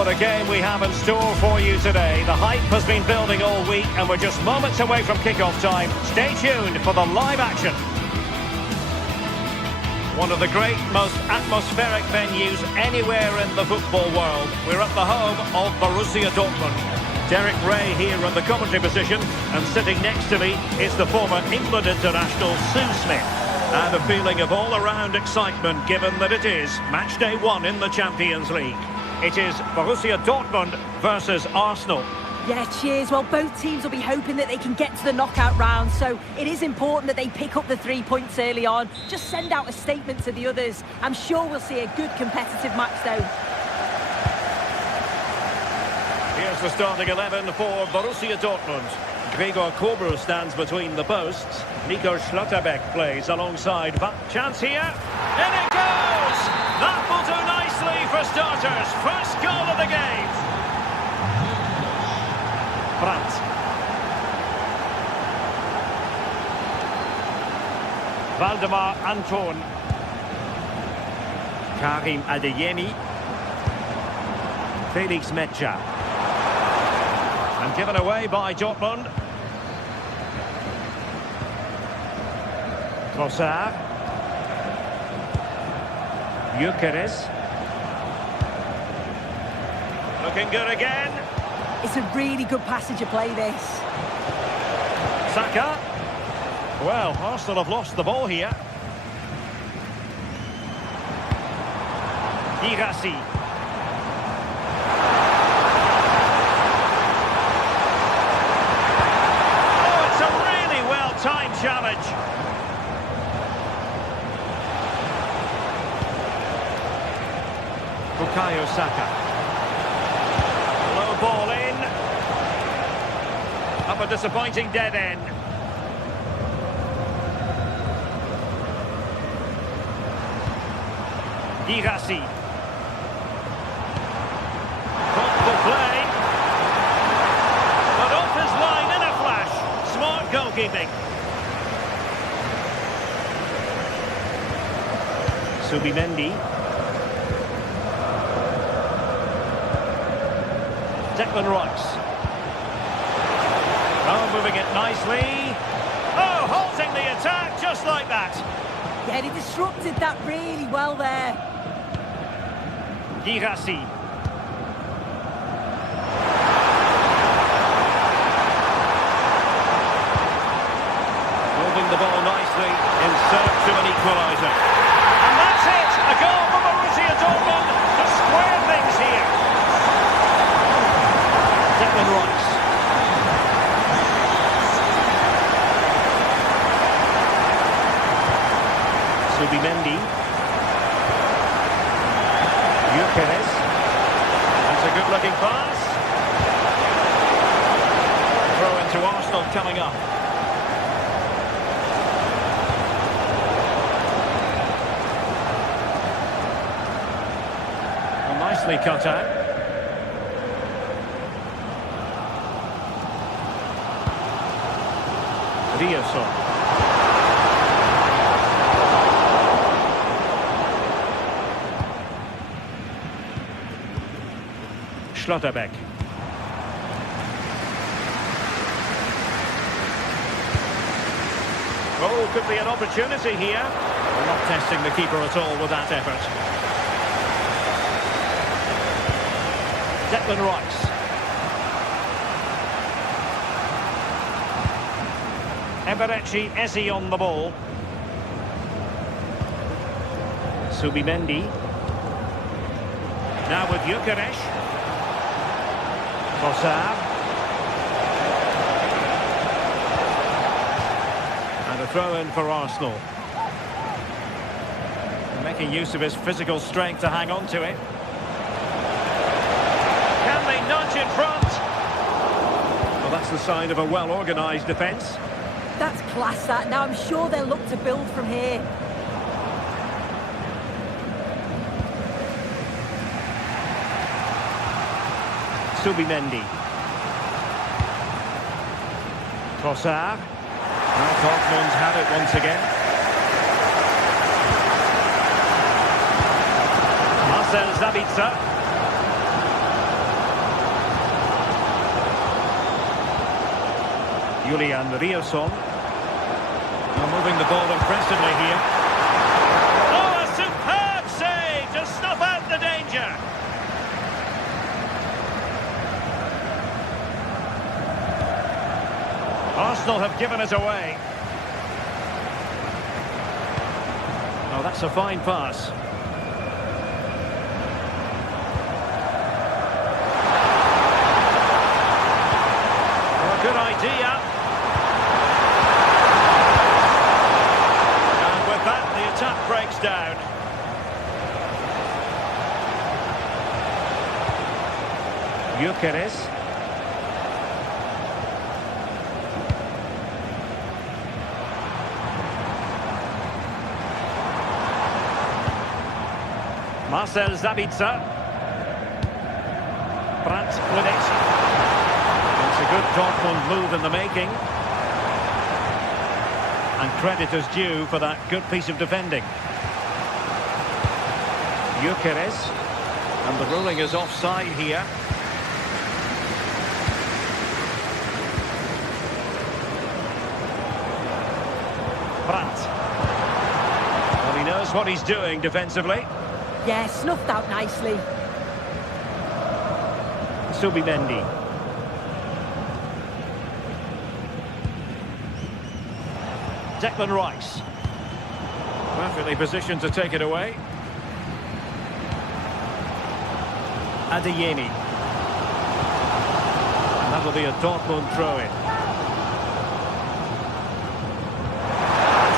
what a game we have in store for you today. The hype has been building all week and we're just moments away from kick-off time. Stay tuned for the live action. One of the great, most atmospheric venues anywhere in the football world. We're at the home of Borussia Dortmund. Derek Ray here in the commentary position, and sitting next to me is the former England international Sue Smith. And a feeling of all-around excitement given that it is match day 1 in the Champions League. It is Borussia Dortmund versus Arsenal. Yeah, cheers. Well, both teams will be hoping that they can get to the knockout round, so it is important that they pick up the 3 points early on. Just send out a statement to the others. I'm sure we'll see a good competitive match, though. Here's the starting 11 for Borussia Dortmund. Gregor Kobel stands between the posts. Nico Schlotterbeck plays alongside. Chance here. In it goes! That will do nicely for starters. First goal of the game. Brandt. Valdemar Anton. Karim Adeyemi. Felix Metscher. And given away by Dortmund. Trossard. Gyökeres. Looking good again. It's a really good passage of play, this. Saka. Well, Arsenal have lost the ball here. Girassi. Oh, it's a really well-timed challenge. Bukayo Saka. Low ball in. Up a disappointing dead end. Girassi. Thoughtful play. But off his line in a flash. Smart goalkeeping. Subimendi. Declan Rice. Oh, moving it nicely. Oh, halting the attack just like that. Yeah, he disrupted that really well there. Girassi. Moving the ball nicely in search of an equaliser. And that's it! A goal for Borussia Dortmund to square things here. Declan Rice. Subimendi. Gyökeres. That's a good-looking pass. Throw into Arsenal coming up. Well, nicely cut out. Riosson. Schlotterbeck. Oh, could be an opportunity here. We're not testing the keeper at all with that effort. Declan Rice. Eberechi Eze on the ball. Subimendi. Now with Gyökeres. Trossard. And a throw-in for Arsenal. Making use of his physical strength to hang on to it. Can they nudge in front? Well, that's the sign of a well-organised defence. That's class, that. Now I'm sure they'll look to build from here. Subimendi. Trossard. Now Dortmund have it once again. Marcel Sabitzer. Julian Riosson. Moving the ball impressively here. Oh, a superb save to snuff out the danger. Arsenal have given it away. Oh, that's a fine pass. Oh, good idea. And with that, the attack breaks down. Gyökeres. Marcel Sabitzer. Brandt with it. It's a good Dortmund move in the making. And credit is due for that good piece of defending. Gyökeres. And the ruling is offside here. Brandt. Well, he knows what he's doing defensively. Yeah, snuffed out nicely. Subimendi. Declan Rice. Perfectly positioned to take it away. Adeyemi. And that'll be a Dortmund throw-in.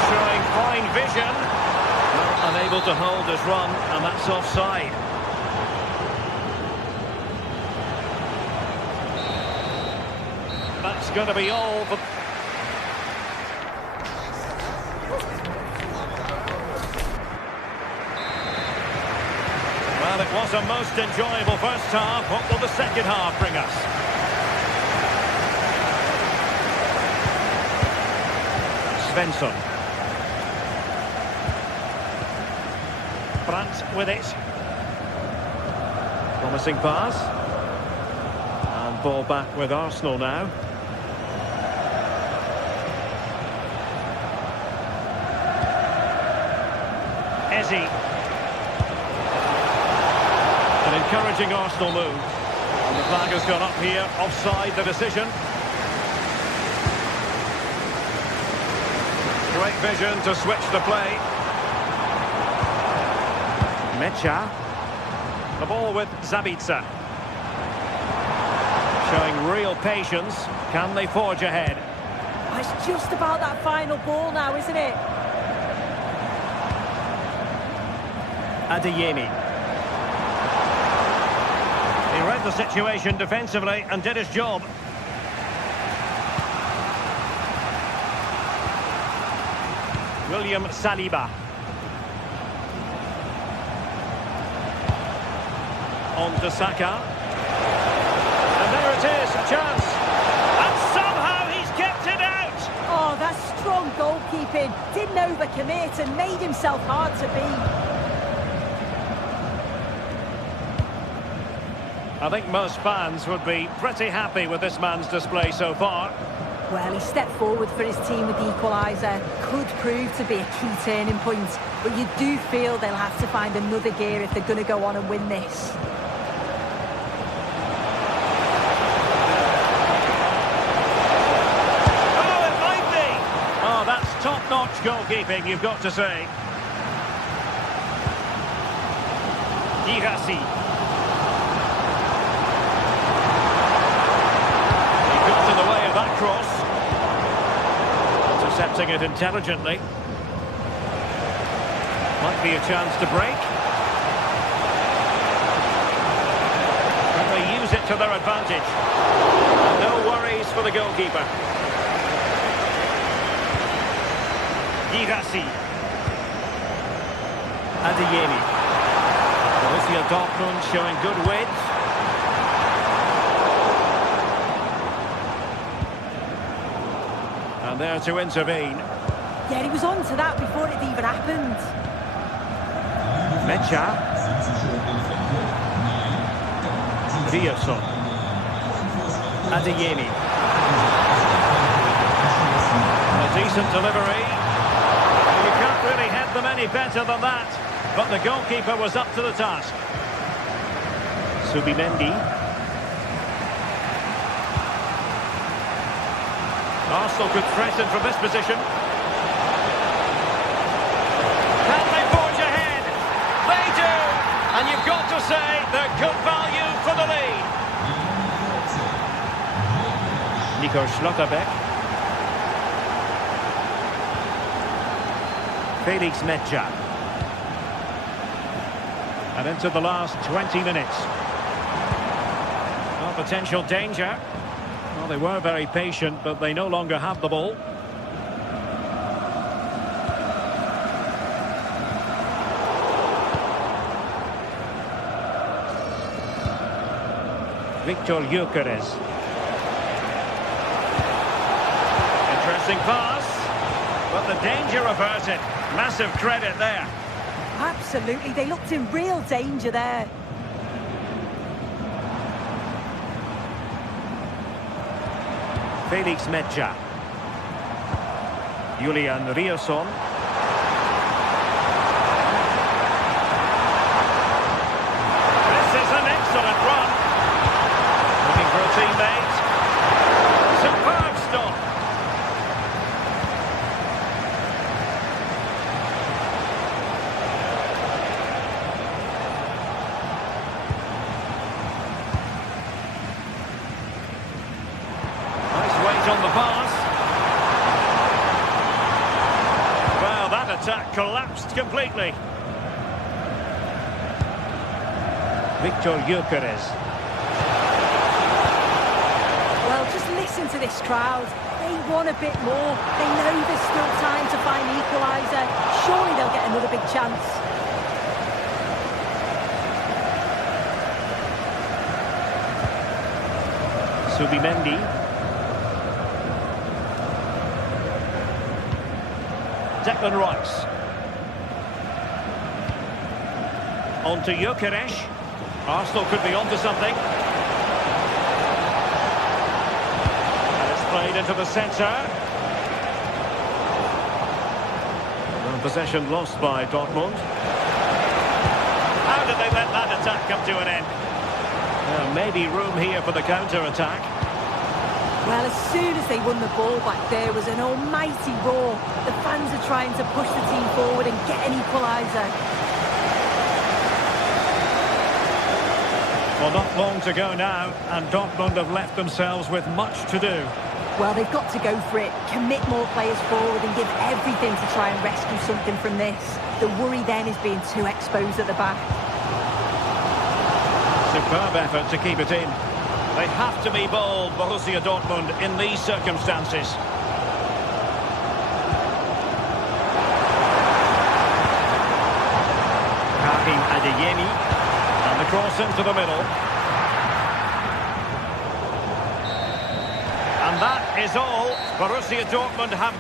Showing fine vision. Unable to hold his run, and that's offside. That's going to be all for... Well, it was a most enjoyable first half. What will the second half bring us? Svensson. Brandt with it. Promising pass. And ball back with Arsenal now. Eze. An encouraging Arsenal move. And the flag has gone up here. Offside the decision. Great vision to switch the play. Mecha. The ball with Sabitzer. Showing real patience. Can they forge ahead? Oh, it's just about that final ball now, isn't it? Adeyemi. He read the situation defensively and did his job. William Saliba. On to Saka. And there it is, a chance. And somehow he's kept it out. Oh, that's strong goalkeeping. Didn't overcommit and made himself hard to beat. I think most fans would be pretty happy with this man's display so far. Well, he stepped forward for his team with the equaliser. Could prove to be a key turning point. But you do feel they'll have to find another gear if they're going to go on and win this. Top-notch goalkeeping, you've got to say. Girassi. He got in the way of that cross. Intercepting it intelligently. Might be a chance to break. Can they use it to their advantage? No worries for the goalkeeper. Girassi. Adeyemi. Borussia Dortmund showing good width. And there to intervene. Yeah, he was on to that before it even happened. Mecha. Riosson. Adeyemi. Decent delivery. You can't really head them any better than that. But the goalkeeper was up to the task. Subimendi. Arsenal could threaten from this position. Can they forge ahead? They do! And you've got to say they're good value for the lead. Nico Schlotterbeck. Felix Mejia. And into the last 20 minutes. Well, potential danger. Well, they were very patient, but they no longer have the ball. Victor Gyökeres. Interesting pass, but the danger averted. Massive credit there. Absolutely, they looked in real danger there. Felix Mejia. Julian Riosson. This is an excellent run. Looking for a teammate. Superb stop. On the pass. Well, that attack collapsed completely. Victor Gyökeres. Well, just listen to this crowd. They want a bit more. They know there's still time to find the equaliser. Surely they'll get another big chance. Subimendi. Declan Rice. On to Gyökeres. Arsenal could be onto something. And it's played into the centre. Well, possession lost by Dortmund. How did they let that attack come to an end? Well, maybe room here for the counter-attack. Well, as soon as they won the ball back, there was an almighty roar. The fans are trying to push the team forward and get an equaliser. Well, not long to go now, and Dortmund have left themselves with much to do. Well, they've got to go for it, commit more players forward and give everything to try and rescue something from this. The worry then is being too exposed at the back. Superb effort to keep it in. They have to be bold, Borussia Dortmund, in these circumstances. Karim Adeyemi. And the cross into the middle. And that is all Borussia Dortmund have.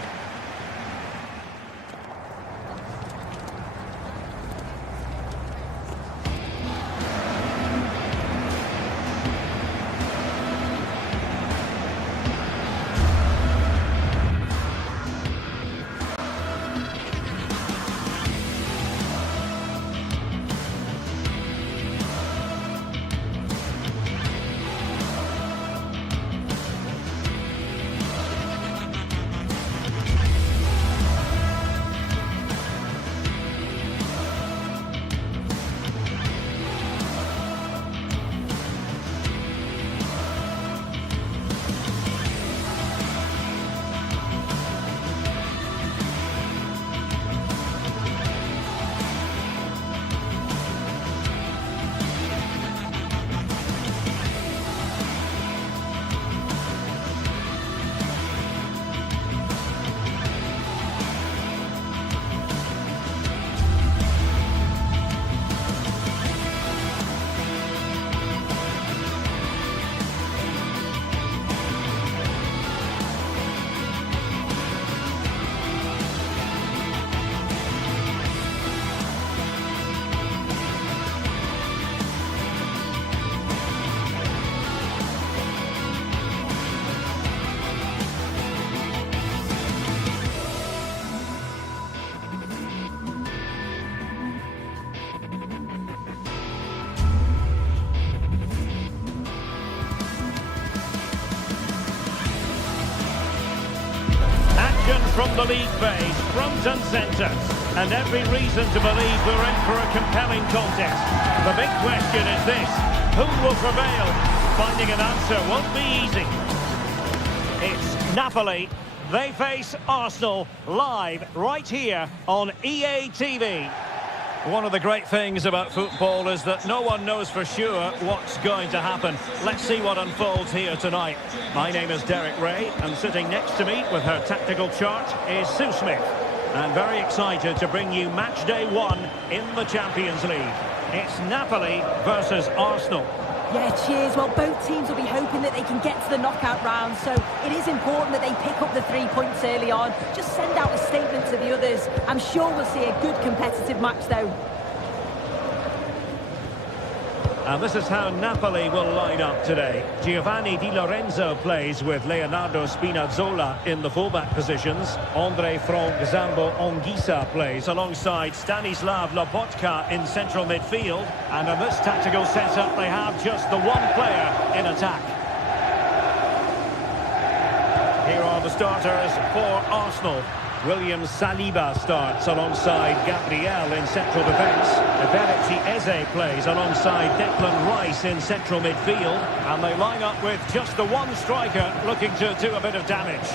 action from the league phase, front and centre. And every reason to believe we're in for a compelling contest. The big question is this: who will prevail? Finding an answer won't be easy. It's Napoli. They face Arsenal live right here on EA TV. One of the great things about football is that no one knows for sure what's going to happen. Let's see what unfolds here tonight. My name is Derek Ray, and sitting next to me with her tactical chart is Sue Smith. And very excited to bring you match day 1 in the Champions League. It's Napoli versus Arsenal. Yeah, cheers. Well, both teams will be hoping that they can get to the knockout round, so it is important that they pick up the 3 points early on. Just send out a statement to the others. I'm sure we'll see a good competitive match, though. And this is how Napoli will line up today. Giovanni Di Lorenzo plays with Leonardo Spinazzola in the fullback positions. Andre Frank Zambo Anguissa plays alongside Stanislav Lobotka in central midfield. And in this tactical setup, they have just the one player in attack. Here are the starters for Arsenal. William Saliba starts alongside Gabriel in central defence. Eberechi Eze plays alongside Declan Rice in central midfield. And they line up with just the one striker looking to do a bit of damage.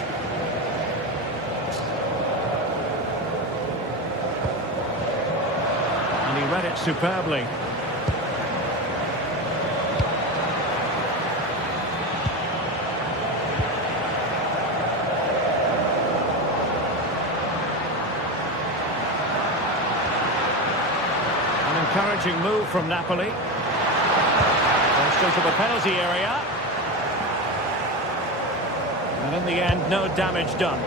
And he read it superbly. Encouraging move from Napoli. Goes into the penalty area. And in the end, no damage done.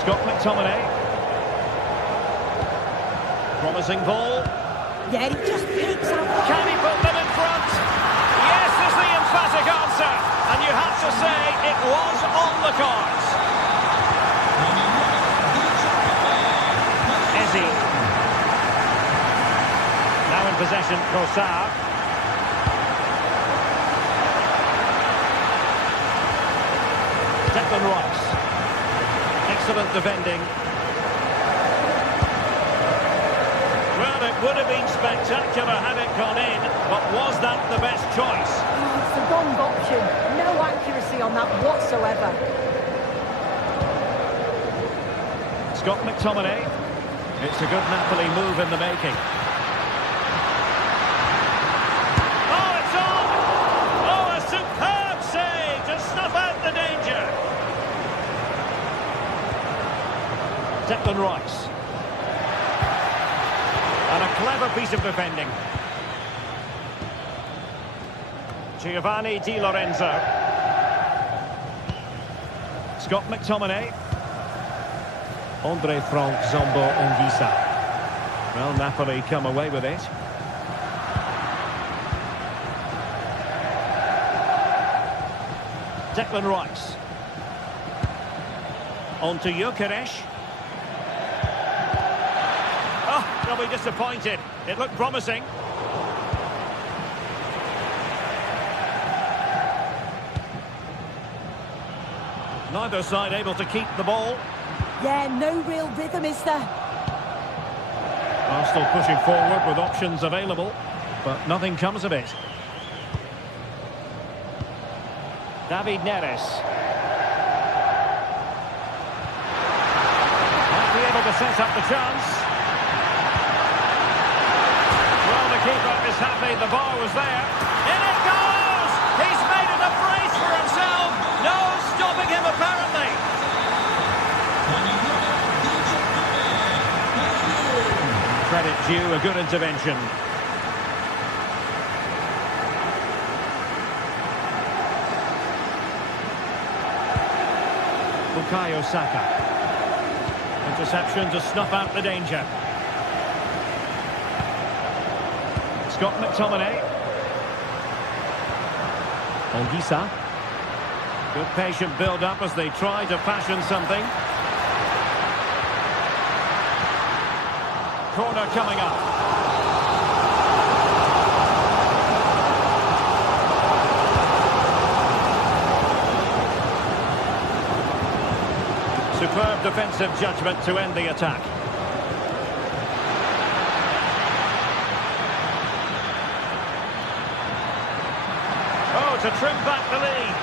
Scott McTominay. Promising ball. Yeah, he just peeks out. Can he put them in front? Yes, is the emphatic answer. And you have to say it was on the cards. Now in possession, Trossard. Declan Rice. Excellent defending. Well, it would have been spectacular had it gone in, but was that the best choice? Oh, it's the wrong option. No accuracy on that whatsoever. Scott McTominay. It's a good Napoli move in the making. Oh, it's on! Oh, a superb save to snuff out the danger. Declan Rice. And a clever piece of defending. Giovanni Di Lorenzo. Scott McTominay. Andre Frank Zambo Anguissa. Well, Napoli come away with it. Declan Rice. On to Gyökeres. Oh, they'll be disappointed. It looked promising. Neither side able to keep the ball. Yeah, no real rhythm, is there? Arsenal pushing forward with options available, but nothing comes of it. David Neres. Might be able to set up the chance. Well, the keeper is happy the bar was there. In it goes! He's made it a brace for himself. No stopping him, apparently. Credit due, a good intervention. Bukayo Saka. Interception to snuff out the danger. Scott McTominay. Anguissa. Good patient build-up as they try to fashion something. Corner coming up. Superb defensive judgment to end the attack. Oh, to trim back the lead.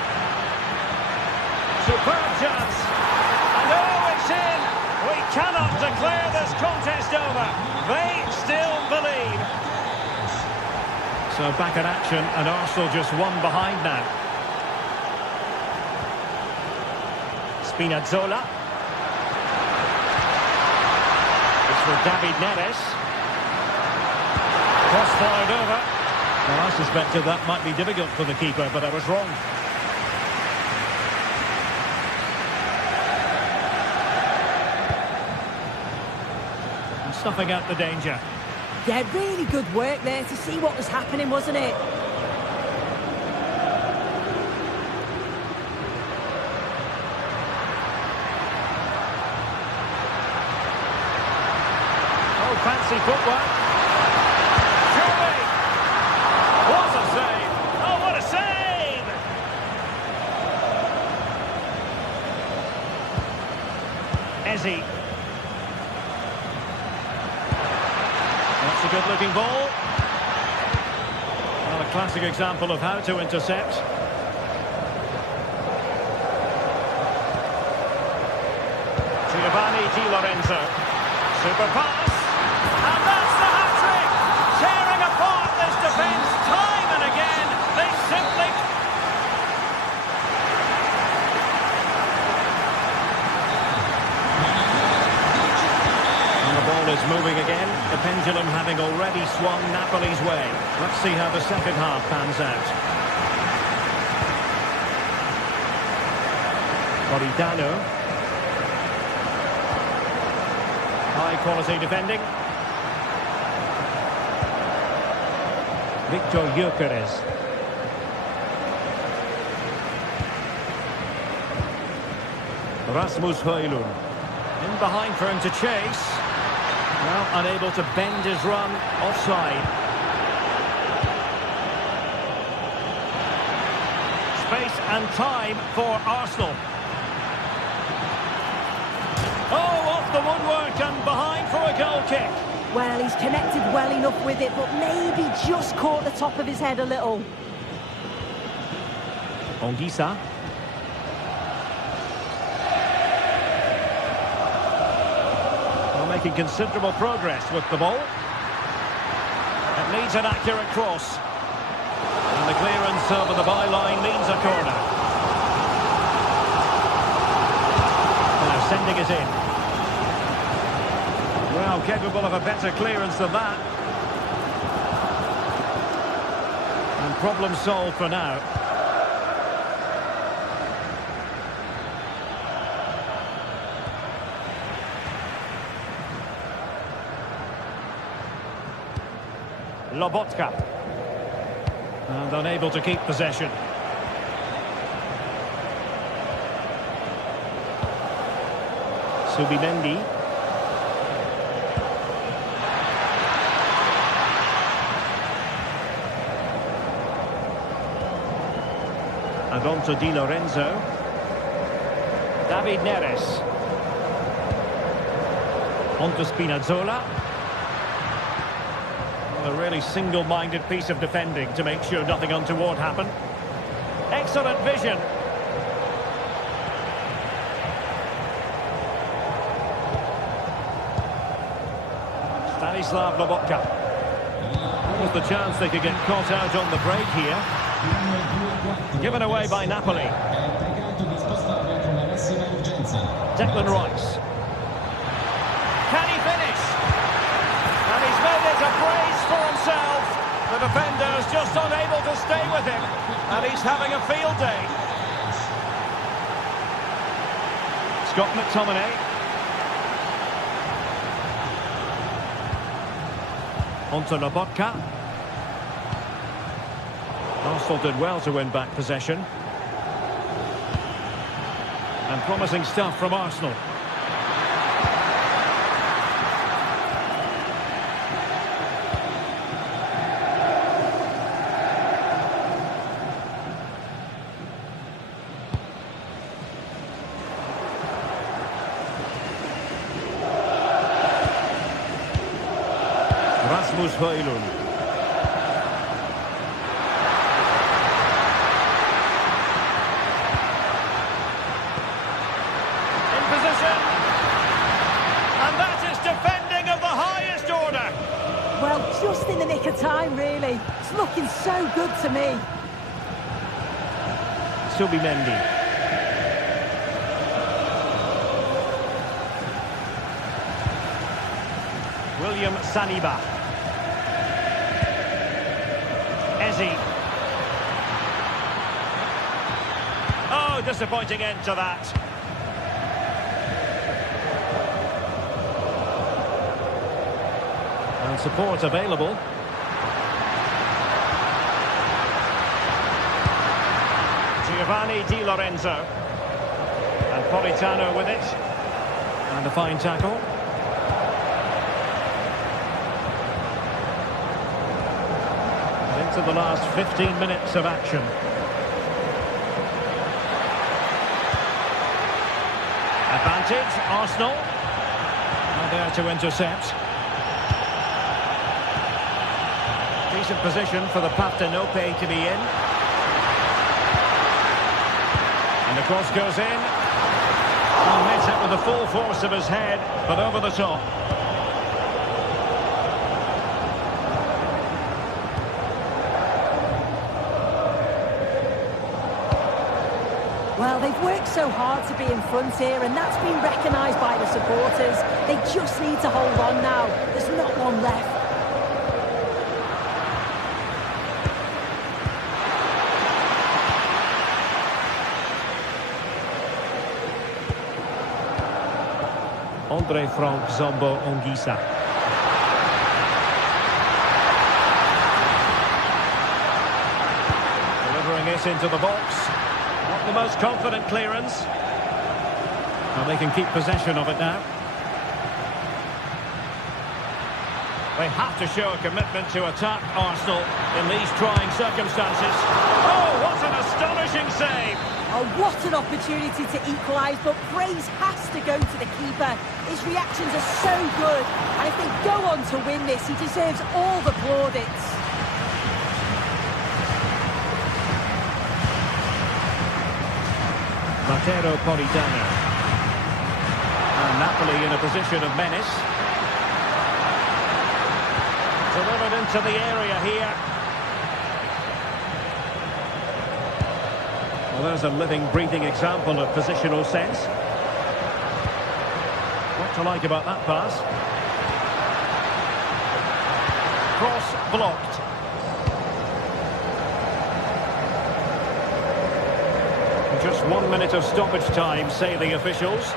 Superb chance. And oh, it's in. We cannot declare this contest over. They still believe. So back in action, and Arsenal just one behind now. Spinazzola. It's for David Neres. Cross fired over. Well, I suspected that might be difficult for the keeper, but I was wrong. And snuffing out the danger. Yeah, really good work there to see what was happening, wasn't it? Oh, fancy footwork. Surely. What a save. Oh, what a save. Eze. That's a good-looking ball. Well, a classic example of how to intercept. Giovanni Di Lorenzo. Super pass. And that's the hat-trick! Tearing apart this defence time and again. They simply... And the ball is moving again. The pendulum having already swung Napoli's way. Let's see how the second half pans out. Politano. High-quality defending. Victor Gyökeres. Rasmus Højlund. In behind for him to chase. Well, unable to bend his run. Offside. Space and time for Arsenal. Oh, off the woodwork and behind for a goal kick. Well, he's connected well enough with it, but maybe just caught the top of his head a little. Onguisa. Well, making considerable progress with the ball. It needs an accurate cross. And the clearance over the byline means a corner. Now sending it in. Well, capable of a better clearance than that. And problem solved for now. Lobotka. And unable to keep possession. Subimendi. And on to Di Lorenzo. David Neres. On to Spinazzola. A really single-minded piece of defending to make sure nothing untoward happened. Excellent vision. Stanislav Lobotka. What was the chance they could get caught out on the break here? Given away by Napoli. Declan Rice. Can he finish? And he's made it a brace for himself. The defender's just unable to stay with him. And he's having a field day. Scott McTominay. On to Lobotka. Arsenal did well to win back possession. And promising stuff from Arsenal. Højlund. In position. And that is defending of the highest order. Well, just in the nick of time, really. It's looking so good to me. Subimendi. William Saliba. Eze. Oh, disappointing end to that. And support available. Giovanni Di Lorenzo. And Politano with it. And a fine tackle. Into the last 15 minutes of action. Advantage, Arsenal. And there to intercept. Decent position for the Partenope to be in. And the cross goes in. And met it with the full force of his head, but over the top. Well, they've worked so hard to be in front here, and that's been recognised by the supporters. They just need to hold on now. There's not long left. Andre Frank Zombo Ongisa. Delivering it into the box. Not the most confident clearance. Well, they can keep possession of it now. They have to show a commitment to attack Arsenal in these trying circumstances. Oh, what an astonishing save! Oh, what an opportunity to equalise, but praise has to go to the keeper. His reactions are so good, and if they go on to win this, he deserves all the plaudits. Matteo Politano. And Napoli in a position of menace. Delivered into the area here. Well, there's a living, breathing example of positional sense. What to like about that pass? Cross blocked. Just 1 minute of stoppage time, say the officials.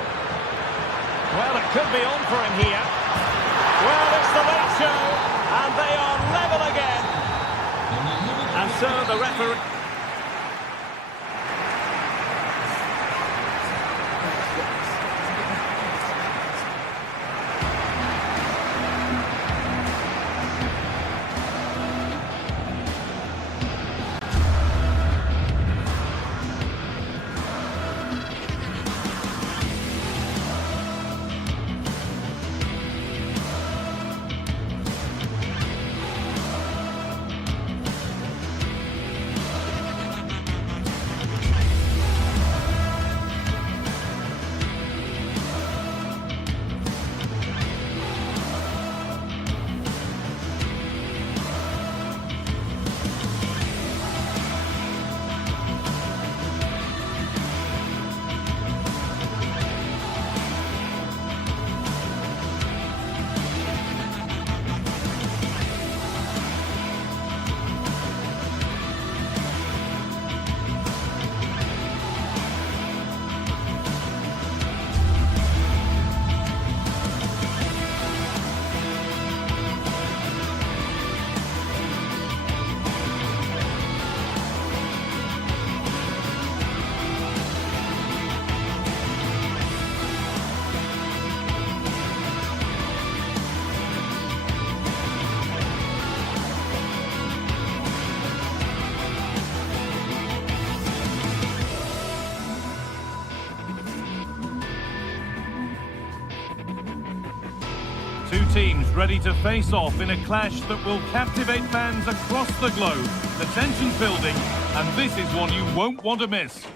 Well, it could be on for him here. Well, it's the late show, and they are level again. And so the referee... teams ready to face off in a clash that will captivate fans across the globe. The tension's building, and this is one you won't want to miss.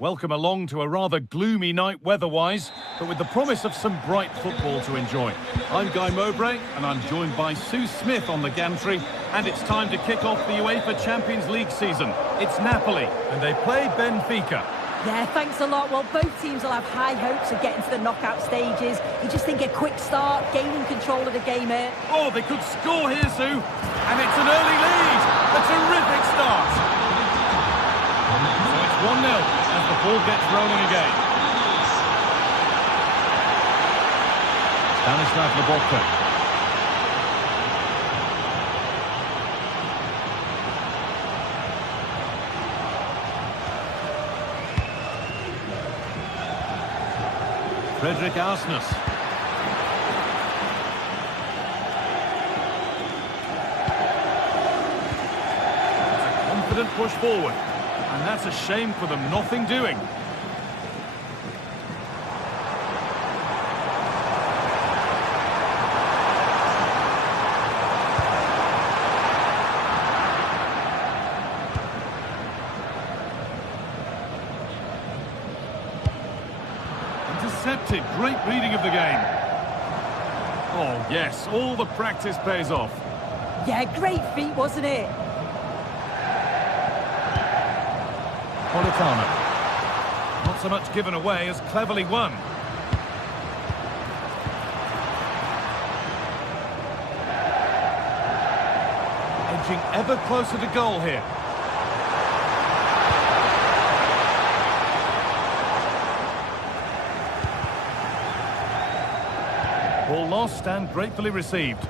Welcome along to a rather gloomy night weather-wise, but with the promise of some bright football to enjoy. I'm Guy Mowbray, and I'm joined by Sue Smith on the gantry, and it's time to kick off the UEFA Champions League season. It's Napoli, and they play Benfica. Yeah, thanks a lot. Well, both teams will have high hopes of getting to the knockout stages. You just think a quick start, gaining control of the game here. Oh, they could score here, Sue, and it's an early lead. A terrific start. So it's 1-0 as the ball gets rolling again. Stanislav Lobotka. Frederick Arsnes. It's a confident push forward, and that's a shame for them, nothing doing. Intercepted, great reading of the game. Oh yes, all the practice pays off. Yeah, great feat, wasn't it? Politano. Not so much given away as cleverly won. Edging ever closer to goal here. Ball lost and gratefully received.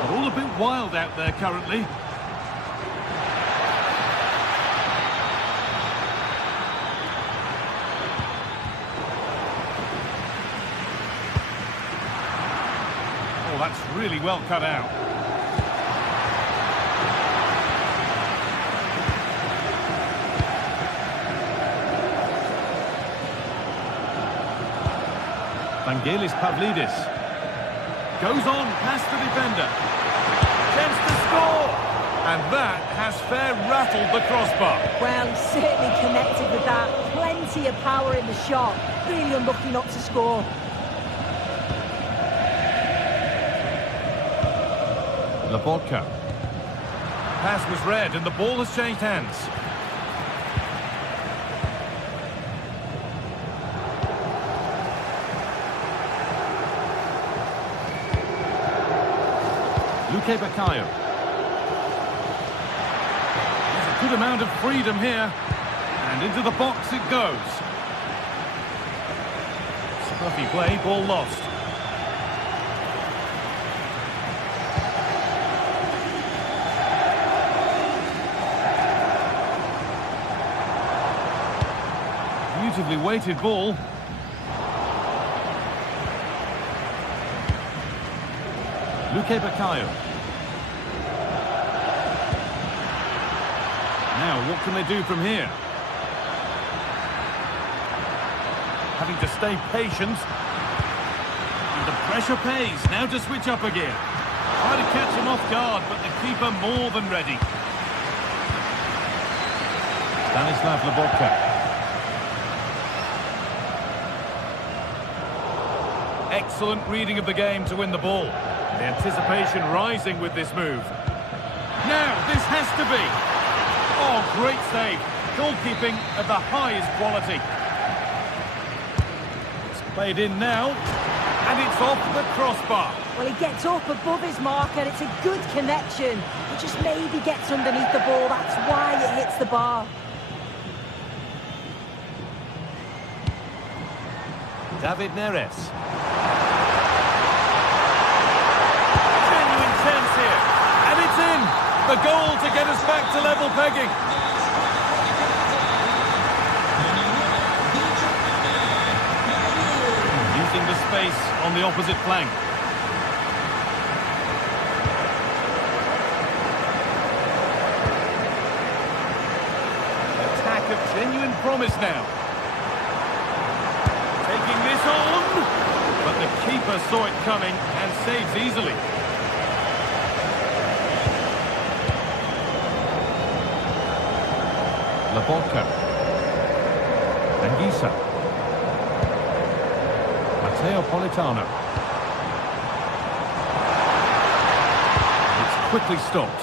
But all a bit wild out there currently. Oh, that's really well cut out. Vangelis Pavlidis goes on past the defender. Chance to score! And that has fair rattled the crossbar. Well, he certainly connected with that. Plenty of power in the shot. Really unlucky not to score. Lobotka. Pass was read and the ball has changed hands. Luke Bakayo. There's a good amount of freedom here. And into the box it goes. Scruffy play, ball lost. Beautifully weighted ball. Luke Bakayo. Now, what can they do from here? Having to stay patient. And the pressure pays. Now to switch up again. Try to catch him off guard, but the keeper more than ready. Stanislav Lobotka. Excellent reading of the game to win the ball. The anticipation rising with this move. Now, this has to be. Oh, great save. Goalkeeping of the highest quality. It's played in now. And it's off the crossbar. Well, he gets up above his marker. It's a good connection. He just maybe gets underneath the ball. That's why it hits the bar. David Neres. Genuine chance here. And it's in. The goal to get us back to level pegging. Using the space on the opposite flank. Attack of genuine promise now. Taking this on. But the keeper saw it coming and saves easily. Laborca. Anguissa. Matteo Politano. It's quickly stopped.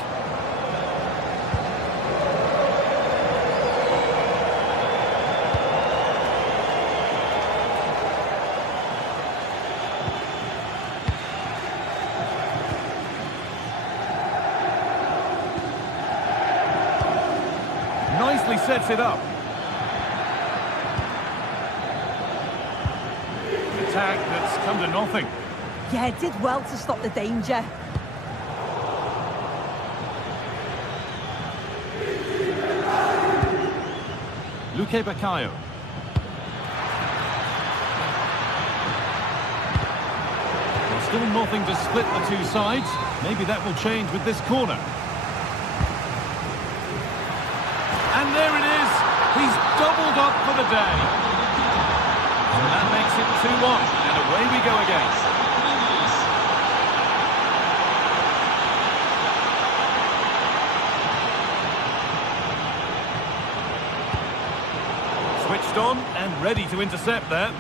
Nicely sets it up. An attack that's come to nothing. Yeah, did well to stop the danger. Luque Baccaio. There's still nothing to split the two sides. Maybe that will change with this corner. And there it is. He's doubled up for the day. And that makes it 2-1. And away we go again. Switched on and ready to intercept there.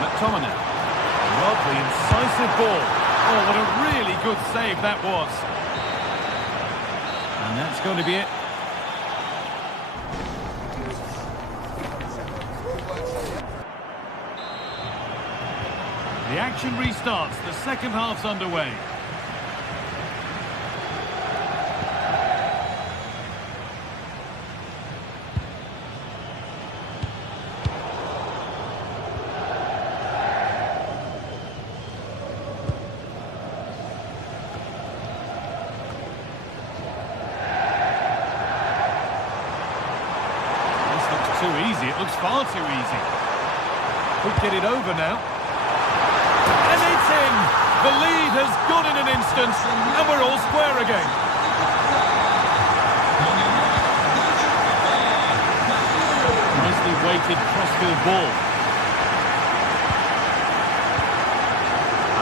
McTominay. Lovely, incisive ball. Oh, what a really good save that was. And that's going to be it. The action restarts. The second half's underway. Too easy. It looks far too easy. Could get it over now. And it's in! The lead has gone in an instant, and we're all square again. Nicely weighted crossfield ball.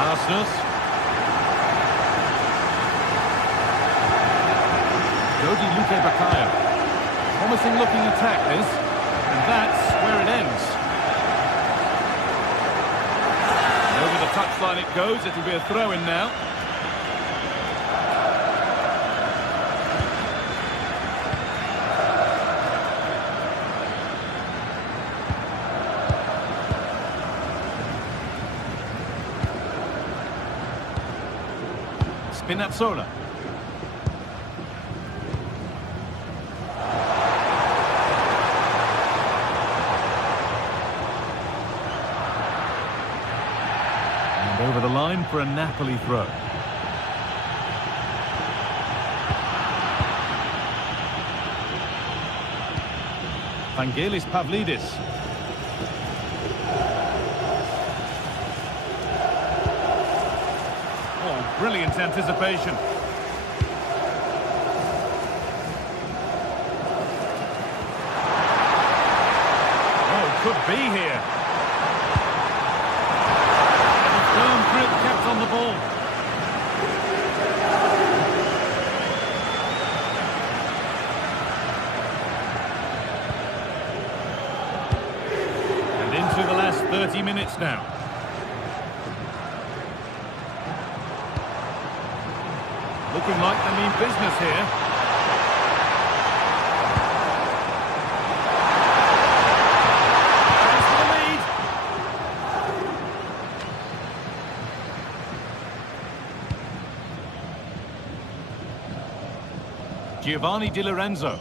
Arsenal. Jody Luque Baccaio. Promising looking attack this. And that's where it ends. And over the touchline it goes. It'll be a throw-in now. Spinazzola. Over the line for a Napoli throw. Vangelis Pavlidis. Oh, brilliant anticipation. Oh, could be here. Firm grip kept on the ball. And into the last 30 minutes now. Looking like they mean business here. Thanks for the lead. Giovanni Di Lorenzo.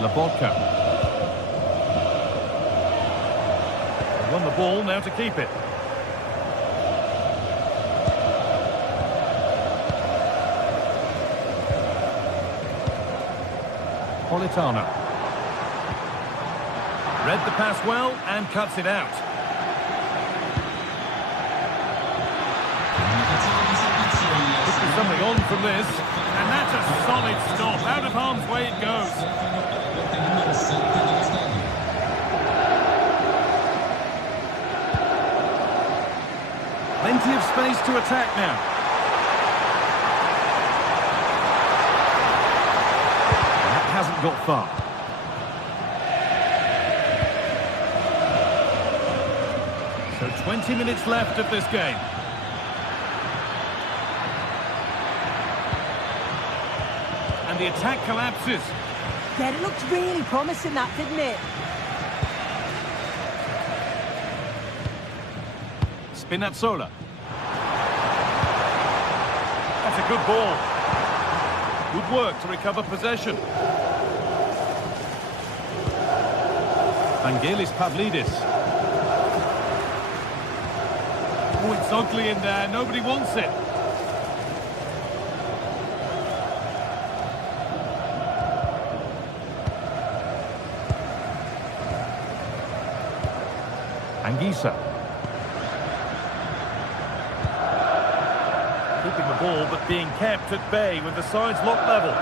Laborca. Won the ball, now to keep it. Politano. Read the pass well and cuts it out. Could be something on from this. And that's a solid stop. Out of harm's way it goes. Plenty of space to attack now. That hasn't got far. So 20 minutes left of this game. And the attack collapses. Yeah, it looked really promising, that, didn't it? Spinazzola. That's a good ball. Good work to recover possession. Vangelis Pavlidis. Oh, it's ugly in there. Nobody wants it. Anguissa. Keeping the ball, but being kept at bay with the sides locked level.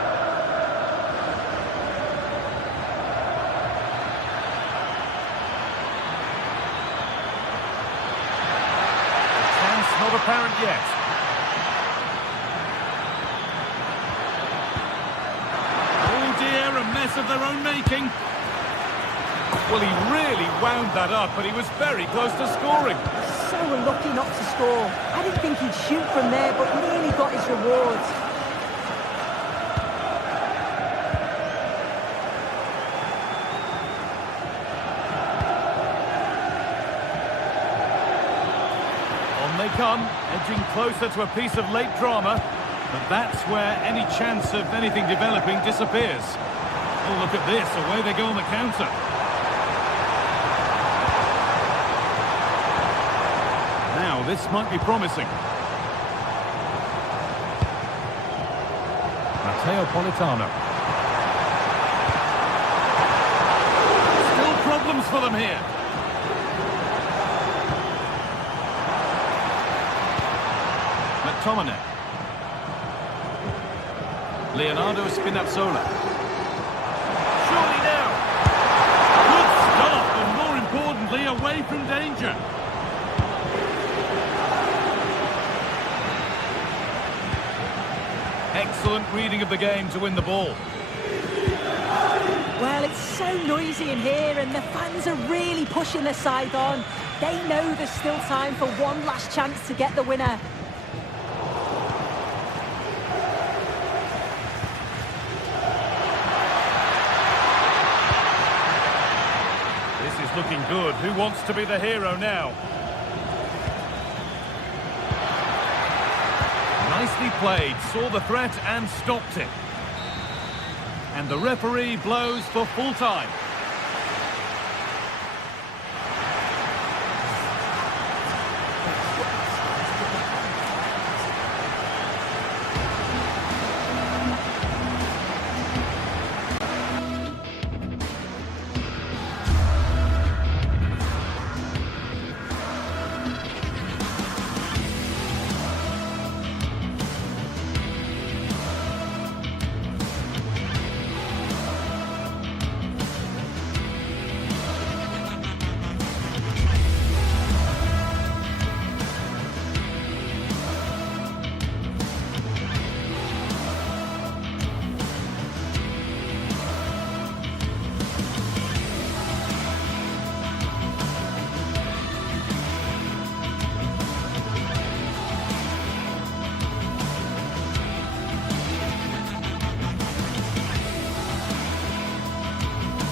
Chance not apparent yet. Oh dear, a mess of their own making. Well, he really wound that up, but he was very close to scoring. So unlucky not to score. I didn't think he'd shoot from there, but nearly got his rewards. On they come, edging closer to a piece of late drama, but that's where any chance of anything developing disappears. Oh, look at this, away they go on the counter. Now, this might be promising. Matteo Politano. Still problems for them here. McTominay. Leonardo Spinazzola. Surely now. Good stop, and more importantly, away from danger. Excellent reading of the game to win the ball. Well, it's so noisy in here, and the fans are really pushing their side on. They know there's still time for one last chance to get the winner. This is looking good. Who wants to be the hero now? Nicely played, saw the threat and stopped it. And the referee blows for full time.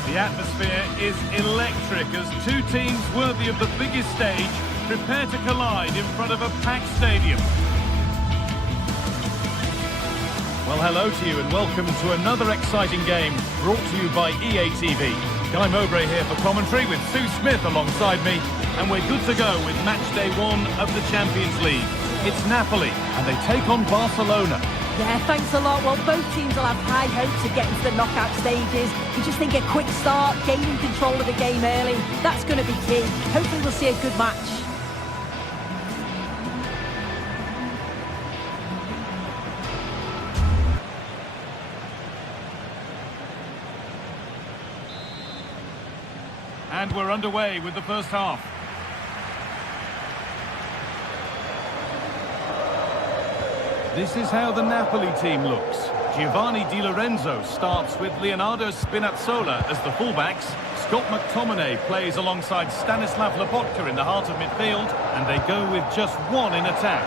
The atmosphere is electric as two teams worthy of the biggest stage prepare to collide in front of a packed stadium. Well, hello to you and welcome to another exciting game brought to you by EA TV. Guy Mowbray here for commentary with Sue Smith alongside me, and we're good to go with match day 1 of the Champions League. It's Napoli and they take on Barcelona. Yeah, thanks a lot. Well, both teams will have high hopes of getting to the knockout stages. You just think a quick start, gaining control of the game early, that's going to be key. Hopefully we'll see a good match. And we're underway with the first half. This is how the Napoli team looks. Giovanni Di Lorenzo starts with Leonardo Spinazzola as the fullbacks. Scott McTominay plays alongside Stanislav Lobotka in the heart of midfield, and they go with just one in attack.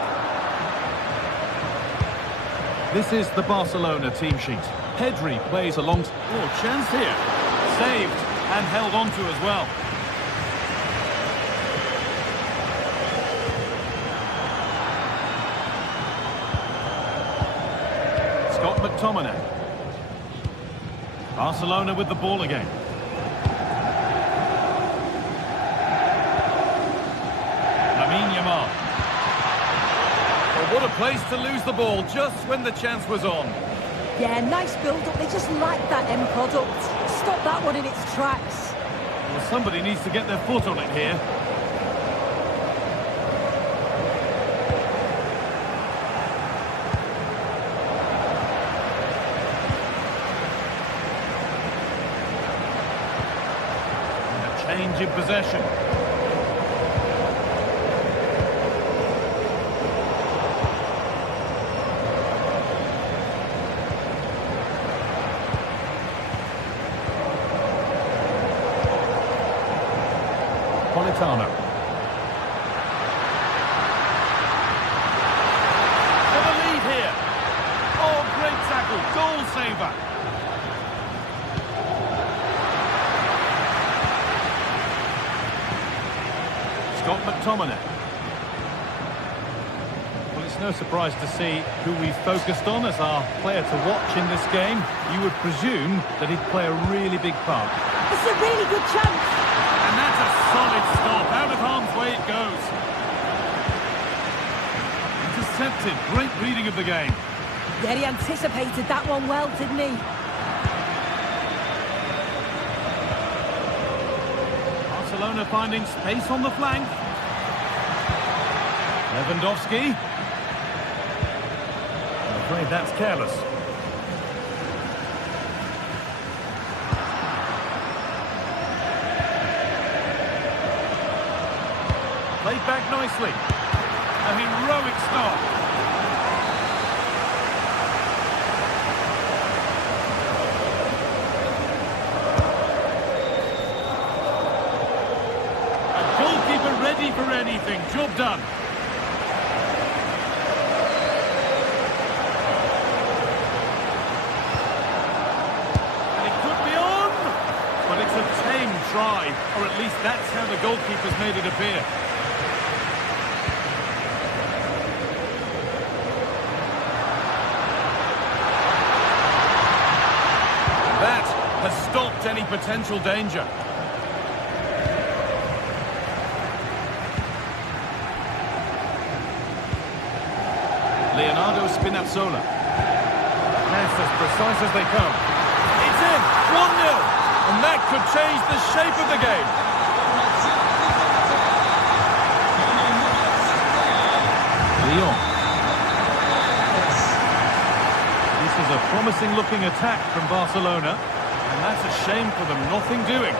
This is the Barcelona team sheet. Pedri plays alongside... Oh, chance here. Saved and held on to as well. Scott McTominay. Barcelona with the ball again. Lamine Yamal. Well, what a place to lose the ball just when the chance was on. Yeah, nice build-up. They just like that end product. Stop that one in its tracks. Well, somebody needs to get their foot on it here. Change in possession. Politano. For the lead here. Oh, great tackle. Goal saver. Scott McTominay. Well, it's no surprise to see who we focused on as our player to watch in this game. You would presume that he'd play a really big part. This is a really good chance. And that's a solid stop. Out of harm's way it goes. Intercepted. Great reading of the game. Yeah, he anticipated that one well, didn't he? Barcelona finding space on the flank. Lewandowski. I'm afraid that's careless. Played back nicely. A heroic start. A goalkeeper ready for anything. Job done. And it could be on. But it's a tame try. Or at least that's how the goalkeeper's made it appear. Has stopped any potential danger. Leonardo Spinazzola. Pass as precise as they come. It's in! 1-0! And that could change the shape of the game. Lyon. This is a promising looking attack from Barcelona. And that's a shame for them, nothing doing.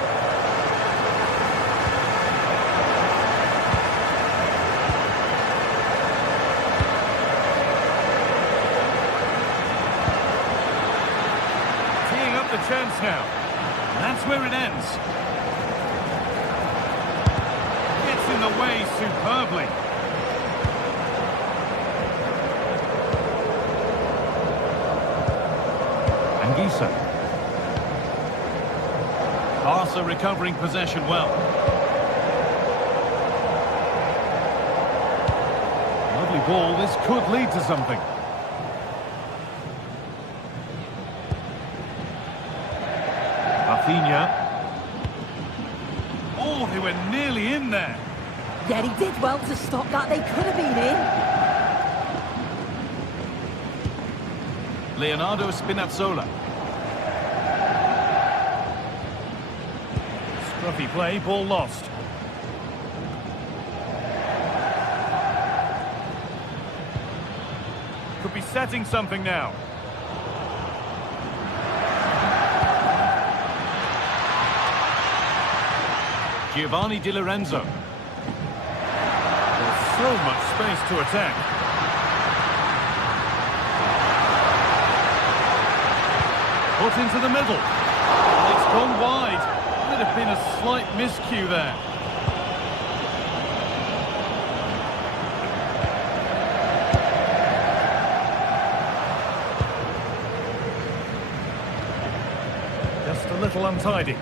Teeing up the chance now. And that's where it ends. Gets in the way superbly. Anguissa. Barca recovering possession well. Lovely ball, this could lead to something. Rafinha. Oh, they were nearly in there. Yeah, he did well to stop that. They could have been in. Leonardo Spinazzola. Scruffy play, ball lost. Could be setting something now. Giovanni Di Lorenzo. There's so much space to attack. Put into the middle. It's gone wide. Would have been a slight miscue there. Just a little untidy.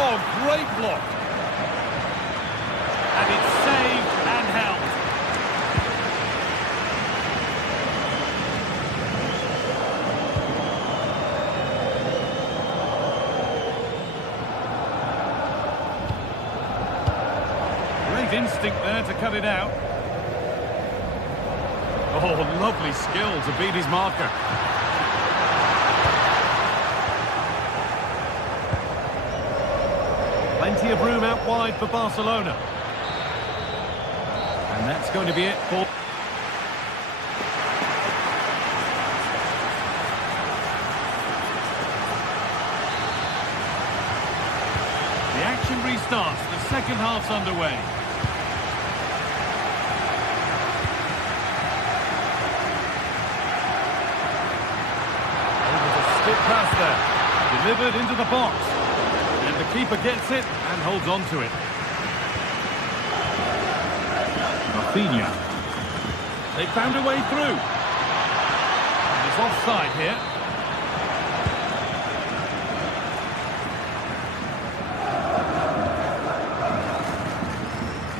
Oh, great block. And it's saved and held. Great instinct there to cut it out. Oh, lovely skill to beat his marker. Plenty of room out wide for Barcelona. And that's going to be it for... The action restarts. The second half's underway. Able to skip past there. Delivered into the box. The keeper gets it and holds on to it. Rafinha. They found a way through. And it's offside here.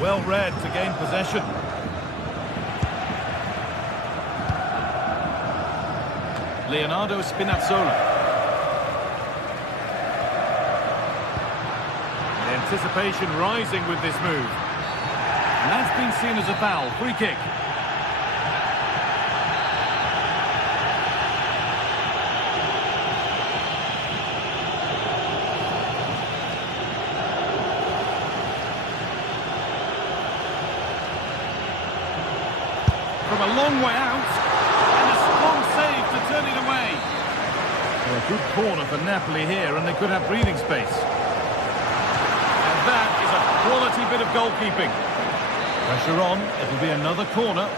Well read to gain possession. Leonardo Spinazzola. Anticipation rising with this move. And that's been seen as a foul. Free kick. From a long way out. And a strong save to turn it away. Well, a good corner for Napoli here, and they could have breathing space. That is a quality bit of goalkeeping. Pressure on, it'll be another corner.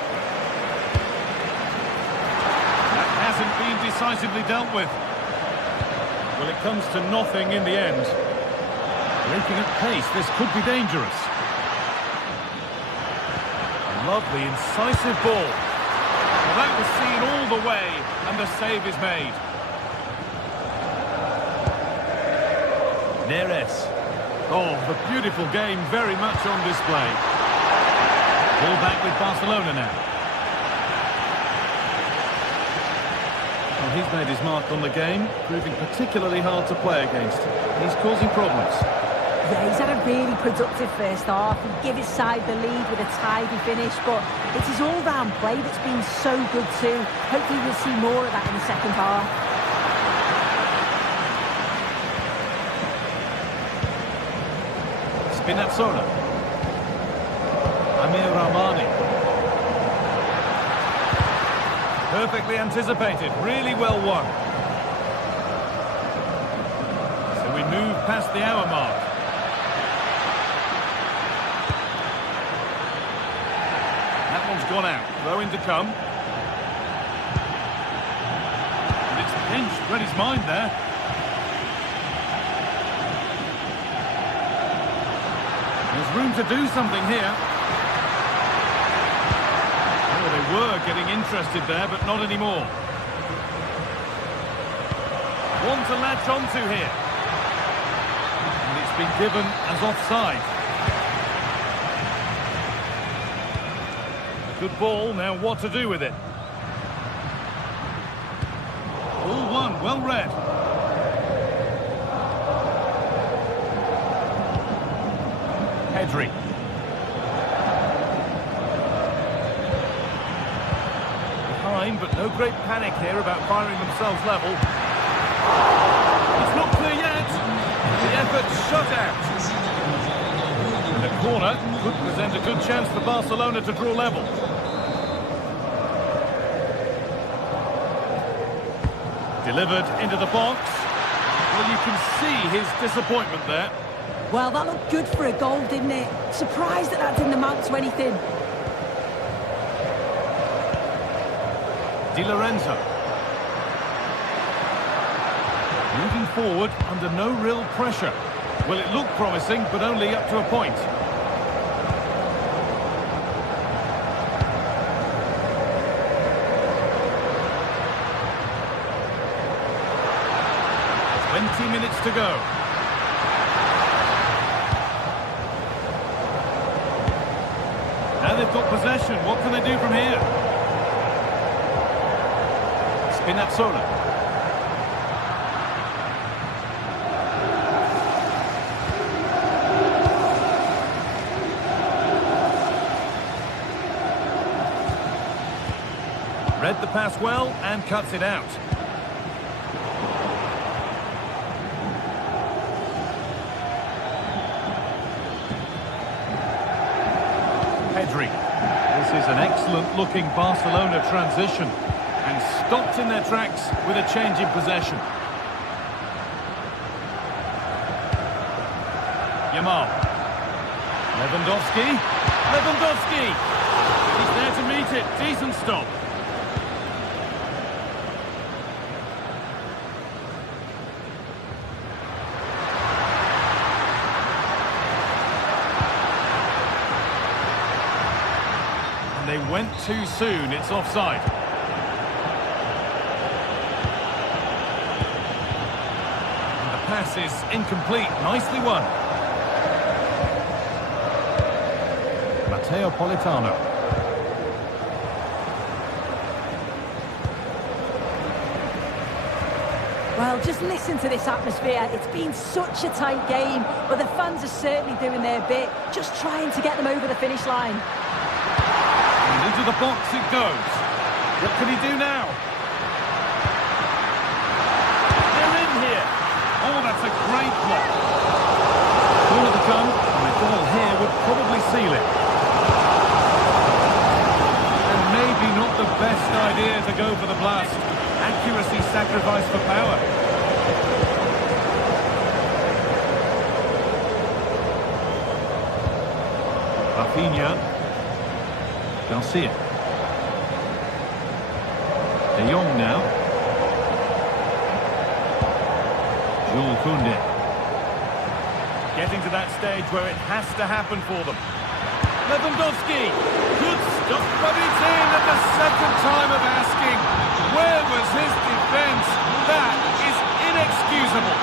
That hasn't been decisively dealt with. Well, it comes to nothing in the end. Breaking at pace, this could be dangerous. A lovely, incisive ball. Well, that was seen all the way, and the save is made. Neres. Oh, the beautiful game very much on display. Ball back with Barcelona now. Well, he's made his mark on the game, proving particularly hard to play against. He's causing problems. Yeah, he's had a really productive first half. He gave his side the lead with a tidy finish, but it's his all-round play that's been so good too. Hopefully we'll see more of that in the second half. Spinazzola. Amir Rahmani. Perfectly anticipated, really well won. So we move past the hour mark. That one's gone out. Throw in to come. And it's pinched. Read his mind there. There's room to do something here. Oh, they were getting interested there, but not anymore. One to latch onto here. And it's been given as offside. Good ball, now what to do with it? Ball one, well read. Pedri. Behind, but no great panic here about firing themselves level. It's not clear yet. The effort shut out. And the corner could present a good chance for Barcelona to draw level. Delivered into the box. Well, you can see his disappointment there. Well, that looked good for a goal, didn't it? Surprised that didn't amount to anything. Di Lorenzo. Moving forward under no real pressure. Well, it looked promising, but only up to a point. Minutes to go. Now they've got possession. What can they do from here? Spinazzola. Read the pass well and cuts it out. Pedri. This is an excellent-looking Barcelona transition and stopped in their tracks with a change in possession. Yamal. Lewandowski. Lewandowski! He's there to meet it. Decent stop. They went too soon, it's offside. And the pass is incomplete, nicely won. Matteo Politano. Well, just listen to this atmosphere. It's been such a tight game, but the fans are certainly doing their bit, just trying to get them over the finish line. Into the box it goes. What can he do now? They're in here. Oh, that's a great block. Corner to come, and a goal here would probably seal it. And maybe not the best idea to go for the blast. Accuracy sacrificed for power. Rafinha. Garcia. De Jong now. Jules Koundé. Getting to that stage where it has to happen for them. Lewandowski. Good stuff, but it's in at the second time of asking. Where was his defence? That is inexcusable.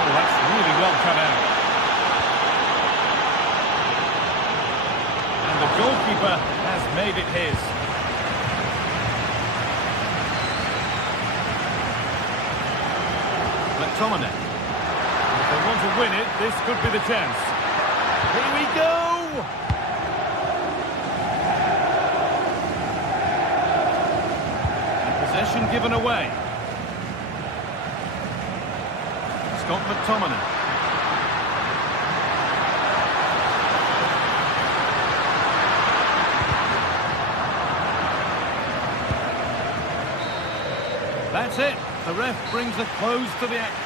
Oh, that's really well cut out. The goalkeeper has made it his. McTominay. If they want to win it, this could be the chance. Here we go! And possession given away. Scott McTominay. That's it. The ref brings a close to the action.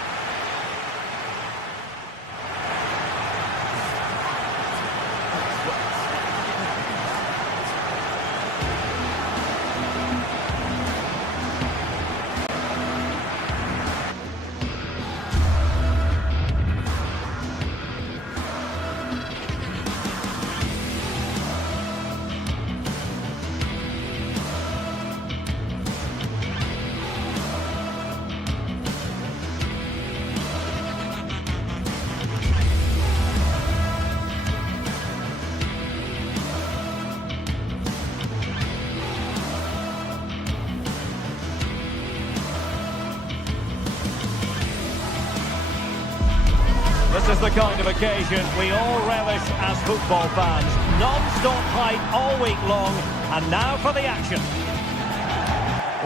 This is the kind of occasion we all relish as football fans. Non-stop hype all week long, and now for the action.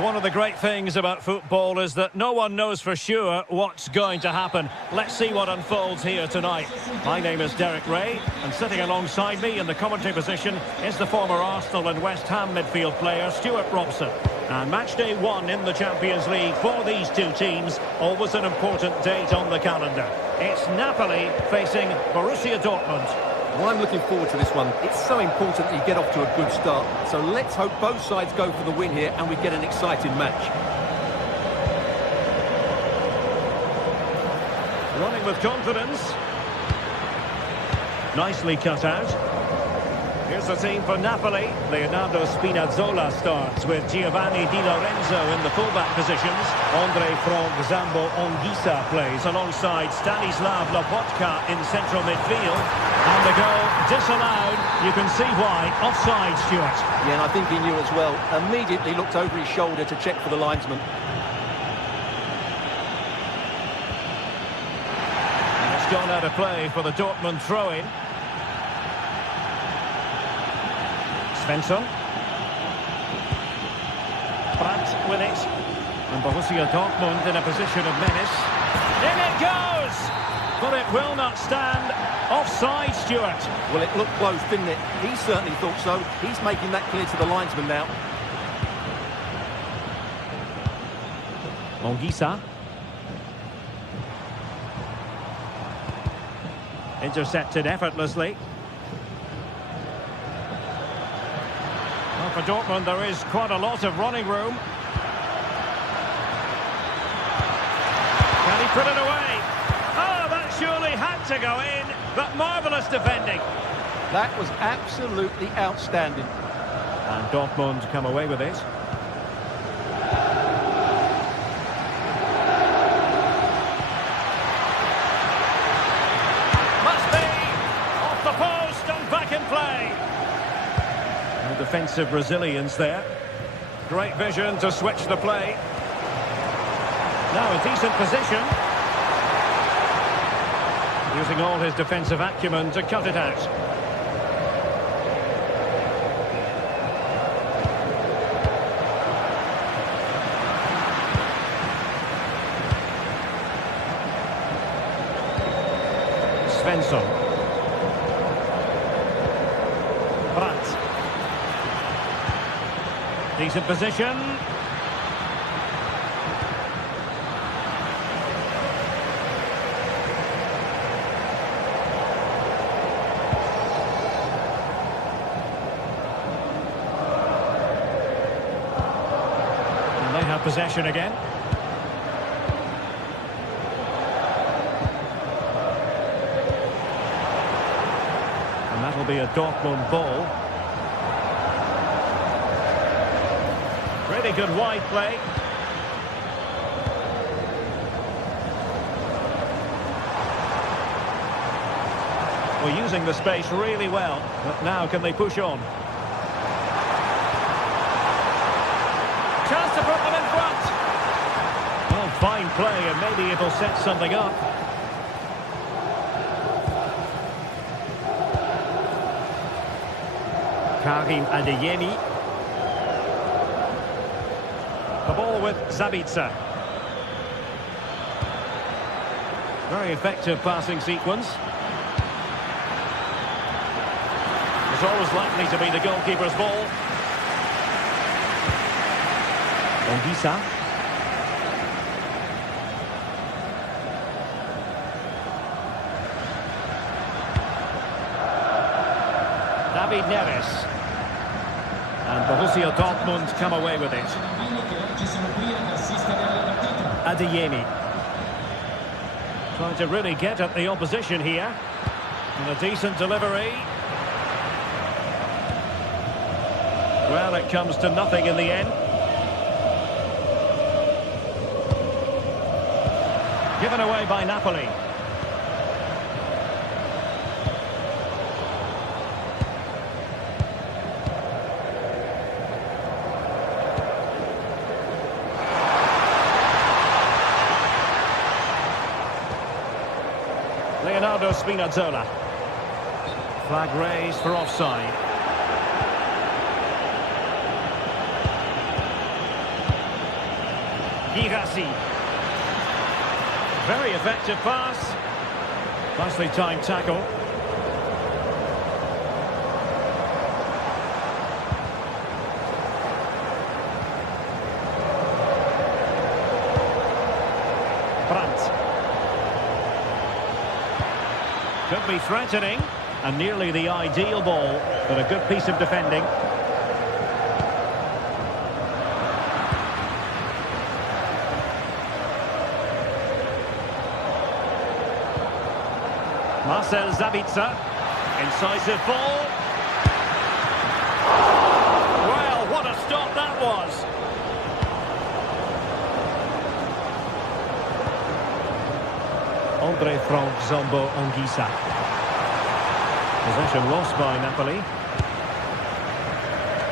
One of the great things about football is that no one knows for sure what's going to happen. Let's see what unfolds here tonight. My name is Derek Ray, and sitting alongside me in the commentary position is the former Arsenal and West Ham midfield player Stuart Robson. And match day 1 in the Champions League for these two teams, always an important date on the calendar. It's Napoli facing Borussia Dortmund. Well, I'm looking forward to this one. It's so important that you get off to a good start. So let's hope both sides go for the win here and we get an exciting match. Running with confidence. Nicely cut out. Here's the team for Napoli. Leonardo Spinazzola starts with Giovanni Di Lorenzo in the fullback positions. Andre Frank Zambo Anguissa plays alongside Stanislav Lobotka in central midfield. And the goal disallowed. You can see why. Offside, Stuart. Yeah, and I think he knew as well. Immediately looked over his shoulder to check for the linesman. And it's gone out of play for the Dortmund throw-in. Svensson. Brandt with it. And Borussia Dortmund in a position of menace. In it goes! But it will not stand. Offside, Stuart. Well, it looked close, didn't it? He certainly thought so. He's making that clear to the linesman now. Anguissa. Intercepted effortlessly. Well, for Dortmund, there is quite a lot of running room. Can he put it away? Oh, that surely had to go in, but marvellous defending. That was absolutely outstanding. And Dortmund come away with it. Must be! Off the post and back in play. No defensive resilience there. Great vision to switch the play. Now a decent position. Using all his defensive acumen to cut it out. Svensson. Brandt. Decent position. They have possession again. And that'll be a Dortmund ball. Really good wide play. We're using the space really well, but now can they push on? Chance to put them in front. Oh, fine play, and maybe it'll set something up. Karim Adeyemi. The ball with Zabitzer. Very effective passing sequence. It's always likely to be the goalkeeper's ball. Anguissa. David Neres. And Borussia Dortmund come away with it. Adeyemi. Trying to really get at the opposition here. And a decent delivery. Well, it comes to nothing in the end. Given away by Napoli. Bernardo Spinazzola. Flag raised for offside. Girassi. Very effective pass. Nicely timed tackle. Brandt. Could be threatening, and nearly the ideal ball, but a good piece of defending. Marcel Sabitzer, incisive ball. Well, what a stop that was. Andre Frank Zombo Anguissa. Possession lost by Napoli.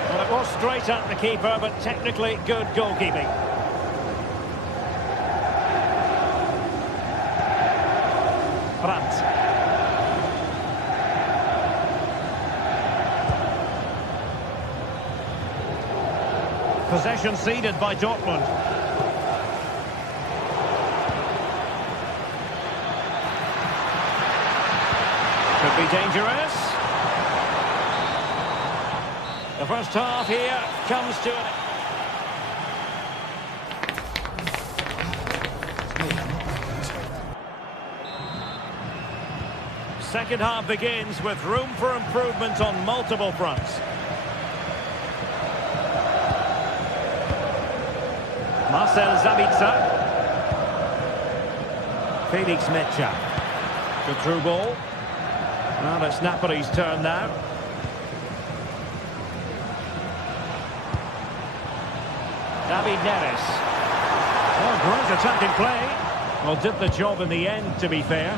Well, it was straight at the keeper, but technically good goalkeeping. Brandt. Possession ceded by Dortmund. Could be dangerous. The first half here comes to an... Second half begins with room for improvement on multiple fronts. Marcel Sabitzer. Felix Mecha. Good through ball. Well, it's Napoli's turn now. David Neres. Oh, great attacking play. Well, did the job in the end, to be fair.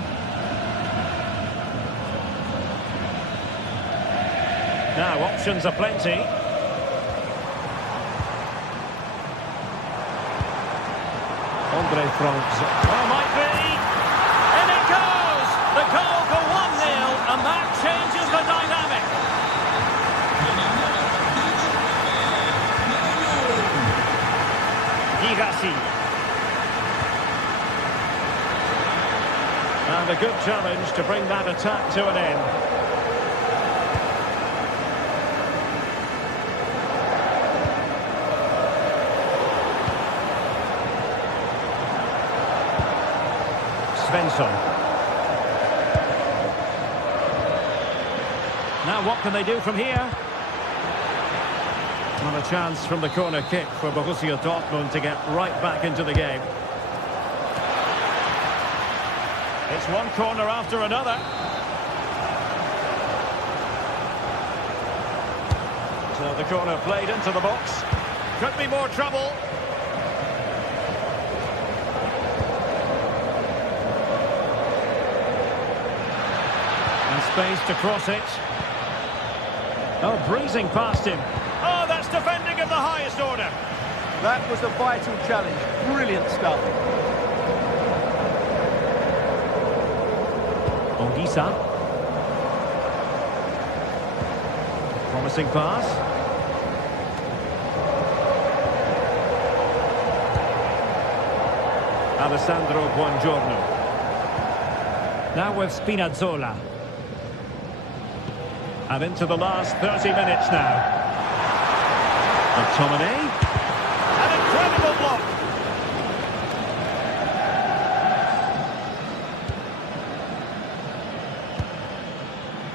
Now, options are plenty. Andre Frank. Oh, might be. In it goes! The goal for 1-0, and that changes the dynamic. Girassi. And a good challenge to bring that attack to an end. Svensson. Now what can they do from here? Well, a chance from the corner kick for Borussia Dortmund to get right back into the game. It's one corner after another. So the corner played into the box. Could be more trouble. Space to cross it. Oh, breezing past him. Oh, that's defending of the highest order. That was a vital challenge. Brilliant stuff. Anguissa. Promising pass. Alessandro Buongiorno. Now with Spinazzola. And into the last 30 minutes now. McTominay. An incredible block.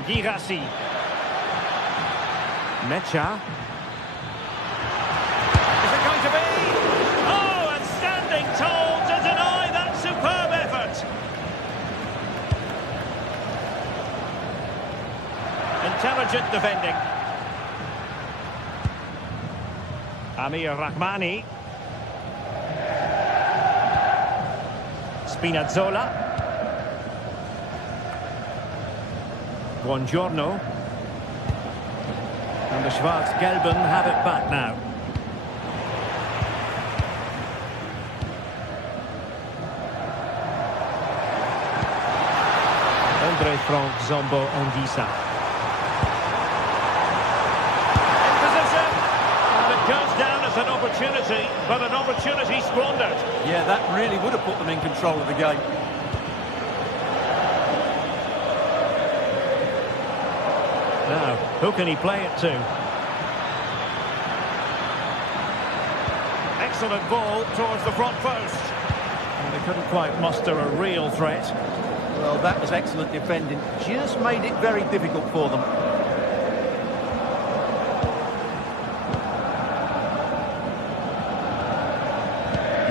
Girassi. Mecha. Is it going to be? Oh, and standing tall to deny that superb effort. Intelligent defending. Amir Rahmani. Spinazzola. Buongiorno. And the Schwarz-Gelben have it back now. Frank Zombo Anguissa. In position. And it goes down as an opportunity, but an opportunity squandered. Yeah, that really would have put them in control of the game. Now, who can he play it to? Excellent ball towards the front post. And they couldn't quite muster a real threat. Well, that was excellent defending. Just made it very difficult for them.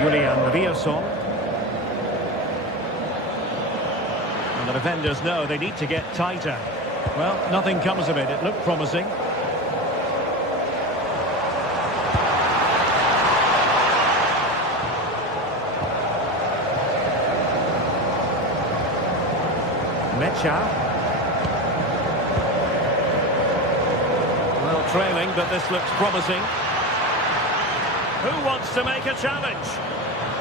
Julian Rierson. And the defenders know they need to get tighter. Well, nothing comes of it. It looked promising. Mecha. Well, trailing, but this looks promising. Who wants to make a challenge?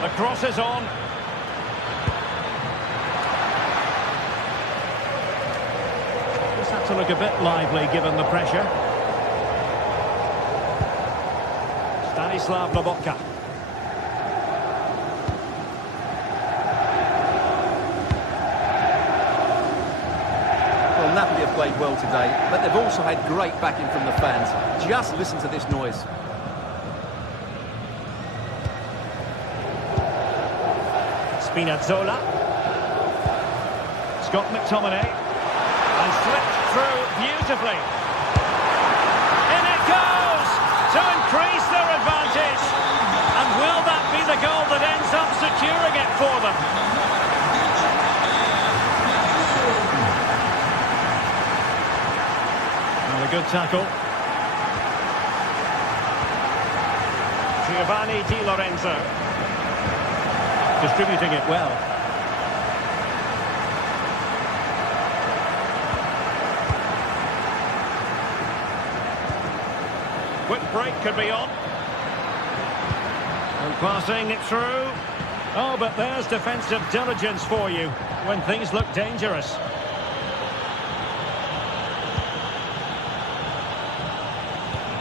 The cross is on. Just had to look a bit lively given the pressure. Stanislav Lobotka. Well, Napoli have played well today, but they've also had great backing from the fans. Just listen to this noise. Spinazzola. Scott McTominay. And slipped through beautifully. In it goes! To increase their advantage. And will that be the goal that ends up securing it for them? Well, a good tackle. Giovanni Di Lorenzo. Distributing it well. Quick break could be on. And passing it through. Oh, but there's defensive diligence for you when things look dangerous.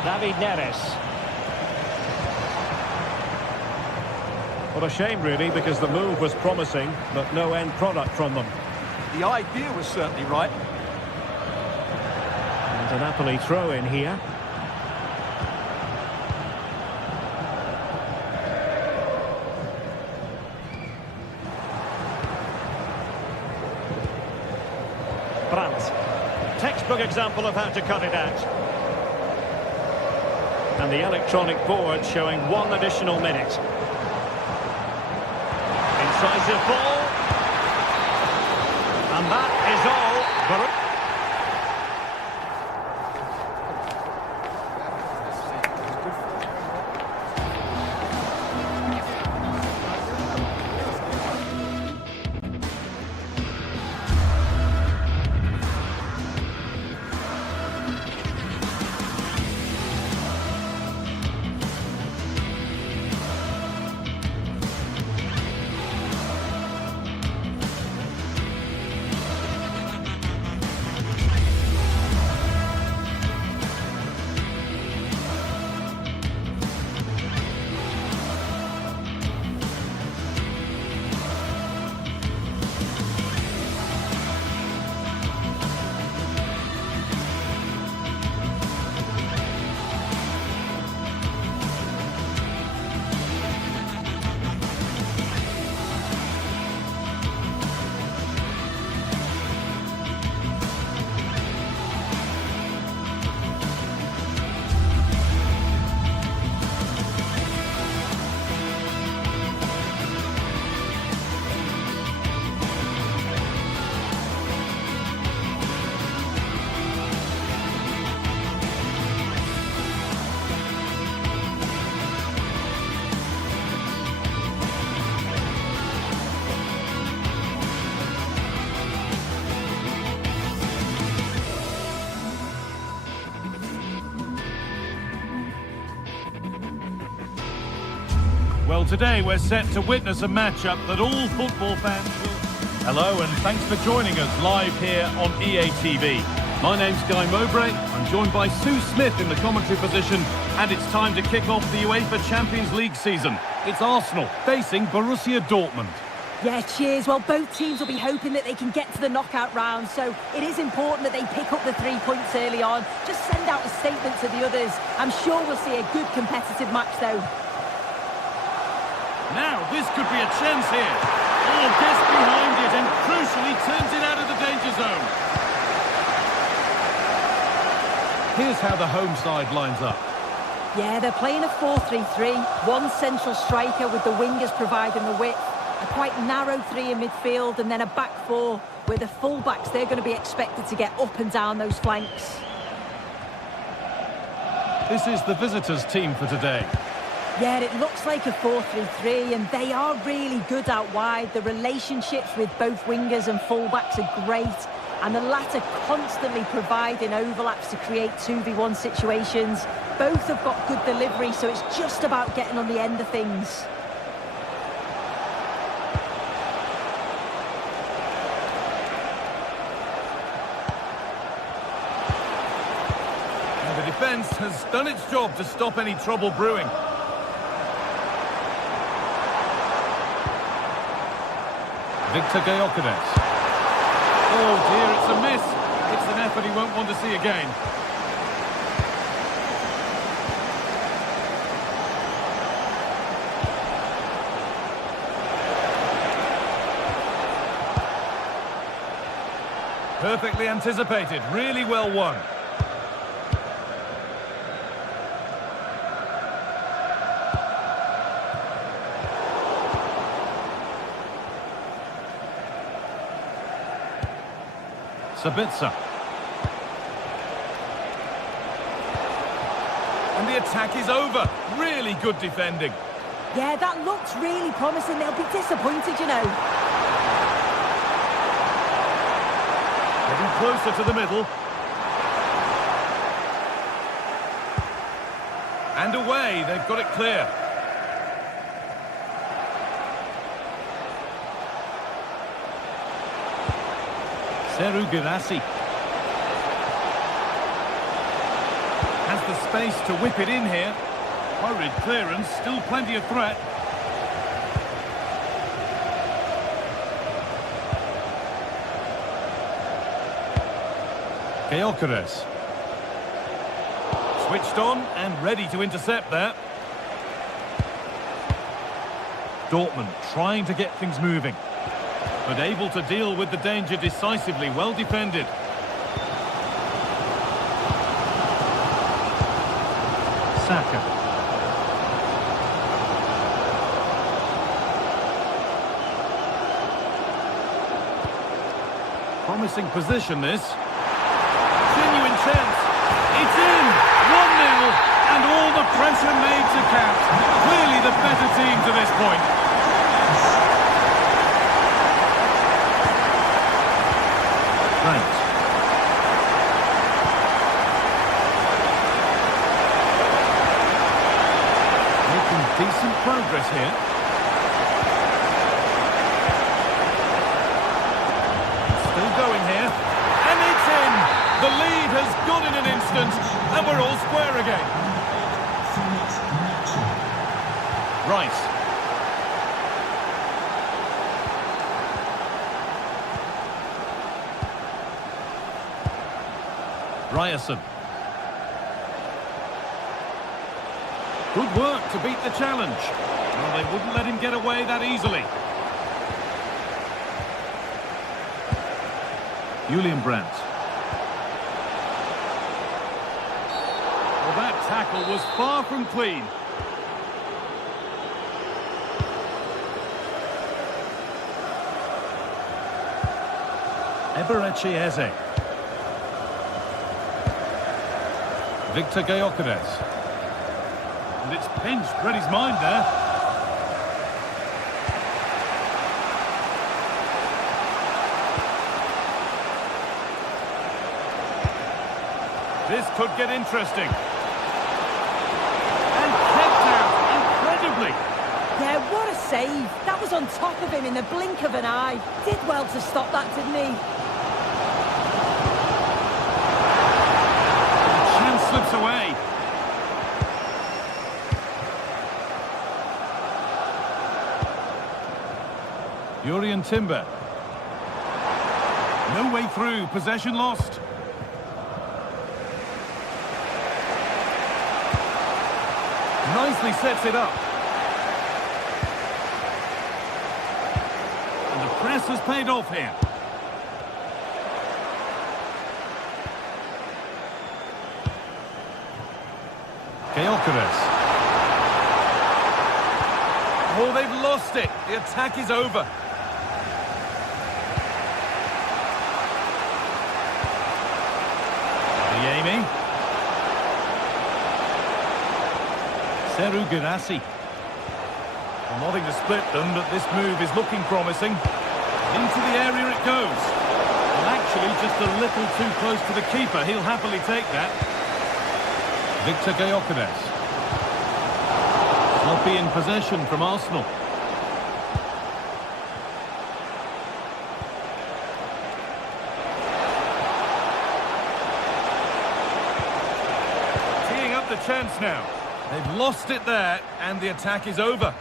David Neres. What a shame, really, because the move was promising, but no end product from them. The idea was certainly right. And a Napoli throw in here. Brandt. Textbook example of how to cut it out. And the electronic board showing 1 additional minute. Incisive ball. And that is all. Well, today we're set to witness a matchup that all football fans will... Hello and thanks for joining us live here on EA TV. My name's Guy Mowbray. I'm joined by Sue Smith in the commentary position, and it's time to kick off the UEFA Champions League season. It's Arsenal facing Borussia Dortmund. Yeah, cheers. Well, both teams will be hoping that they can get to the knockout round, so it is important that they pick up the 3 points early on. Just send out a statement to the others. I'm sure we'll see a good competitive match, though. Now, this could be a chance here. Oh, gets behind it and crucially turns it out of the danger zone. Here's how the home side lines up. Yeah, they're playing a 4-3-3. One central striker with the wingers providing the width. A quite narrow three in midfield and then a back four where the full-backs, they're going to be expected to get up and down those flanks. This is the visitors' team for today. Yeah, it looks like a 4-3-3 and they are really good out wide. The relationships with both wingers and full-backs are great. And the latter constantly providing overlaps to create 2v1 situations. Both have got good delivery, so it's just about getting on the end of things. And the defence has done its job to stop any trouble brewing. Victor Gyökeres. Oh dear, it's a miss. It's an effort he won't want to see again. Perfectly anticipated, really well won. Sabitzer. And the attack is over. Really good defending. Yeah, that looks really promising. They'll be disappointed, you know. Getting closer to the middle. And away, they've got it clear. Seru Girassi has the space to whip it in here. Hurried clearance, still plenty of threat. Gyökeres. Switched on and ready to intercept there. Dortmund trying to get things moving, but able to deal with the danger decisively, well defended. Saka. Promising position this. Genuine chance. It's in! 1-0 and all the pressure made to count. Clearly the better team to this point. Making decent progress here. Still going here. And it's in! The lead has gone in an instant, and we're all square again. Rice. Ryerson. Good work to beat the challenge. Well, they wouldn't let him get away that easily. Julian Brandt. Well, that tackle was far from clean. Eberechi Eze. Victor Gyökeres. And it's pinched, read his mind there. This could get interesting. And kept out incredibly. Yeah, what a save. That was on top of him in the blink of an eye. Did well to stop that, didn't he? The chance slips away. Jurrien Timber. No way through, possession lost. Nicely sets it up. And the press has paid off here. Gyökeres. Oh, they've lost it. The attack is over. Amy. Serhou Guirassy. Well, nothing to split them, but this move is looking promising. Into the area it goes. Well, actually, just a little too close to the keeper. He'll happily take that. Victor Gyökeres. Sloppy in possession from Arsenal. The chance now. They've lost it there, and the attack is over.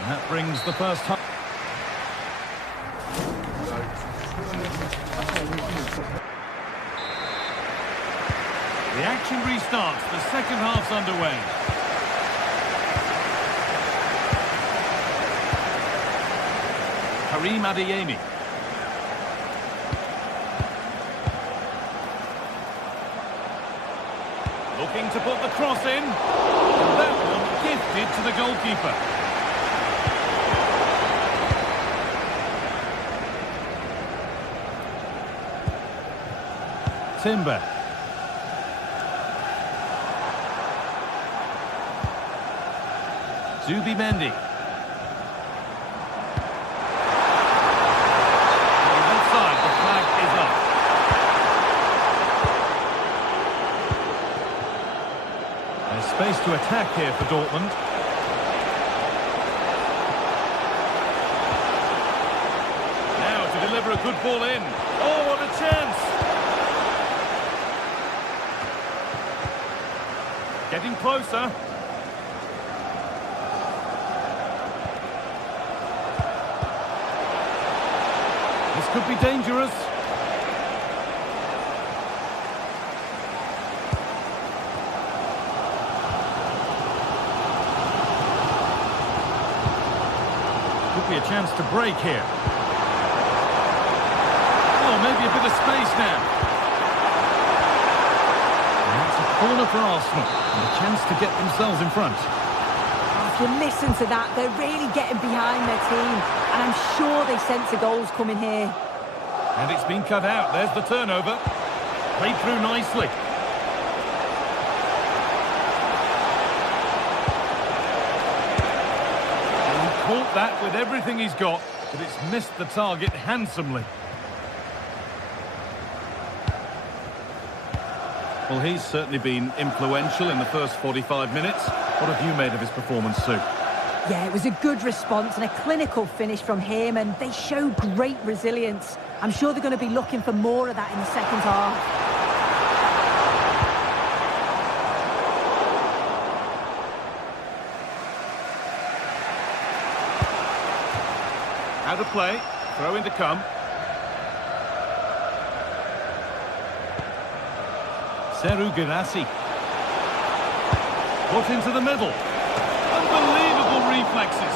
And that brings the first half. The action restarts. The second half's underway. Karim Adeyemi. Looking to put the cross in. And that one gifted to the goalkeeper. Timber. Zubimendi. Space to attack here for Dortmund. Now to deliver a good ball in. Oh, what a chance! Getting closer. This could be dangerous. Be a chance to break here. Oh, maybe a bit of space now. And that's a corner for Arsenal, and a chance to get themselves in front. If you listen to that, they're really getting behind their team, and I'm sure they sense a goal's coming here. And it's been cut out. There's the turnover. Played through nicely. Caught that with everything he's got, but it's missed the target handsomely. Well, he's certainly been influential in the first 45 minutes. What have you made of his performance, Sue? Yeah, it was a good response and a clinical finish from him, and they showed great resilience. I'm sure they're going to be looking for more of that in the second half. Out of play, throw in to come. Serhou Guirassy. Put into the middle. Unbelievable reflexes.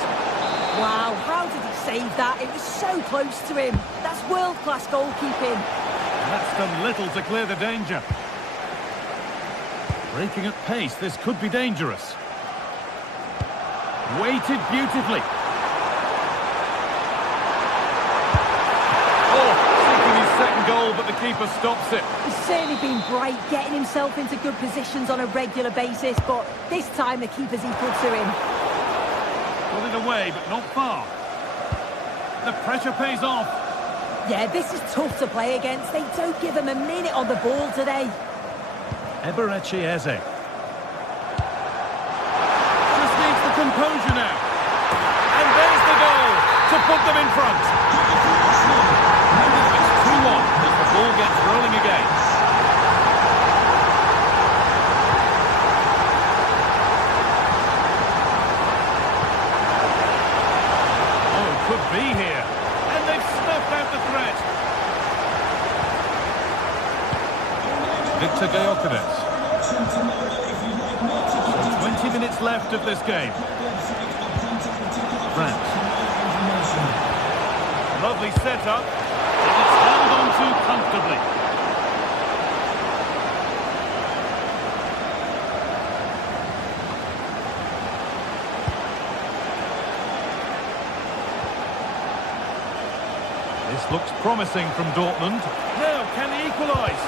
Wow, how did he save that? It was so close to him. That's world-class goalkeeping. That's done little to clear the danger. Breaking at pace, this could be dangerous. Weighted beautifully. Second goal, but the keeper stops it. He's certainly been bright, getting himself into good positions on a regular basis, but this time the keeper's equal to him. Got it away, but not far. The pressure pays off. Yeah, this is tough to play against. They don't give him a minute on the ball today. Eberechi Eze. Just needs the composure now. And there's the goal to put them in front. It's 2-1 as the ball gets rolling again. Oh, could be here. And they've snuffed out the threat. Victor Gyökeres. So 20 minutes left of this game. France. Lovely setup. And it's held on to comfortably. This looks promising from Dortmund. Now, can he equalise?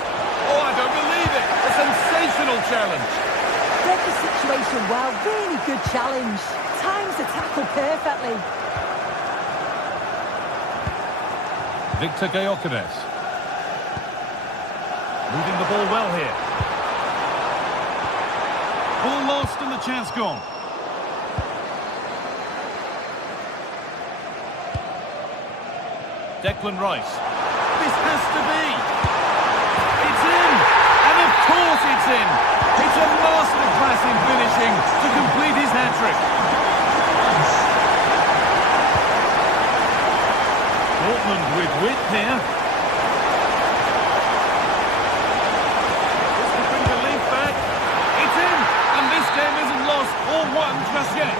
Oh, I don't believe it! A sensational challenge! Read the situation well, really good challenge. Times the tackle perfectly. Victor Gyökeres. Moving the ball well here. Ball lost and the chance gone. Declan Rice. This has to be. It's in! And of course it's in! It's a masterclass in finishing to complete his hat-trick. Dortmund with width here. This could bring the lead back. It's in! And this game isn't lost or won just yet.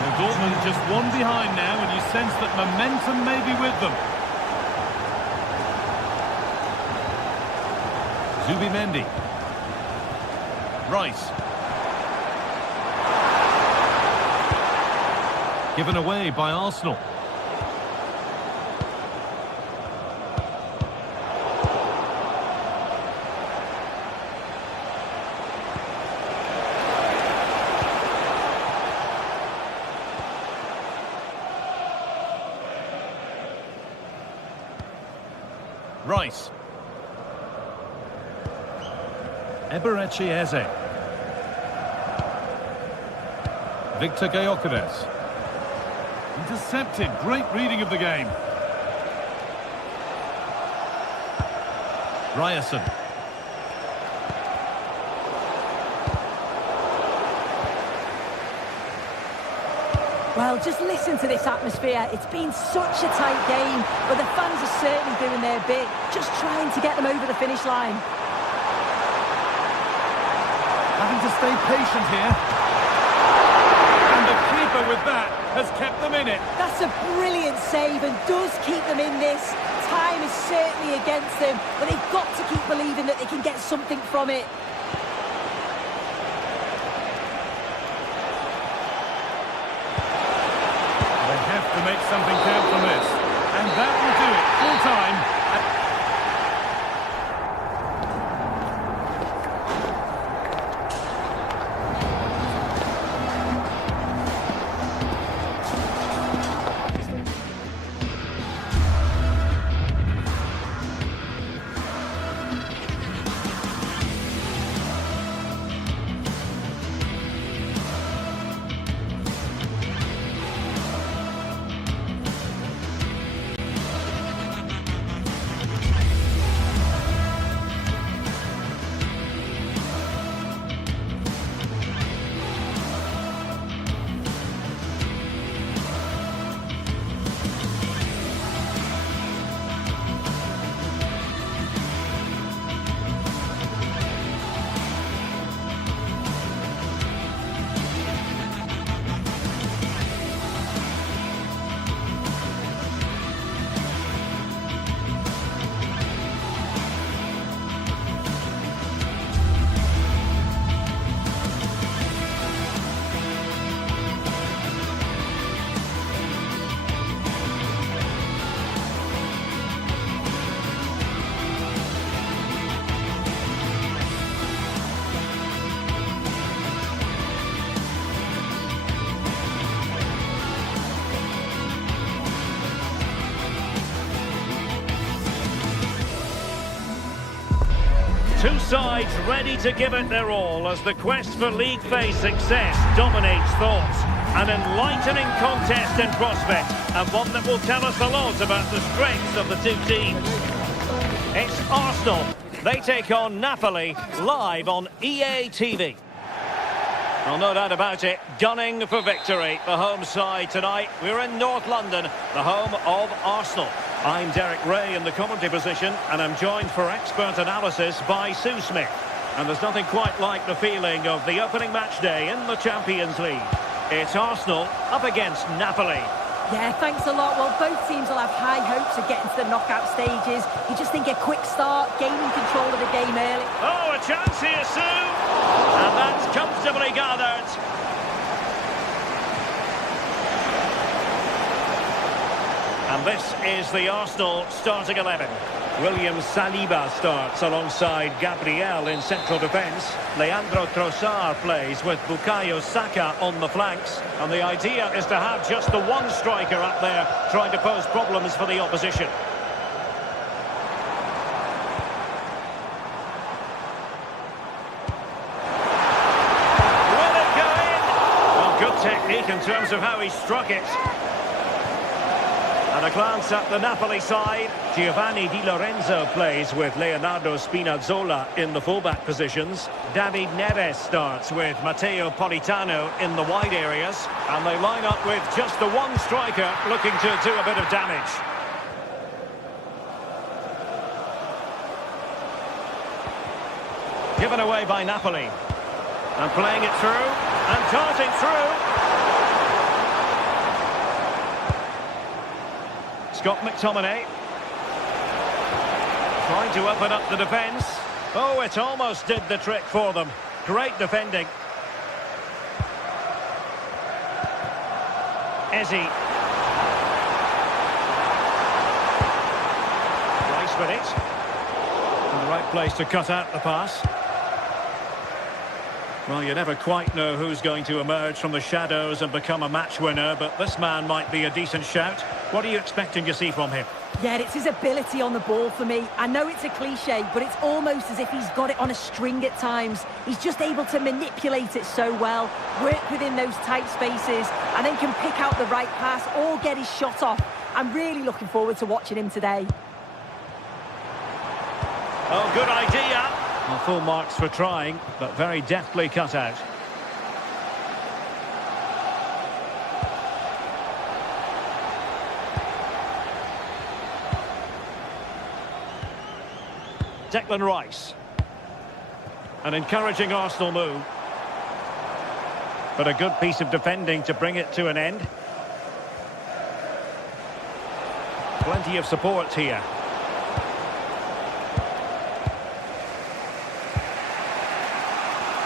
Well, Dortmund just one behind now, and you sense that momentum may be with them. Zubimendi. Rice. Given away by Arsenal. Rice. Eberechi Eze. Victor Gyökeres. Intercepted. Great reading of the game. Ryerson. Well, just listen to this atmosphere. It's been such a tight game, but the fans are certainly doing their bit, just trying to get them over the finish line. Having to stay patient here. And the keeper with that has kept them in it. That's a brilliant save and does keep them in this. Time is certainly against them, but they've got to keep believing that they can get something from it. To make something count from this, and that will do it full time. Two sides ready to give it their all as the quest for league phase success dominates thoughts. An enlightening contest in prospect, and one that will tell us a lot about the strengths of the two teams. It's Arsenal. They take on Napoli live on EA TV. Well, no doubt about it, gunning for victory. The home side tonight. We're in North London, the home of Arsenal. I'm Derek Ray in the commentary position, and I'm joined for expert analysis by Sue Smith. And there's nothing quite like the feeling of the opening match day in the Champions League. It's Arsenal up against Napoli. Yeah, thanks a lot. Well, both teams will have high hopes of getting to the knockout stages. You just think a quick start, gaining control of the game early. Oh, a chance here, Sue! And that's comfortably gathered. And this is the Arsenal starting 11. William Saliba starts alongside Gabriel in central defence. Leandro Trossard plays with Bukayo Saka on the flanks. And the idea is to have just the one striker up there trying to pose problems for the opposition. Will it go in? Well, good technique in terms of how he struck it. And a glance at the Napoli side. Giovanni Di Lorenzo plays with Leonardo Spinazzola in the fullback positions. David Neres starts with Matteo Politano in the wide areas. And they line up with just the one striker looking to do a bit of damage. Given away by Napoli. And playing it through. And darting through. Scott McTominay trying to open up the defence. Oh, it almost did the trick for them. Great defending. Eze. Rice with it. In the right place to cut out the pass. Well, you never quite know who's going to emerge from the shadows and become a match winner, but this man might be a decent shout. What are you expecting to see from him? Yeah, it's his ability on the ball for me. I know it's a cliche, but it's almost as if he's got it on a string at times. He's just able to manipulate it so well, work within those tight spaces, and then can pick out the right pass or get his shot off. I'm really looking forward to watching him today. Oh, good idea. Well, full marks for trying, but very deftly cut out. Declan Rice. An encouraging Arsenal move. But a good piece of defending to bring it to an end. Plenty of support here.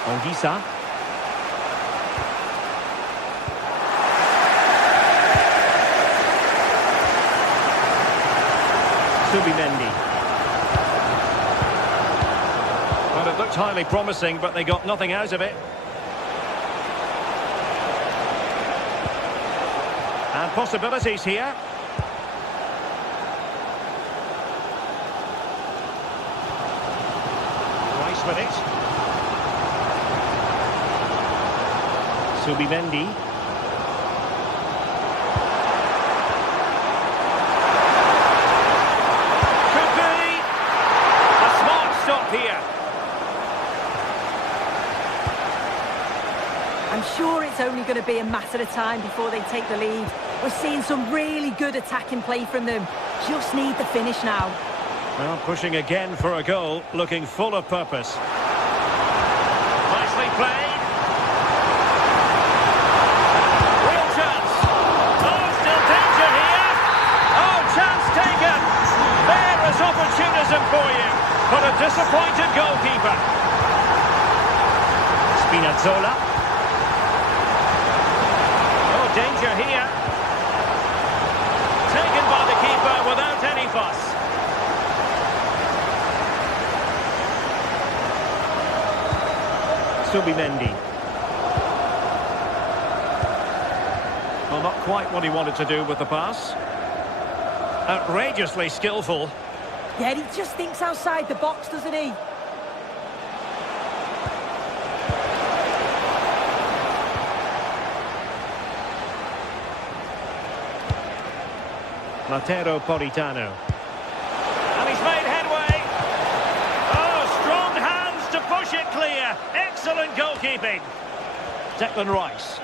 Ongisa. Subimendi. Well, it looked highly promising, but they got nothing out of it. And possibilities here. Rice with it. Subimendi. Could be a smart stop here. I'm sure it's only going to be a matter of time before they take the lead. We're seeing some really good attacking play from them. Just need the finish now. Well, pushing again for a goal, looking full of purpose. Nicely played. Opportunism for you, but a disappointed goalkeeper. Spinazzola. Oh, danger here. Taken by the keeper without any fuss. Subimendi. Well, not quite what he wanted to do with the pass. Outrageously skillful. Yeah, he just thinks outside the box, doesn't he? Politano. And he's made headway. Oh, strong hands to push it clear. Excellent goalkeeping. Declan Rice.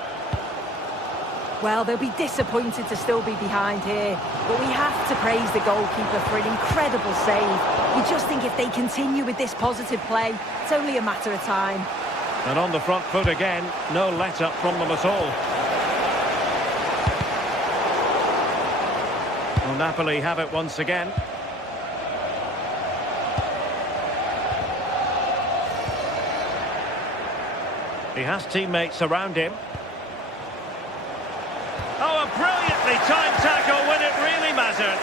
Well, they'll be disappointed to still be behind here, but we have to praise the goalkeeper for an incredible save. We just think if they continue with this positive play, it's only a matter of time. And on the front foot again, no let-up from them at all. Will Napoli have it once again? He has teammates around him. Oh, a brilliantly timed tackle when it really mattered.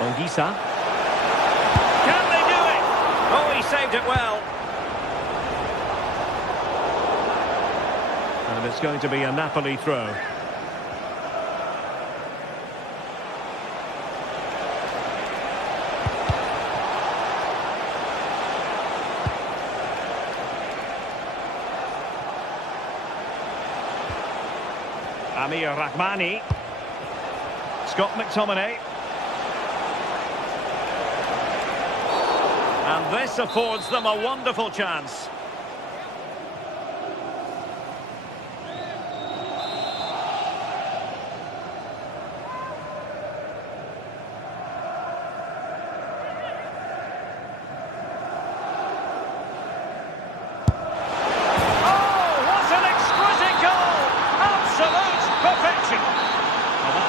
Ongisa. Can they do it? Oh, he saved it well. And it's going to be a Napoli throw. Amir Rahmani. Scott McTominay. And this affords them a wonderful chance.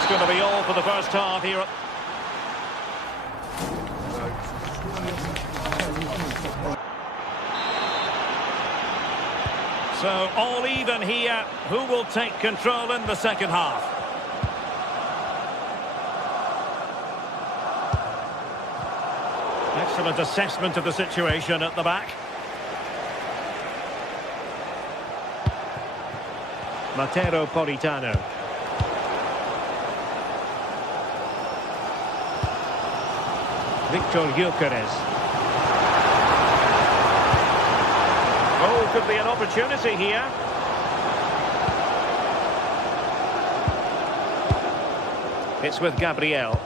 Going to be all for the first half here. So all even here. Who will take control in the second half? Excellent assessment of the situation at the back. Politano. Victor Gyökeres. Oh, could be an opportunity here. It's with Gabriel.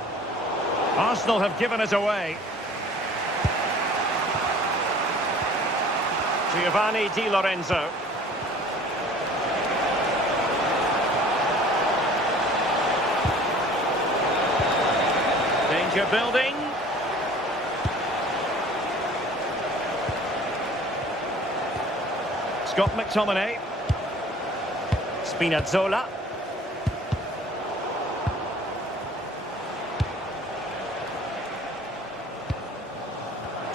Arsenal have given it away. Giovanni Di Lorenzo. Danger building. Scott McTominay. Spinazzola.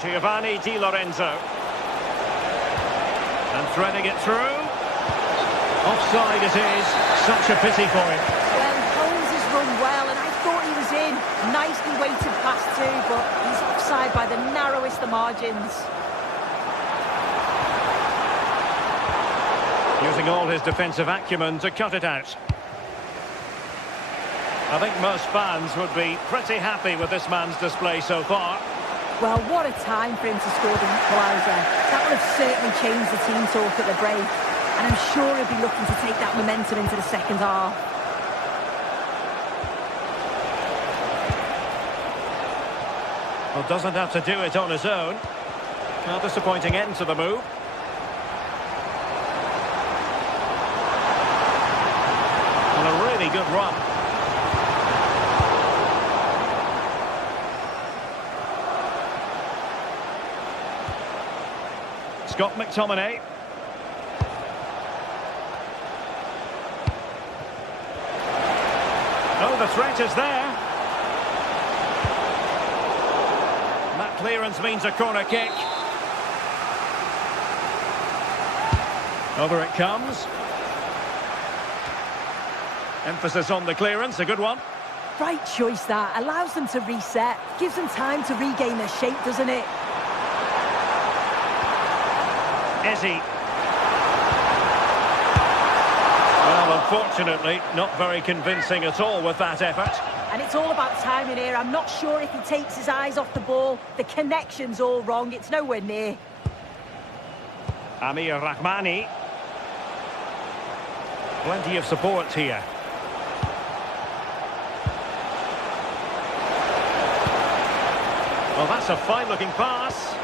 Giovanni Di Lorenzo. And threading it through. Offside it is. Such a pity for him. Well, Holmes has run well, and I thought he was in. Nicely weighted pass too, but he's offside by the narrowest of margins. Using all his defensive acumen to cut it out. I think most fans would be pretty happy with this man's display so far. Well, what a time for him to score the equaliser. That would have certainly changed the team talk at the break. And I'm sure he'll be looking to take that momentum into the second half. Well, doesn't have to do it on his own. Well, disappointing end to the move. And a really good run. Scott McTominay. Oh, the threat is there. That clearance means a corner kick. Over it comes. Emphasis on the clearance, a good one. Right choice that. Allows them to reset. Gives them time to regain their shape, doesn't it? Ezzy. Well, unfortunately, not very convincing at all with that effort. And it's all about timing here. I'm not sure if he takes his eyes off the ball. The connection's all wrong. It's nowhere near. Amir Rahmani. Plenty of support here. Well, that's a fine-looking pass.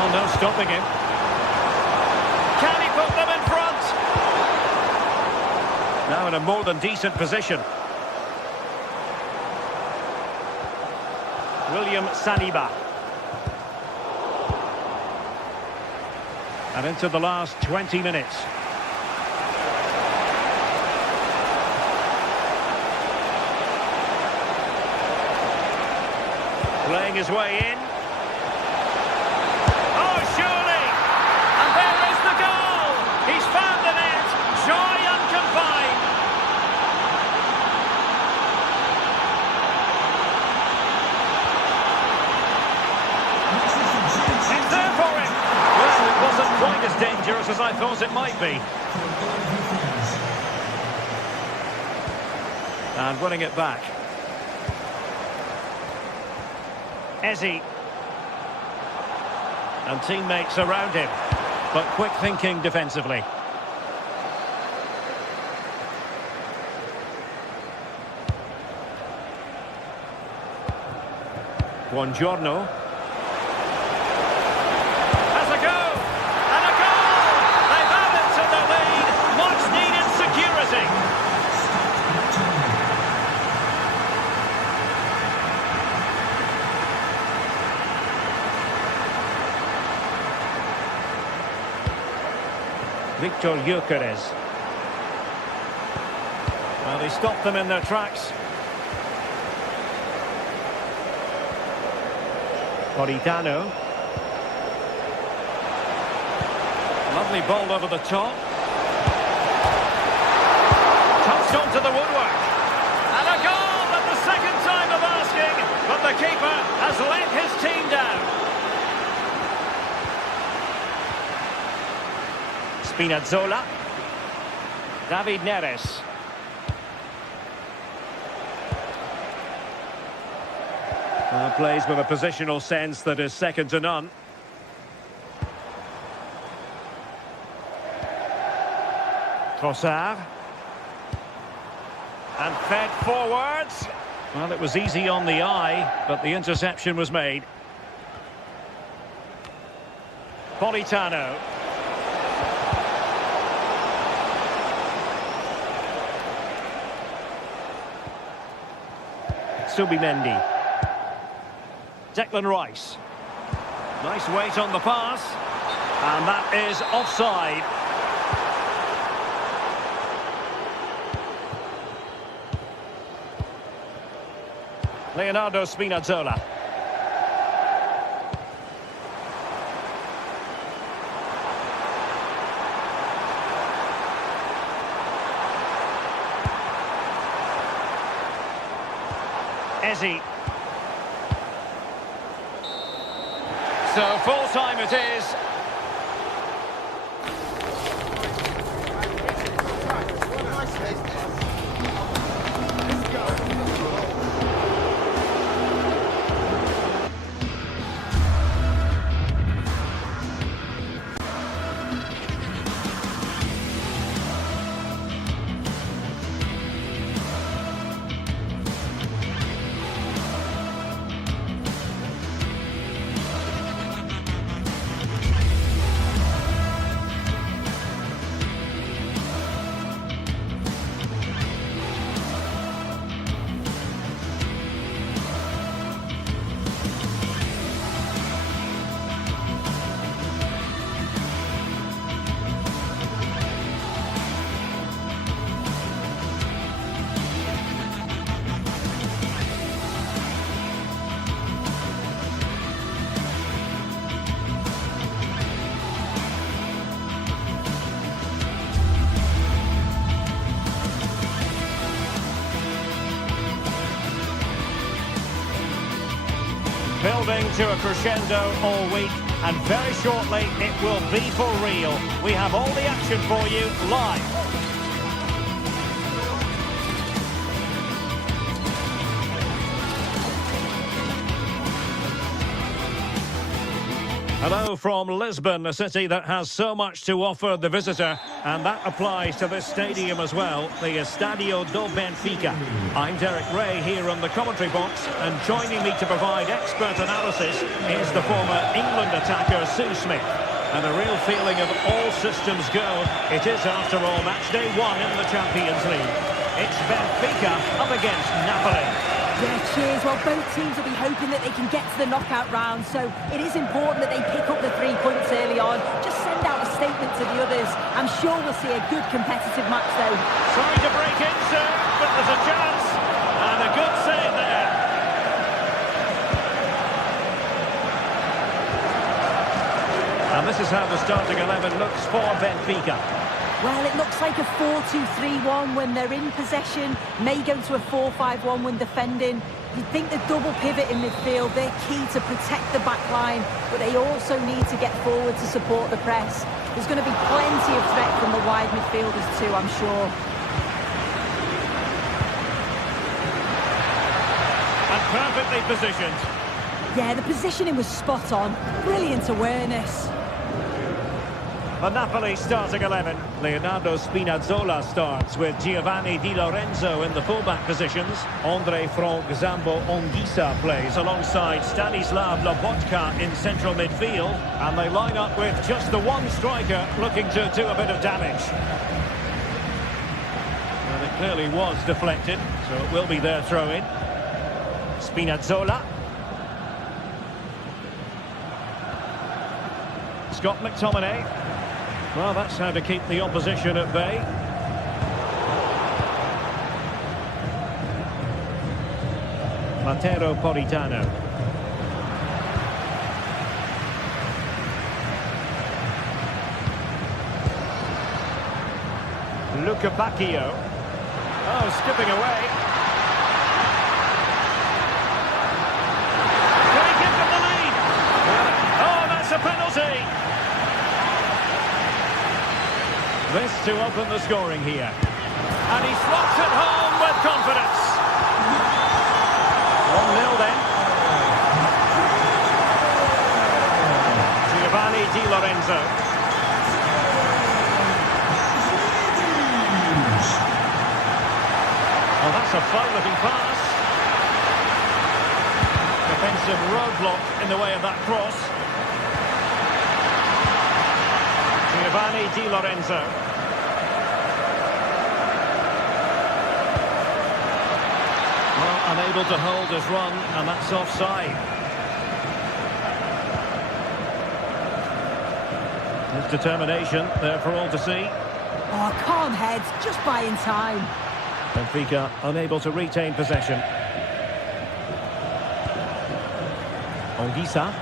Oh, no stopping him. Can he put them in front? Now in a more than decent position. William Saliba. And into the last 20 minutes. Playing his way in. Oh, surely! And there is the goal! He's found the net! Joy unconfined! It's there for him! Well, it wasn't quite as dangerous as I thought it might be. And winning it back. Ezzy. And teammates around him. But quick thinking defensively. Buongiorno. Has a go! And a goal! They've added to the lead. Much needed security. Victor Gyökeres. Well, he stopped them in their tracks. Politano. Lovely ball over the top. Touched onto the woodwork. And a goal at the second time of asking, but the keeper has let his team down. Spinazzola. David Neres. Plays with a positional sense that is second to none. Trossard. And fed forwards. Well, it was easy on the eye, but the interception was made. Politano. Subimendi. Declan Rice. Nice weight on the pass. And that is offside. Leonardo Spinazzola. Ezzy. So full time it is. Building to a crescendo all week, and very shortly it will be for real. We have all the action for you live. Hello from Lisbon, a city that has so much to offer the visitor, and that applies to this stadium as well, the Estadio do Benfica. I'm Derek Ray here on the commentary box, and joining me to provide expert analysis is the former England attacker Sue Smith. And a real feeling of all systems go. It is, after all, match day 1 in the Champions League. It's Benfica up against Napoli. Yeah, cheers. Well, both teams will be hoping that they can get to the knockout round, so it is important that they pick up the 3 points early on. Just send out a statement to the others. I'm sure we'll see a good competitive match, though. Sorry to break in, sir, but there's a chance. And a good save there. And this is how the starting 11 looks for Benfica. Well, it looks like a 4-2-3-1 when they're in possession, may go to a 4-5-1 when defending. You'd think the double pivot in midfield, they're key to protect the back line, but they also need to get forward to support the press. There's going to be plenty of threat from the wide midfielders too, I'm sure. And perfectly positioned. Yeah, the positioning was spot on. Brilliant awareness. The Napoli starting 11. Leonardo Spinazzola starts with Giovanni Di Lorenzo in the fullback positions. Andre Frank Zambo Anguissa plays alongside Stanislav Lobotka in central midfield. And they line up with just the one striker looking to do a bit of damage. And it clearly was deflected, so it will be their throw-in. Spinazzola. Scott McTominay. Well, that's how to keep the opposition at bay. Matteo Politano. Luca Bacchio. Oh, skipping away. Can he give them the lead? Oh, that's a penalty. This to open the scoring here. And he slots it home with confidence. 1-0 then. Giovanni Di Lorenzo. Oh, that's a fine-looking pass. Defensive roadblock in the way of that cross. Giovanni Di Lorenzo. Well, unable to hold his run, and that's offside. His determination there for all to see. Oh, calm heads, just buying time. Benfica unable to retain possession. Anguissa.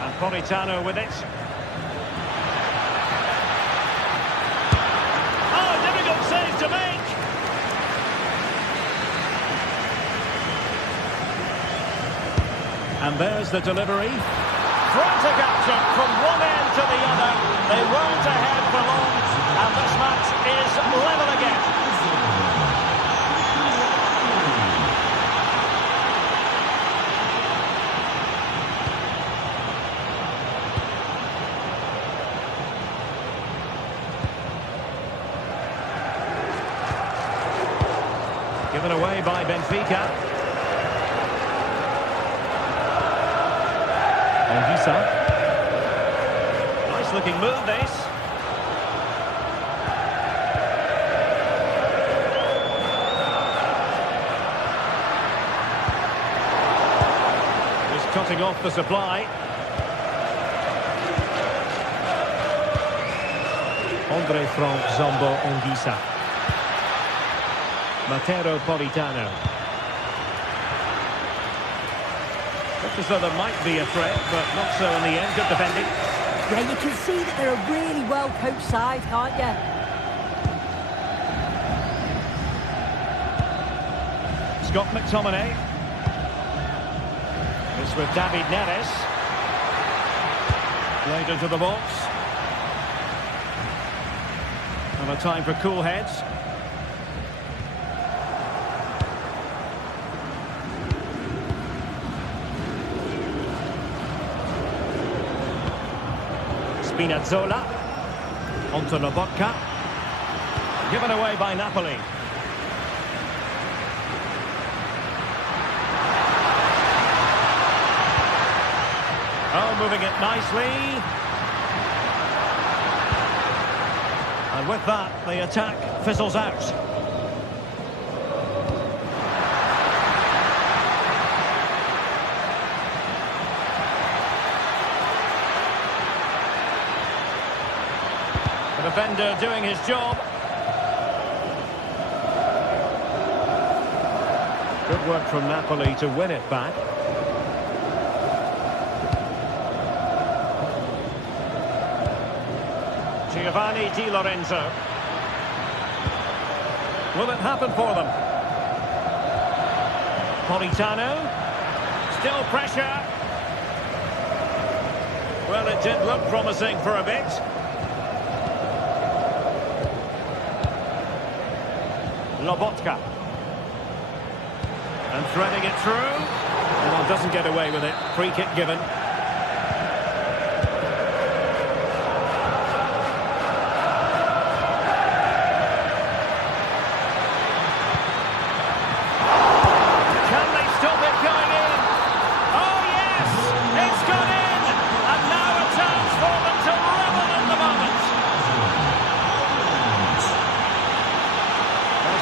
And Politano with it. Save to make. And there's the delivery. Frantic action from one end to the other. They weren't ahead for long, and this match is level again. Given away by Benfica. Anguissa. Nice looking move, this. Just cutting off the supply. Andre Frank Zambo Anguissa. Matteo Politano. Looks as though there might be a threat, but not so in the end. Good defending. Yeah, you can see that they're a really well-coached side, can't you? Scott McTominay. It's with David Neres. Played into the box. And a time for cool heads. Spinazzola. Onto Lobotka. Given away by Napoli. Oh, moving it nicely. And with that, the attack fizzles out. The defender doing his job. Good work from Napoli to win it back. Giovanni Di Lorenzo. Will it happen for them? Politano. Still pressure. Well, it did look promising for a bit. Lobotka. And threading it through. Well, doesn't get away with it. Free kick given.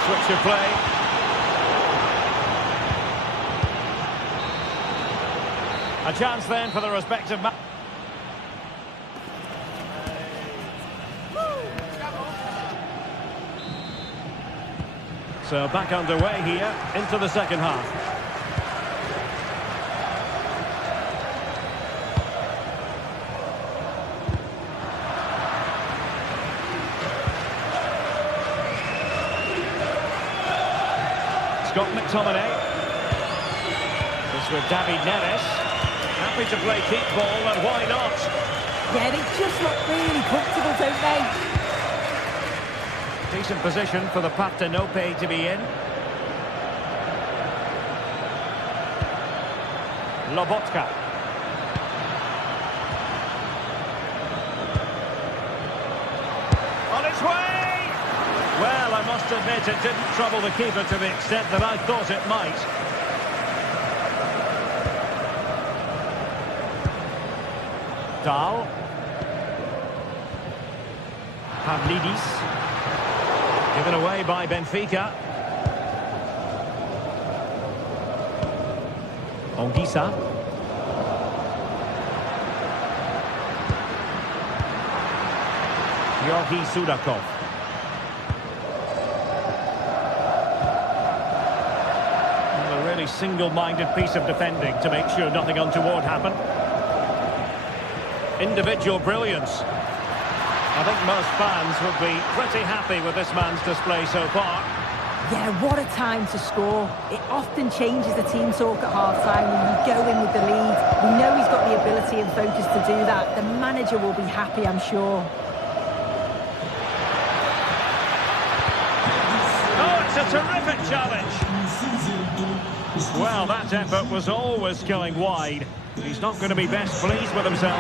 Switch of play. A chance then for the respective match. So back underway here into the second half. Scott McTominay. This with David Neres. Happy to play keep ball, and why not? Yeah, they just look really comfortable, don't they? Decent position for the Partenope to be in. Lobotka. On its way! Well, I must admit it didn't trouble the keeper to the extent that I thought it might. Dahl. Pavlidis. Given away by Benfica. Onguisa. Georgi Sudakov. A really single-minded piece of defending to make sure nothing untoward happened. Individual brilliance. I think most fans would be pretty happy with this man's display so far. Yeah, what a time to score. It often changes the team talk at half-time when you go in with the lead. We know he's got the ability and focus to do that. The manager will be happy, I'm sure. Oh, it's a terrific challenge. Well, that effort was always going wide. He's not going to be best pleased with himself.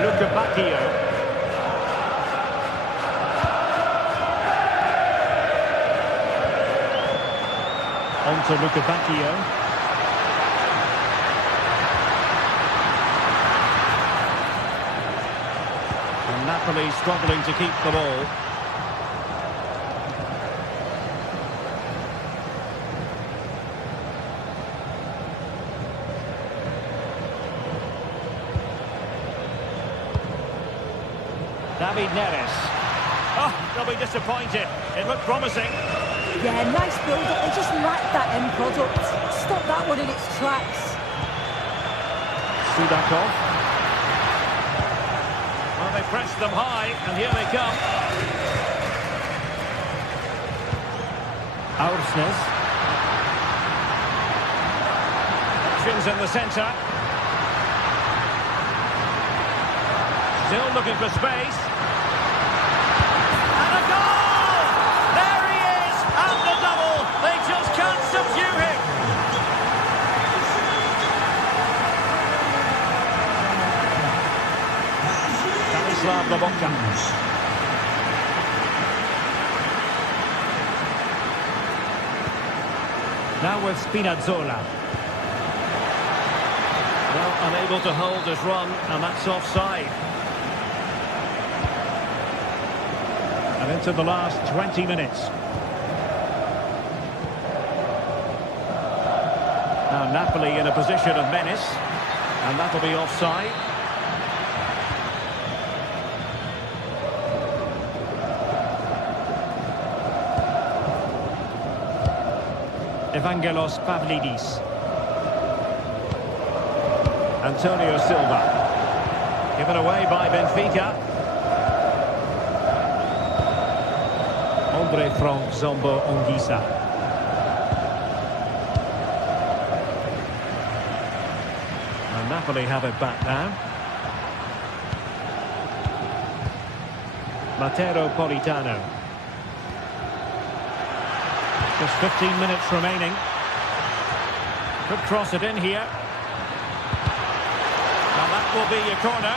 Luca Bacchio. On to Luca Bacchio. And Napoli struggling to keep the ball. David Neres. Oh, they'll be disappointed. It looked promising. Yeah, nice build-up. They just lacked that end product. Stop that one in its tracks. Sudakov. Well, they pressed them high, and here they come. Aursnes. Options in the centre. Still looking for space. And a goal! There he is! And the double! They just can't subdue him! the Bocca. Now with Spinazzola. Well, unable to hold his run, and that's offside. And into the last 20 minutes. Now Napoli in a position of menace, and that'll be offside. Evangelos Pavlidis. Antonio Silva. Given away by Benfica. Andre Frank Zombo Ongisa. And Napoli have it back now. Matteo Politano. Just 15 minutes remaining. Could cross it in here. Now that will be your corner.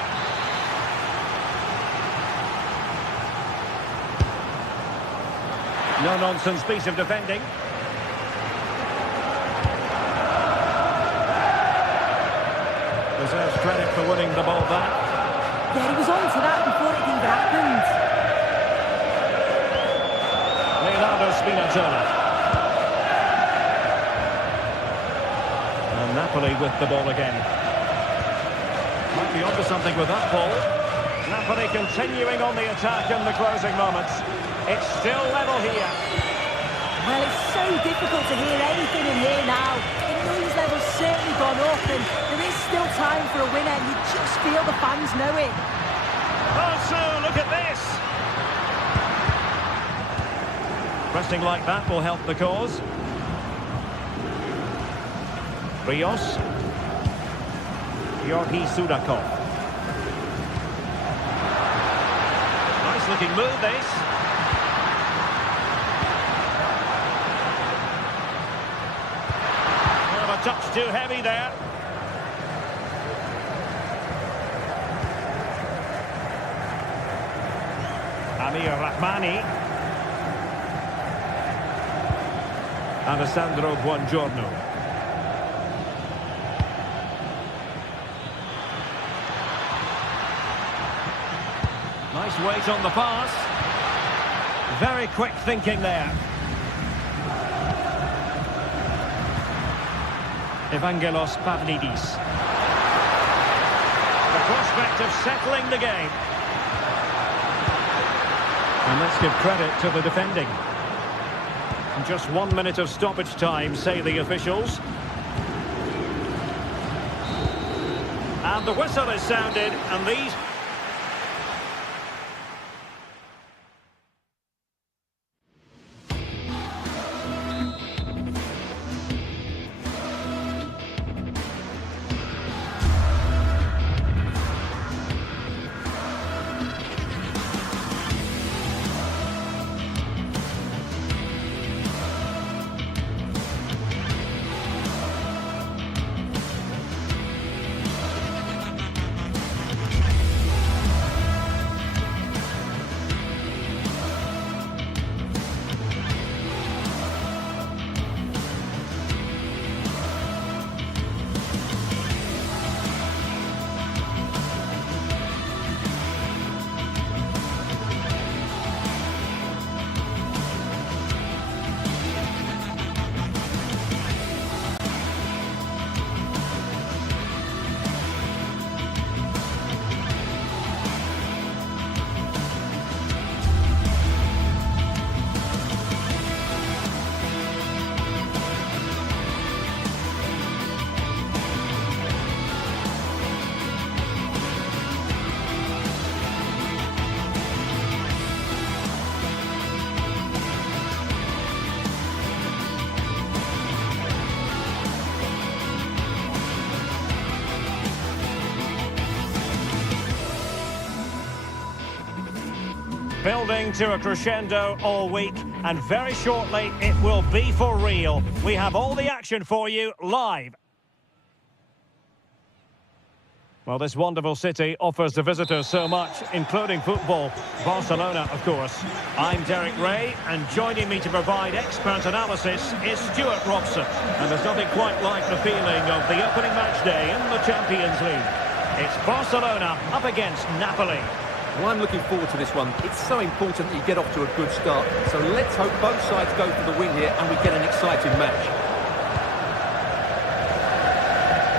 No-nonsense piece of defending. Deserves credit for winning the ball back. Yeah, he was on to that before it even happened. Leonardo Spinazzola. And Napoli with the ball again. Might be onto something with that ball. Napoli continuing on the attack in the closing moments. It's still level here. Well, it's so difficult to hear anything in here now. The noise level's certainly gone up, and there is still time for a winner, and you just feel the fans know it. Also, look at this. Pressing like that will help the cause. Rios. Georgi Sudakov. Nice looking move, this. Well, a touch too heavy there. Amir Rahmani. Alessandro Buongiorno. Nice weight on the pass. Very quick thinking there. Evangelos Pavlidis. The prospect of settling the game. And let's give credit to the defending. Just 1 minute of stoppage time, say the officials. And the whistle is sounded, and these... Building to a crescendo all week, and very shortly it will be for real. We have all the action for you live. Well, this wonderful city offers the visitors so much, including football. Barcelona, of course. I'm Derek Ray, and joining me to provide expert analysis is Stuart Robson. And there's nothing quite like the feeling of the opening match day in the Champions League. It's Barcelona up against Napoli. Well, I'm looking forward to this one. It's so important that you get off to a good start. So let's hope both sides go for the win here and we get an exciting match.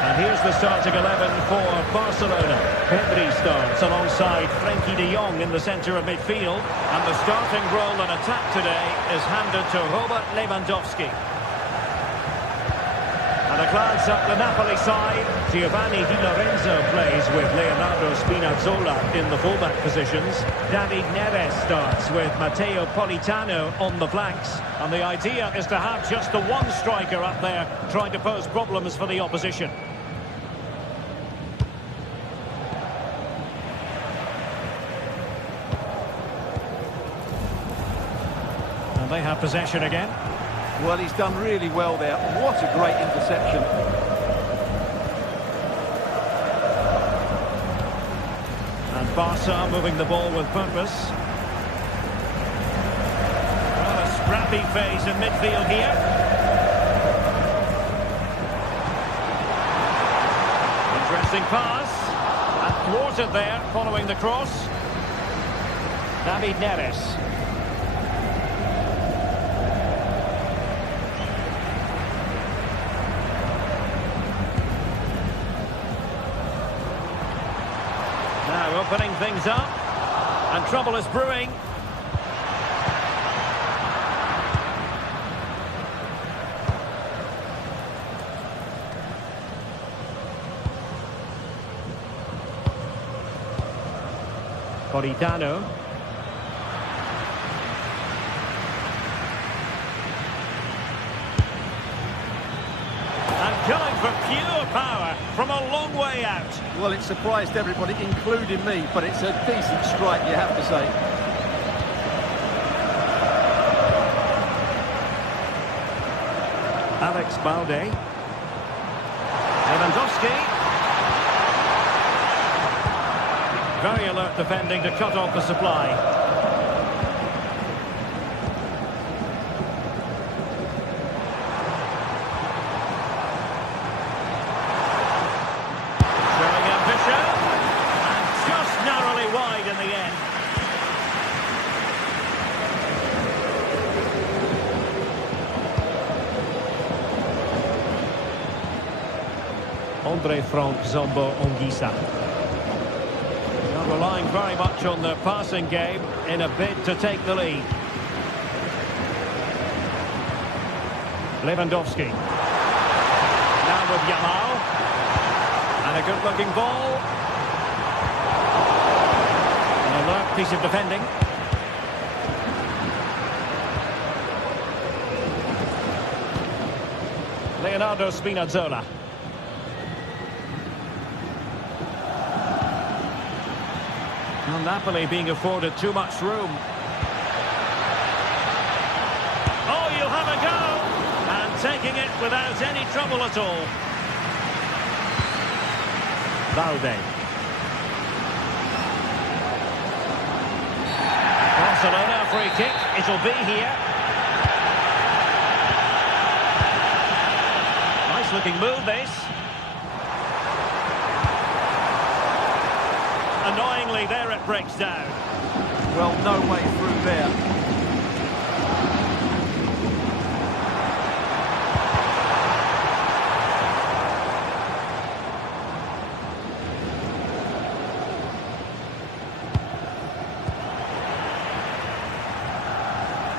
And here's the starting 11 for Barcelona. Pedri starts alongside Frenkie de Jong in the centre of midfield. And the starting role in attack today is handed to Robert Lewandowski. And a glance at the Napoli side. Giovanni Di Lorenzo plays with Leonardo Spinazzola in the fullback positions. David Neres starts with Matteo Politano on the flanks. And the idea is to have just the one striker up there trying to pose problems for the opposition. And they have possession again. Well, he's done really well there. What a great interception. And Barca moving the ball with purpose. Well, a scrappy phase in midfield here. Interesting pass. And thwarted there following the cross. David Neres. Opening things up, and trouble is brewing. Politano. And going for pure power from a long way out. Well, it surprised everybody, including me, but it's a decent strike, you have to say. Alex Balde. Lewandowski. Very alert defending to cut off the supply. Frank Zombo Ongisa. They're relying very much on their passing game in a bid to take the lead. Lewandowski. Now with Yamal. And a good-looking ball. An alert piece of defending. Leonardo Spinazzola. Well, Napoli being afforded too much room. Oh, you'll have a go! And taking it without any trouble at all. Balde. Barcelona free kick. It'll be here. Nice looking move, this. Annoyingly, there it breaks down. Well, no way through there.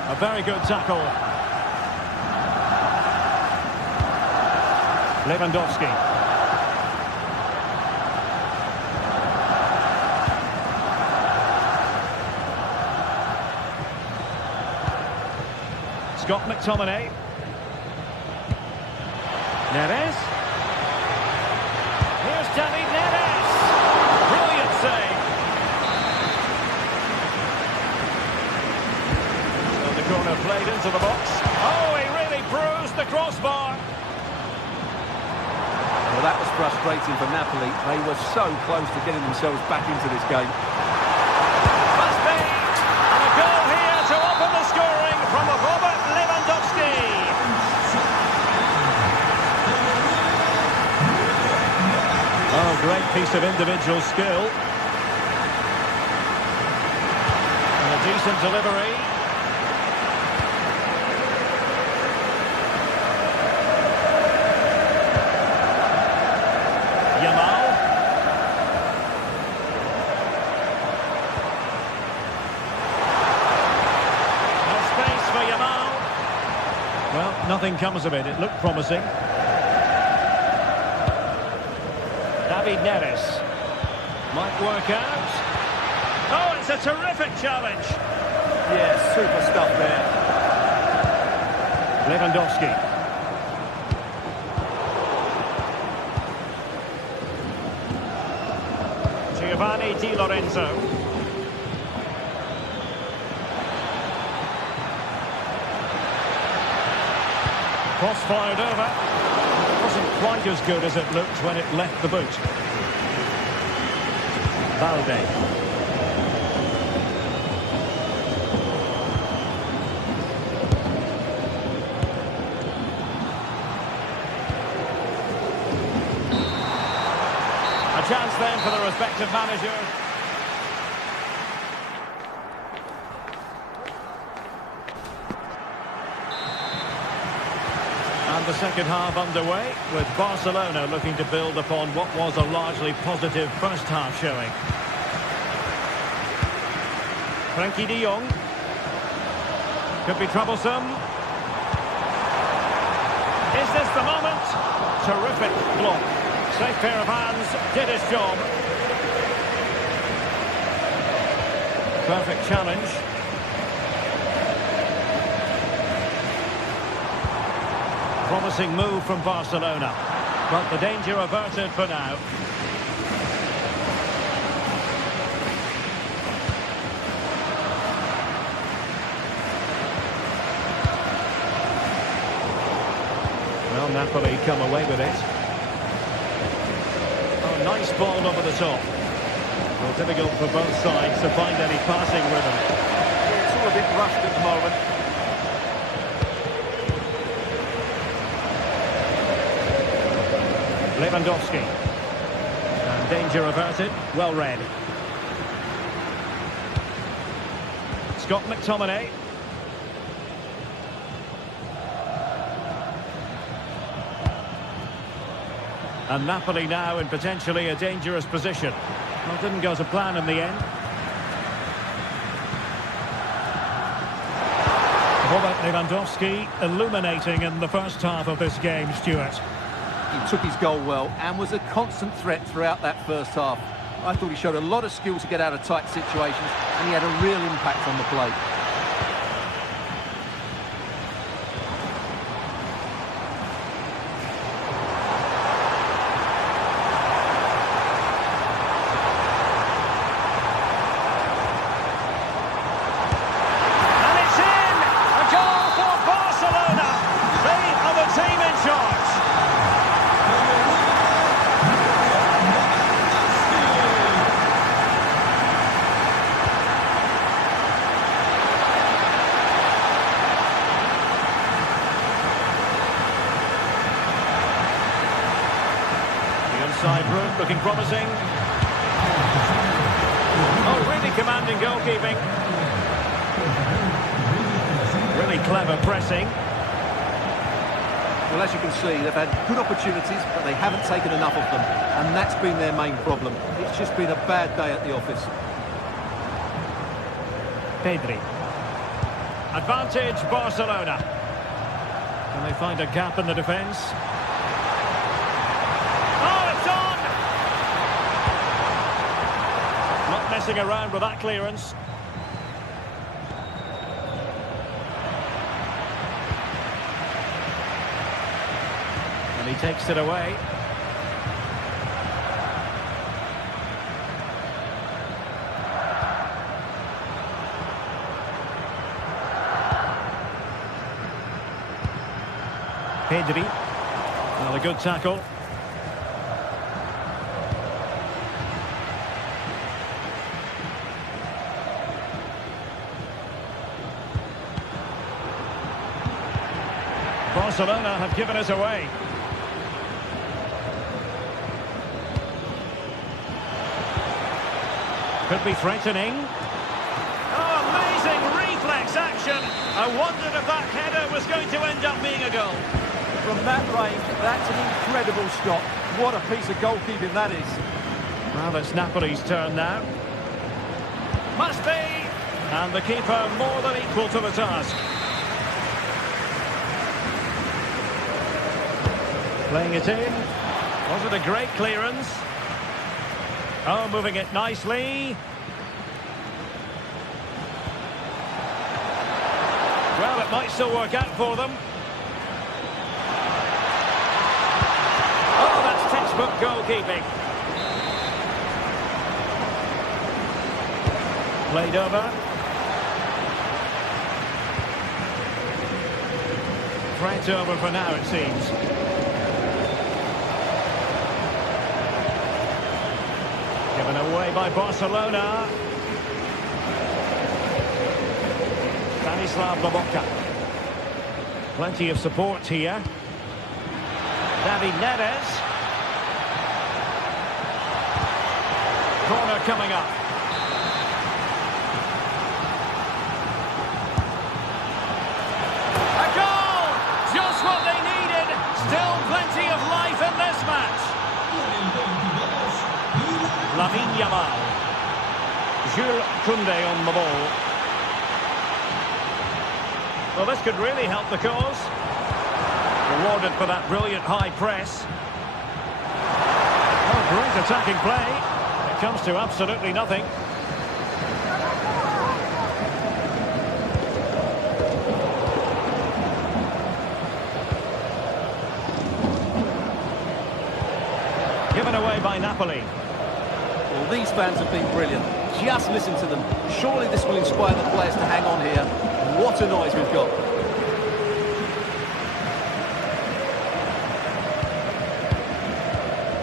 A very good tackle. Lewandowski. Scott McTominay. Neres. Here's David Neres. Brilliant save. So the corner played into the box. Oh, he really bruised the crossbar. Well, that was frustrating for Napoli. They were so close to getting themselves back into this game. Must be! And a goal here to open the scoring from Robert Lewandowski. Oh, great piece of individual skill. And a decent delivery. Well, nothing comes of it. It looked promising. David Neres might work out. Oh, it's a terrific challenge. Yeah, super stuff there. Lewandowski. Giovanni Di Lorenzo. Cross-fired over. Wasn't quite as good as it looked when it left the boot. Valde. A chance then for the respective manager. And the second half underway, with Barcelona looking to build upon what was a largely positive first half showing. Frenkie de Jong. Could be troublesome. Is this the moment? Terrific block. Safe pair of hands, did his job. Perfect challenge. Promising move from Barcelona, but the danger averted for now. Well, Napoli come away with it. Oh, nice ball over the top. Well, difficult for both sides to find any passing rhythm. It's all a bit rushed at the moment. Lewandowski. And danger averted. Well read. Scott McTominay. And Napoli now in potentially a dangerous position. Well, didn't go to plan in the end. Robert Lewandowski illuminating in the first half of this game, Stuart. He took his goal well and was a constant threat throughout that first half. I thought he showed a lot of skill to get out of tight situations, and he had a real impact on the play. And it's in! A goal for Barcelona! They are the team in charge. Side route looking promising. Oh, really commanding goalkeeping. Really clever pressing. Well, as you can see, they've had good opportunities, but they haven't taken enough of them. And that's been their main problem. It's just been a bad day at the office. Pedri. Advantage Barcelona. Can they find a gap in the defence? Messing around with that clearance. And he takes it away. Pedri. Well, a good tackle. Barcelona have given it away. Could be threatening. Oh, amazing reflex action. I wondered if that header was going to end up being a goal. From that range, that's an incredible shot. What a piece of goalkeeping that is. Well, it's Napoli's turn now. Must be! And the keeper more than equal to the task. Playing it in. Was it a great clearance? Oh, moving it nicely. Well, it might still work out for them. Oh, that's textbook goalkeeping. Played over. Threat over for now, it seems. Given away by Barcelona. Stanislav Lobotka. Plenty of support here. David Neres. Corner coming up. A goal! Just what they needed. Still plenty of life in this match. Lamine Yamal. Jules Koundé on the ball. Well, this could really help the cause. Rewarded for that brilliant high press. Oh, great attacking play. It comes to absolutely nothing. Given away by Napoli. Well, these fans have been brilliant. Just listen to them. Surely this will inspire the players to hang on here. What a noise we've got.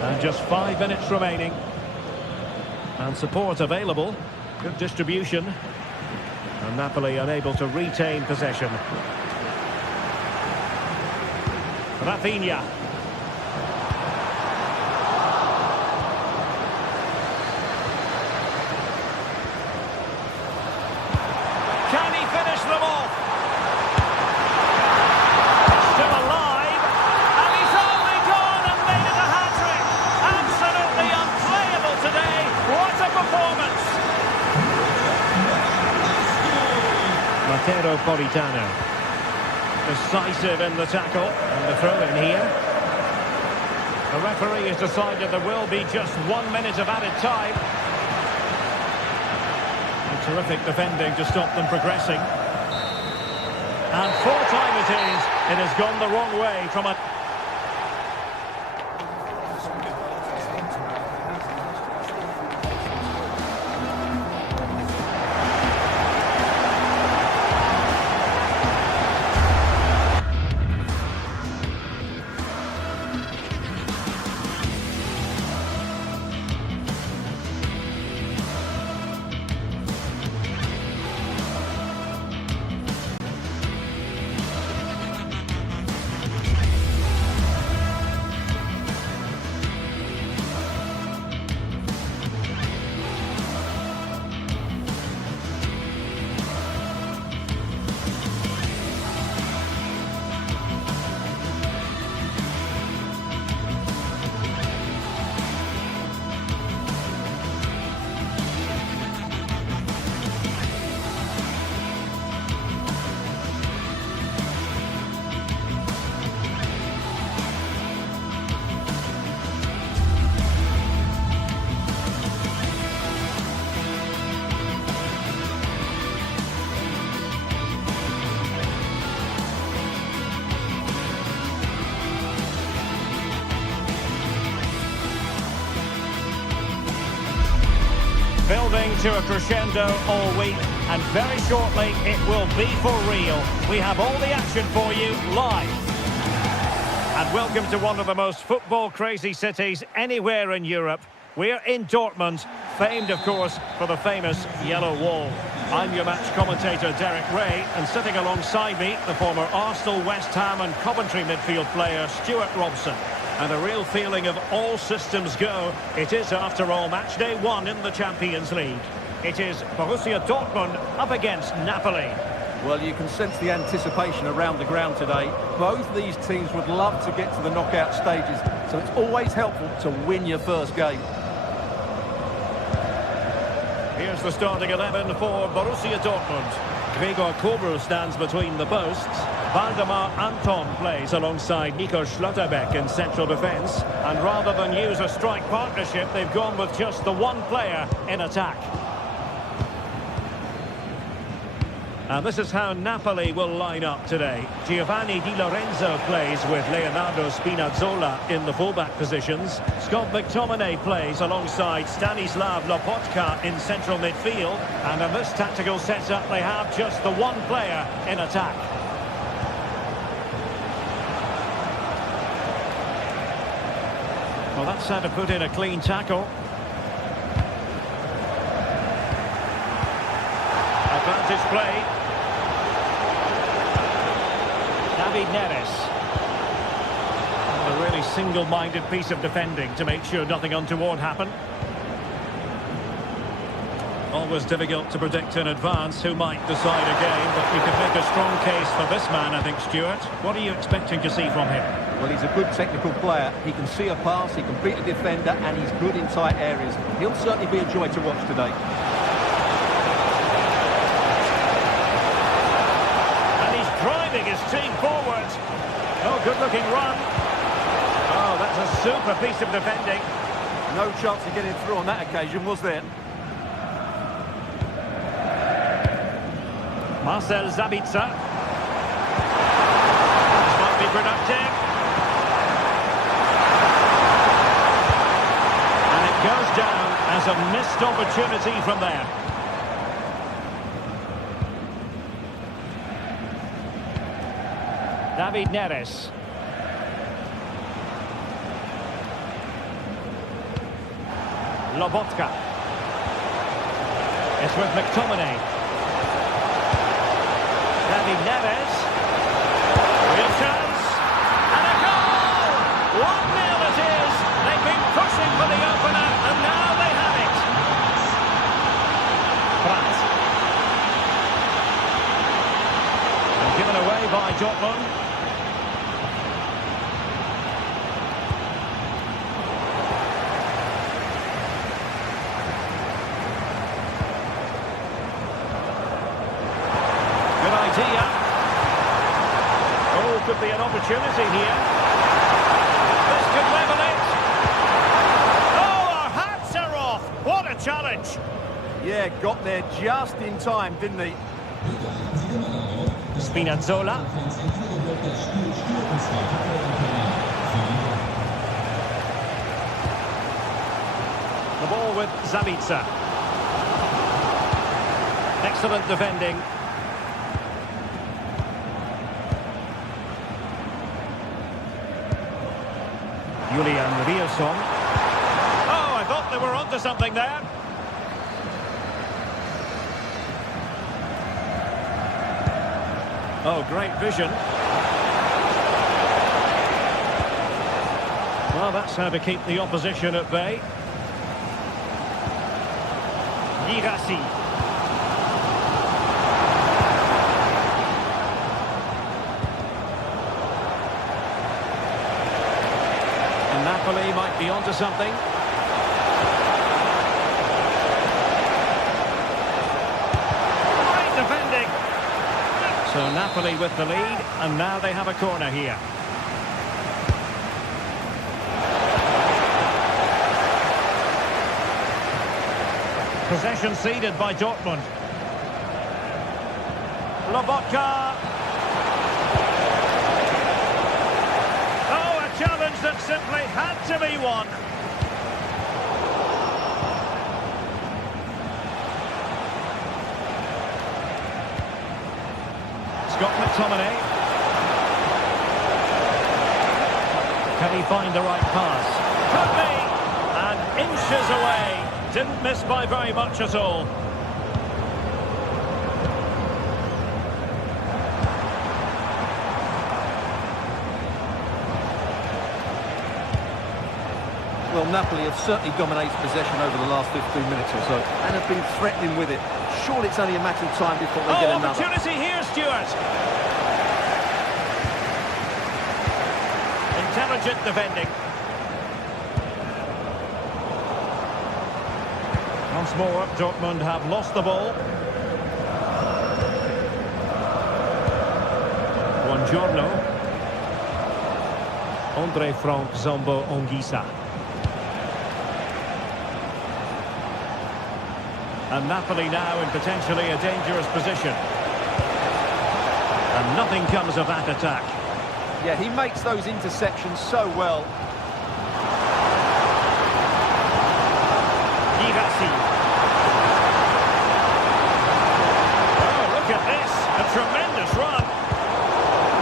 And just 5 minutes remaining. And support available. Good distribution. And Napoli unable to retain possession. Rafinha. Can he finish them off? Still alive. And he's only gone and made it a hat-trick. Absolutely unplayable today. What a performance. Matteo Politano. Decisive in the tackle. And the throw in here. The referee has decided there will be just 1 minute of added time. Terrific defending to stop them progressing. And full time it is. It has gone the wrong way from a... Building to a crescendo all week, and very shortly it will be for real. We have all the action for you live. And welcome to one of the most football-crazy cities anywhere in Europe. We're in Dortmund, famed, of course, for the famous Yellow Wall. I'm your match commentator, Derek Ray, and sitting alongside me, the former Arsenal, West Ham and Coventry midfield player, Stuart Robson. And a real feeling of all systems go. It is, after all, match day 1 in the Champions League. It is Borussia Dortmund up against Napoli. Well, you can sense the anticipation around the ground today. Both these teams would love to get to the knockout stages, so it's always helpful to win your first game. Here's the starting 11 for Borussia Dortmund. Gregor Kobel stands between the posts. Waldemar Anton plays alongside Nico Schlotterbeck in central defence. And rather than use a strike partnership, they've gone with just the one player in attack. And this is how Napoli will line up today. Giovanni Di Lorenzo plays with Leonardo Spinazzola in the fullback positions. Scott McTominay plays alongside Stanislav Lobotka in central midfield. And in this tactical setup, they have just the one player in attack. Well, that's how to put in a clean tackle. Advantage play. David Neres. A really single-minded piece of defending to make sure nothing untoward happened. Always difficult to predict in advance who might decide a game, but you could make a strong case for this man, I think, Stuart. What are you expecting to see from him? Well, he's a good technical player. He can see a pass, he can beat a defender, and he's good in tight areas. He'll certainly be a joy to watch today. Driving his team forward. Oh, good-looking run. Oh, that's a super piece of defending. No chance of getting through on that occasion, was there? Marcel Sabitzer. This might be productive. And it goes down as a missed opportunity from there. David Neres. Lobotka. It's with McTominay. David Neres. Real chance. And a goal! 1-0 it is. They've been pushing for the opener, and now they have it. Pratt. And given away by Dortmund. Oh, could be an opportunity here. This could level it. Oh, our hats are off. What a challenge. Yeah, got there just in time, didn't he? Spinazzola. The ball with Sabitzer. Excellent defending. Julian Riosson. Oh, I thought they were onto something there. Oh, great vision. Well, that's how to keep the opposition at bay. Girassi. Napoli might be onto something. Great defending. So Napoli with the lead, and now they have a corner here. Possession ceded by Dortmund. Lobotka. Challenge that simply had to be won. Scott McTominay. Can he find the right pass? Could be! And inches away. Didn't miss by very much at all. Well, Napoli have certainly dominated possession over the last 15 minutes or so and have been threatening with it. Surely it's only a matter of time before they get another. Opportunity here, Stuart. Intelligent defending. Once more, Dortmund have lost the ball. Buongiorno. Andre Frank Zombo Ongisa. And Napoli now in potentially a dangerous position. And nothing comes of that attack. Yeah, he makes those interceptions so well. Oh, look at this. A tremendous run.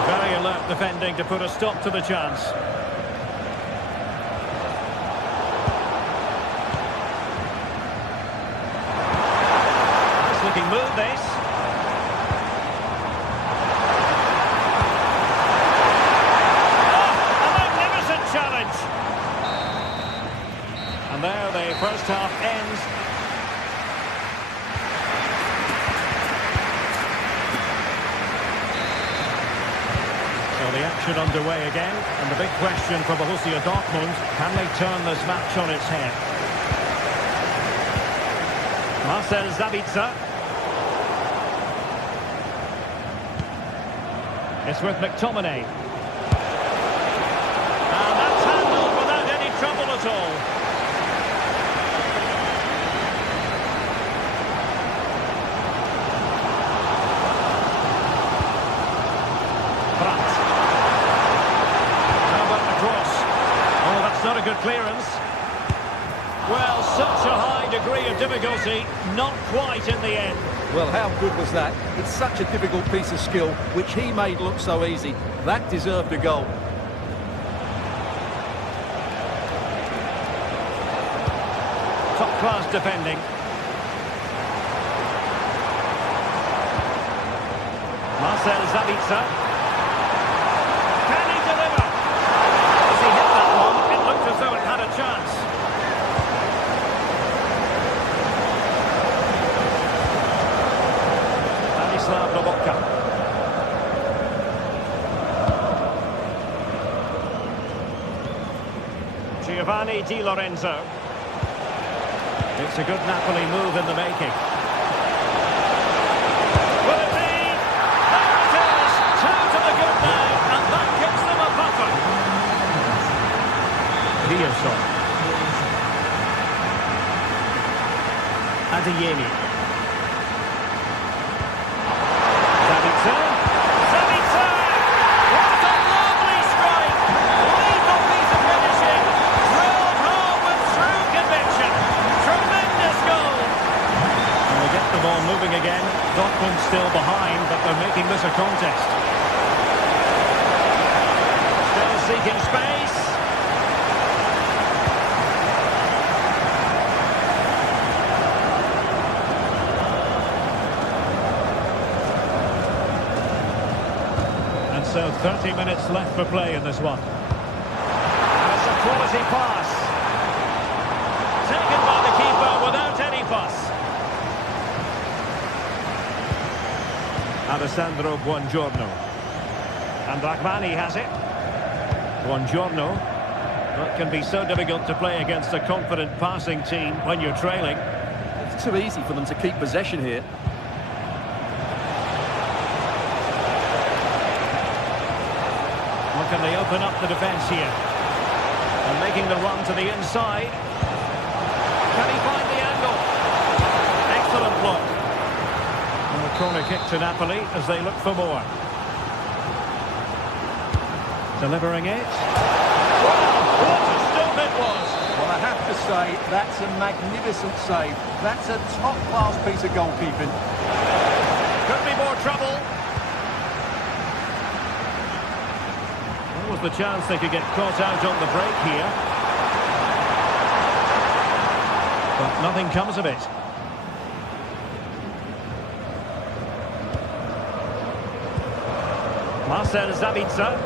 Very alert defending to put a stop to the chance. Nice looking move, this. Oh, a magnificent challenge. And there the first half ends. The action underway again, and the big question for Borussia Dortmund, can they turn this match on its head? Marcel Sabitzer. It's with McTominay. And that's handled without any trouble at all. Not a good clearance. Well, such a high degree of difficulty, not quite in the end. Well, how good was that? It's such a difficult piece of skill, which he made look so easy. That deserved a goal. Top-class defending. Marcel Sabitzer. Can he deliver? As he hit that one, it looked as though it had a chance. Stanislav Lobotka. Giovanni Di Lorenzo. It's a good Napoli move in the making. Will it be? There it is! Two to the good now, and that gives them a buffer. Diazon. Adeyemi. Sabitzer. Sabitzer! What a lovely strike! Lethal piece of finishing. Drilled home with true conviction. Tremendous goal! And they get the ball moving again. Dortmund still behind, but they're making this a contest. Still seeking space. So 30 minutes left for play in this one. That's a quality pass. Taken by the keeper without any fuss. Alessandro Buongiorno. And Rachmani has it. Buongiorno. That can be so difficult to play against a confident passing team when you're trailing. It's too easy for them to keep possession here. Can they open up the defence here? And making the run to the inside. Can he find the angle? Excellent block. And a corner kick to Napoli as they look for more. Delivering it. Wow, what a stop it was! Well, I have to say, that's a magnificent save. That's a top-class piece of goalkeeping. Could be more trouble. Was the chance they could get caught out on the break here. But nothing comes of it. Marcel Sabitzer.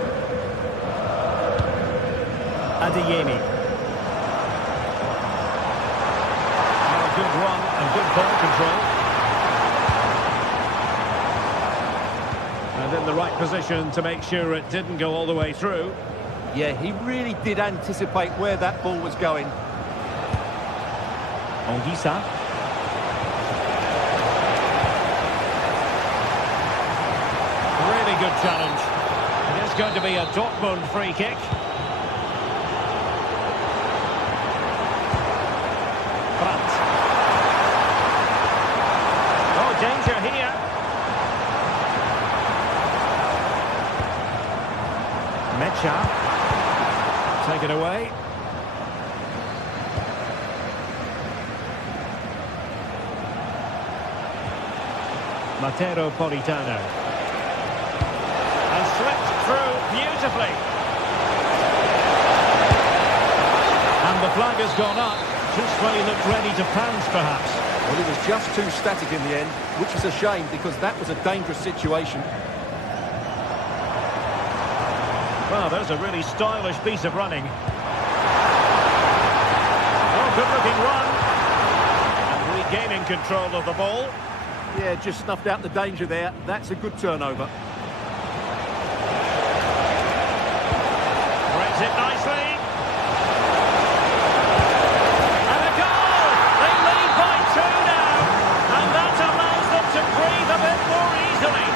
Adeyemi. And good ball control. And in the right position to make sure it didn't go all the way through. Yeah, he really did anticipate where that ball was going. Anguissa. Really good challenge. It is going to be a Dortmund free kick. Brandt. Oh, danger here. Mecha. Take it away. Mateo Politano. And slipped through beautifully. And the flag has gone up, just when he looked ready to pounce, perhaps. Well, he was just too static in the end, which is a shame because that was a dangerous situation. Well, there's a really stylish piece of running. Oh, good-looking run. And regaining control of the ball. Yeah, just snuffed out the danger there. That's a good turnover. Brings it nicely. And a goal! They lead by 2 now. And that allows them to breathe a bit more easily.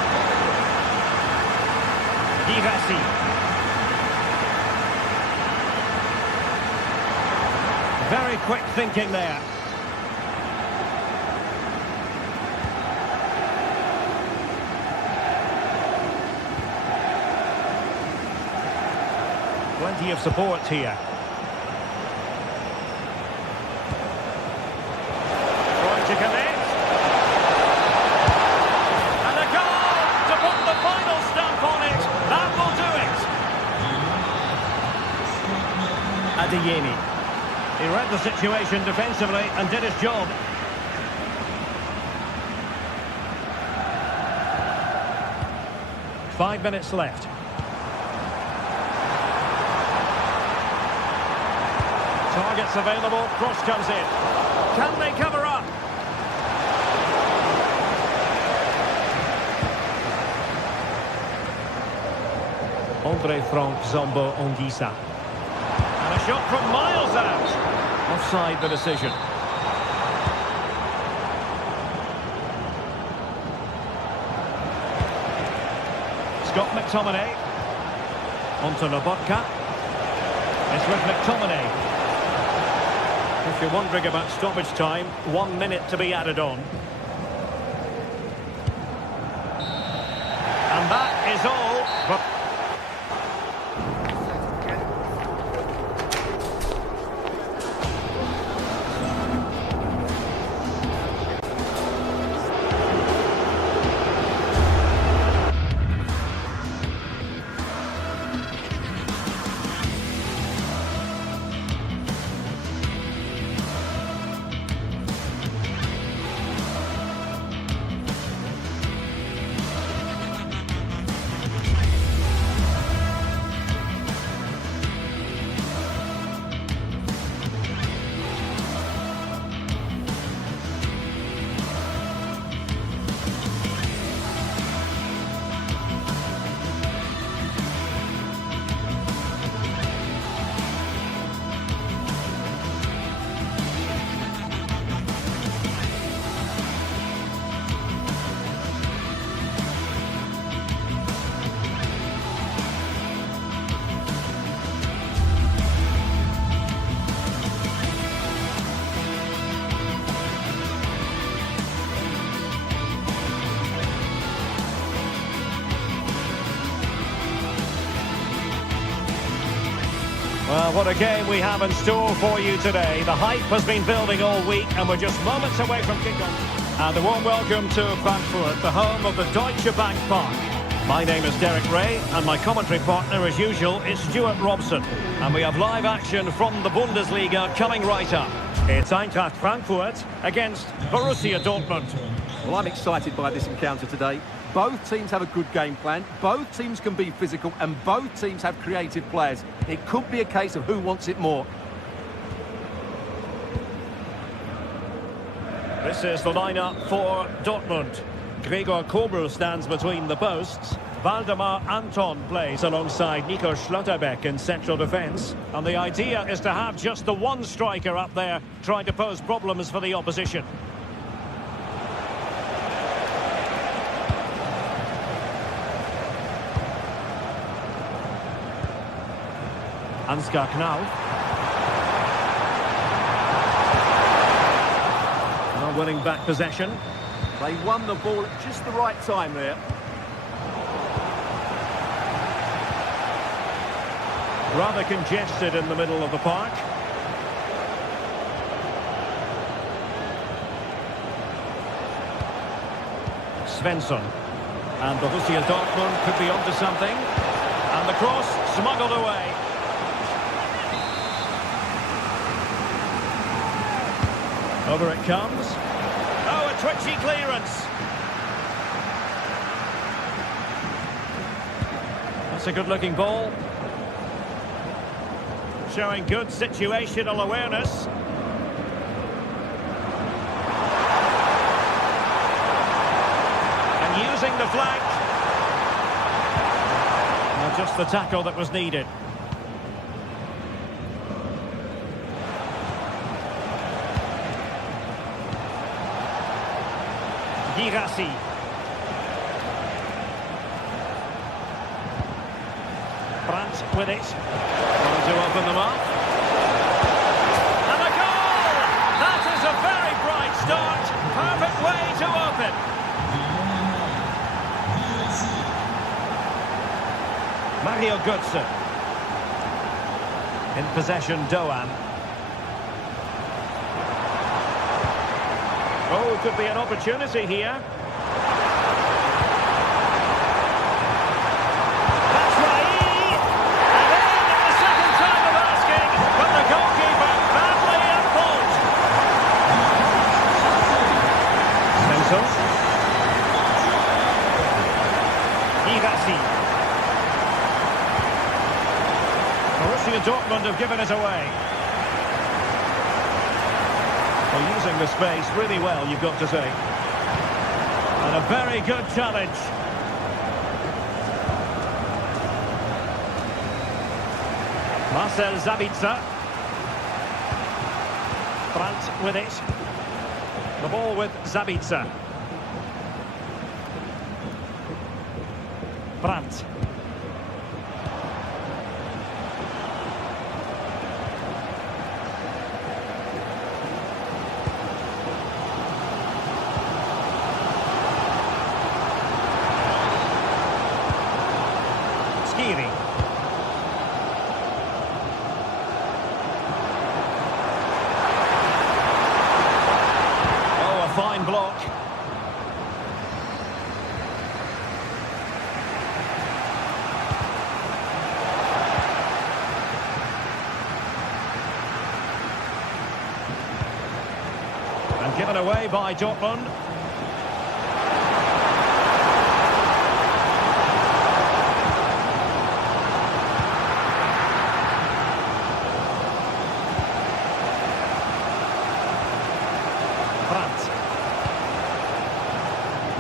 Girassi. Very quick thinking there. Plenty of support here. Trying to connect. And a goal to put the final stamp on it. That will do it. Adeyemi. He read the situation defensively and did his job. Five minutes left. Targets available, cross comes in. Can they cover up? Andre Frank Zombo Anguissa. And a shot from miles out. Offside the decision. Scott McTominay. Onto Lobotka. It's with McTominay. If you're wondering about stoppage time, 1 minute to be added on. And that is all. Well, what a game we have in store for you today. The hype has been building all week and we're just moments away from kickoff. And a warm welcome to Frankfurt, the home of the Deutsche Bank Park. My name is Derek Ray and my commentary partner, as usual, is Stuart Robson. And we have live action from the Bundesliga coming right up. It's Eintracht Frankfurt against Borussia Dortmund. Well, I'm excited by this encounter today. Both teams have a good game plan, both teams can be physical, and both teams have creative players. It could be a case of who wants it more. This is the lineup for Dortmund. Gregor Kobel stands between the posts. Waldemar Anton plays alongside Nico Schlotterbeck in central defence. And the idea is to have just the one striker up there trying to pose problems for the opposition. Ansgar Knauf. Now winning back possession. They won the ball at just the right time there. Rather congested in the middle of the park. Svensson. And Borussia Dortmund could be onto something. And the cross smuggled away. Over it comes. Oh, a twitchy clearance. That's a good-looking ball. Showing good situational awareness. And using the flank. Well, just the tackle that was needed. Girassi. Brandt with it. Trying to open them up. And a goal! That is a very bright start. Perfect way to open. Mario Götze. In possession, Doan. Oh, it could be an opportunity here. That's Rai! And in the second time of asking, but the goalkeeper badly at fault. Svensson. Girassi. Borussia Dortmund have given it away. Well, using the space really well, you've got to say. And a very good challenge. Marcel Sabitzer. Brandt with it. The ball with Sabitzer. Brandt. Oh, a fine block. And given away by Dortmund.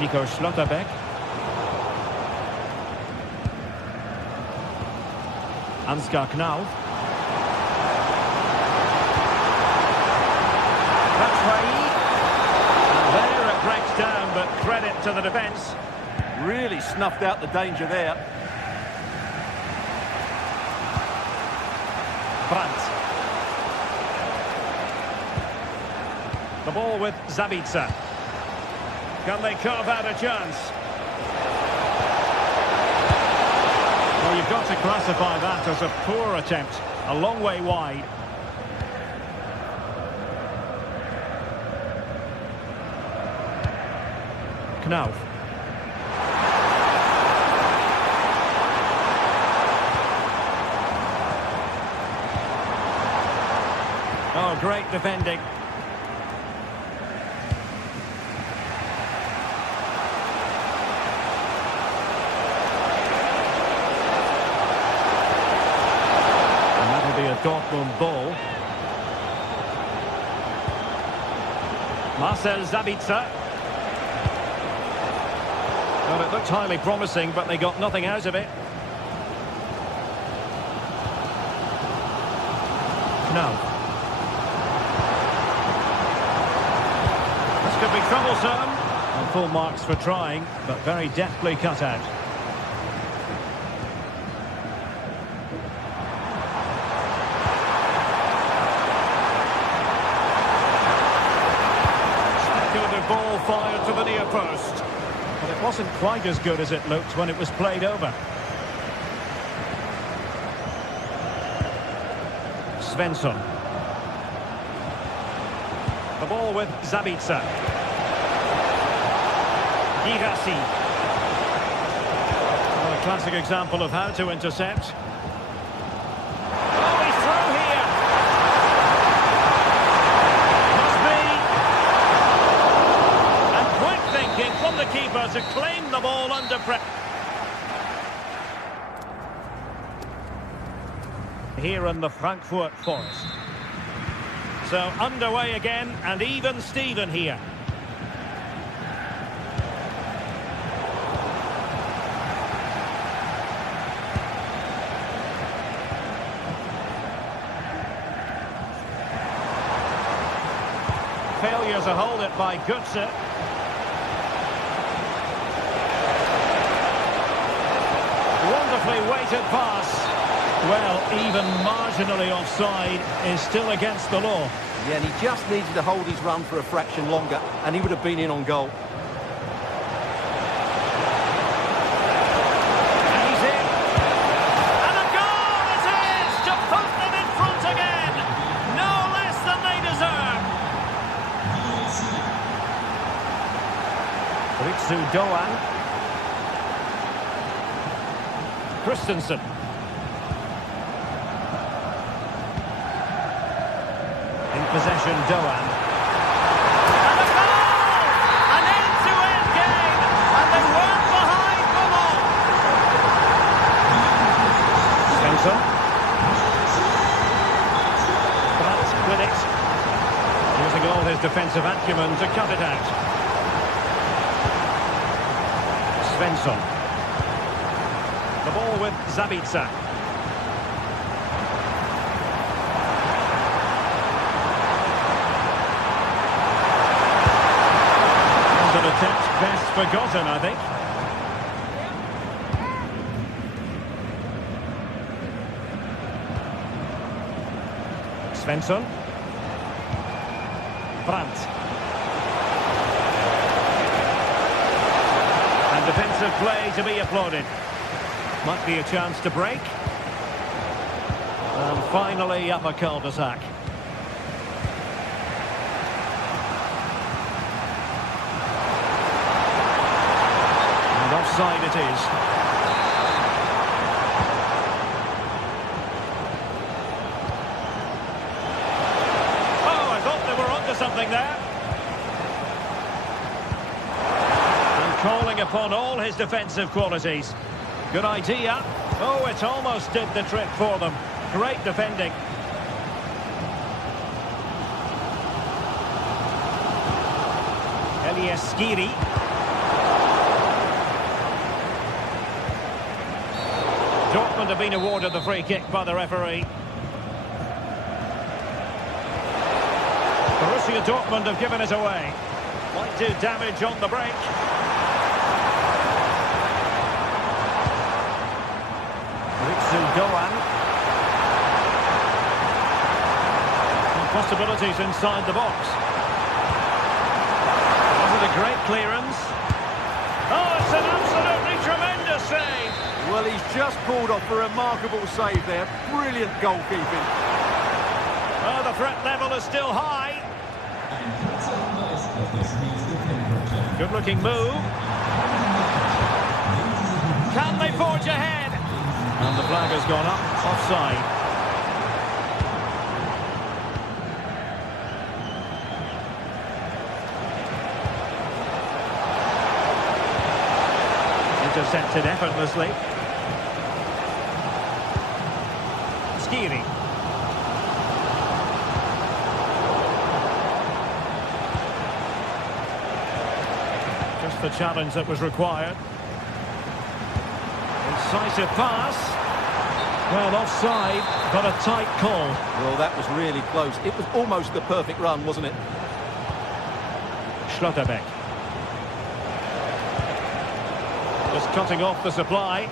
Nico Schlotterbeck. Ansgar Knauf. That's Rai. And there it breaks down, but credit to the defence. Really snuffed out the danger there. Brandt. The ball with Sabitzer. Can they carve out a chance? Well, you've got to classify that as a poor attempt. A long way wide. Knauf. Oh, great defending. A Dortmund ball. Marcel Sabitzer. Well, it looked highly promising, but they got nothing out of it. No. This could be troublesome. And full marks for trying, but very deftly cut out. Speculative ball fired to the near post. But it wasn't quite as good as it looked when it was played over. Svensson. The ball with Sabitzer. Girassi. Well, a classic example of how to intercept. Oh, he's through here. Must be. And quick thinking from the keeper to claim the ball under pressure. Here in the Frankfurt Forest. So underway again, and even Steven here. Failure to hold it by Götze. Wonderfully weighted pass. Well, even marginally offside is still against the law. Yeah, and he just needed to hold his run for a fraction longer, and he would have been in on goal. And he's in. And a goal it is to put them in front again. No less than they deserve. Ritsu Doan. Christensen. In possession, Doan. And a goal! An end-to-end game, and they weren't behind for long. Svensson. Brandt with it. Using all his defensive acumen to cut it out. Svensson. The ball with Sabitzer. An attempt best forgotten, I think. Svensson. Brandt. And defensive play to be applauded. Might be a chance to break. And finally up a cul-de-sac. And offside it is. Oh, I thought they were onto something there. And calling upon all his defensive qualities. Good idea. Oh, it almost did the trick for them. Great defending. Elias Skiri. Dortmund have been awarded the free kick by the referee. Borussia Dortmund have given it away. Might do damage on the break. Doan. And possibilities inside the box. Was it a great clearance? Oh, it's an absolutely tremendous save. Well, he's just pulled off a remarkable save there. Brilliant goalkeeping. Oh, the threat level is still high. Good-looking move. Can they forge ahead? And the flag has gone up, offside. Intercepted effortlessly. Skiri. the challenge that was required. Incisive pass. Well, offside, but a tight call. Well, that was really close. It was almost the perfect run, wasn't it? Schlotterbeck. Just cutting off the supply.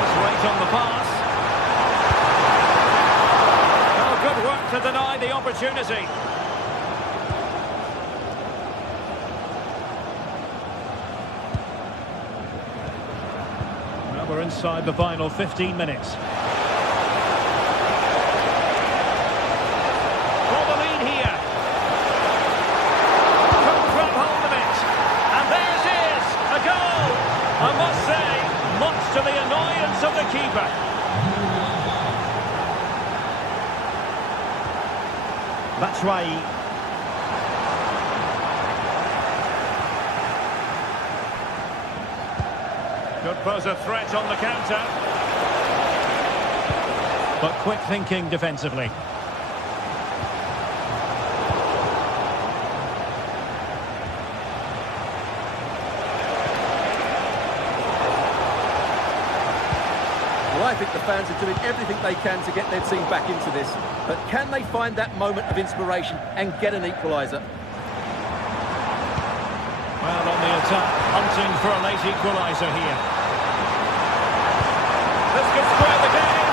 Let's wait on the pass. Oh, good work to deny the opportunity. Now we're inside the final 15 minutes. I must say, much to the annoyance of the keeper. Batshuayi. Could pose a threat on the counter. But quick thinking defensively. Well, I think the fans are doing everything they can to get their team back into this. But can they find that moment of inspiration and get an equaliser? Well, on the attack, hunting for a late equaliser here. This could square the game.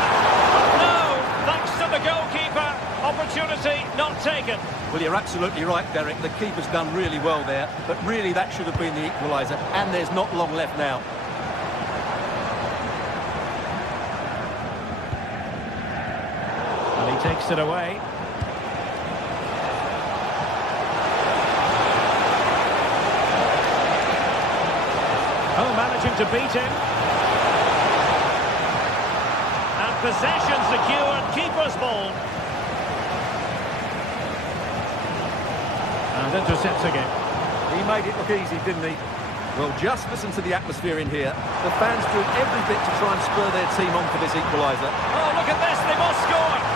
But no, thanks to the goalkeeper. Opportunity not taken. Well, you're absolutely right, Derek. The keeper's done really well there. But really, that should have been the equaliser. And there's not long left now. And he takes it away. Oh, managing to beat him. And possession secured, keeper's ball. And intercepting it. He made it look easy, didn't he? Well, just listen to the atmosphere in here. The fans doing every bit to try and spur their team on for this equaliser. Oh, look at this, they must score.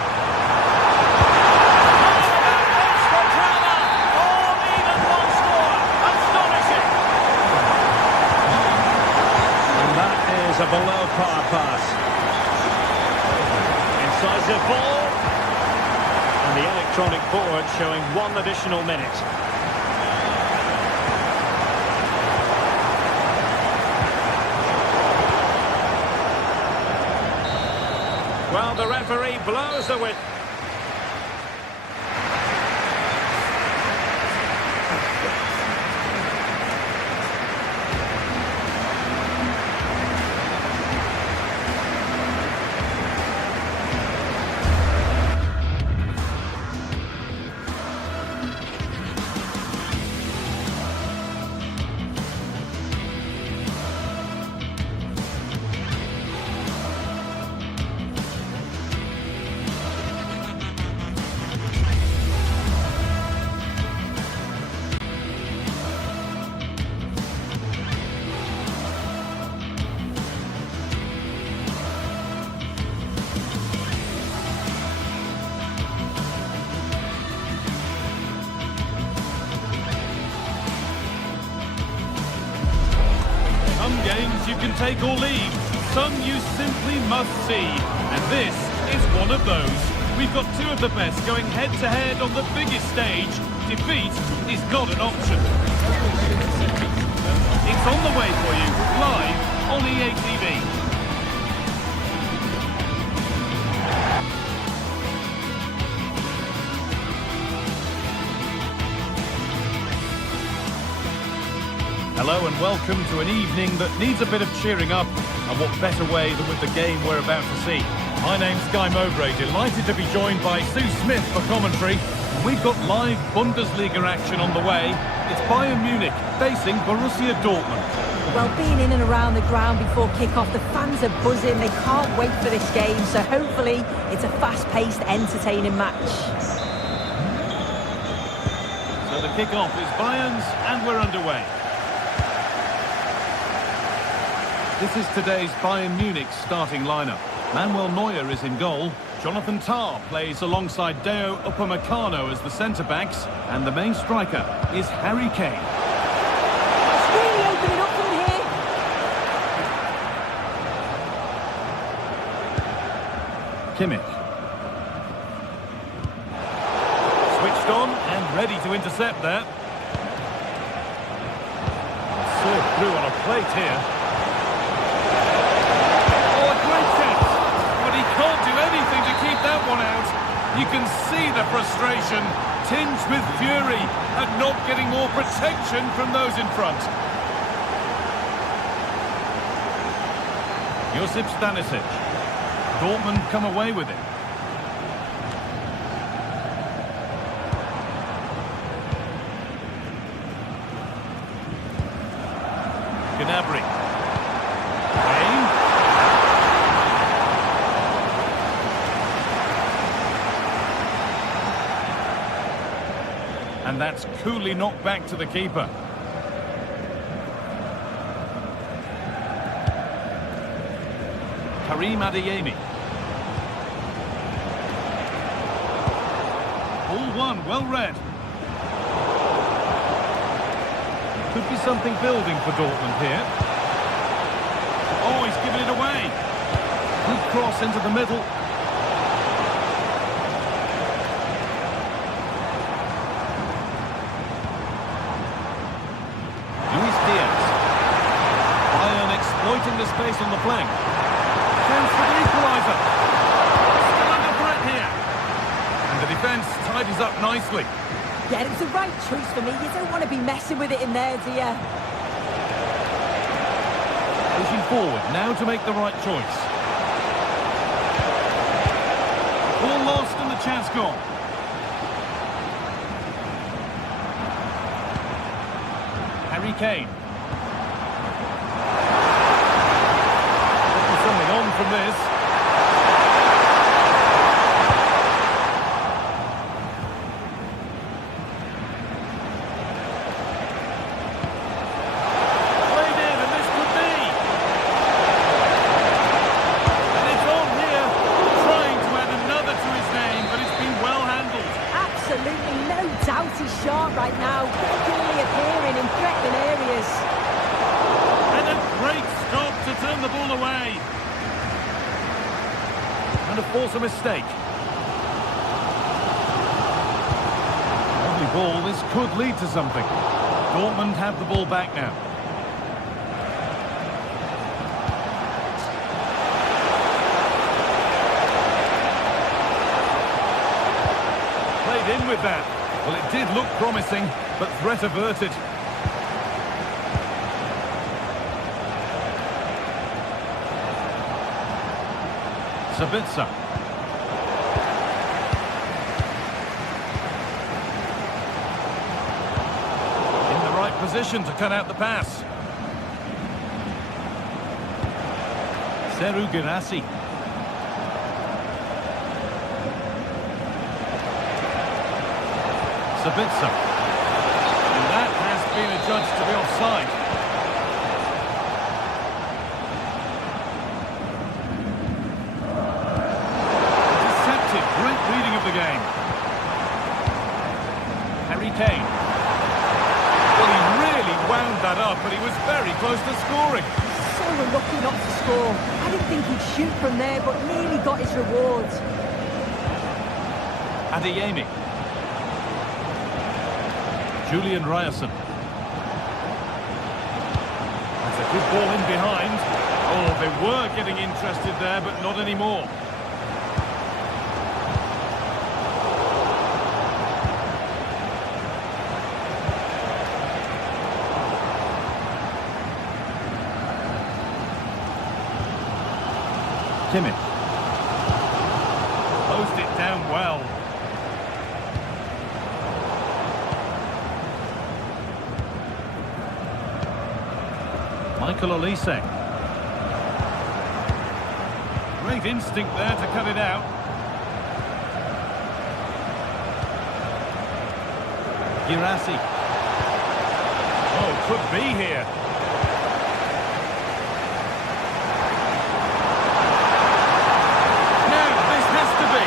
A below-par pass. Incisive ball. And the electronic board showing 1 additional minute. Well, the referee blows the whistle. Some games you can take or leave, some you simply must see, and this is one of those. We've got two of the best going head-to-head on the biggest stage. Defeat is not an option. It's on the way for you, live on EA TV. Hello and welcome to an evening that needs a bit of cheering up, and what better way than with the game we're about to see. My name's Guy Mowbray, delighted to be joined by Sue Smith for commentary. We've got live Bundesliga action on the way. It's Bayern Munich facing Borussia Dortmund. Well, being in and around the ground before kick-off, the fans are buzzing. They can't wait for this game, so hopefully it's a fast-paced, entertaining match. So the kick-off is Bayern's, and we're underway. This is today's Bayern Munich starting lineup. Manuel Neuer is in goal. Jonathan Tah plays alongside Deo Upamecano as the centre-backs, and the main striker is Harry Kane. It's really opening up from here. Kimmich. Switched on and ready to intercept there. Served through on a plate here. Oh, a great chance! But he can't do anything to keep that one out. You can see the frustration, tinged with fury at not getting more protection from those in front. Josip Stanisic. Dortmund come away with it. Gnabry. Kane. And that's coolly knocked back to the keeper. Karim Adeyemi. Ball one, well read. Could be something building for Dortmund here. Oh, he's given it away. Good cross into the middle. Luis Diaz. Bayern exploiting the space on the flank. Chance for the equaliser. Still under threat here. And the defence tidies up nicely. Yeah, it was the right choice for me. You don't want to be messing with it in there, do you? Pushing forward, now to make the right choice. Ball lost and the chance gone. Harry Kane. Looking something on from this. Right now, regularly appearing in threatening areas. And a great stop to turn the ball away. And to force a mistake. Lovely ball, this could lead to something. Dortmund have the ball back now. Played in with that. Well, it did look promising, but threat averted. Sabitzer. In the right position to cut out the pass. Serhou Guirassy. Sabitzer. And that has been adjudged to be offside. Deceptive, great reading of the game. Harry Kane. Well, he really wound that up, but he was very close to scoring. So unlucky not to score. I didn't think he'd shoot from there, but nearly got his rewards. Adeyemi. Julian Ryerson. That's a good ball in behind. Oh, they were getting interested there, but not anymore. Kimmich. Closed it down well. Michael Olise. Great instinct there to cut it out. Guirassy. Oh, could be here. Now, this has to be.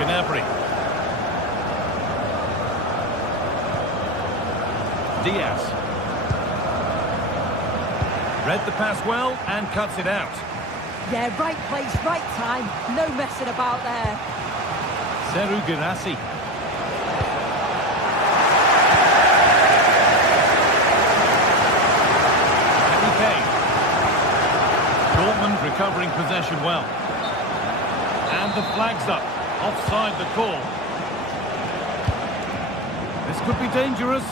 Gnabry. Diaz. Read the pass well and cuts it out. Yeah, right place, right time. No messing about there. Seru Girassi. Harry Kane. Dortmund recovering possession well. And the flag's up. Offside the call. This could be dangerous.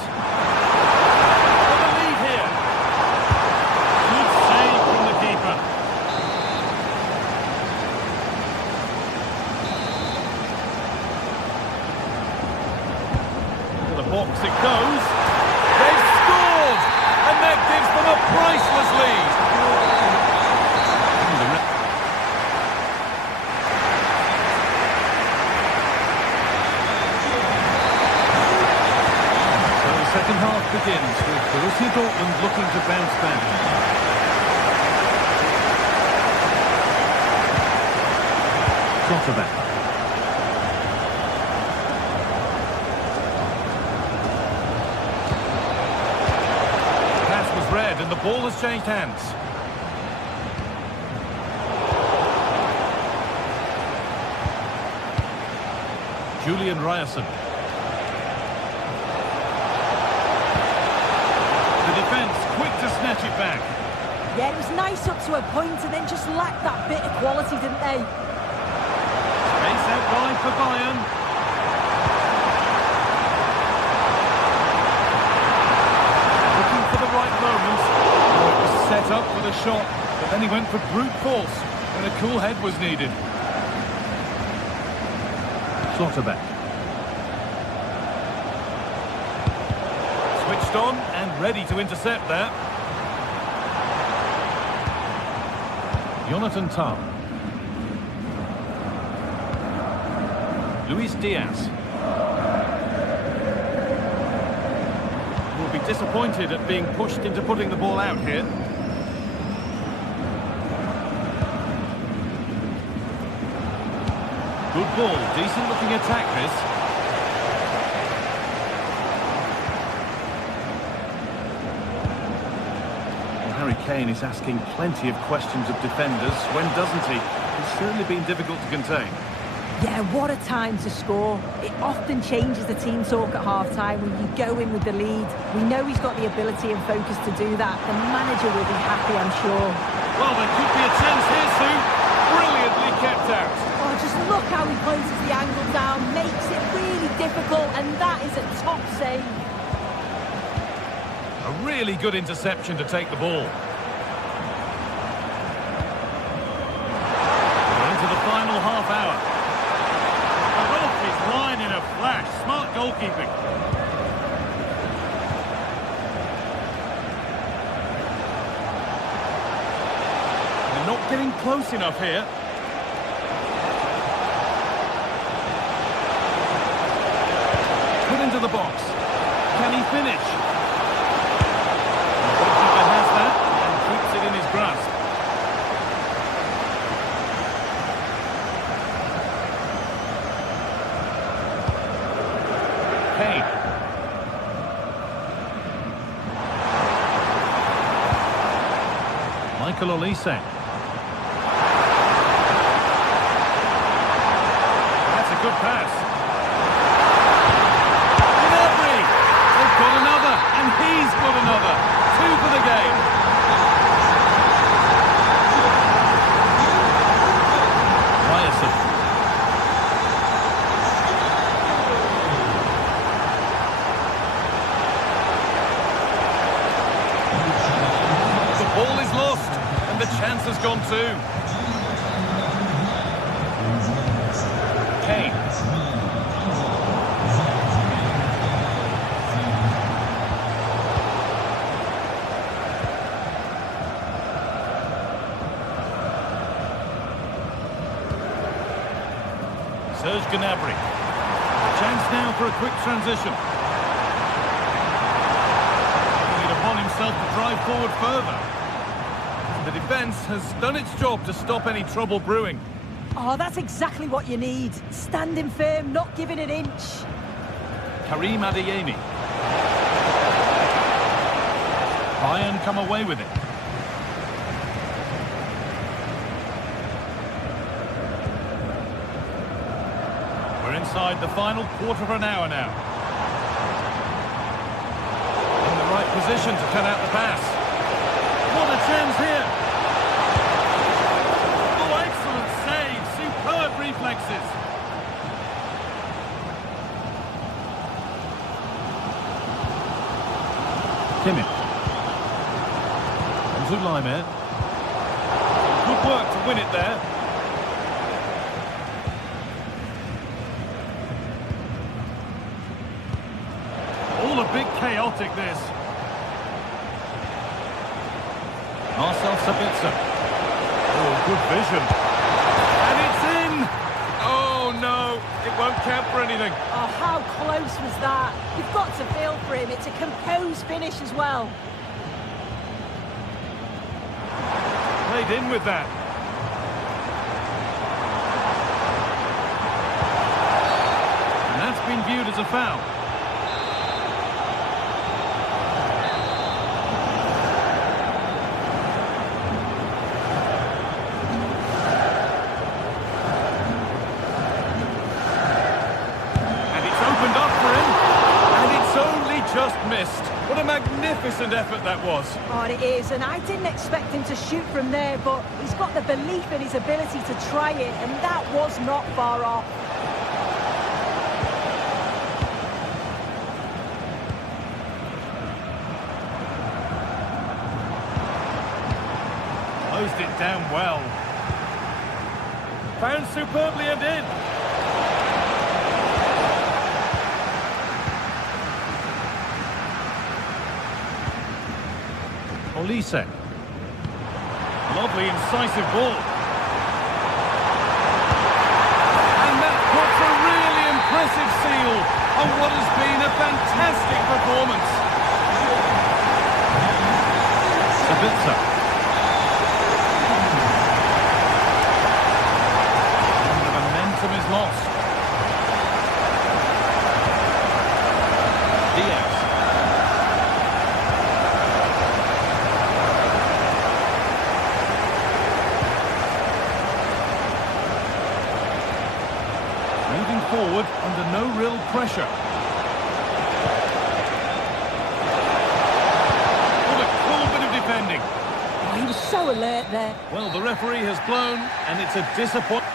For the lead here. Good save from the keeper. To the box it goes. They've scored! And that gives them a priceless lead. Second half begins with Borussia Dortmund looking to bounce back. Schlotterbeck. Pass was read and the ball has changed hands. Julian Ryerson. Quick to snatch it back. Yeah, it was nice up to a point and then just lacked that bit of quality, didn't they? Space out wide for Bayern. Looking for the right moment. Oh, it was set up for the shot, but then he went for brute force when a cool head was needed. Schlotterbeck. Switched on and ready to intercept there. Jonathan Tah. Luis Diaz. Will be disappointed at being pushed into putting the ball out here. Good ball, decent looking attack this. Harry Kane is asking plenty of questions of defenders. When doesn't he? It's certainly been difficult to contain. Yeah, what a time to score. It often changes the team talk at half-time when you go in with the lead. We know he's got the ability and focus to do that. The manager will be happy, I'm sure. Well, there could be a chance here, Sue. Brilliantly kept out. Oh, just look how he closes the angle down, makes it really difficult, and that is a top save. A really good interception to take the ball. We're into the final half hour. Off his line in a flash. Smart goalkeeping. They're not getting close enough here. Put into the box. Can he finish? The goalkeeper has that and keeps it in his grasp. Kane. Michael Olise. That's a good pass. Gnabry! They've got another, and he's got another. 2 for the game. Ryerson. Ball is lost, and the chance has gone too. Kane. Serge Gnabry. A chance now for a quick transition. Taking it upon himself to drive forward further. The defence has done its job to stop any trouble brewing. Oh, that's exactly what you need. Standing firm, not giving an inch. Karim Adeyemi. Bayern come away with it. We're inside the final quarter of an hour now. In the right position to cut out the pass. What a chance here! Oh, excellent save! Superb reflexes! Kimmich. Zulaimer. Good work to win it there. All a bit chaotic, this. Marcel Sabitzer. Oh, good vision. And it's in! Oh, no. It won't count for anything. Oh, how close was that? You've got to feel for him. It's a composed finish as well. Played in with that. And that's been viewed as a foul. And it's opened up for him. And it's only just missed. What a magnificent effort that was. Oh, it is, and I didn't expect him to shoot from there, but he's got the belief in his ability to try it, and that was not far off. Closed it down well. Found superbly and in. Olise. Lovely, incisive ball. And that puts a really impressive seal on what has been a fantastic performance. Sabitzer. And the momentum is lost. Diaz. Moving forward under no real pressure. What a cool bit of defending. Oh, he was so alert there. Well, the referee has blown, and it's a disappointment.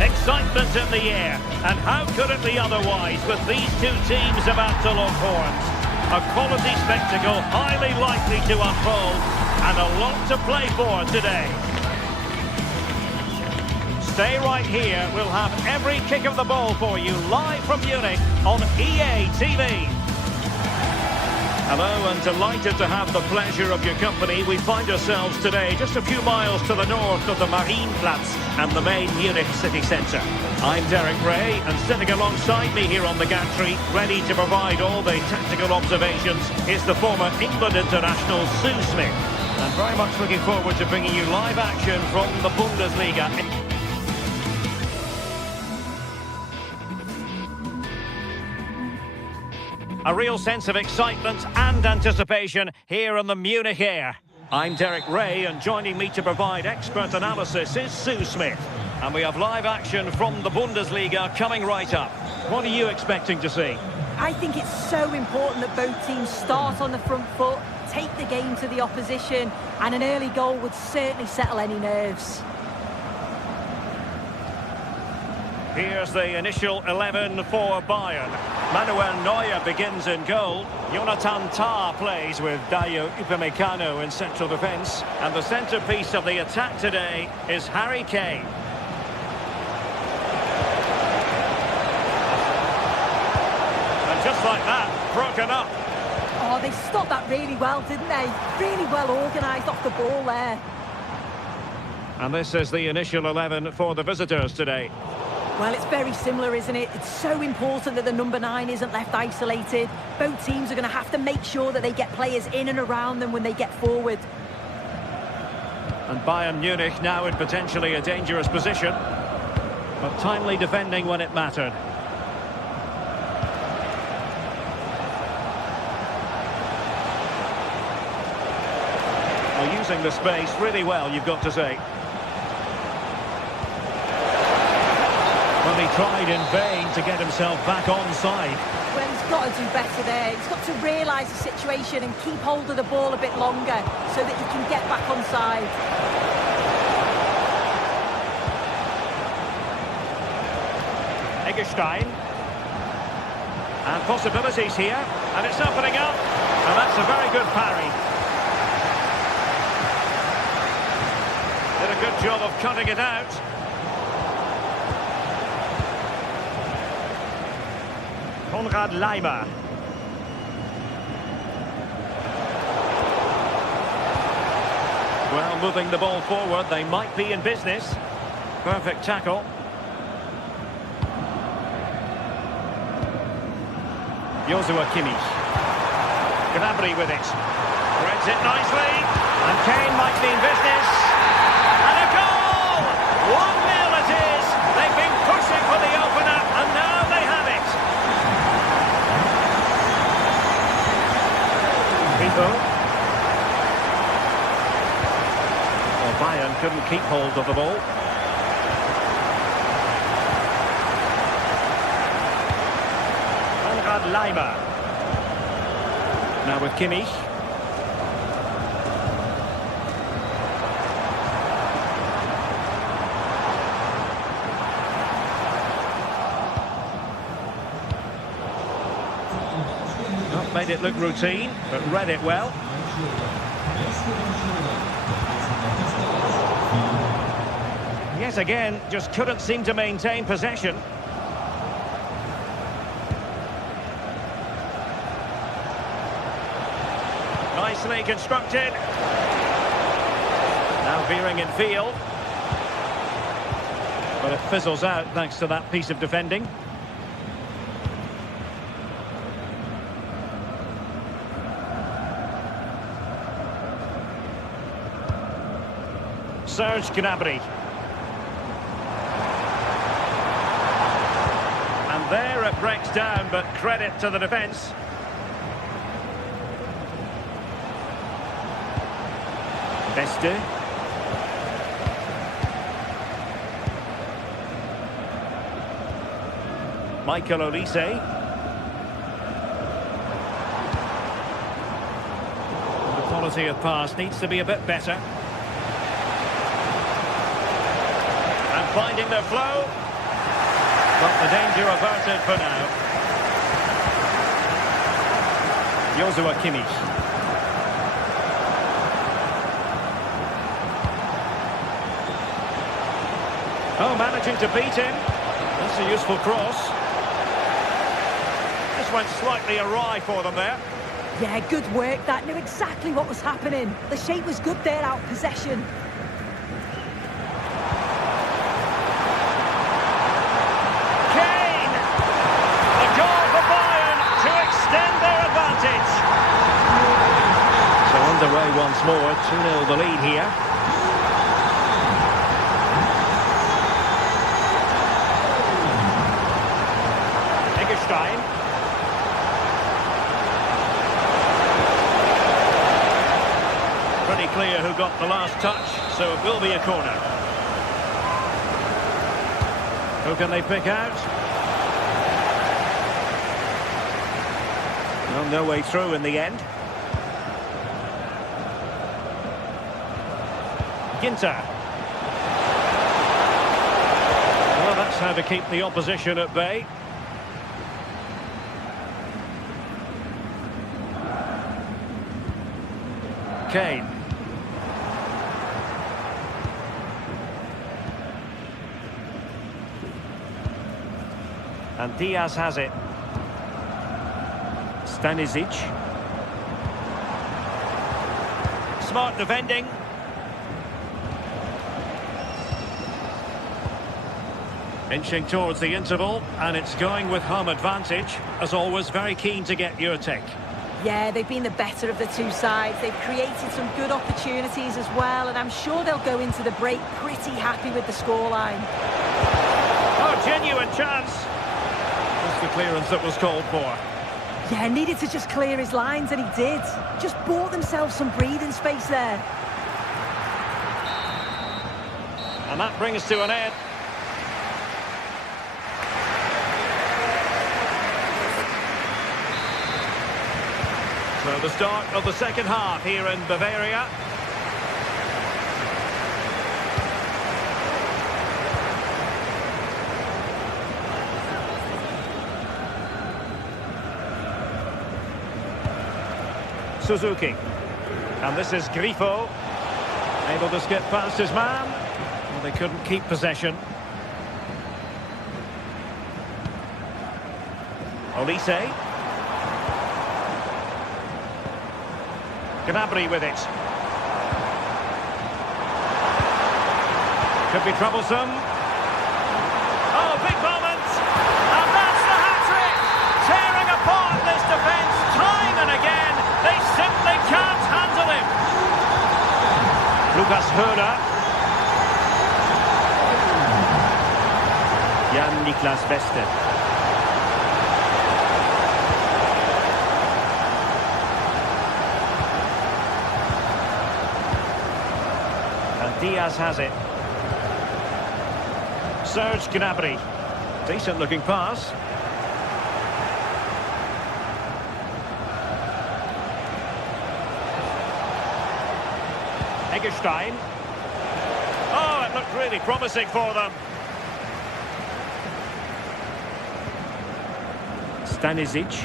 Excitement in the air, and how could it be otherwise with these two teams about to lock horns? A quality spectacle highly likely to unfold, and a lot to play for today. Stay right here, we'll have every kick of the ball for you live from Munich on EA TV. Hello, and delighted to have the pleasure of your company. We find ourselves today just a few miles to the north of the Marienplatz and the main Munich city centre. I'm Derek Ray, and sitting alongside me here on the gantry, ready to provide all the tactical observations, is the former England international Sue Smith. And very much looking forward to bringing you live action from the Bundesliga. A real sense of excitement and anticipation here in the Munich air. I'm Derek Ray, and joining me to provide expert analysis is Sue Smith. And we have live action from the Bundesliga coming right up. What are you expecting to see? I think it's so important that both teams start on the front foot, take the game to the opposition, and an early goal would certainly settle any nerves. Here's the initial 11 for Bayern. Manuel Neuer begins in goal. Jonathan Tah plays with Dayo Upamecano in central defence. And the centrepiece of the attack today is Harry Kane. And just like that, broken up. Oh, they stopped that really well, didn't they? Really well organised off the ball there. And this is the initial 11 for the visitors today. Well, it's very similar, isn't it? It's so important that the number 9 isn't left isolated. Both teams are going to have to make sure that they get players in and around them when they get forward. And Bayern Munich now in potentially a dangerous position, but timely defending when it mattered. Well, using the space really well, you've got to say. Well, he tried in vain to get himself back onside. Well, he's got to do better there. He's got to realise the situation and keep hold of the ball a bit longer so that he can get back onside. Eggestein. And possibilities here. And it's opening up. And that's a very good parry. Did a good job of cutting it out. Konrad Laimer. Well, moving the ball forward, they might be in business. Perfect tackle. Joshua Kimmich. Gnabry with it. Threads it nicely. And Kane might be in business. And a goal! 1-0 it is. They've been pushing for the opener, and now they have it. Well, Bayern couldn't keep hold of the ball. Konrad Laimer. Now with Kimmich. Made it look routine, but read it well. Yet again, just couldn't seem to maintain possession. Nicely constructed. Now veering in field. But it fizzles out thanks to that piece of defending. Serge Gnabry. And there it breaks down, but credit to the defence. Beste. Michael Olise. The quality of pass needs to be a bit better. Finding their flow, but the danger averted for now. Joshua Kimmich. Oh, managing to beat him. That's a useful cross. This went slightly awry for them there. Yeah, good work. That knew exactly what was happening. The shape was good there, out of possession. Underway once more, 2-0 the lead here. Eggestein. Pretty clear who got the last touch, so it will be a corner. Who can they pick out? Well, no way through in the end. Ginter. Well, that's how to keep the opposition at bay. Kane. And Diaz has it. Stanisic. Smart defending. Inching towards the interval, and it's going with home advantage. As always, very keen to get your take. Yeah, they've been the better of the two sides. They've created some good opportunities as well, and I'm sure they'll go into the break pretty happy with the scoreline. Oh, genuine chance. That's the clearance that was called for. Yeah, needed to just clear his lines, and he did. Just bought themselves some breathing space there. And that brings to an end. So the start of the second half here in Bavaria. Suzuki. And this is Grifo. Able to skip past his man. Well, they couldn't keep possession. Olise. Gnabry with it. Could be troublesome. Oh, big moment! And that's the hat-trick! Tearing apart this defence time and again. They simply can't handle him. Lucas Höra. Jan-Niklas Wester. Diaz has it. Serge Gnabry. Decent looking pass. Eggestein. Oh, it looked really promising for them. Stanisic.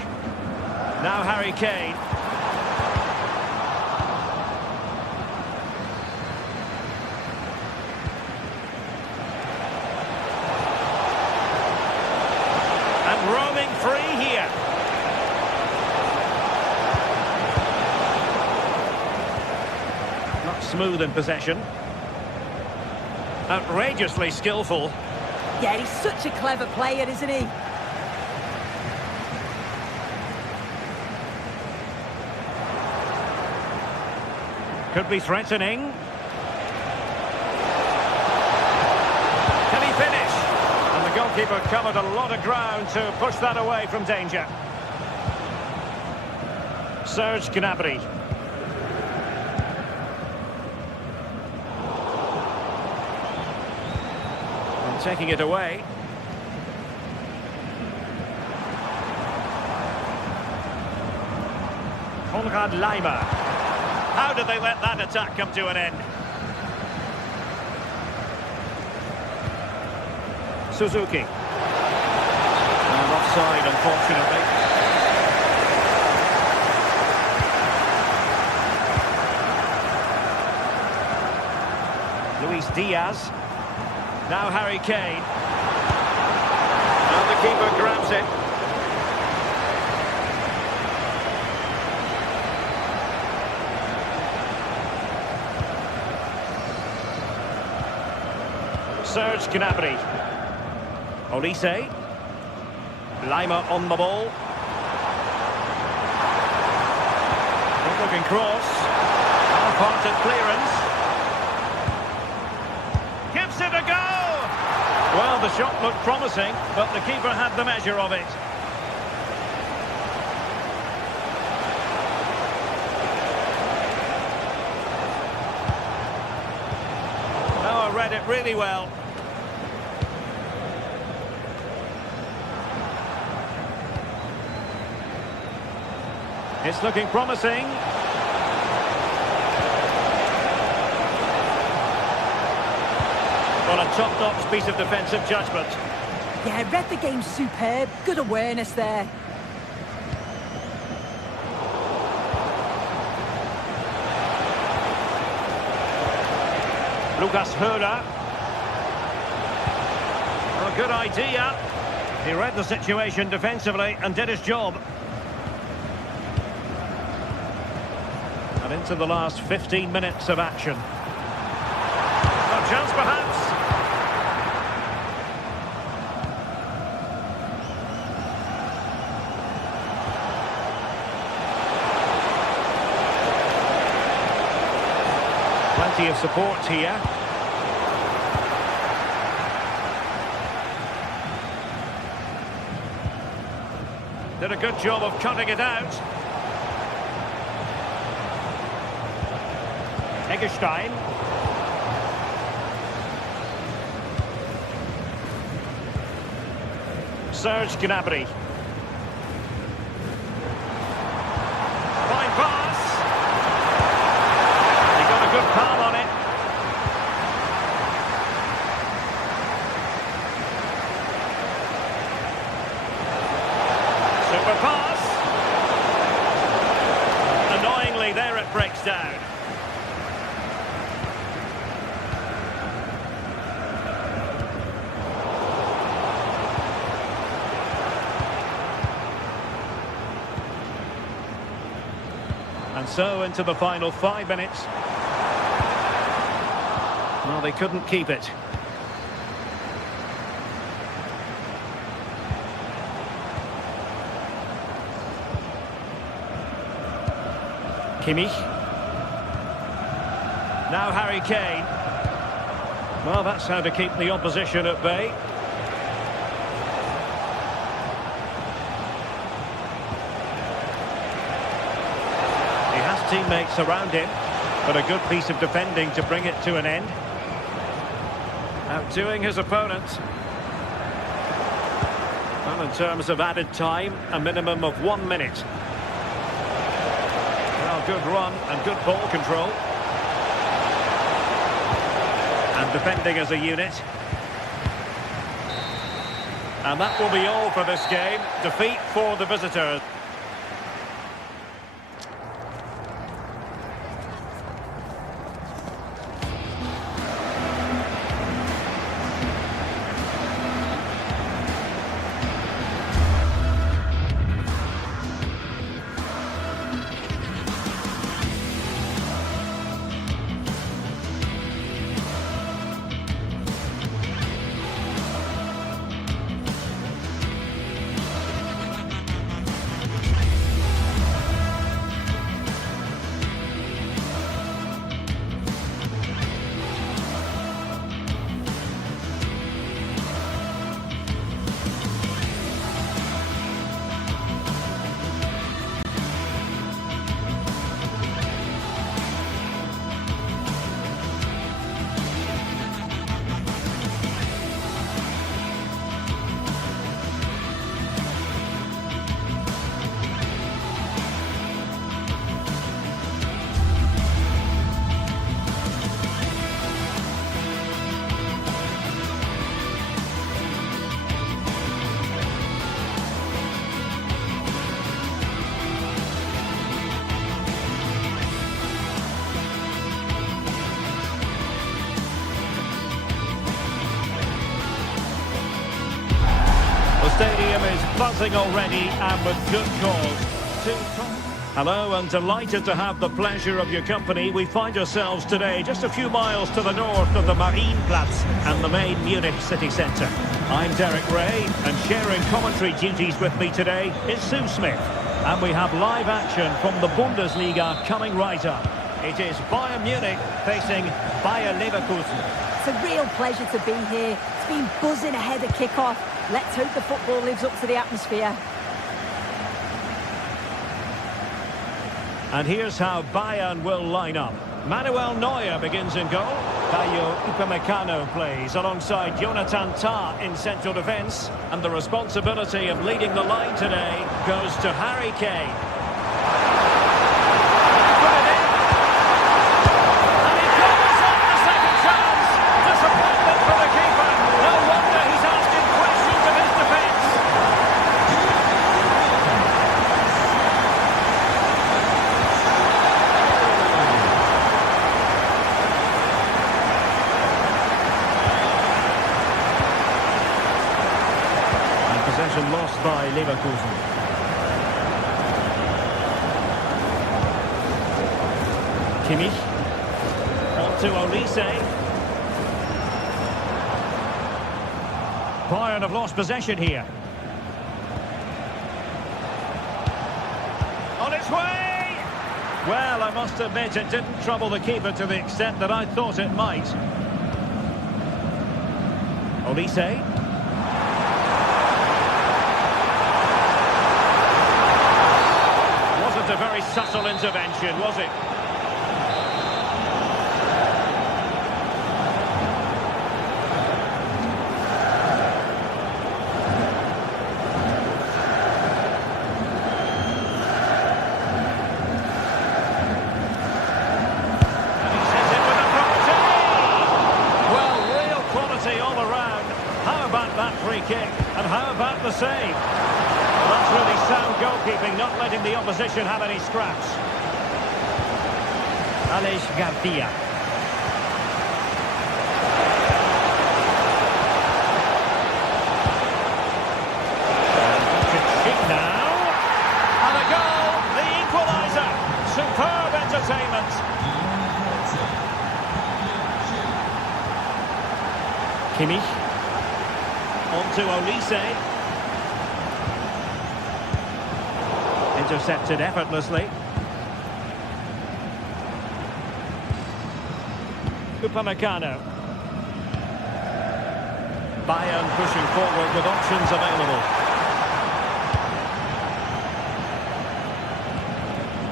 Now Harry Kane. Roaming free here. Not smooth in possession. Outrageously skillful. Yeah, he's such a clever player, isn't he? Could be threatening. Can he finish? And the goalkeeper covered a lot of ground to push that away from danger. Serge Gnabry. And taking it away. Konrad Laimer. How did they let that attack come to an end? Suzuki. And offside, unfortunately. Luis Diaz. Now Harry Kane. And the keeper grabs it. Serge Gnabry. Olise. Laimer on the ball. Good looking cross. Half-hearted clearance. Gives it a go! Well, the shot looked promising, but the keeper had the measure of it. Oh, I read it really well. It's looking promising. Well, a top-notch piece of defensive judgment. Yeah, read the game superb. Good awareness there. Lucas Höra. Well, good idea. He read the situation defensively and did his job. And into the last 15 minutes of action. A chance perhaps. Plenty of support here. Did a good job of cutting it out. Eggestein. Serge Gnabry. Fine pass. He got a good palm on it. Super pass. Annoyingly, there it breaks down. And so into the final 5 minutes. Well, they couldn't keep it. Kimmich. Now Harry Kane. Well, that's how to keep the opposition at bay. He has teammates around him, but a good piece of defending to bring it to an end. Outdoing his opponent. Well, in terms of added time, a minimum of 1 minute. Well, good run and good ball control. And defending as a unit. And that will be all for this game. Defeat for the visitors. The stadium is buzzing already and with good cause. Hello and delighted to have the pleasure of your company. We find ourselves today just a few miles to the north of the Marienplatz and the main Munich city centre. I'm Derek Ray and sharing commentary duties with me today is Sue Smith. And we have live action from the Bundesliga coming right up. It is Bayern Munich facing Bayer Leverkusen. It's a real pleasure to be here. It's been buzzing ahead of kick-off. Let's hope the football lives up to the atmosphere. And here's how Bayern will line up. Manuel Neuer begins in goal. Dayo Upamecano plays alongside Jonathan Tah in central defence. And the responsibility of leading the line today goes to Harry Kane. Put it in. And he goes on the second chance. Disappointment for the keeper. No wonder he's asking questions of possession lost by Leverkusen. Kimmich. On to Olise. Bayern have lost possession here. On its way! Well, I must admit it didn't trouble the keeper to the extent that I thought it might. Olise. Wasn't a very subtle intervention, was it? Free kick, and how about the save? Well, that's really sound goalkeeping, not letting the opposition have any scraps. Alex Garcia. Now, and a goal, the equaliser. Superb entertainment. Kimmich. On to Olise. Intercepted effortlessly. Upamecano. Bayern pushing forward with options available.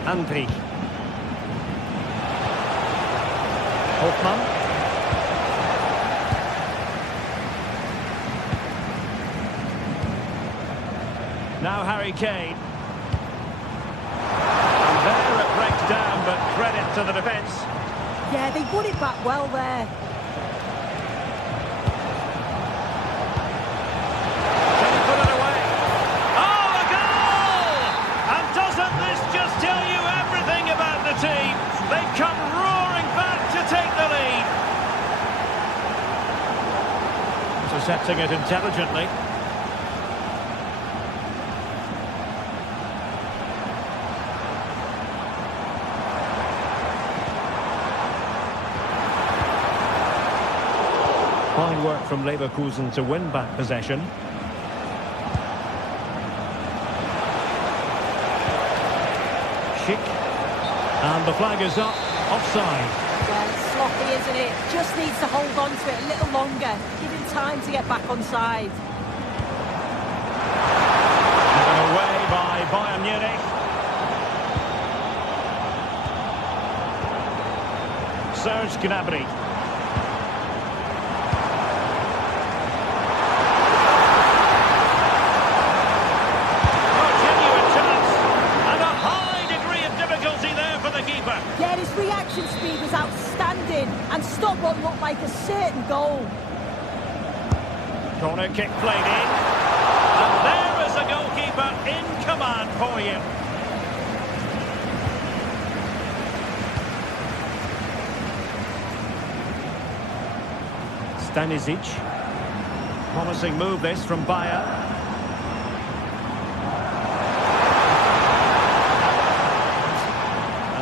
Andri. Hoffmann. Now Harry Kane. And there it breaks down, but credit to the defence. Yeah, they won it back well there. Can he put it away? Oh, a goal! And doesn't this just tell you everything about the team? They've come roaring back to take the lead. Intercepting it intelligently. Fine work from Leverkusen to win back possession. Schick. And the flag is up. Offside. Well, it's sloppy, isn't it? Just needs to hold on to it a little longer. Give him time to get back on side. Given away by Bayern Munich. Serge Gnabry. Yeah, his reaction speed was outstanding and stopped what looked like a certain goal. Corner kick played in. And there is a goalkeeper in command for you. Stanisic. Promising move this from Bayern.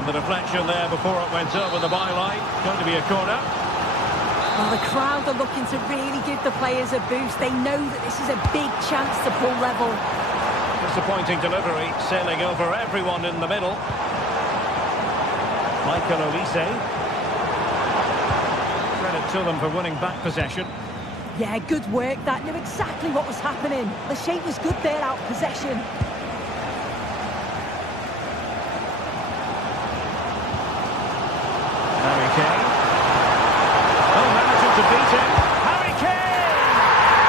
The deflection there before it went over the byline. Going to be a corner. Well, the crowd are looking to really give the players a boost. They know that this is a big chance to pull level. Disappointing delivery, sailing over everyone in the middle. Michael Olise. Credit to them for winning back possession. Yeah, good work. That knew exactly what was happening. The shape was good there out of possession. Harry Kane. Oh, managing to beat him. Harry Kane!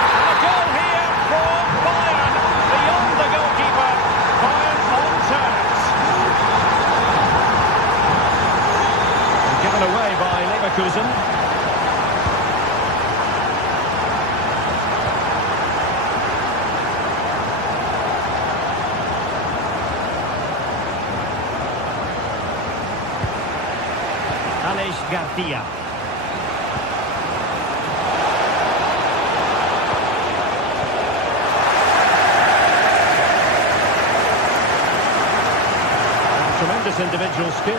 And a goal here for Bayern. Beyond the goalkeeper. Bayern on terms. And given away by Leverkusen. Alex Garcia. tremendous individual skill.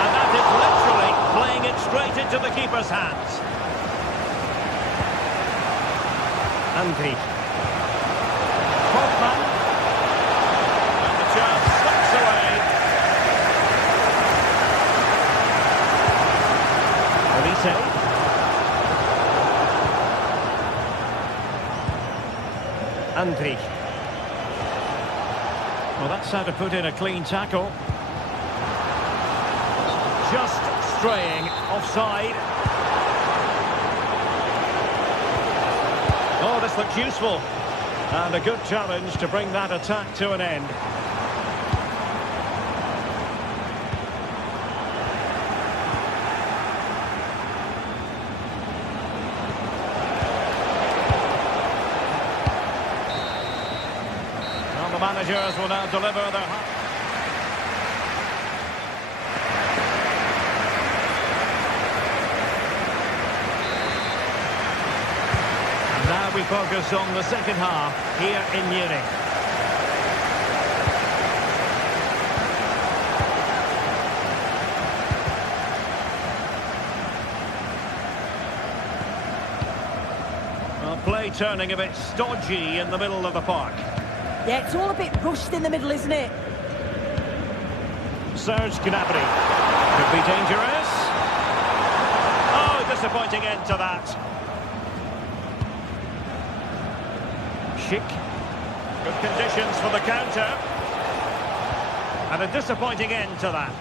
And that is literally playing it straight into the keeper's hands. Andri. Hoffman. And the chance slips away. Olise. Andri. Well, that's how to put in a clean tackle. Just straying offside. Oh, this looks useful. And a good challenge to bring that attack to an end. Well, the managers will now deliver their... Now we focus on the second half here in Munich. Well, play turning a bit stodgy in the middle of the park. Yeah, it's all a bit rushed in the middle, isn't it? Serge Gnabry. Could be dangerous. Oh, disappointing end to that. Schick. Good conditions for the counter. And a disappointing end to that.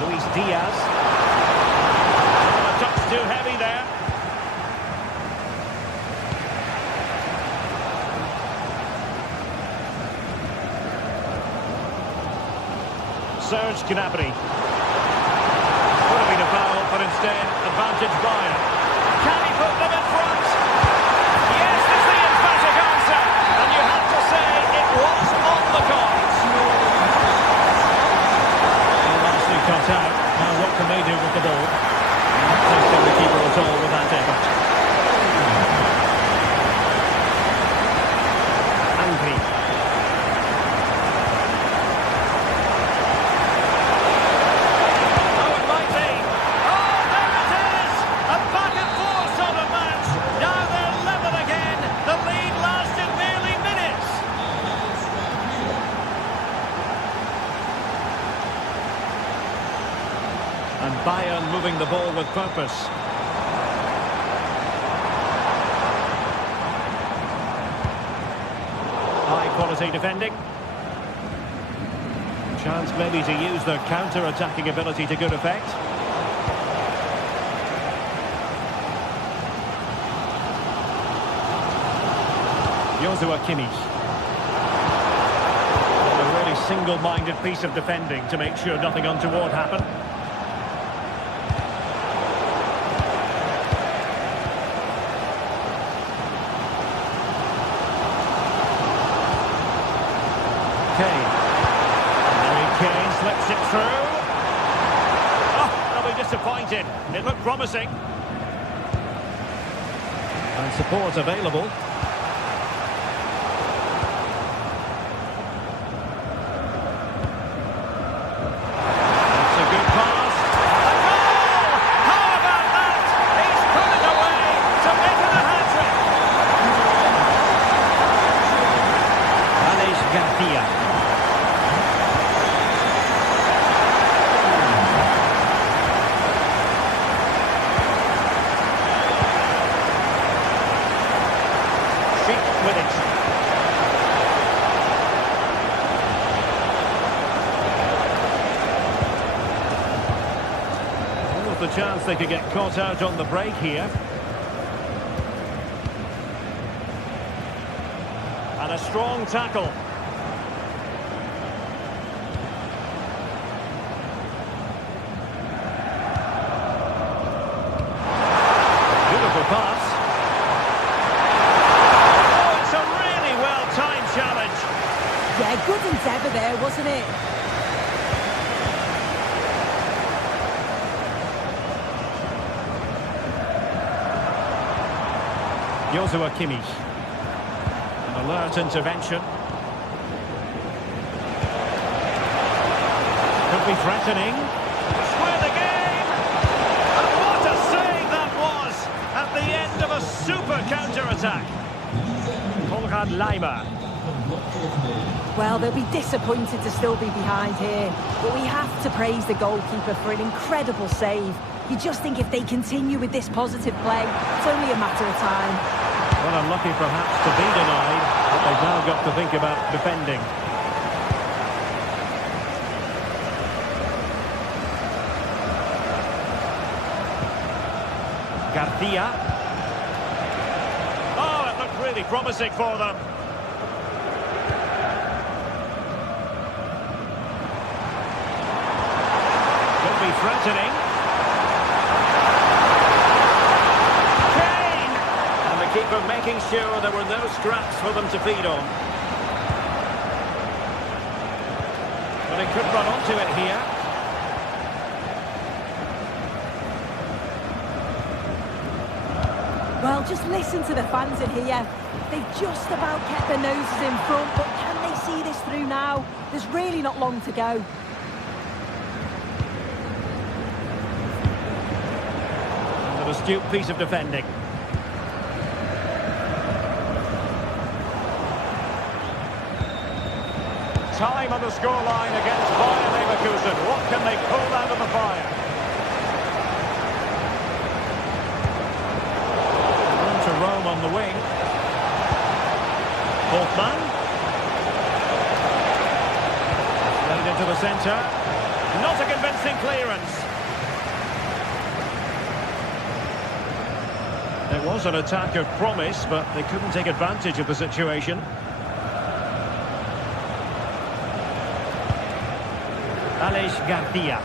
Luis Diaz. Oh, a touch too heavy there. Serge Gnabry. Would have been a foul, but instead, advantage Bayern. Can he put them in front? Yes, is the emphatic answer. And you have to say it was on the cards. Well, nicely cut out. Now what can they do with the ball? Not testing the keeper at all with that effort. Andri. And Bayern moving the ball with purpose. High quality defending. Chance maybe to use their counter-attacking ability to good effect. Joshua Kimmich. A really single-minded piece of defending to make sure nothing untoward happened. Kane slips it through. Oh, they'll be disappointed. It looked promising. And support available. That's a good pass. A goal! How about that? He's put it away to make it a hat-trick. Alex Garcia. With it. Well, with the chance they could get caught out on the break here. And a strong tackle. Beautiful pass. Yeah, good endeavour there, wasn't it? Joshua Kimmich. An alert intervention. Could be threatening. Square the game! And what a save that was at the end of a super counter-attack. Konrad Laimer. Well, they'll be disappointed to still be behind here, but we have to praise the goalkeeper for an incredible save. You just think if they continue with this positive play, it's only a matter of time. Well, unlucky perhaps to be denied, but they've now got to think about defending. Garcia. Oh, it looked really promising for them. Could be threatening. Kane! And the keeper making sure there were no scraps for them to feed on. But he could run onto it here. Well, just listen to the fans in here. They've just about kept their noses in front, but can they see this through now? There's really not long to go. An astute piece of defending. Time on the scoreline against Bayer Leverkusen. What can they pull out of the fire? To Rome on the wing. Hoffman. Played into the centre. Not a convincing clearance. There was an attack of promise, but they couldn't take advantage of the situation. Alex Garcia.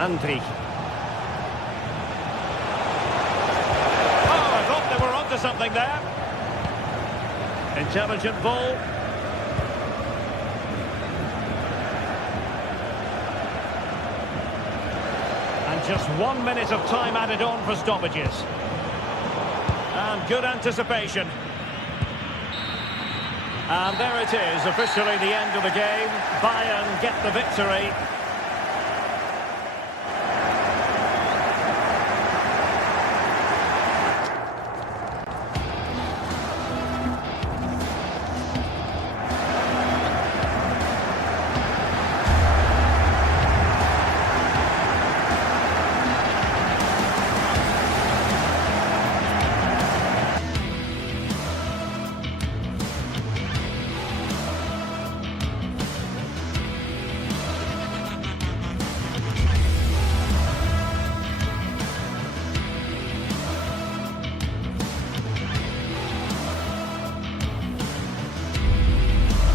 Andri. Something there. Intelligent ball. And just 1 minute of time added on for stoppages. And good anticipation. And there it is, officially the end of the game. Bayern get the victory.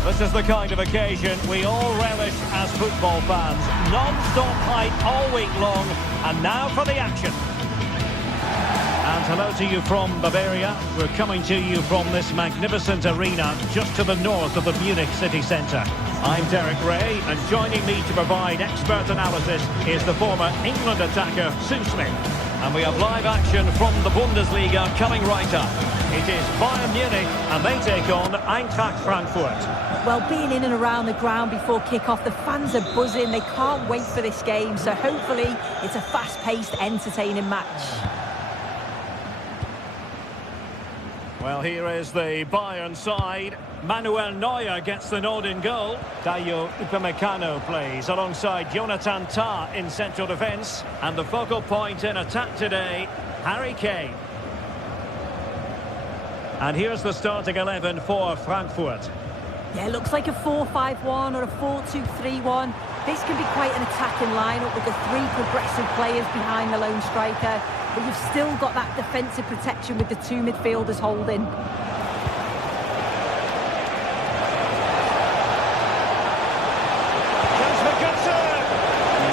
This is the kind of occasion we all relish as football fans. Non-stop hype all week long, and now for the action. And hello to you from Bavaria. We're coming to you from this magnificent arena just to the north of the Munich city centre. I'm Derek Ray, and joining me to provide expert analysis is the former England attacker, Sue Smith. And we have live action from the Bundesliga coming right up. It is Bayern Munich, and they take on Eintracht Frankfurt. Well, being in and around the ground before kick-off, the fans are buzzing. They can't wait for this game, so hopefully it's a fast-paced, entertaining match. Well, here is the Bayern side. Manuel Neuer gets the nod in goal. Dayo Upamecano plays alongside Jonathan Tah in central defence. And the focal point in attack today, Harry Kane. And here's the starting 11 for Frankfurt. Yeah, it looks like a 4-5-1 or a 4-2-3-1. This can be quite an attacking lineup with the three progressive players behind the lone striker. But you've still got that defensive protection with the two midfielders holding.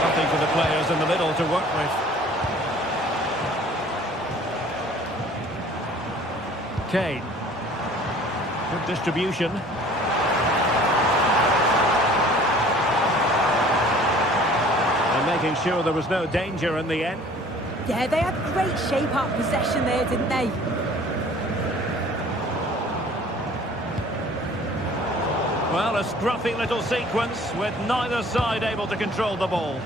Nothing for the players in the middle to work with. Kane. Good distribution. And making sure there was no danger in the end. Yeah, they had great shape out possession there, didn't they? Well, a scruffy little sequence with neither side able to control the ball.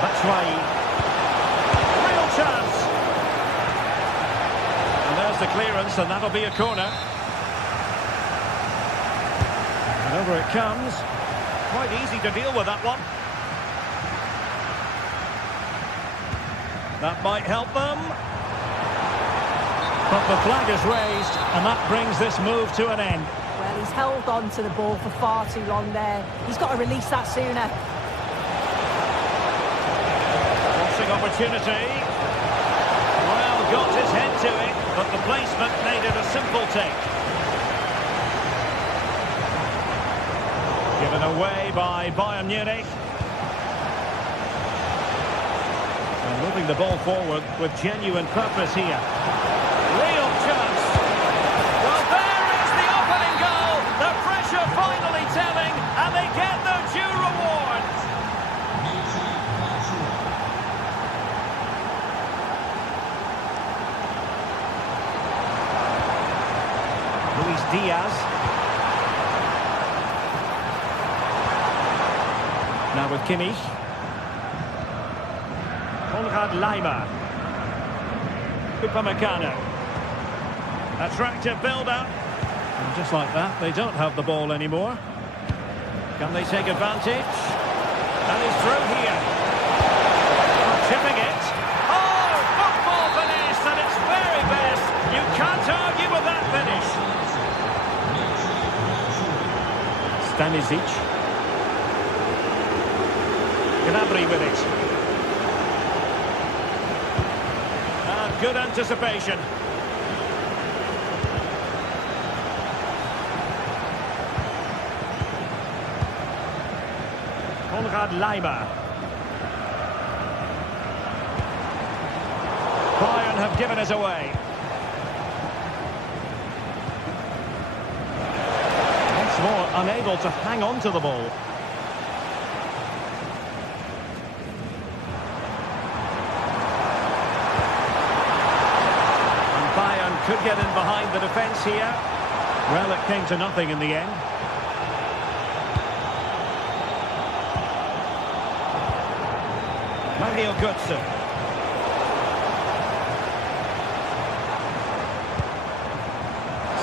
Batshuayi. Real chance. And there's the clearance, and that'll be a corner. And over it comes. Quite easy to deal with that one. That might help them. But the flag is raised, and that brings this move to an end. Well, he's held on to the ball for far too long there. He's got to release that sooner. Crossing opportunity. Well, got his head to it, but the placement made it a simple take. Given away by Bayern Munich. And moving the ball forward with genuine purpose here. Real chance. Well, there is the opening goal. The pressure finally telling, and they get their due reward. Luis Diaz. Now with Kimmich. Konrad Laimer. Upamecano. Attractive build-up. And just like that, they don't have the ball anymore. Can they take advantage? And he's through here. Chipping it. Oh, football finish, and it's very best. You can't argue with that finish. Stanisic. Gnabry with it. And good anticipation. Konrad Laimer. Bayern have given us away. Once more unable to hang on to the ball. And Bayern could get in behind the defence here. Well, it came to nothing in the end. Mario Götze.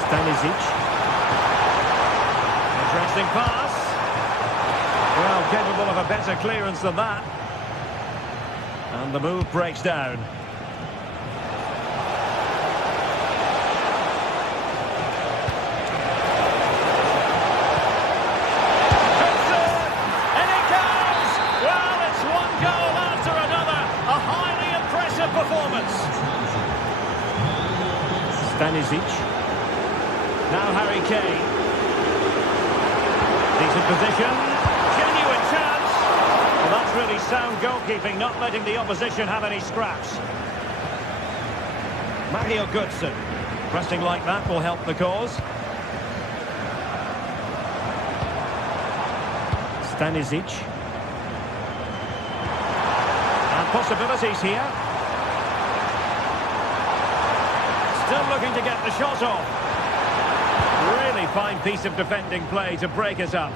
Stanisic. Interesting pass. Well, capable of a better clearance than that. And the move breaks down. Performance. Stanisic. Now Harry Kane. Decent position. Genuine chance. Well, that's really sound goalkeeping, not letting the opposition have any scraps. Mario Götze. Pressing like that will help the cause. Stanisic. And possibilities here. Still looking to get the shot off. Really fine piece of defending play to break us up.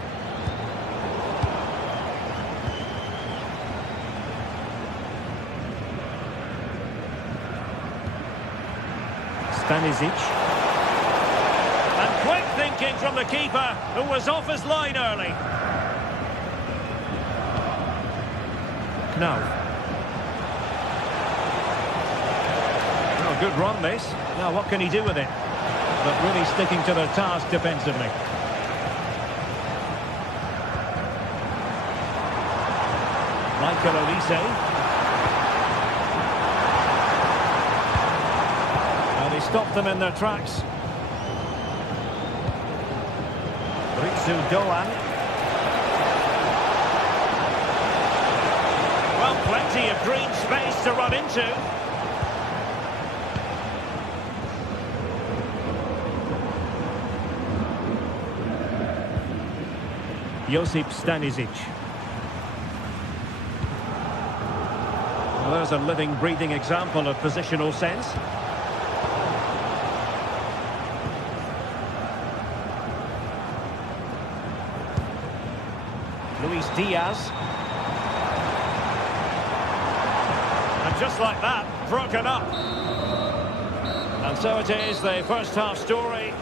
Stanisic. And quick thinking from the keeper, who was off his line early. Knauf. Oh, good run this. Now what can he do with it? But really sticking to their task defensively. Michael Olise. And he stopped them in their tracks. Ritsu Doan. Well, plenty of green space to run into. Josip Stanisic. Well, there's a living, breathing example of positional sense. Luis Diaz. And just like that, broken up. And so it is, the first half story.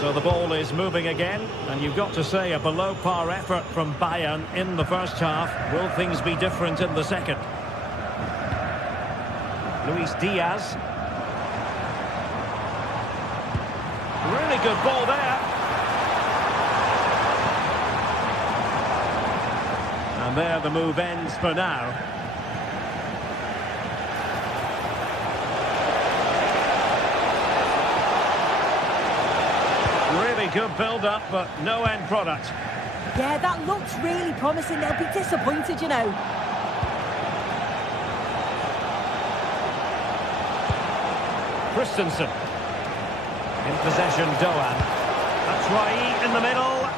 So the ball is moving again, and you've got to say a below-par effort from Bayern in the first half. Will things be different in the second? Luis Diaz. Really good ball there. And there the move ends for now. Really good build-up, but no end product. Yeah, that looks really promising. They'll be disappointed, you know. Christensen. In possession, Doan. That's Rai in the middle.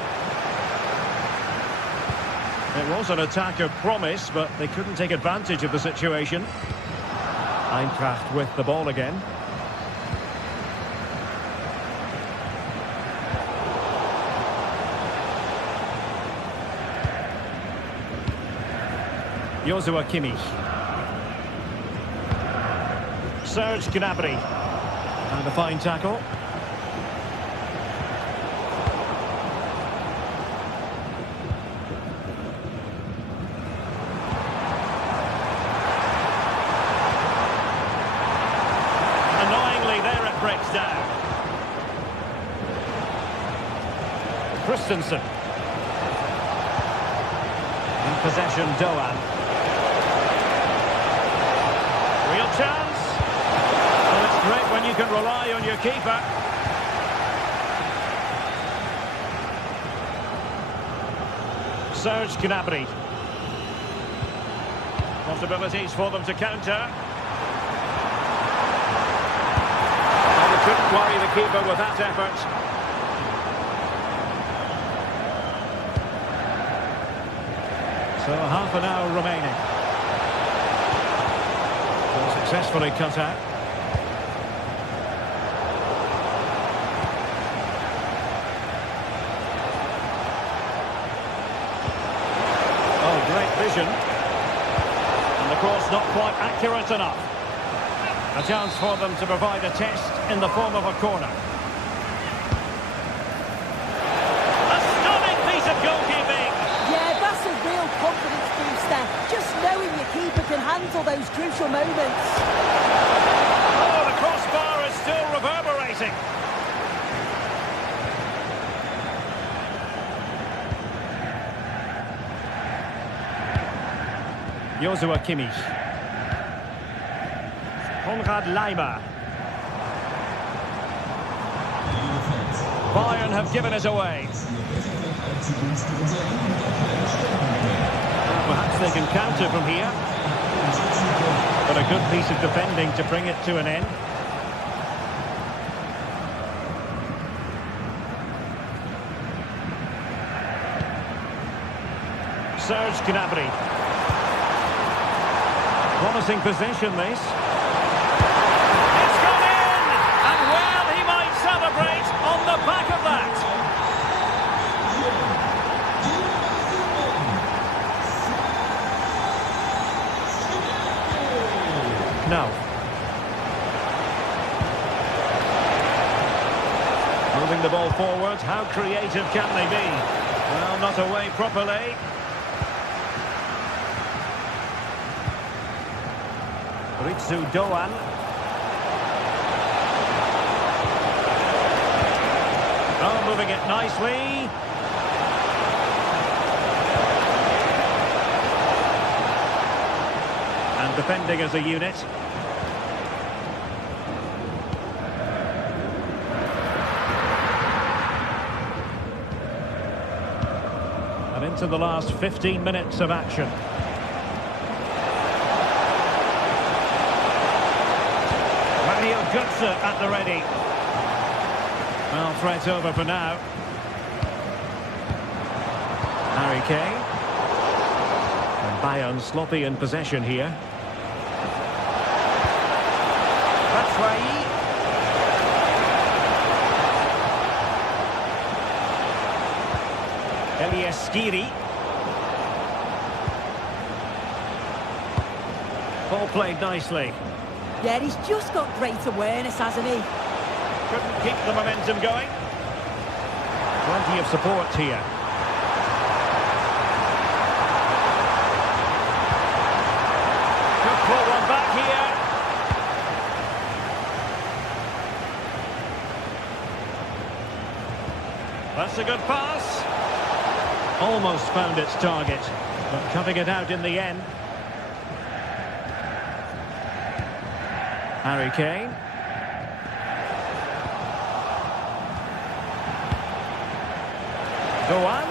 It was an attack of promise, but they couldn't take advantage of the situation. Eintracht with the ball again. Joshua Kimmich. Serge Gnabry. And a fine tackle. Annoyingly, there it breaks down. Christensen. In possession, Doan. Real chance. Well, it's great when you can rely on your keeper. Serge Gnabry. Possibilities for them to counter. And they couldn't worry the keeper with that effort. So half an hour remaining. Successfully cut out. Oh, great vision. And the cross not quite accurate enough. A chance for them to provide a test in the form of a corner. A stunning piece of goalkeeping. Yeah, that's a real confidence booster. Just knowing your keeper can handle those crucial moments. Oh, the crossbar is still reverberating. Joshua Kimmich. Konrad Leimer. Bayern have given it away. Perhaps they can counter from here. But a good piece of defending to bring it to an end. Serge Gnabry. Promising possession, this. It's gone in! And well, he might celebrate on the back of that. No. Moving the ball forward, how creative can they be? Well, not away properly. Ritsu Doan. Oh, moving it nicely. And defending as a unit. And into the last 15 minutes of action. Mario Götze at the ready. Well, threat over for now. Harry Kane. And Bayern sloppy in possession here. Batshuayi. Elieskiri. Ball played nicely. Yeah, he's just got great awareness, hasn't he? Couldn't keep the momentum going. Plenty of support here. Could pull one back here. That's a good pass. Almost found its target, but cutting it out in the end. Harry Kane. Go on.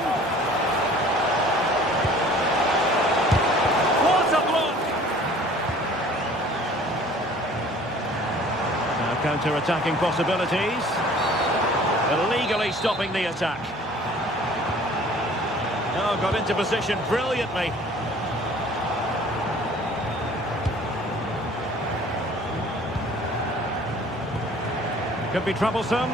What a block! Now counter-attacking possibilities. Illegally stopping the attack. Oh, got into position brilliantly. Could be troublesome.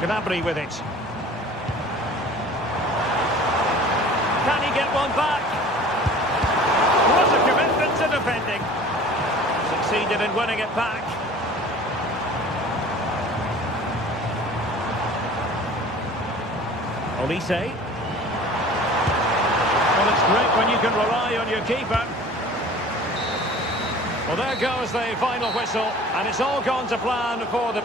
Gnabry with it. Can he get one back? What a commitment to defending. Succeeded in winning it back. Olise. Well, it's great when you can rely on your keeper. Well, there goes the final whistle, and it's all gone to plan for the...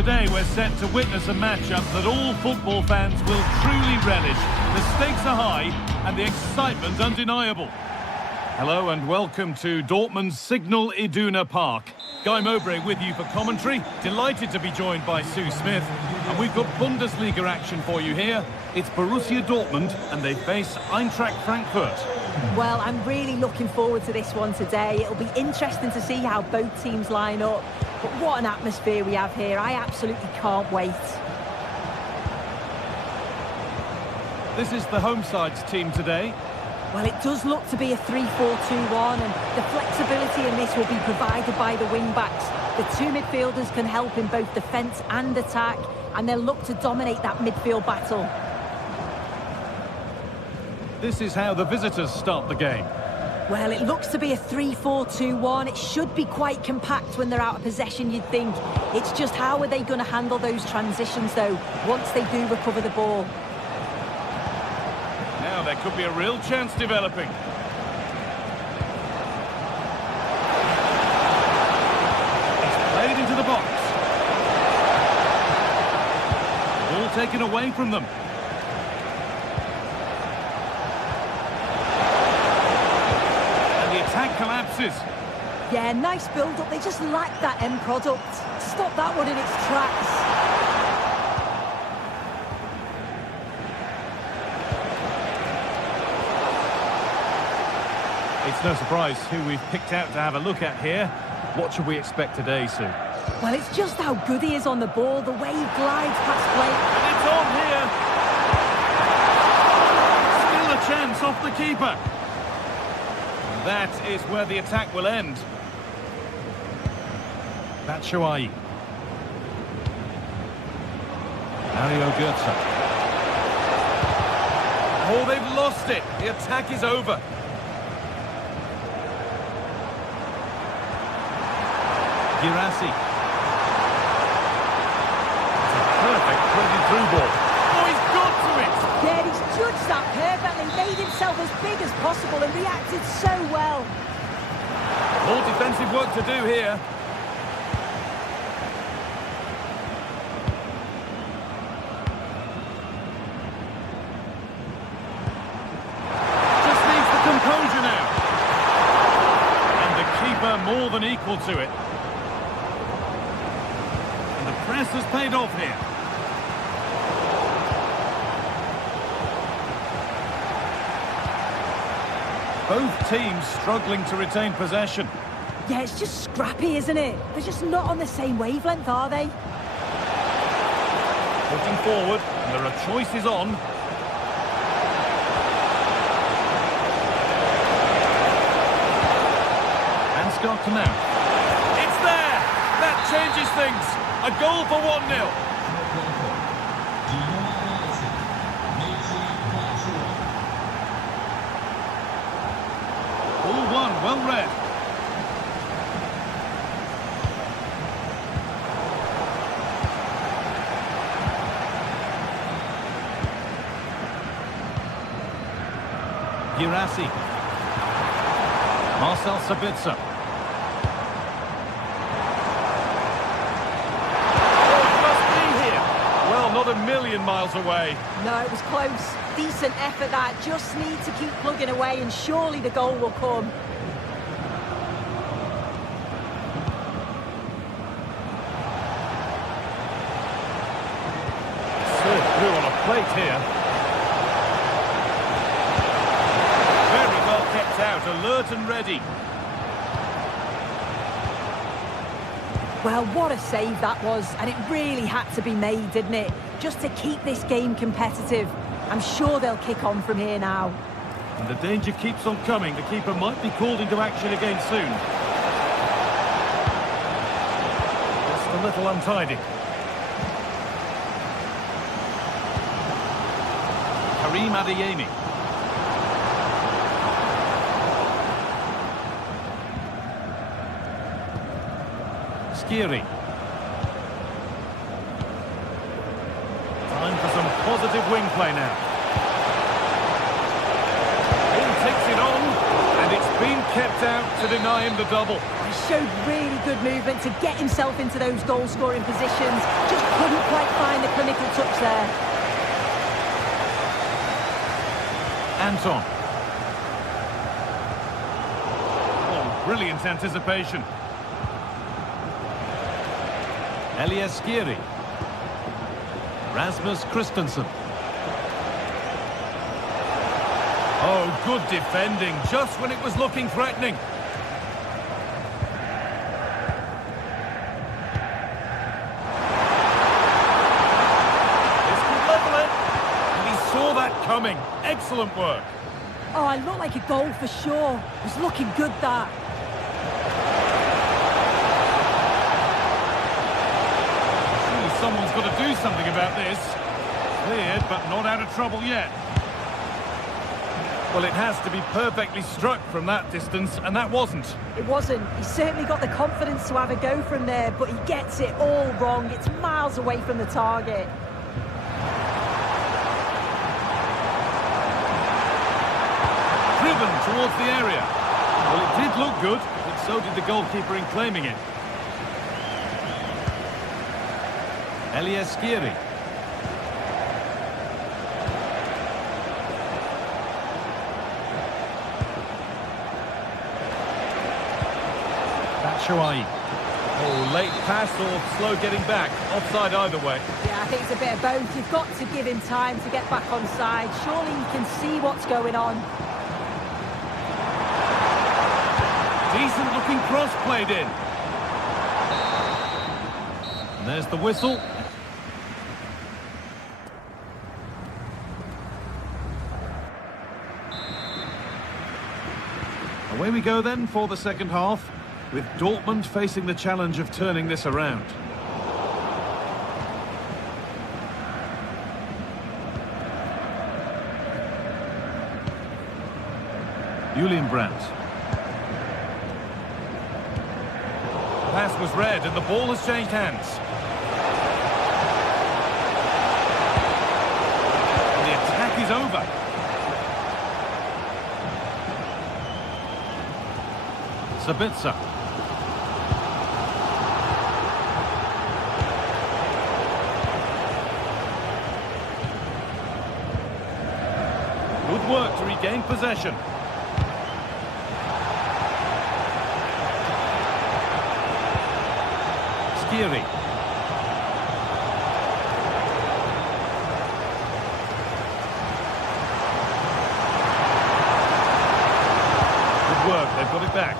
today we're set to witness a matchup that all football fans will truly relish. The stakes are high and the excitement undeniable. Hello and welcome to Dortmund's Signal Iduna Park. Guy Mowbray with you for commentary. Delighted to be joined by Sue Smith. And we've got Bundesliga action for you here. It's Borussia Dortmund and they face Eintracht Frankfurt. Well, I'm really looking forward to this one today. It'll be interesting to see how both teams line up. But what an atmosphere we have here. I absolutely can't wait. This is the home side's team today. Well, it does look to be a 3-4-2-1, and the flexibility in this will be provided by the wing-backs. The two midfielders can help in both defence and attack, and they'll look to dominate that midfield battle. This is how the visitors start the game. Well, it looks to be a 3-4-2-1. It should be quite compact when they're out of possession, you'd think. It's just how are they going to handle those transitions, though, once they do recover the ball. Now there could be a real chance developing. It's played into the box. Ball taken away from them. And the attack collapses. Yeah, nice build-up. They just lack that end product. Stop that one in its tracks. It's no surprise who we've picked out to have a look at here. What should we expect today, Sue? Well, it's just how good he is on the ball, the way he glides past play. And it's on here. Still a chance off the keeper. And that is where the attack will end. Batshuayi. Mario Götze. Oh, they've lost it. The attack is over. Girassi. It's a perfect 23 ball. Oh, he's got to it! Yeah, he's judged that perfectly, made himself as big as possible and reacted so well. More defensive work to do here. Just needs the composure now. And the keeper more than equal to it. The press has paid off here. Both teams struggling to retain possession. Yeah, it's just scrappy, isn't it? They're just not on the same wavelength, are they? Putting forward, and there are choices on. And Scott now. It's there! That changes things. A goal for 1-0. Ball one, well read. Girassi. Marcel Sabitzer. Not a million miles away. No, it was close. Decent effort that. Just need to keep plugging away and surely the goal will come. Served through on a plate here. Very well kept out, alert and ready. Well, what a save that was, and it really had to be made, didn't it? Just to keep this game competitive. I'm sure they'll kick on from here now. And the danger keeps on coming. The keeper might be called into action again soon. Just a little untidy. Karim Adeyemi. Skiri. Time for some positive wing play now. Ball takes it on, and it's been kept out to deny him the double. He showed really good movement to get himself into those goal-scoring positions. Just couldn't quite find the clinical touch there. Anton. Oh, brilliant anticipation. Elias Giri. Rasmus Christensen. Oh, good defending, just when it was looking threatening. This could level it. And he saw that coming. Excellent work. Oh, it looked like a goal for sure. It was looking good, that. Surely someone's got to do something about this. Cleared, but not out of trouble yet. Well, it has to be perfectly struck from that distance, and that wasn't. It wasn't. He's certainly got the confidence to have a go from there, but he gets it all wrong. It's miles away from the target. Driven towards the area. Well, it did look good, but so did the goalkeeper in claiming it. Elias Giri. Batshuayi. Oh, late pass or slow getting back. Offside either way. Yeah, I think it's a bit of both. You've got to give him time to get back on side. Surely he can see what's going on. Decent looking cross played in. And there's the whistle. Away we go then for the second half, with Dortmund facing the challenge of turning this around. Julian Brandt. Pass was read and the ball has changed hands. And the attack is over. Sabitzer. Good work to regain possession. Skiri. Good work, they've got it back.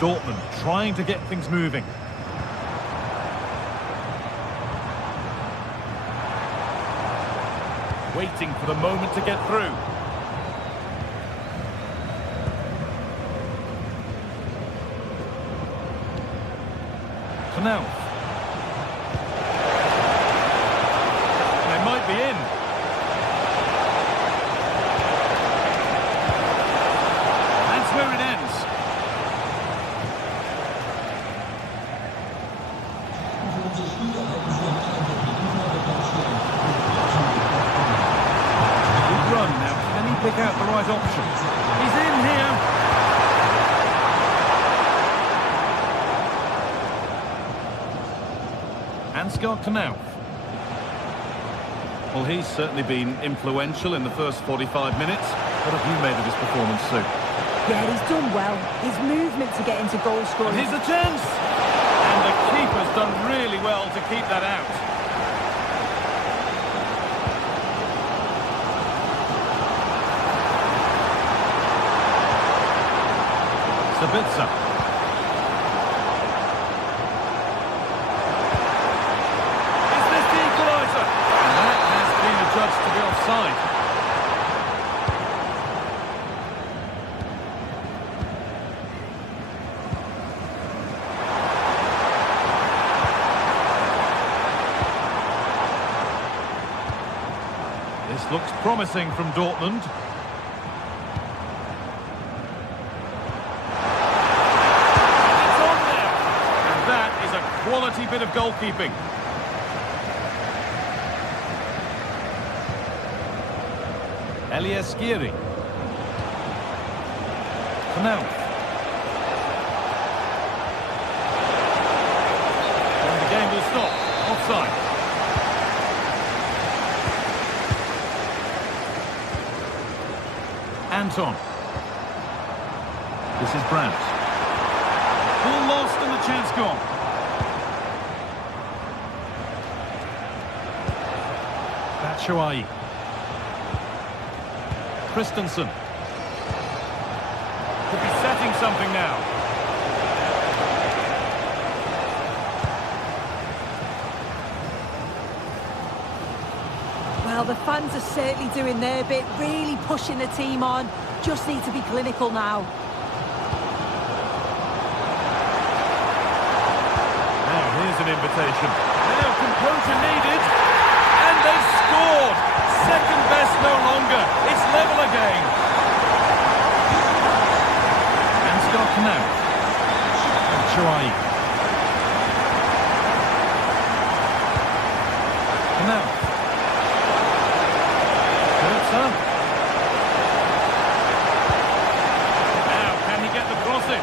Dortmund trying to get things moving. Waiting for the moment to get through. Knauf. They might be in. That's where it ends. Run now, can he pick out the right option? He's in here. Ansgar Knauf. Well, he's certainly been influential in the first 45 minutes. What have you made of his performance, Sue? Yeah, he's done well. His movement to get into goal scoring. Here's a chance! And the keeper's done really well to keep that out. Sabitzer. Is this the equaliser? And that has been adjudged to be offside. This looks promising from Dortmund. Quality bit of goalkeeping. Elieskiri. Now. And the game will stop. Offside. Anton. This is Brandt. Ball lost and the chance gone. Batshuayi. Christensen. Could be setting something now. Well, the fans are certainly doing their bit, really pushing the team on. Just need to be clinical now. Now, here's an invitation. Now, composure needed. And they've scored. Second best no longer. It's level again. And Scott Knaup. Batshuayi. Knaup. Now, can he get the crossing?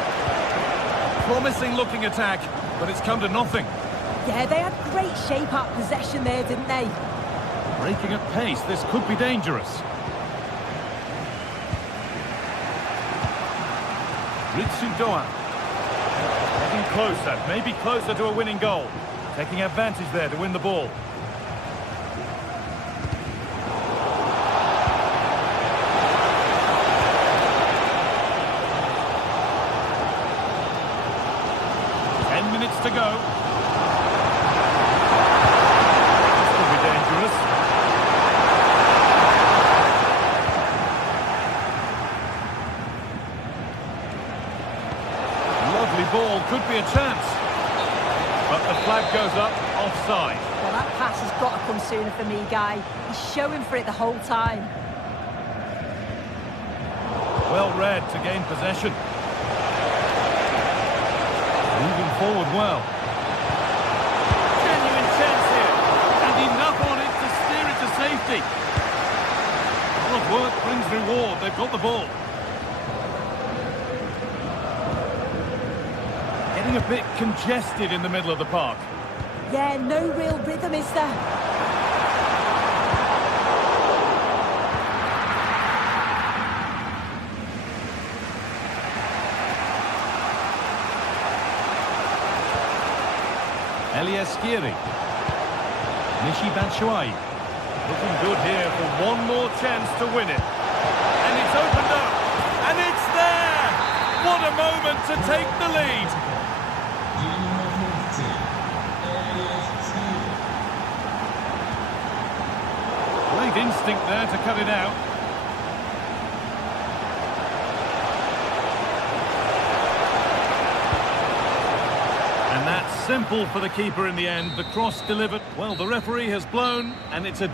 Promising looking attack, but it's come to nothing. Yeah, they had great shape out possession there, didn't they? Breaking at pace, this could be dangerous. Ritsu Doan. Getting closer, maybe closer to a winning goal. Taking advantage there to win the ball. To go. This could be dangerous. Lovely ball, could be a chance. But the flag goes up, offside. Well, that pass has got to come sooner for me, Guy. He's showing for it the whole time. Well read to gain possession. Moving forward well. Genuine chance here. And enough on it to steer it to safety. Hard work brings reward. They've got the ball. Getting a bit congested in the middle of the park. Yeah, no real rhythm, is there? Elieskiri. Mishi Batshuayi. Looking good here for one more chance to win it. And it's opened up. And it's there! What a moment to take the lead. Great instinct there to cut it out. And that's simple for the keeper in the end. The cross delivered. Well, the referee has blown, and it's a...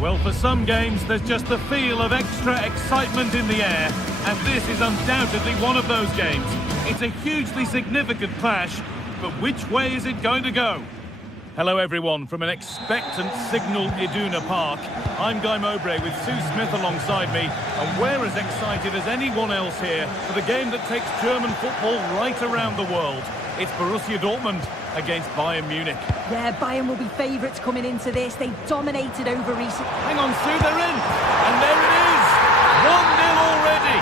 Well, for some games, there's just the feel of extra excitement in the air, and this is undoubtedly one of those games. It's a hugely significant clash, but which way is it going to go? Hello everyone from an expectant Signal Iduna Park. I'm Guy Mowbray with Sue Smith alongside me, and we're as excited as anyone else here for the game that takes German football right around the world. It's Borussia Dortmund against Bayern Munich. Yeah, Bayern will be favourites coming into this. They've dominated over recent... Hang on, Sue, they're in! And there it is! 1-0 already!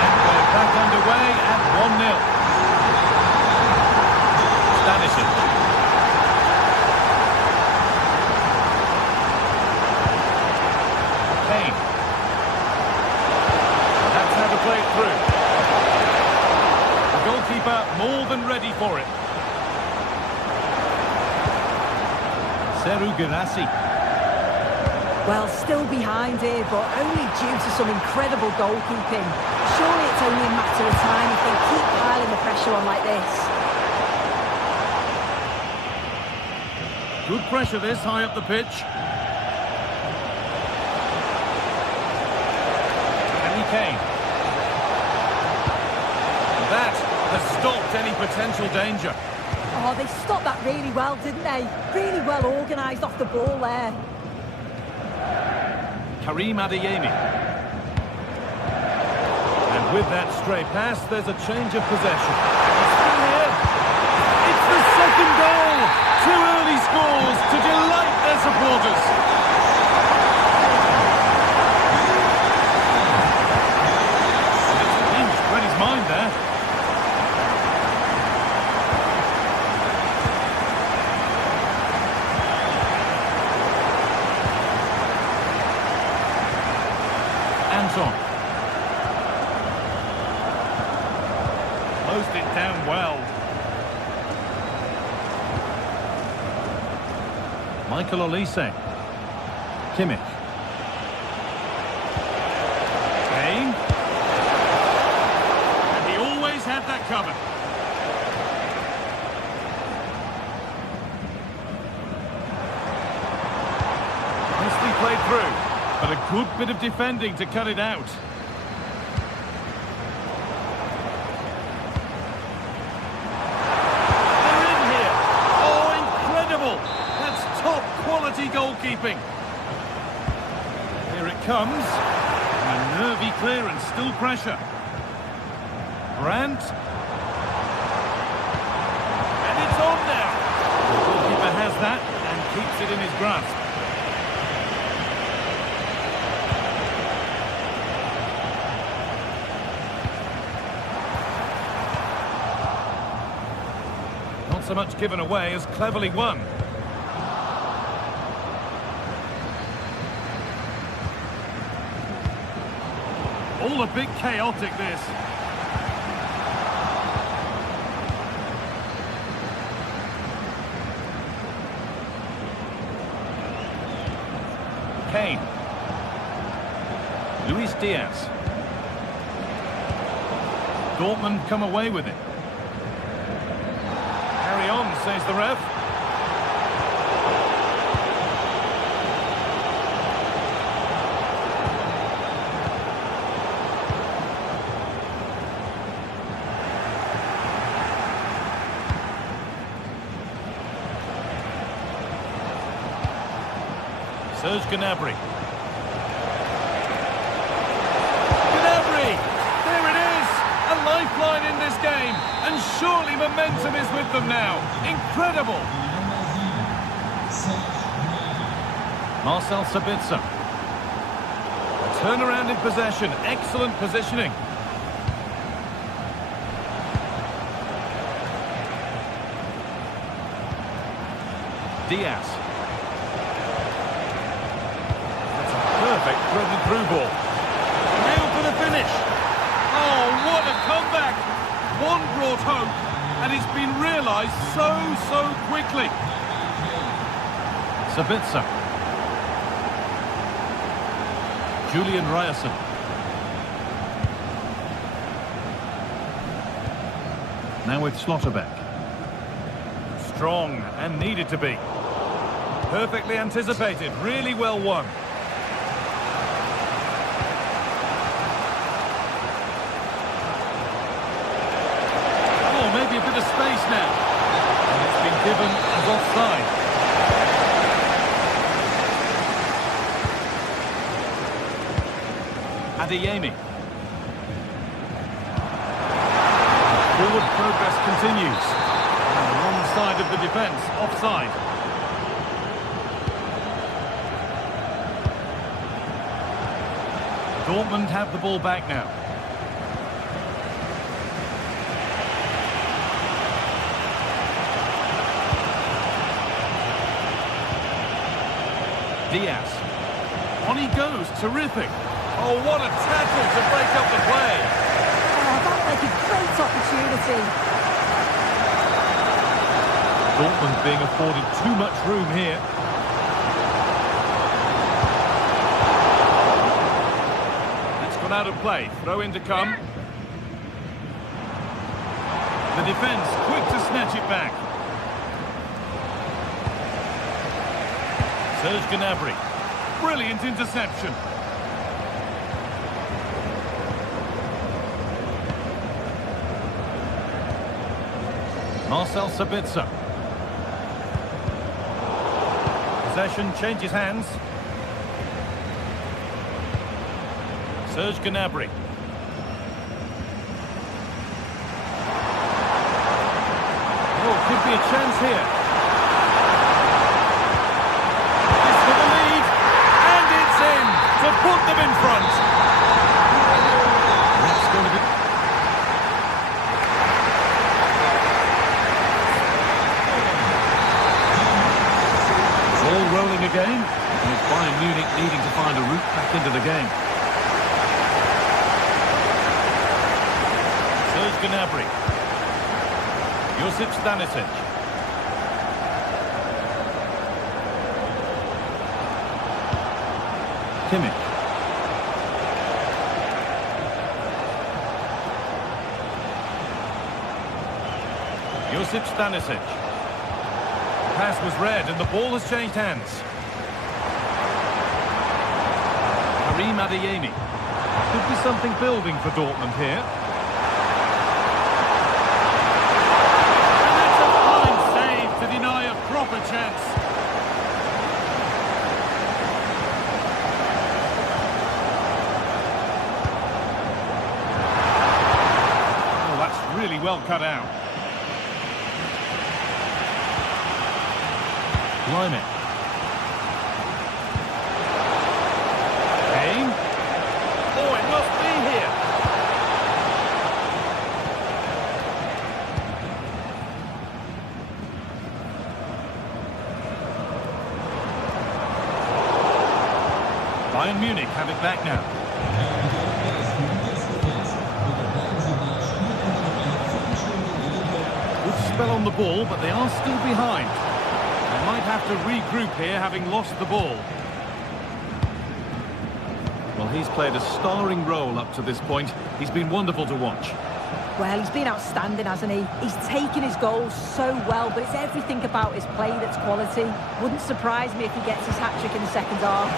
And we're back underway at 1-0. Stanisic. Kane. That's how to play it through. The goalkeeper more than ready for it. Seru Girassi. Well, still behind here, but only due to some incredible goalkeeping. Surely it's only a matter of time if they keep piling the pressure on like this. Good pressure this, high up the pitch. Kane. That has stopped any potential danger. Oh, they stopped that really well, didn't they? Really well organised off the ball there. Karim Adeyemi. And with that stray pass, there's a change of possession. It's still here. It's the second goal. 2 early scores to delight their supporters. Mind there. Anton. Closed it down well. Michael Olise. Kimmich. Kane. Had that covered. Nicely played through, but a good bit of defending to cut it out. They're in here. Oh, incredible! That's top quality goalkeeping. Here it comes. And a nervy clearance, still pressure. Brandt. And it's on now. The goalkeeper has that and keeps it in his grasp. Not so much given away as cleverly won. All a bit chaotic, this. Kane. Luis Diaz. Dortmund come away with it. Carry on, says the ref. Serge Gnabry. Gnabry! There it is! A lifeline in this game. And surely momentum is with them now. Incredible! Marcel Sabitzer. A turnaround in possession. Excellent positioning. Diaz. Perfect through ball. Nailed for the finish. Oh, what a comeback! One brought hope, and it's been realised so quickly. Sabitzer. Julian Ryerson. Now with Schlotterbeck. Strong and needed to be. Perfectly anticipated, really well won. Oh, maybe a bit of space now. And it's been given as offside. Adeyemi. Forward progress continues. And the wrong side of the defence, offside. Dortmund have the ball back now. Diaz. On he goes, terrific. Oh, what a tackle to break up the play. Oh, that like a great opportunity. Dortmund being afforded too much room here. It's gone out of play. Throw in to come. The defence quick to snatch it back. Serge Gnabry. Brilliant interception. Marcel Sabitzer. Possession changes hands. Serge Gnabry. Oh, could be a chance here. It's for the lead, and it's in to put them in front. That's going to be... All rolling again, and it's Bayern Munich needing to find a route back into the game. Serge Gnabry. Josip Stanisic. Kimmich. Josip Stanisic. Pass was read and the ball has changed hands. Karim Adeyemi. Could be something building for Dortmund here. And that's a fine save to deny a proper chance. Oh, that's really well cut out. Lyman. Kane. Oh, it must be here. Bayern Munich have it back now. Good spell on the ball, but they are still behind. Might have to regroup here, having lost the ball. Well, he's played a starring role up to this point. He's been wonderful to watch. Well, he's been outstanding, hasn't he? He's taken his goals so well, but it's everything about his play that's quality. Wouldn't surprise me if he gets his hat-trick in the second half.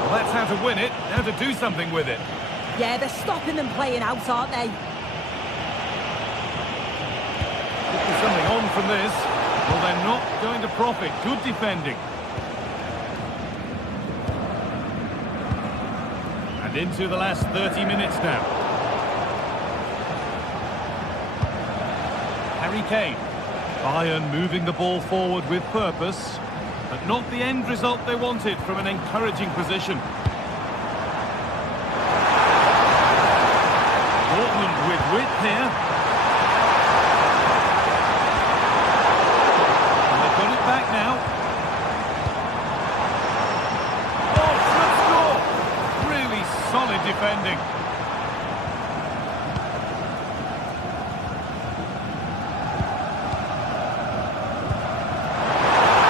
Well, that's how to win it, how to do something with it. Yeah, they're stopping them playing out, aren't they? Something on from this. Well, they're not going to profit. Good defending. And into the last 30 minutes now. Harry Kane. Bayern moving the ball forward with purpose, but not the end result they wanted from an encouraging position. Dortmund with width here. Back now. Oh, should score! Really solid defending.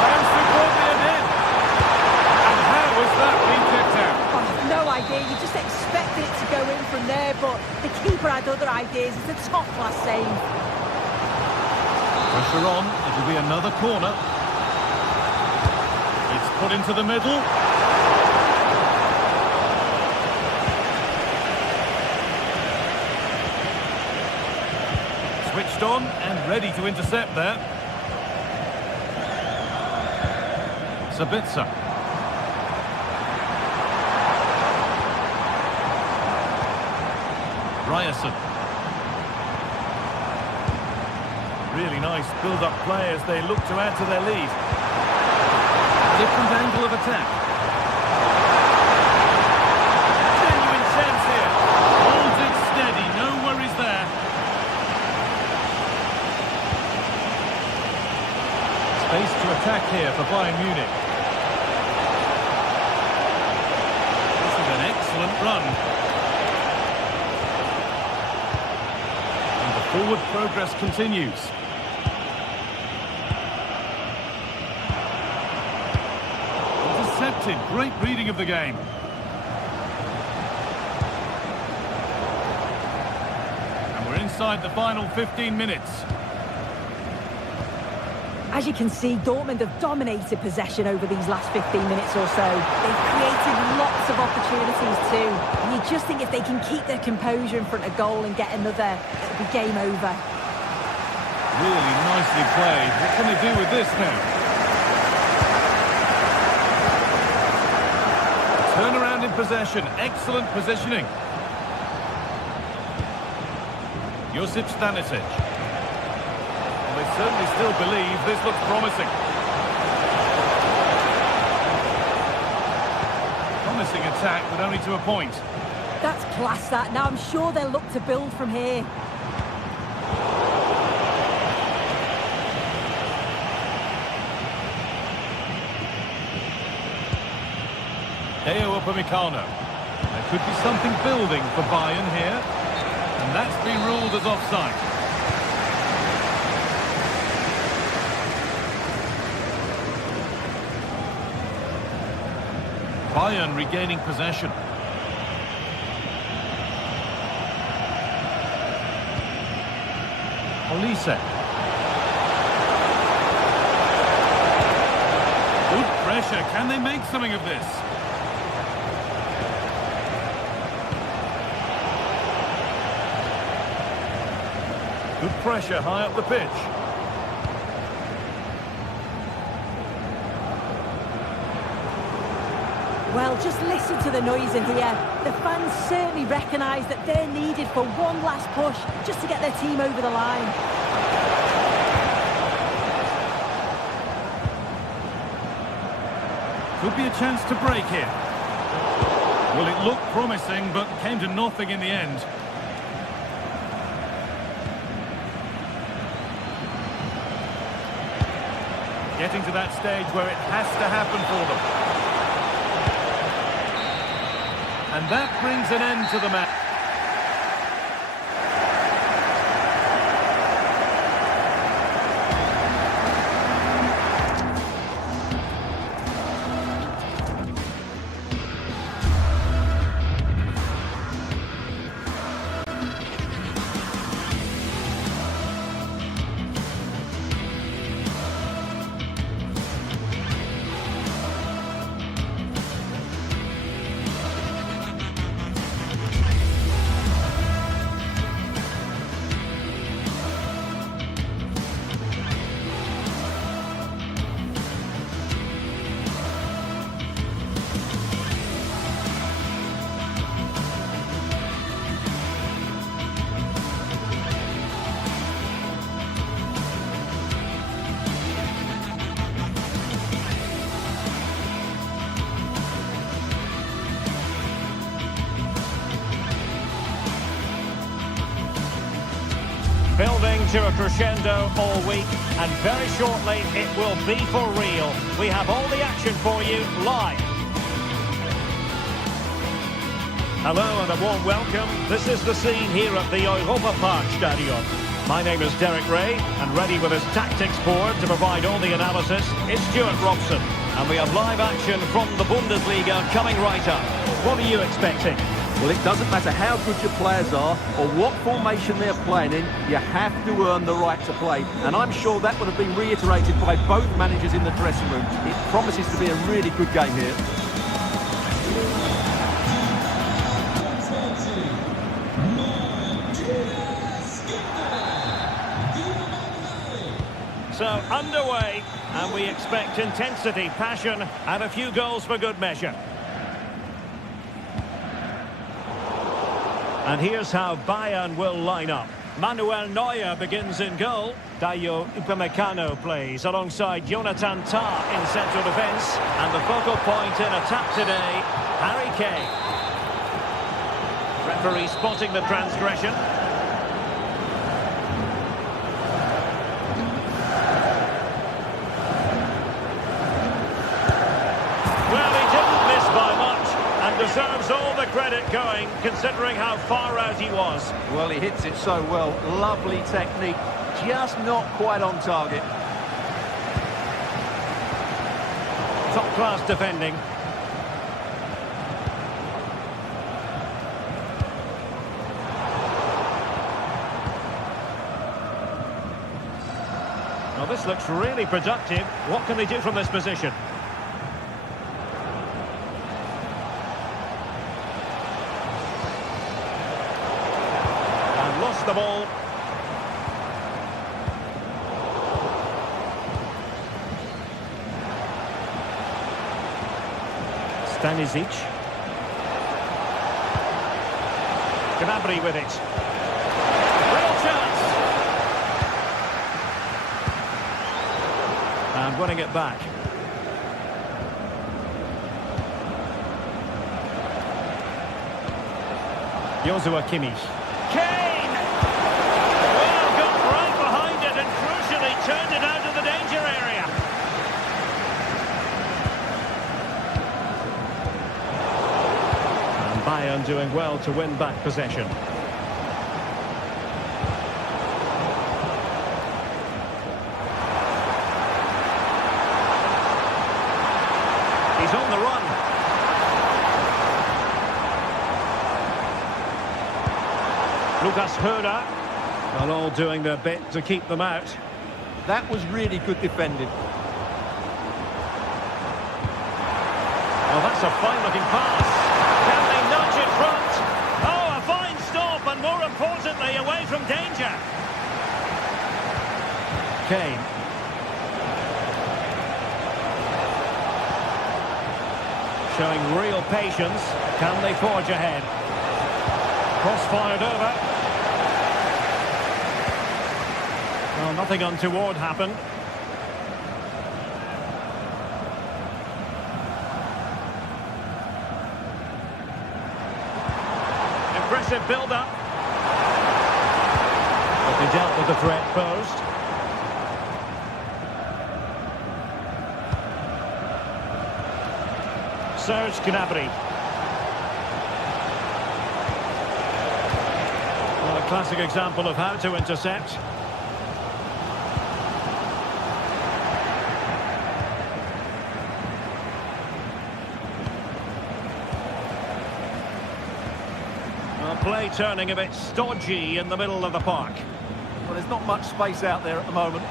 And superbly ahead. And how was that being kept out? Oh, no idea. You just expected it to go in from there, but the keeper had other ideas. It's a top-class save. Pressure on, it'll be another corner. It's put into the middle. Switched on and ready to intercept there. Sabitzer. Ryerson. Really nice build-up play as they look to add to their lead. Different angle of attack. Genuine chance here. Holds it steady, no worries there. Space to attack here for Bayern Munich. This is an excellent run. And the forward progress continues. Intercepted, great reading of the game. And we're inside the final 15 minutes. As you can see, Dortmund have dominated possession over these last 15 minutes or so. They've created lots of opportunities too. And you just think if they can keep their composure in front of goal and get another, it'll be game over. Really nicely played. What can they do with this now? Turnaround in possession. Excellent positioning. Josip Stanisic. They certainly still believe this looks promising. Promising attack, but only to a point. That's class, that. Now I'm sure they'll look to build from here. Deo Upamecano. There could be something building for Bayern here. And that's been ruled as offside. Bayern regaining possession. Olise. Good pressure. Can they make something of this? Good pressure high up the pitch. Well, just listen to the noise in here. The fans certainly recognise that they're needed for one last push just to get their team over the line. Could be a chance to break here. Well, it looked promising, but came to nothing in the end. Getting to that stage where it has to happen for them. And that brings an end to the match. Building to a crescendo all week, and very shortly it will be for real. We have all the action for you live. Hello and a warm welcome. This is the scene here at the Europa Park Stadion. My name is Derek Ray, and ready with his tactics board to provide all the analysis is Stuart Robson. And we have live action from the Bundesliga coming right up. What are you expecting? Well, it doesn't matter how good your players are or what formation they're playing in, you have to earn the right to play. And I'm sure that would have been reiterated by both managers in the dressing room. It promises to be a really good game here. So underway, and we expect intensity, passion, and a few goals for good measure. And here's how Bayern will line up. Manuel Neuer begins in goal. Dayo Upamecano plays alongside Jonathan Tah in central defence. And the focal point in attack today, Harry Kane. Referee spotting the transgression. Well, he didn't miss by much and deserves all the credit going, considering how far out he was. Well, he hits it so well. Lovely technique, just not quite on target. Top-class defending. Well, this looks really productive. What can they do from this position? Lost the ball. Stanisic. Gnabry with it. Real chance. And winning it back. Joshua Kimmich. Kane! Well, got right behind it and crucially turned it out of the danger area. And Bayern doing well to win back possession. He's on the run. Lucas Herrera, well, all doing their bit to keep them out. That was really good defending. Well, that's a fine-looking pass. Can they nudge in front? Oh, a fine stop, and more importantly, away from danger. Kane. Showing real patience. Can they forge ahead? Cross fired over. Well, nothing untoward happened. Impressive build-up. But they dealt with the threat posed. Serge Gnabry. Well, a classic example of how to intercept. Well, play turning a bit stodgy in the middle of the park. Well, there's not much space out there at the moment.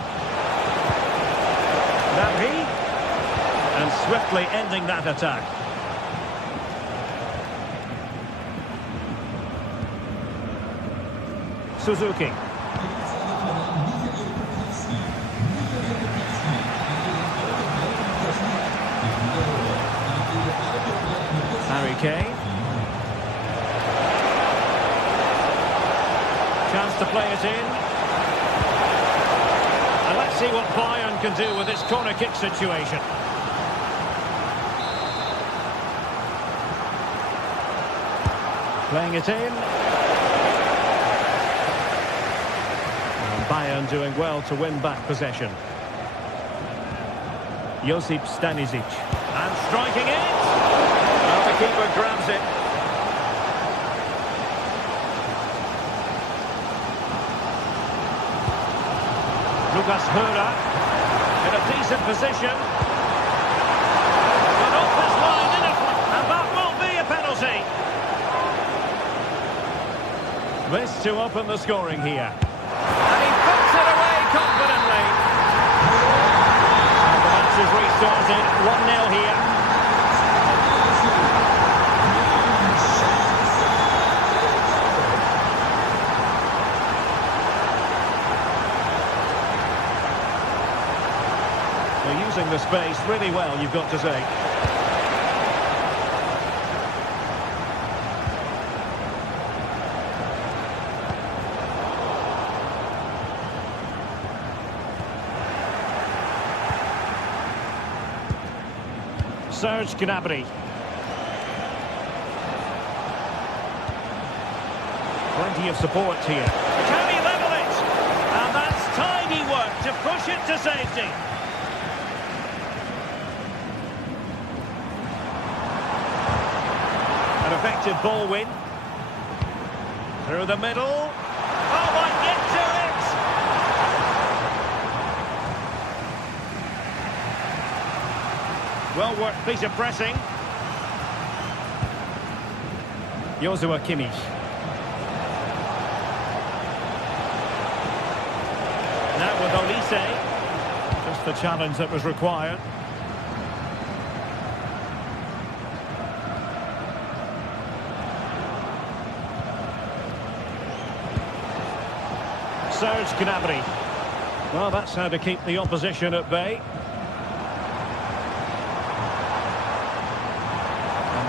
Gnabry. And swiftly ending that attack. Suzuki. Harry Kane. Chance to play it in. And let's see what Bayern can do with this corner kick situation. Playing it in. And Bayern doing well to win back possession. Josip Stanisic. And striking it. Well, the keeper grabs it. Lucas Herrera in a decent position. But off his line in a... And that will be a penalty. This to open the scoring here. And he puts it away confidently. And the match is restarted. 1-0 here. They're using the space really well, you've got to say. Serge Gnabry. Plenty of support here. Can he level it? And that's tidy work to push it to safety. An effective ball win. Through the middle. Oh, might get to it! Well worked piece of pressing. Joshua Kimmich. Now with Olise. Just the challenge that was required. Serge Gnabry. Well, that's how to keep the opposition at bay.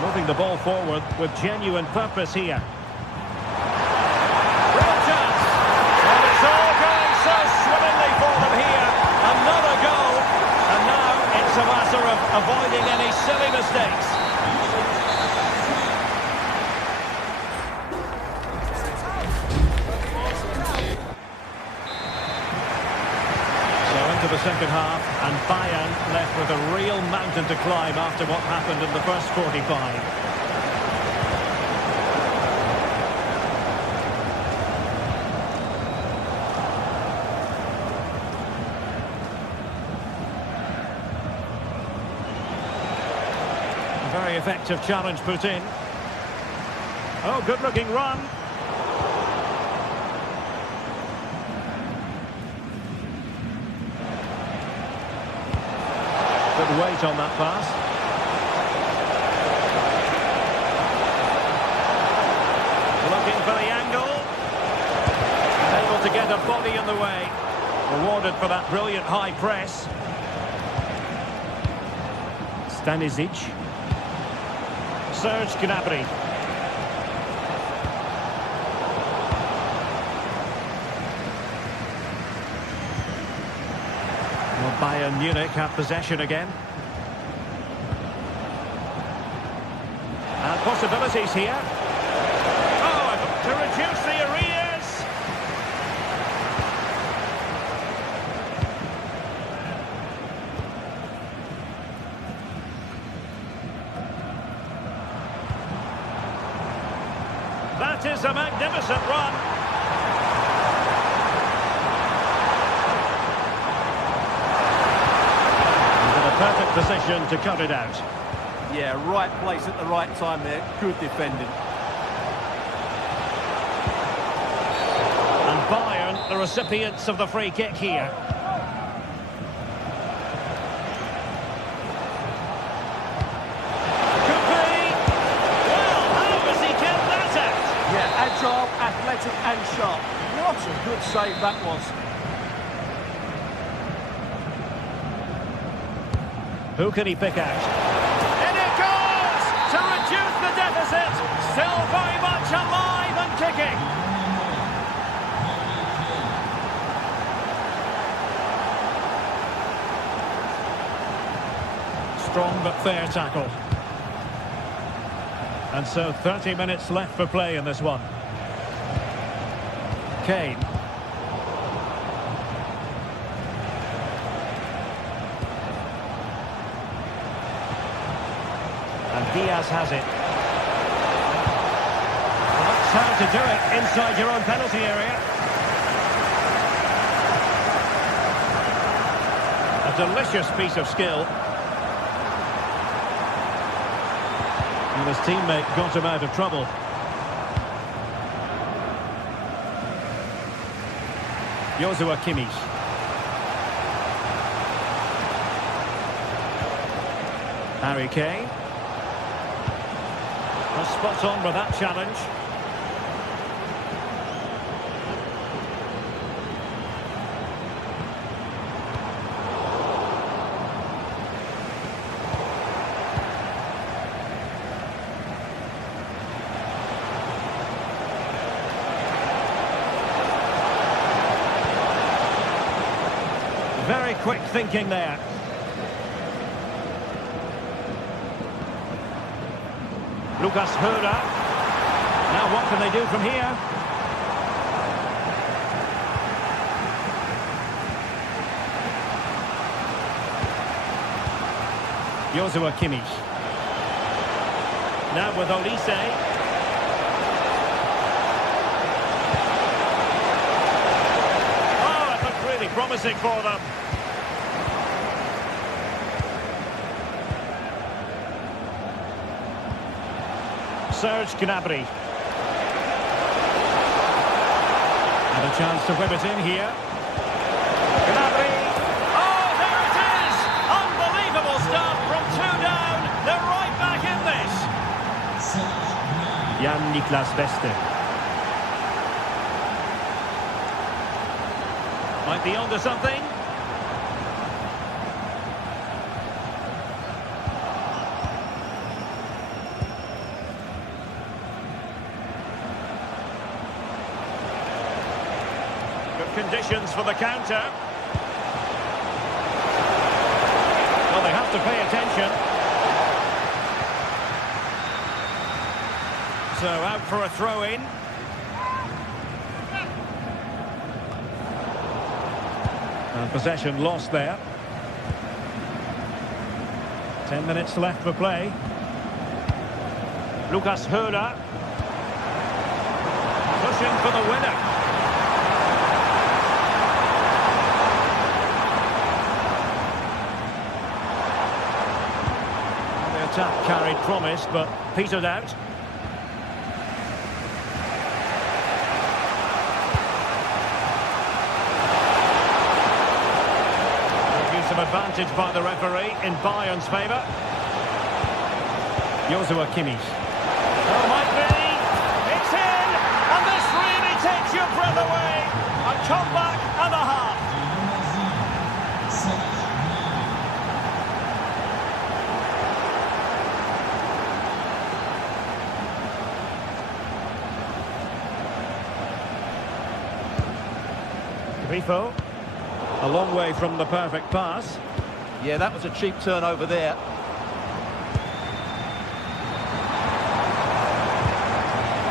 Moving the ball forward with genuine purpose here. Real chance. And it's all going so swimmingly for them here. Another goal. And now it's a matter of avoiding any silly mistakes. So into the second half, and Bayern left with a real mountain to climb after what happened in the first 45. Very effective challenge put in. Oh, good-looking run. Good weight on that pass. Looking for the angle. Able to get a body in the way. Rewarded for that brilliant high press. Stanisic. Serge Gnabry. Well, Bayern Munich have possession again. And possibilities here. Oh, to reduce the arrears. That is a magnificent run. Perfect position to cut it out. Yeah, right place at the right time there. Good defending. And Bayern, the recipients of the free kick here. Could be. Well, how has he kept that out? Yeah, agile, athletic and sharp. What a good save that was. Who can he pick out? In it goes! To reduce the deficit! Still very much alive and kicking! Strong but fair tackle. And so 30 minutes left for play in this one. Kane. And Diaz has it. Well, that's how to do it inside your own penalty area. A delicious piece of skill. And his teammate got him out of trouble. Joshua Kimmich. Harry Kane. Well, spot on with that challenge. Very quick thinking there. Lucas Höra. Now what can they do from here? Joshua Kimmich. Now with Olise. Oh, it looked really promising for them. Serge Gnabry. And a chance to whip it in here. Gnabry. Oh, there it is! Unbelievable stuff from 2 down. They're right back in this. Jan-Niklas Beste. Might be onto something. Conditions for the counter. Well, they have to pay attention. So out for a throw-in. And possession lost there. 10 minutes left for play. Lucas Höra. Pushing for the winner. Attack carried promise, but petered out. Use some advantage by the referee in Bayern's favour. Joshua Kimmich. Oh, might be. It's in, and this really takes your breath away. A comeback and a half. Grifo, a long way from the perfect pass. Yeah, that was a cheap turnover there.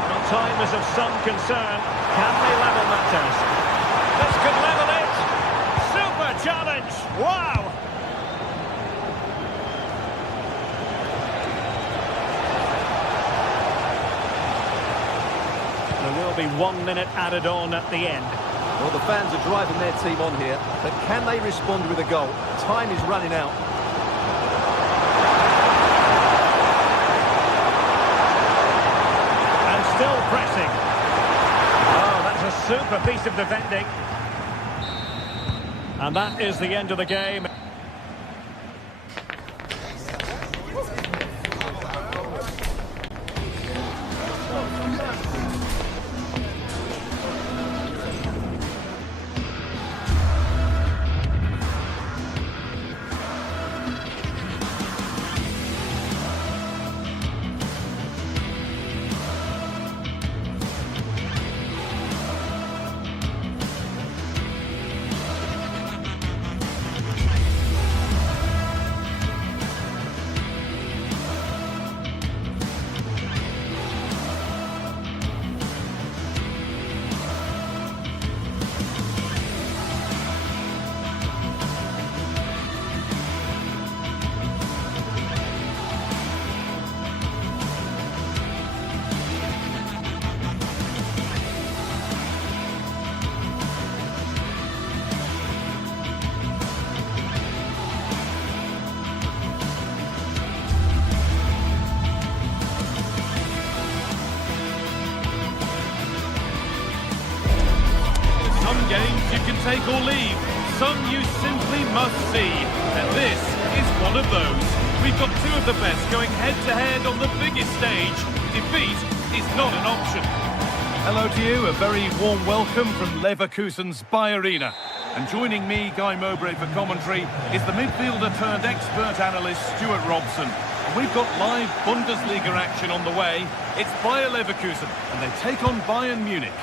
Well, time is of some concern. Can they level matters? This could level it. Super challenge. Wow. There will be 1 minute added on at the end. Well, the fans are driving their team on here, but can they respond with a goal? Time is running out. And still pressing. Oh, that's a super piece of defending. And that is the end of the game. can take or leave. Some you simply must see. And this is one of those. We've got two of the best going head-to-head on the biggest stage. Defeat is not an option. Hello to you, a very warm welcome from Leverkusen's Bayarena. And joining me, Guy Mowbray, for commentary is the midfielder turned expert analyst Stuart Robson. And we've got live Bundesliga action on the way. It's Bayer Leverkusen and they take on Bayern Munich.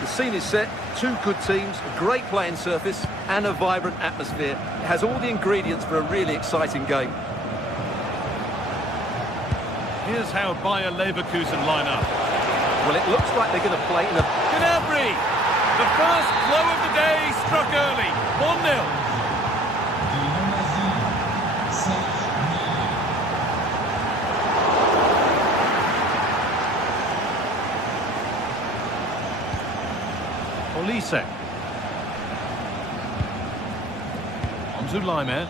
The scene is set, two good teams, a great playing surface and a vibrant atmosphere. It has all the ingredients for a really exciting game. Here's how Bayer Leverkusen line up. Well, it looks like they're going to play in a... Gnabry! The first blow of the day struck early. 1-0. Olise. On to Laimer.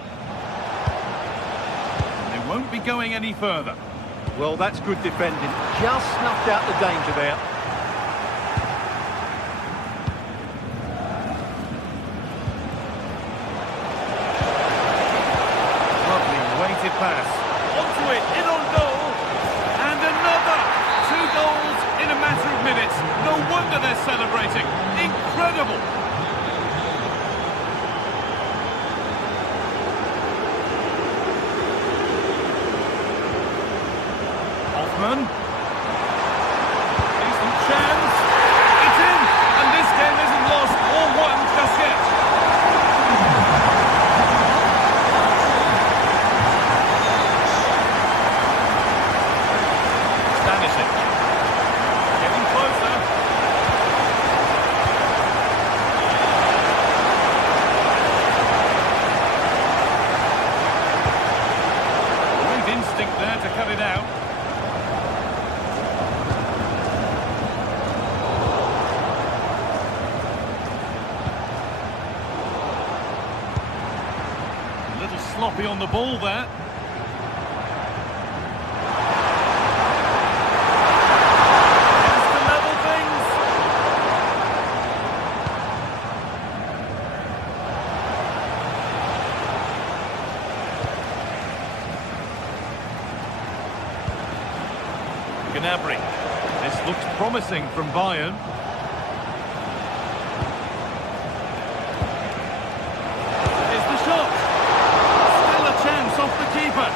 They won't be going any further. Well, that's good defending. Just snuffed out the danger there. Lovely weighted pass. Onto it, in on goal. And another. 2 goals in a matter of minutes. No wonder they're celebrating. Incredible. Hoffman. Decent chance. It's in. And this game isn't lost or won just yet. Stanisic. Getting closer. Great instinct there to cut it out. A little sloppy on the ball there. Has to level things. Gnabry. This looks promising from Bayern. Here's the shot. Still a chance off the keeper.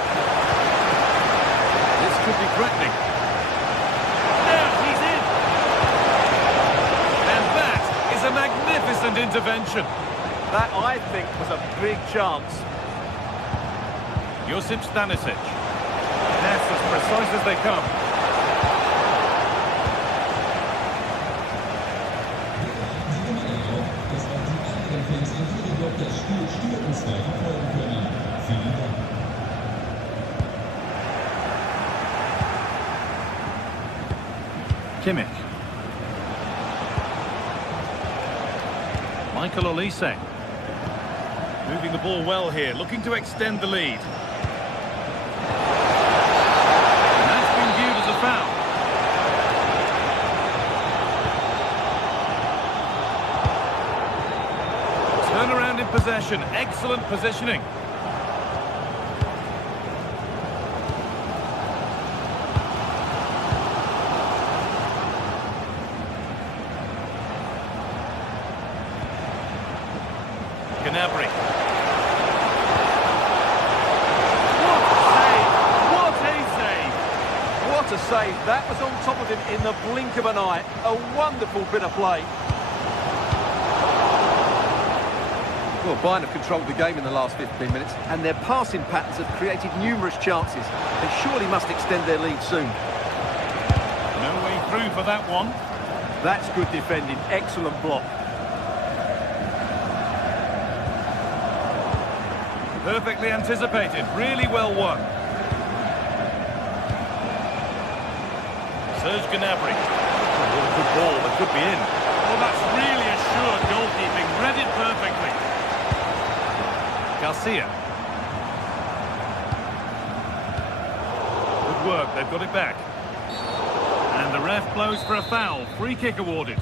This could be threatening. Now he's in. And that is a magnificent intervention. That, I think, was a big chance. Josip Stanisic. That's as precise as they come. Kimmich. Michael Olise. Moving the ball well here, looking to extend the lead. And that's been viewed as a foul. Turnaround in possession, excellent positioning. Gnabry. What a save! What a save! What a save! That was on top of him in the blink of an eye. A wonderful bit of play. Well, Bayern have controlled the game in the last 15 minutes, and their passing patterns have created numerous chances. They surely must extend their lead soon. No way through for that one. That's good defending. Excellent block. Perfectly anticipated, really well won. Serge Gnabry. Oh, what a good ball, that could be in. Well, that's really assured goalkeeping, read it perfectly. Garcia. Good work, they've got it back. And the ref blows for a foul, free kick awarded.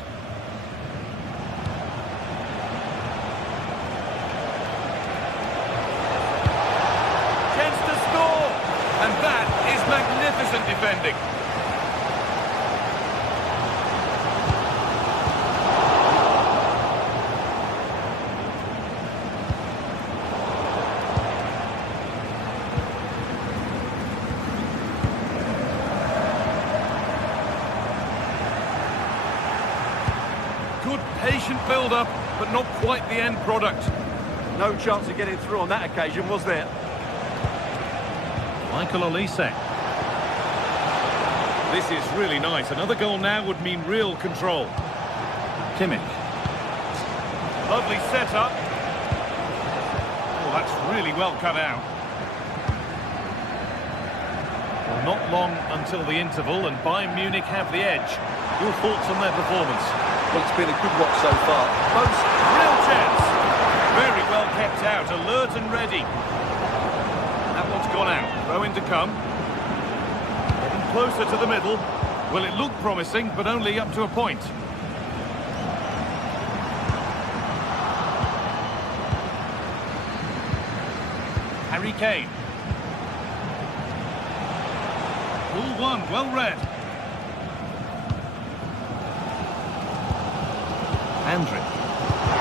defending. Good patient build-up, but not quite the end product. No chance of getting through on that occasion, was there? Michael Olise. This is really nice. Another goal now would mean real control. Kimmich. Lovely setup. Oh, that's really well cut out. Well, not long until the interval, and Bayern Munich have the edge. Your thoughts on their performance? Well, it's been a good watch so far. Most real chance. Very well kept out, alert and ready. That one's gone out. Throw in to come. Getting closer to the middle. Well, it looked promising, but only up to a point. Harry Kane. Ball one, well read. Andrick.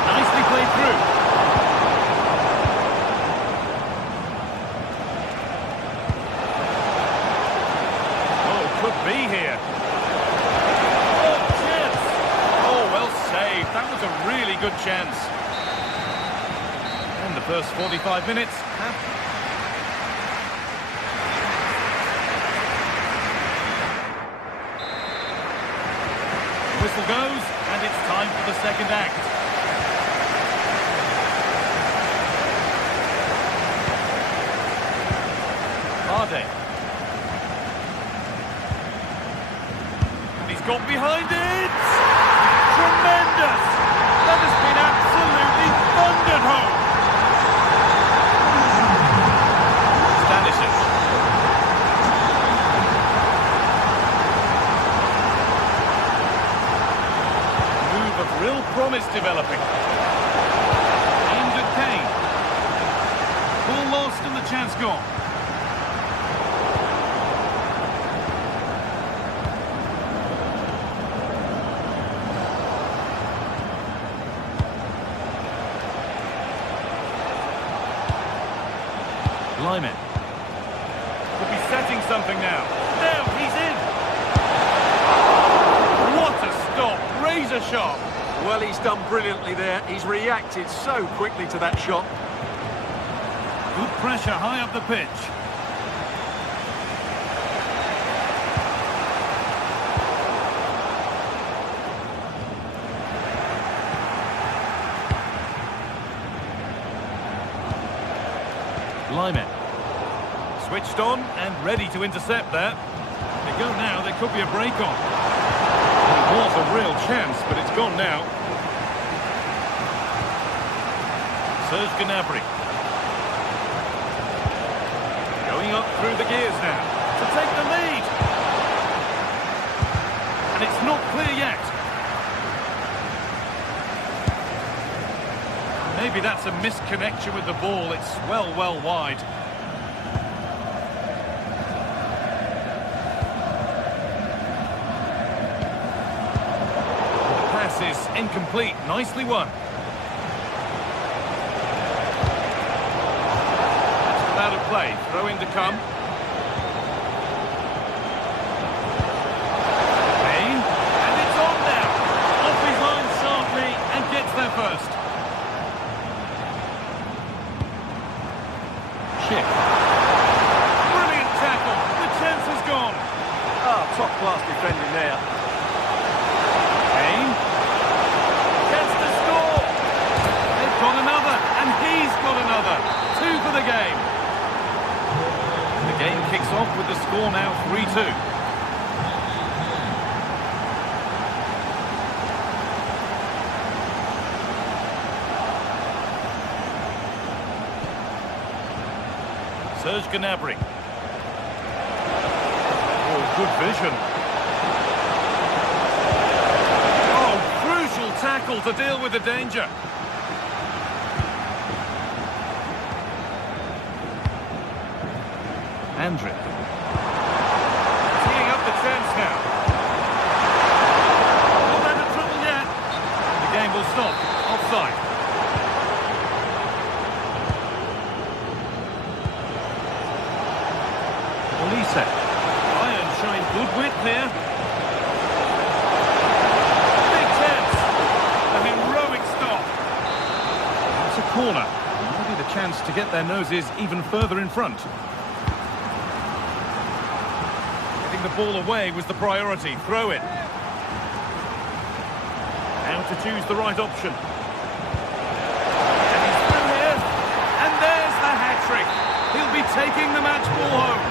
Nicely played through. Oh, could be here. Oh, chance. Oh, well saved. That was a really good chance. And the first 45 minutes have... Whistle goes, and it's time for the second act. Arde. And he's got behind it! Tremendous! That has been absolutely thundered home! Stanisic. Move of real promise developing. Aimed at Kane. Ball lost and the chance gone. Lyman. Could be setting something now. Now he's in. What a stop. Razor sharp. Well, he's done brilliantly there. He's reacted so quickly to that shot. Good pressure high up the pitch. Lyman. Switched on and ready to intercept that. They go now, there could be a break on. It was a real chance, but it's gone now. Serge Gnabry. Going up through the gears now to take the lead. And it's not clear yet. Maybe that's a misconnection with the ball. It's well wide. The pass is incomplete. Nicely won. That's without a play. Throw in to come. Kane. And it's on now. Off his line sharply and gets there first. Brilliant tackle. The chance has gone. Oh, top-class defending there. Kane. Chance to score. They've got another, and he's got another. 2 for the game. The game kicks off with the score now 3-2. Serge Gnabry. Oh, good vision. Oh, crucial tackle to deal with the danger. Andrick. chance to get their noses even further in front. Getting the ball away was the priority. Throw it. How to choose the right option. And he's through here. And there's the hat-trick. He'll be taking the match ball home.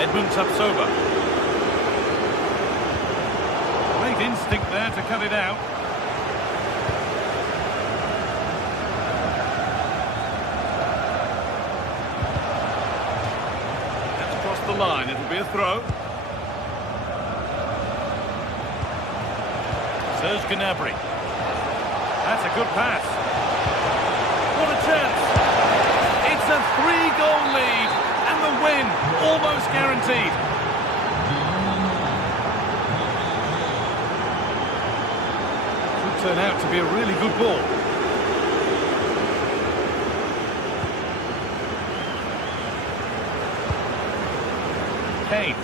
Edmund Tapsoba. Great instinct there to cut it out. That's across the line. It'll be a throw. Serge Gnabry. That's a good pass. What a chance. It's a 3-goal lead. And the win, almost guaranteed. Could turn out to be a really good ball. Kane.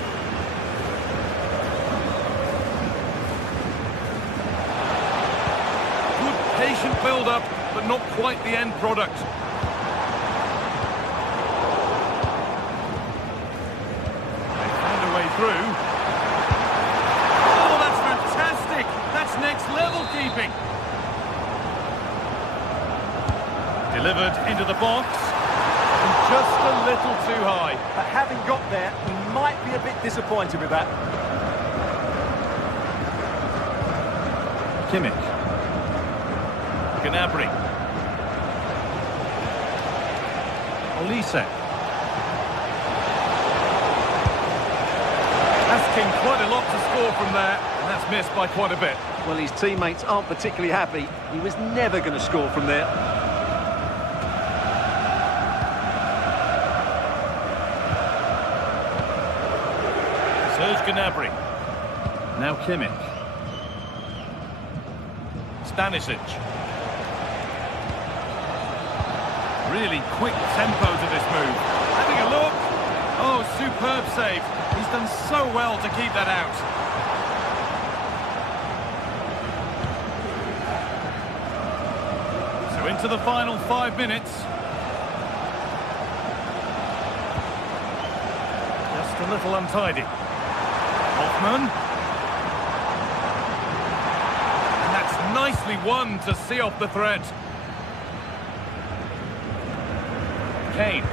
Good patient build-up, but not quite the end product. Through. Oh, that's fantastic! That's next level keeping. Delivered into the box. And just a little too high. But having got there, he might be a bit disappointed with that. Kimmich. Gnabry. Olise. Asking quite a lot to score from there, and that's missed by quite a bit. Well, his teammates aren't particularly happy. He was never going to score from there. Serge Gnabry. Now Kimmich. Stanisic. Really quick tempo to this move. Having a look. Oh, superb save. He's done so well to keep that out. So into the final 5 minutes. Just a little untidy. Hoffman. And that's nicely won to see off the threat. Kane.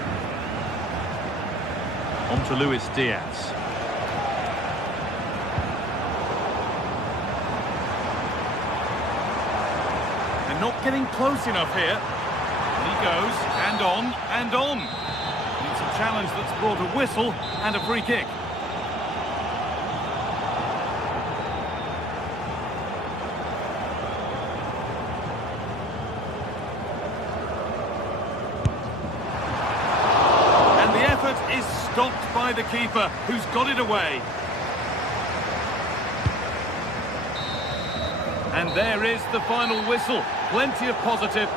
On to Luis Diaz. They're not getting close enough here. And he goes, and on, and on. It's a challenge that's brought a whistle and a free kick. Is stopped by the keeper, who's got it away. And there is the final whistle. Plenty of positive.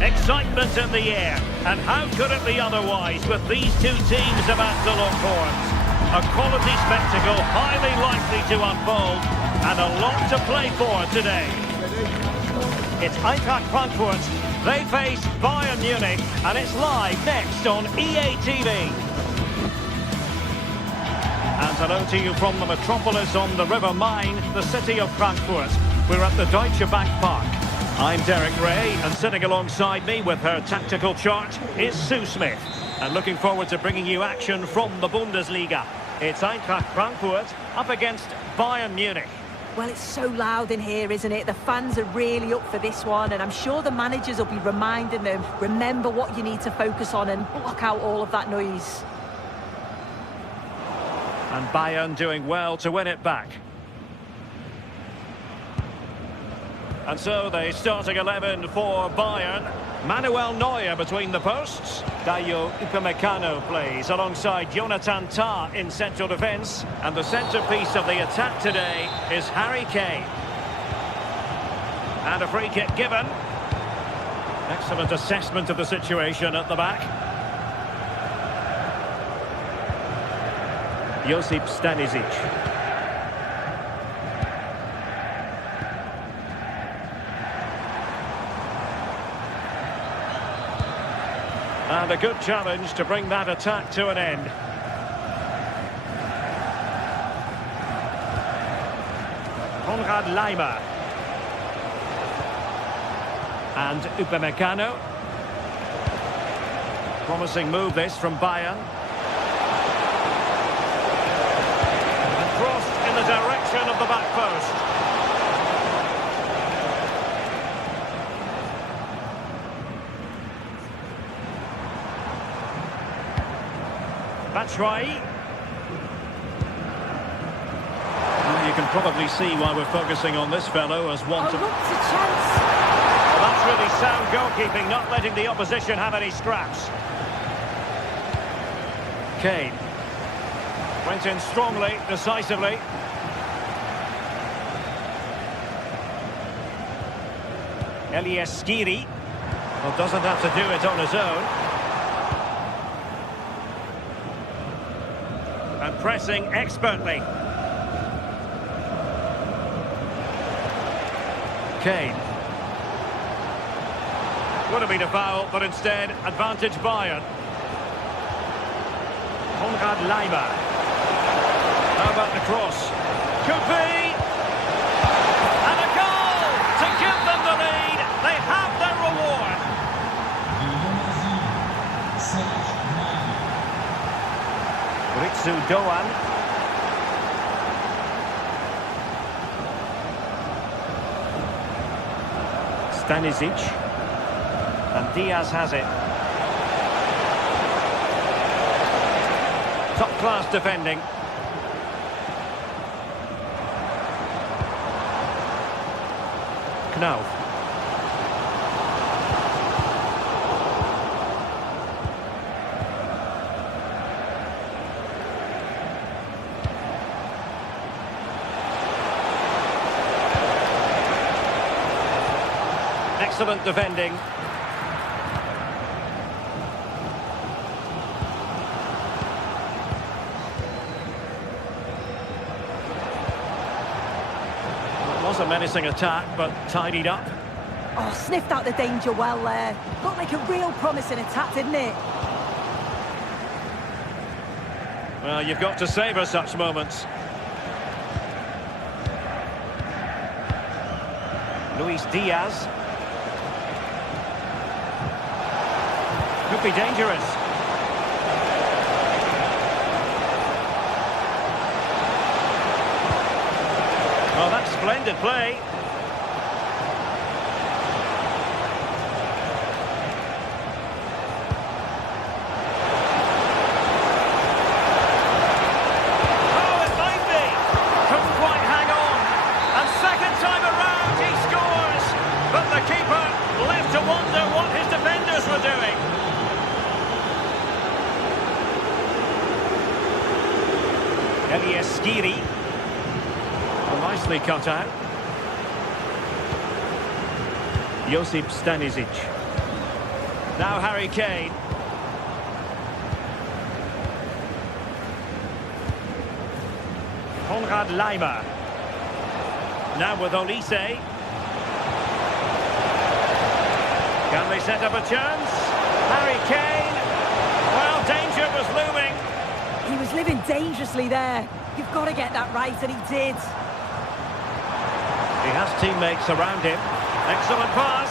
Excitement in the air, and how could it be otherwise with these two teams about to lock horns? A quality spectacle highly likely to unfold, and a lot to play for today. It's Eintracht Frankfurt, they face Bayern Munich, and it's live next on EA TV. And hello to you from the metropolis on the River Main, the city of Frankfurt. We're at the Deutsche Bank Park. I'm Derek Ray, and sitting alongside me with her tactical chart is Sue Smith. And looking forward to bringing you action from the Bundesliga. It's Eintracht Frankfurt up against Bayern Munich. Well, it's so loud in here, isn't it? The fans are really up for this one, and I'm sure the managers will be reminding them, remember what you need to focus on and block out all of that noise. And Bayern doing well to win it back. And so the starting 11 for Bayern. Manuel Neuer between the posts. Dayo Upamecano plays alongside Jonathan Tah in central defence. And the centrepiece of the attack today is Harry Kane. And a free kick given. Excellent assessment of the situation at the back. Josip Stanisic. And a good challenge to bring that attack to an end. Konrad Laimer. And Upamecano. Promising move this from Bayern. And crossed in the direction of the back post. Batshuayi. You can probably see why we're focusing on this fellow as one to... Oh, look, it's a chance. Well, that's really sound goalkeeping, not letting the opposition have any scraps. Kane. Went in strongly, decisively. Elias Skiri. Well, doesn't have to do it on his own. And pressing expertly. Kane. Would have been a foul, but instead, advantage Bayern. Konrad Laimer. How about the cross? Could be! And a goal to give them the lead. They have their reward. Ritsu Doan. Stanisic. And Diaz has it. Top-class defending. Knauf. Excellent defending. It was a menacing attack, but tidied up. Oh, sniffed out the danger well there. Looked like a real promising attack, didn't it? Well, you've got to savour such moments. Luis Diaz. Could be dangerous. Oh, that's splendid play. Oh, it might be. Couldn't quite hang on. And second time around, he scores. But the keeper left to wonder what his defenders were doing. Elias Skiri. Well, nicely cut out. Josip Stanisic. Now Harry Kane. Konrad Laimer. Now with Olise. Can they set up a chance? Harry Kane. Well, danger was looming. He was living dangerously there. You've got to get that right, and he did. He has teammates around him. Excellent pass.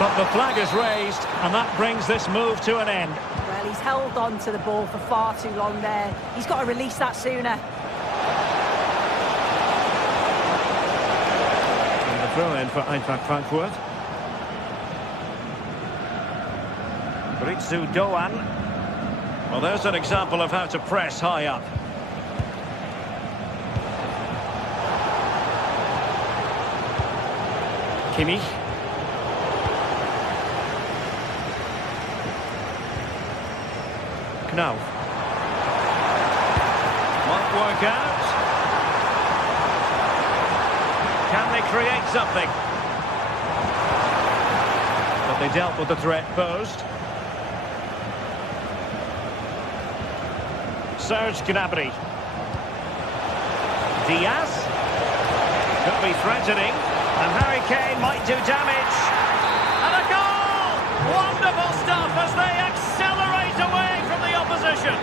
But the flag is raised, and that brings this move to an end. Well, he's held on to the ball for far too long there. He's got to release that sooner. throw in for Eintracht Frankfurt. Ritsu Doan. Well, there's an example of how to press high up. Kimmich. Knauf. Might work out. Can they create something? But they dealt with the threat posed. Serge Gnabry. Diaz. Could be threatening. And Harry Kane might do damage. And a goal! Wonderful stuff as they accelerate away from the opposition.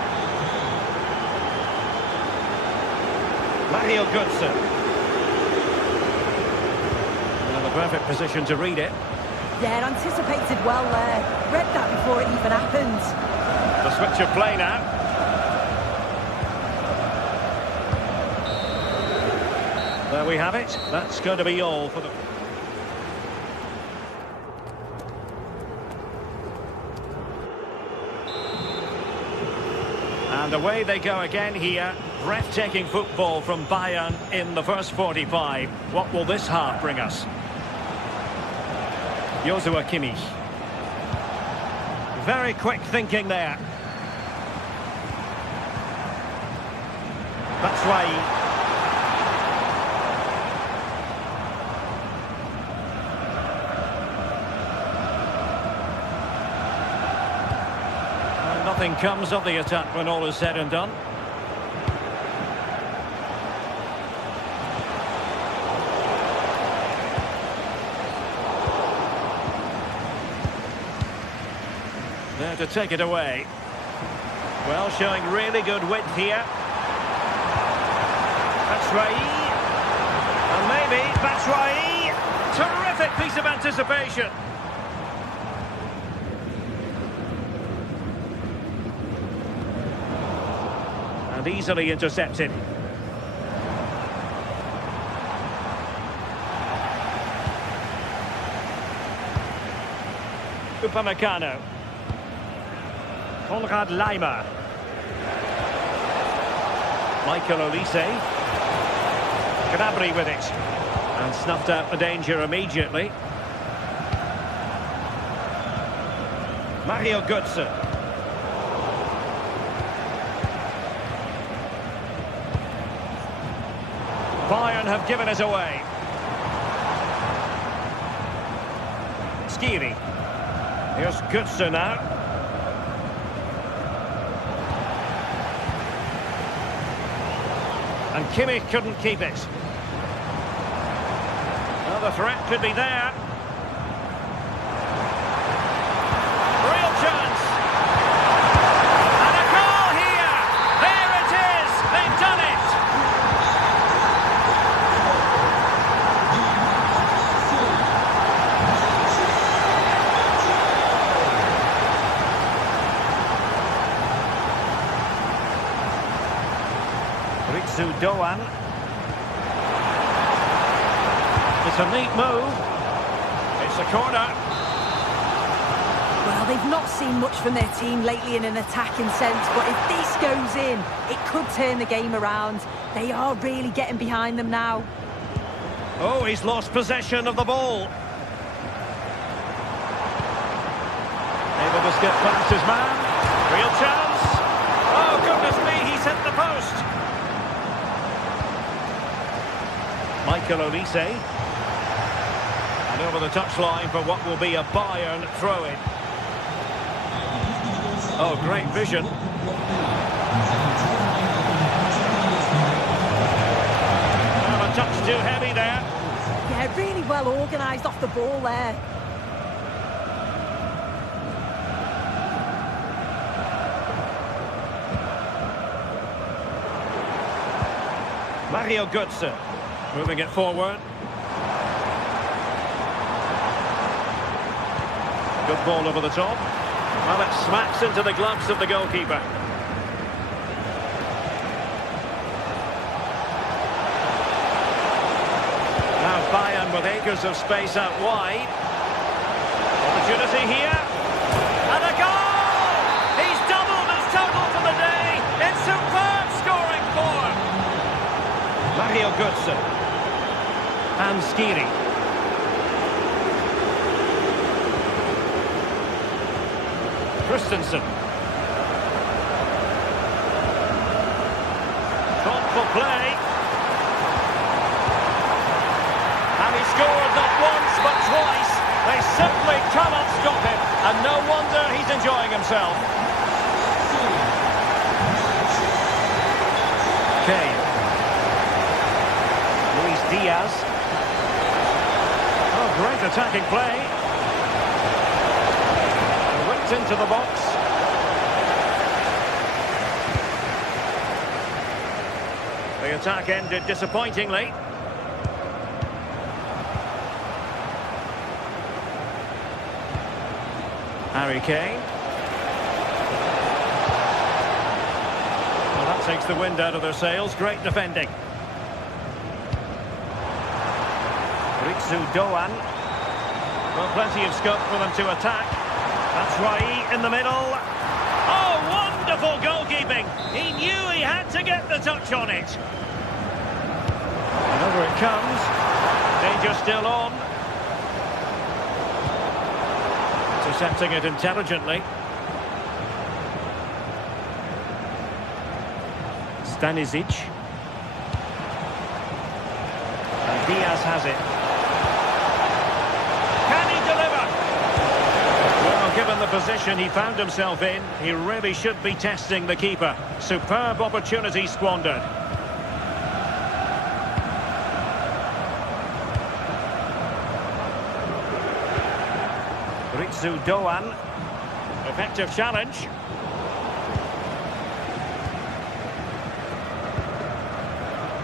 Mario Götze. The perfect position to read it. Yeah, anticipated well there. Read that before it even happened. The switch of play now. There we have it. That's going to be all for the... And away they go again here. Breathtaking football from Bayern in the first 45. What will this half bring us? Joshua Kimmich. Very quick thinking there. That's why... Nothing comes of the attack when all is said and done. There to take it away. Well, showing really good width here. Batshuayi. And maybe Batshuayi. Terrific piece of anticipation. And easily intercepted. Upamecano. Konrad Laimer. Michael Olise. Gnabry with it. And snuffed out the danger immediately. Mario Götze. Bayern have given it away. Skiri. Here's Götze now. And Kimmich couldn't keep it. Well, the threat could be there. Real chance. And a goal here. There it is. They've done it. Ritsu Doan. It's a neat move. It's a corner. Well, they've not seen much from their team lately in an attacking sense, but if this goes in, it could turn the game around. They are really getting behind them now. Oh, he's lost possession of the ball. Able to skip past his man. Real chance. Oh, goodness me, he's hit the post. Michael Olise. And over the touchline for what will be a Bayern throw-in. Oh, great vision. Well, a touch too heavy there. Yeah, really well organised off the ball there. Mario Götze. Moving it forward. Good ball over the top. Well, it smacks into the gloves of the goalkeeper. Now Bayern man with acres of space out wide. Opportunity here. And a goal! He's doubled his total for the day. It's superb scoring form. Mario Götze. And Skiri. Christensen. Thoughtful play. And he scored not once but twice. They simply cannot stop him. And no wonder he's enjoying himself. Kane. Luis Diaz. Oh, great attacking play. Whipped into the box. The attack ended disappointingly. Harry Kane. Well, that takes the wind out of their sails. Great defending. Ritsu Doan. Well, plenty of scope for them to attack. That's Rai in the middle. Oh, wonderful goalkeeping. He knew he had to get the touch on it. And over it comes. Danger still on. Intercepting it intelligently. Stanisic. And Diaz has it. Can he deliver? Well, given the position he found himself in, he really should be testing the keeper. Superb opportunity squandered. Ritsu Doan. Effective challenge.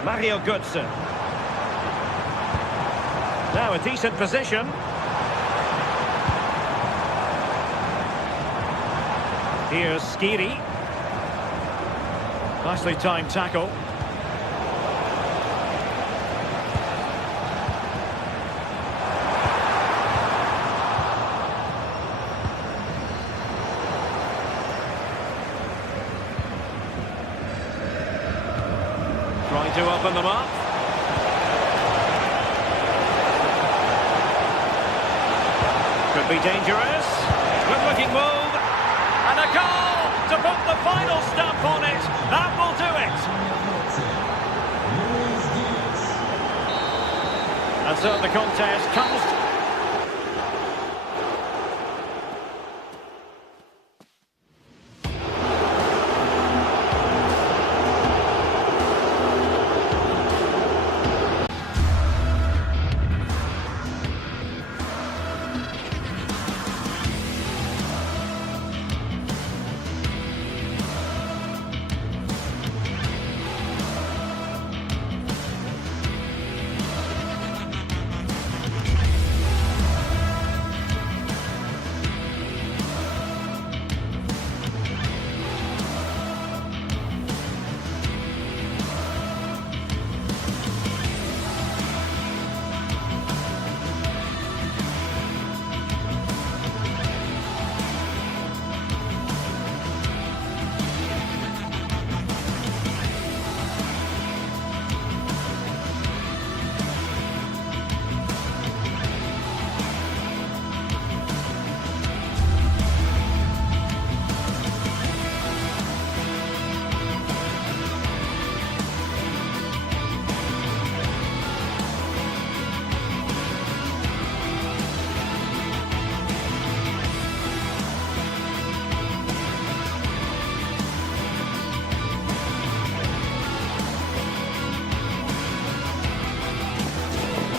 Mario Götze. Now a decent position. Here's Skiri. Nicely timed tackle. Trying to open them up. Could be dangerous. Good looking move. And a goal to put the final stamp on it. That will do it. And so the contest comes.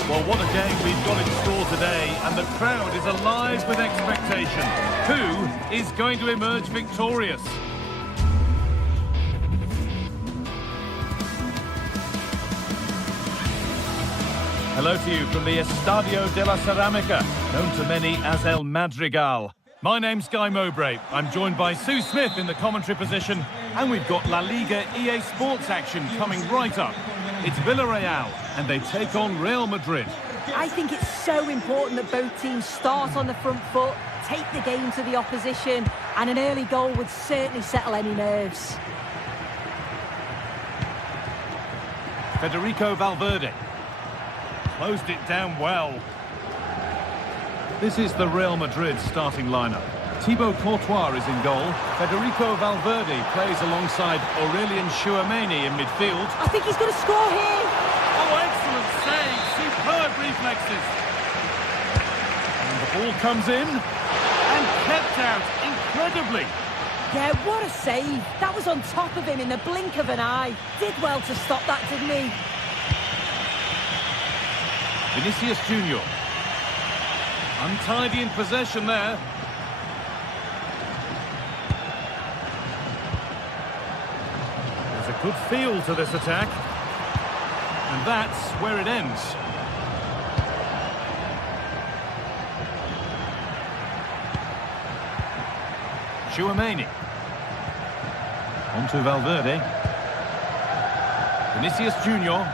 Well, what a game we've got in store today, and the crowd is alive with expectation. Who is going to emerge victorious? Hello to you from the Estadio de la Ceramica, known to many as El Madrigal. My name's Guy Mowbray. I'm joined by Sue Smith in the commentary position, and we've got La Liga EA Sports action coming right up. It's Villarreal, and they take on Real Madrid. I think it's so important that both teams start on the front foot, take the game to the opposition, and an early goal would certainly settle any nerves. Federico Valverde closed it down well. This is the Real Madrid starting lineup. Thibaut Courtois is in goal. Federico Valverde plays alongside Aurelien Tchouameni in midfield. I think he's going to score here. Oh, excellent save. Superb reflexes. And the ball comes in and kept out incredibly. Yeah, what a save. That was on top of him in the blink of an eye. Did well to stop that, didn't he? Vinicius Junior. Untidy in possession there. There's a good feel to this attack. And that's where it ends. Tchouameni. On to Valverde. Vinicius Junior.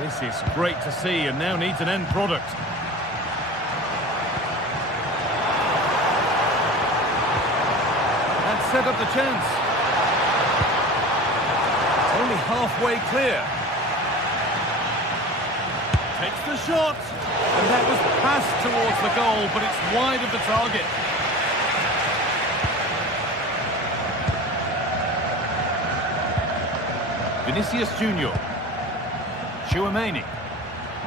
This is great to see and now needs an end product. That set up the chance. It's only halfway clear. Takes the shot. And that was passed towards the goal, but it's wide of the target. Vinicius Junior. Tchouameni.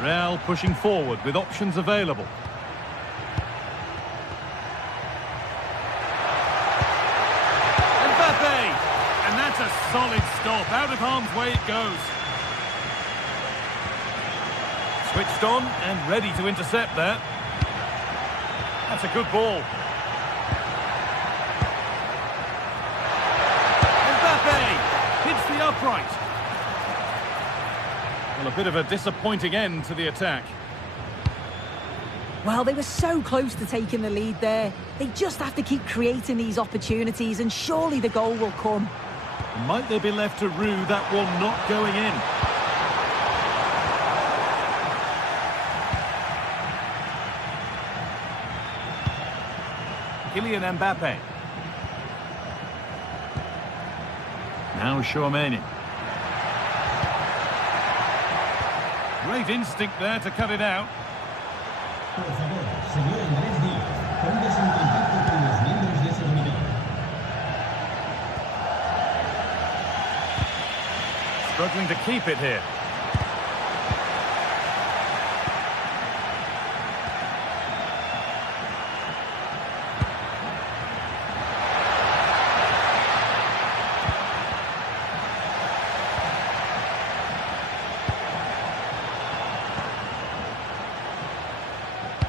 Real pushing forward with options available. Mbappe! And that's a solid stop. Out of harm's way it goes. Switched on and ready to intercept there. That's a good ball. Mbappe hits the upright. Well, a bit of a disappointing end to the attack. Well, they were so close to taking the lead there. They just have to keep creating these opportunities and surely the goal will come. Might they be left to rue that one not going in? Kylian Mbappe. Now Tchouameni. Great instinct there to cut it out. Struggling to keep it here.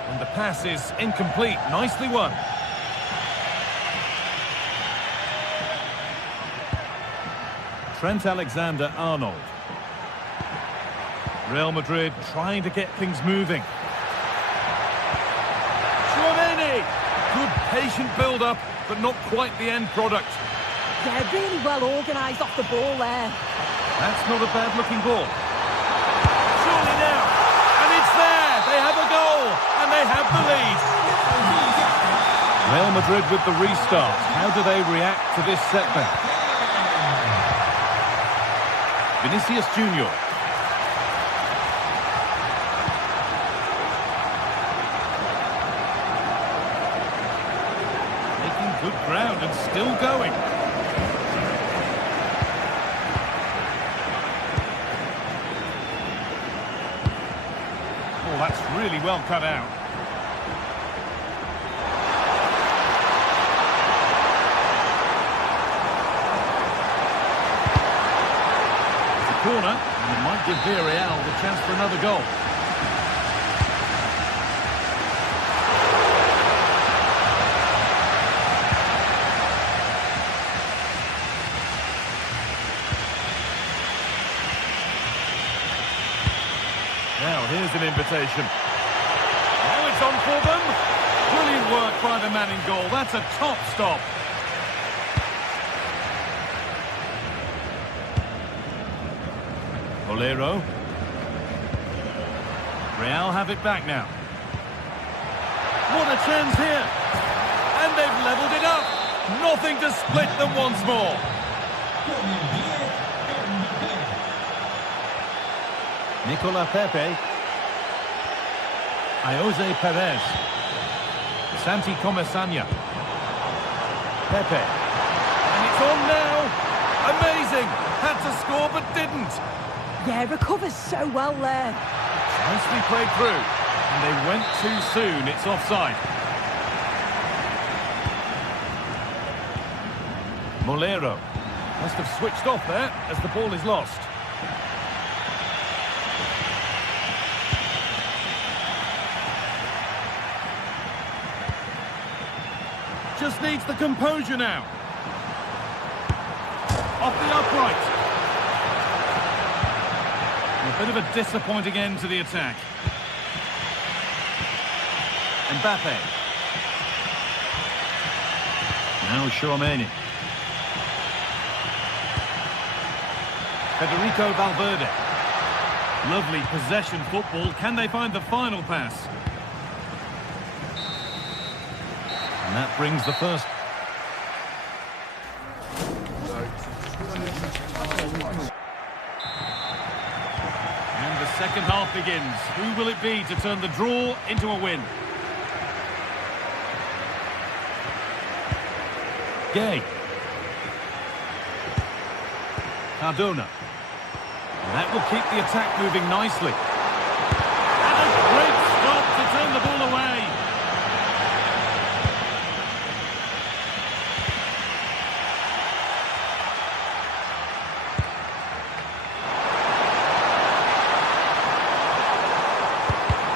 And the pass is incomplete. Nicely won. Trent Alexander-Arnold. Real Madrid trying to get things moving. Tchouameni! Good patient build-up, but not quite the end product. Yeah, really well organised off the ball there. That's not a bad-looking ball. Surely now! And it's there! They have a goal! And they have the lead! Real Madrid with the restart. How do they react to this setback? Vinicius Junior. Making good ground and still going. Oh, that's really well cut out. Corner, and it might give Villarreal the chance for another goal. Now here's an invitation. Now it's on for them. Brilliant work by the man in goal. That's a top stop. Bolero. Real have it back now. What a chance here. And they've levelled it up. Nothing to split them once more. Nicola Pepe. Jose Perez. Santi Comesaña. Pepe. And it's on now. Amazing. Had to score but didn't. Yeah, recovers so well there. Nicely played through. And they went too soon. It's offside. Molero must have switched off there as the ball is lost. Just needs the composure now. Off the upright. A bit of a disappointing end to the attack. Mbappe. Now Tchouaméni. Federico Valverde. Lovely possession football. Can they find the final pass? And that brings the first. And the second half begins. Who will it be to turn the draw into a win? Gay. Cardona. And that will keep the attack moving nicely. And a great stop to turn the ball away.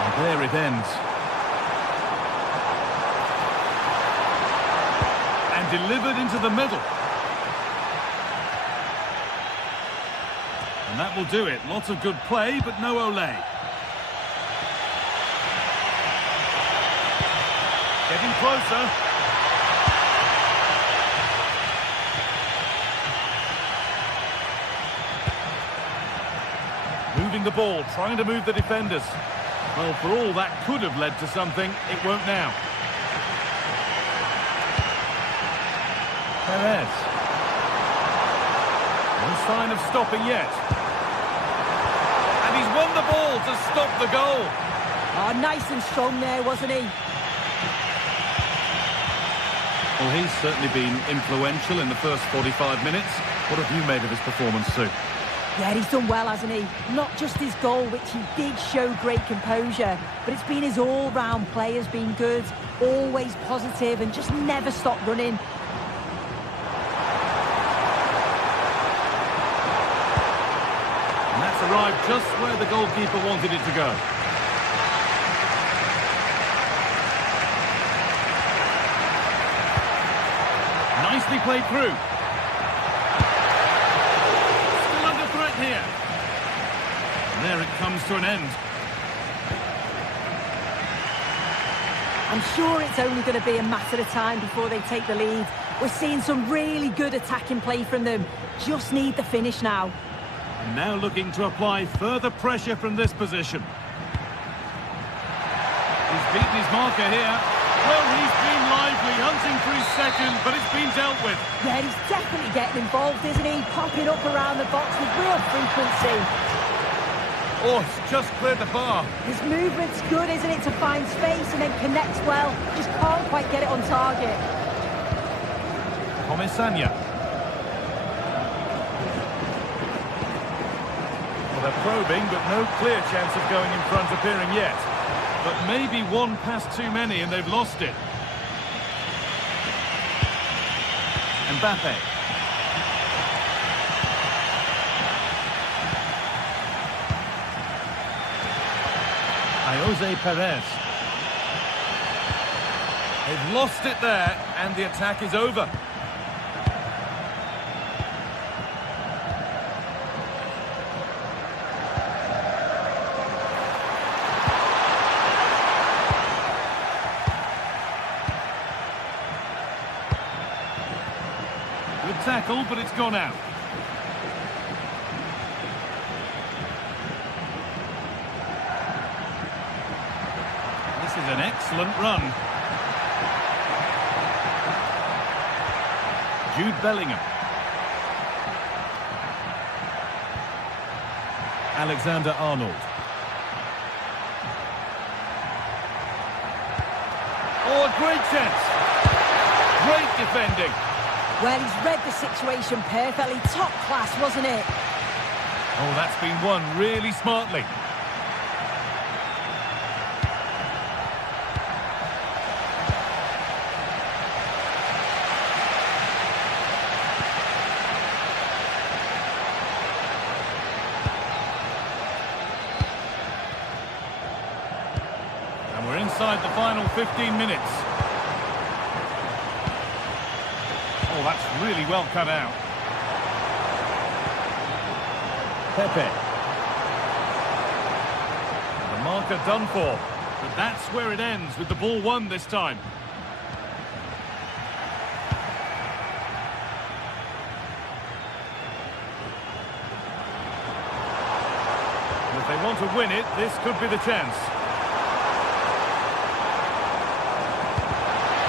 And there it ends. And delivered into the middle. And that will do it. Lots of good play, but no Olé. Getting closer. Moving the ball, trying to move the defenders. Well, for all that could have led to something, it won't now. Perez. No sign of stopping yet. And he's won the ball to stop the goal. Oh, nice and strong there, wasn't he? Well, he's certainly been influential in the first 45 minutes. What have you made of his performance, Sue? Yeah, he's done well, hasn't he? Not just his goal, which he did show great composure, but it's been his all-round play has been good, always positive and just never stopped running. And that's arrived just where the goalkeeper wanted it to go. Nicely played through. Still under threat here. And there it comes to an end. I'm sure it's only going to be a matter of time before they take the lead. We're seeing some really good attacking play from them. Just need the finish now. And now looking to apply further pressure from this position. He's beaten his marker here. Well, he's been lively, hunting for his second, but it's been dealt with. Yeah, he's definitely getting involved, isn't he? Popping up around the box with real frequency. Oh, it's just cleared the bar. His movement's good, isn't it, to find space and then connects well. Just can't quite get it on target. Comesaña. Well, they're probing, but no clear chance of going in front appearing yet. But maybe one pass too many and they've lost it. Mbappe. Jose Perez. They've lost it there and the attack is over. Good tackle, but it's gone out. an excellent run. Jude Bellingham. Alexander-Arnold. Oh, a great chance. Great defending. Well, he's read the situation perfectly. Top class, wasn't it? Oh, that's been won really smartly. And we're inside the final 15 minutes. Oh, that's really well cut out. Pepe. The marker done for. But that's where it ends, with the ball won this time. And if they want to win it, this could be the chance.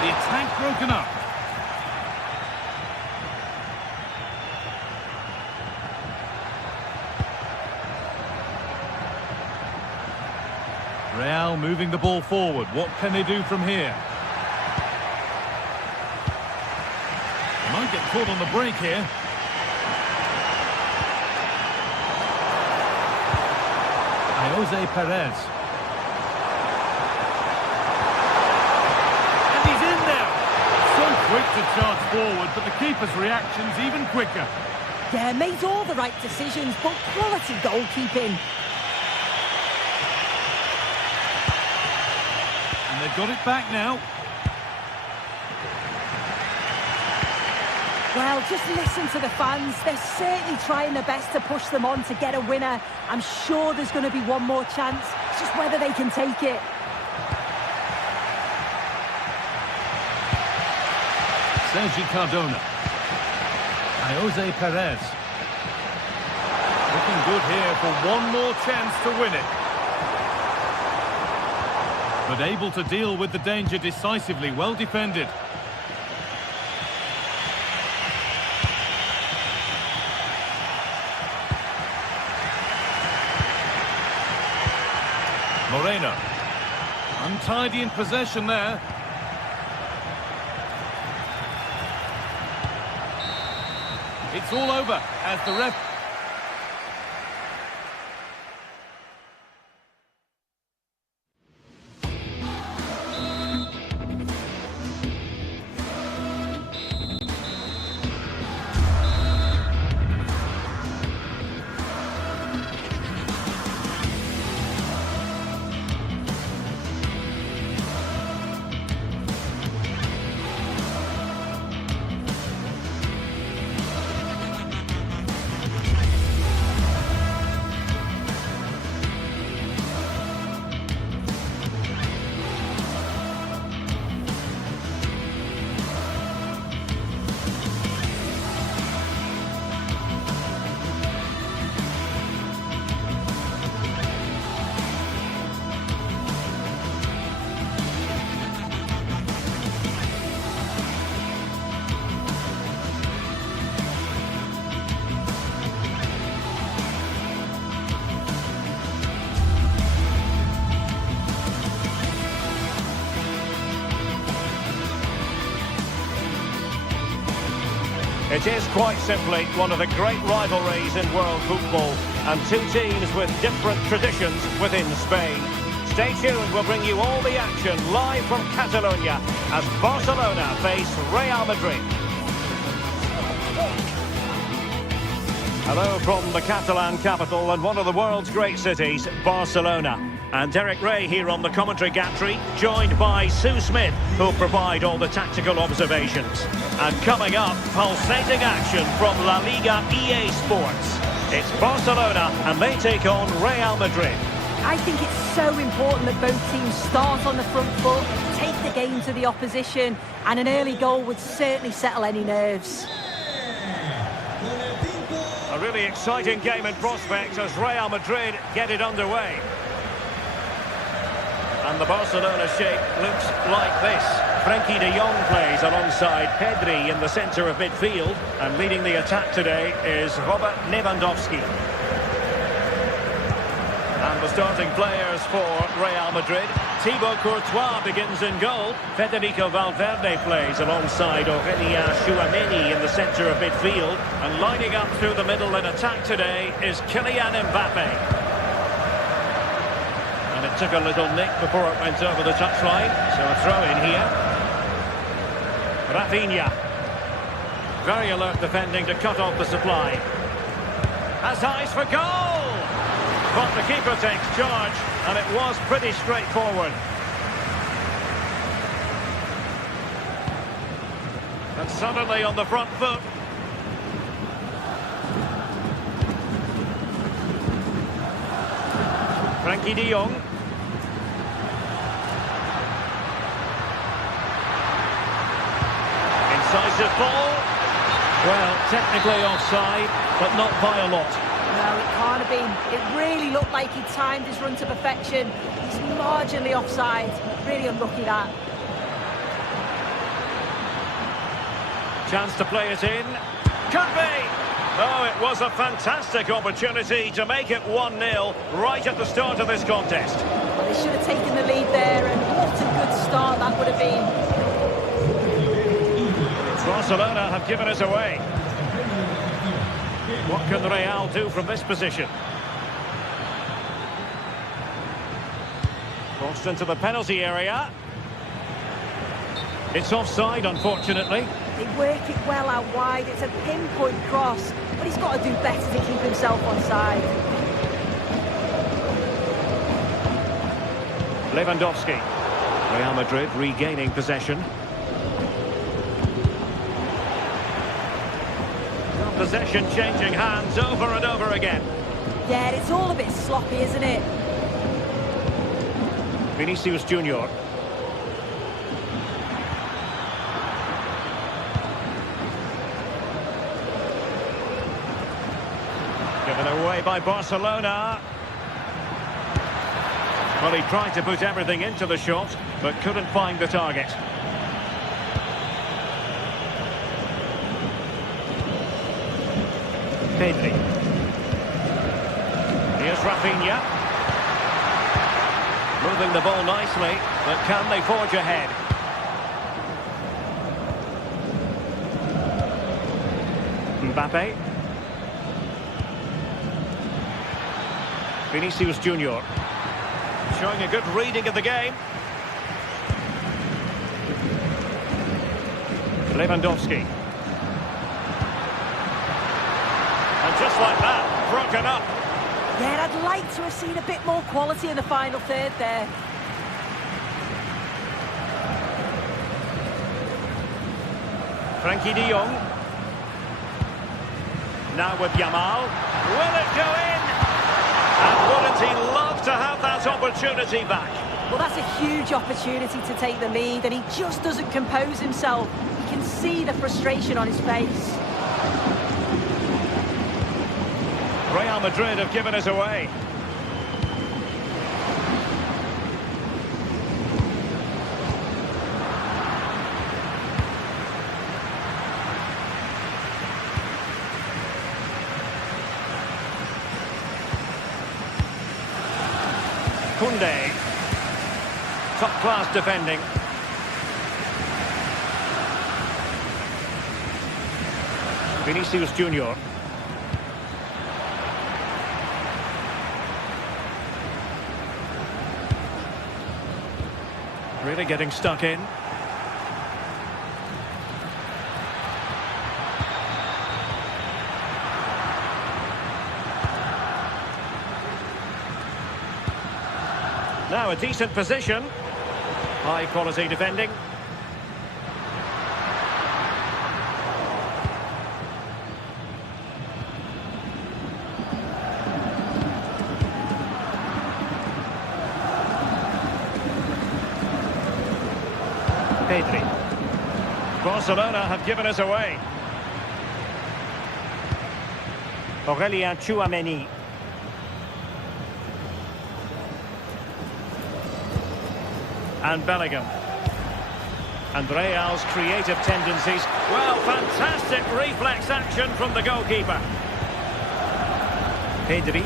The attack broken up. Real moving the ball forward. What can they do from here? They might get caught on the break here. Jose Perez. And he's in there. So quick to charge forward, but the keeper's reaction's even quicker. Yeah, made all the right decisions, but quality goalkeeping. They've got it back now. Well, just listen to the fans. They're certainly trying their best to push them on to get a winner. I'm sure there's going to be one more chance. It's just whether they can take it. Sergi Cardona. Jose Perez. Looking good here for one more chance to win it. But able to deal with the danger decisively, well defended. Moreno. Untidy in possession there. It's all over as the ref... It is quite simply one of the great rivalries in world football, and two teams with different traditions within Spain. Stay tuned, we'll bring you all the action live from Catalonia as Barcelona face Real Madrid. Hello from the Catalan capital and one of the world's great cities, Barcelona. And Derek Ray here on the commentary gantry, joined by Sue Smith, who'll provide all the tactical observations. And coming up, pulsating action from La Liga EA Sports. It's Barcelona and they take on Real Madrid. I think it's so important that both teams start on the front foot, take the game to the opposition, and an early goal would certainly settle any nerves. A really exciting game in prospect as Real Madrid get it underway. And the Barcelona shape looks like this. Frenkie de Jong plays alongside Pedri in the centre of midfield. And leading the attack today is Robert Lewandowski. And the starting players for Real Madrid. Thibaut Courtois begins in goal. Federico Valverde plays alongside Aurélien Tchouameni in the centre of midfield. And lining up through the middle in attack today is Kylian Mbappe. And it took a little nick before it went over the touchline. So a throw in here. Rafinha. Very alert defending to cut off the supply. Has eyes for goal! But the keeper takes charge, and it was pretty straightforward. And suddenly on the front foot. Frenkie de Jong. Incisive ball. Well, technically offside, but not by a lot. No, it can't have been. It really looked like he timed his run to perfection. He's marginally offside. Really unlucky that. Chance to play it in. Could be! Oh, it was a fantastic opportunity to make it 1-0 right at the start of this contest. Well, they should have taken the lead there, and what a good start that would have been. Barcelona have given us away. What can Real do from this position? Crossed into the penalty area. It's offside, unfortunately. They work it well out wide. It's a pinpoint cross, but he's got to do better to keep himself onside. Lewandowski. Real Madrid regaining possession. Possession changing hands over and over again. Yeah, it's all a bit sloppy, isn't it? Vinicius Junior. Given away by Barcelona. Well, he tried to put everything into the shot, but couldn't find the target. Pedri. Here's Rafinha. Moving the ball nicely, but can they forge ahead? Mbappe. Vinicius Junior. Showing a good reading of the game. Lewandowski. And just like that, broken up. Yeah, I'd like to have seen a bit more quality in the final third there. Frenkie de Jong. Now with Yamal. Will it go in? And wouldn't he love to have that opportunity back? Well, that's a huge opportunity to take the lead, and he just doesn't compose himself. You can see the frustration on his face. Real Madrid have given us away. Koundé. Top-class defending. Vinicius Junior. Really getting stuck in. Now a decent position. High quality defending. Pedri. Barcelona have given us away. Aurélien Tchouameni. And Bellingham. And Real's creative tendencies. Well, fantastic reflex action from the goalkeeper. Pedri.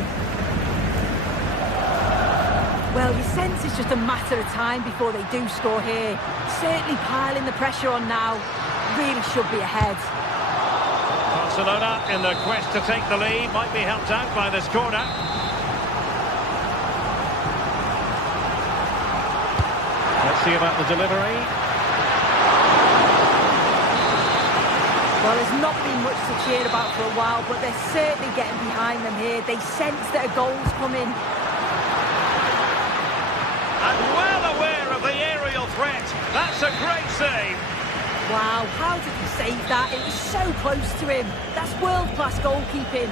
Well, you sense it's just a matter of time before they do score here. Certainly piling the pressure on now. Really should be ahead. Barcelona in the quest to take the lead. Might be helped out by this corner. Let's see about the delivery. Well, there's not been much to cheer about for a while, but they're certainly getting behind them here. They sense that a goal's coming. And well aware of the aerial threat. That's a great save. Wow, how did he save that? It was so close to him. That's world-class goalkeeping.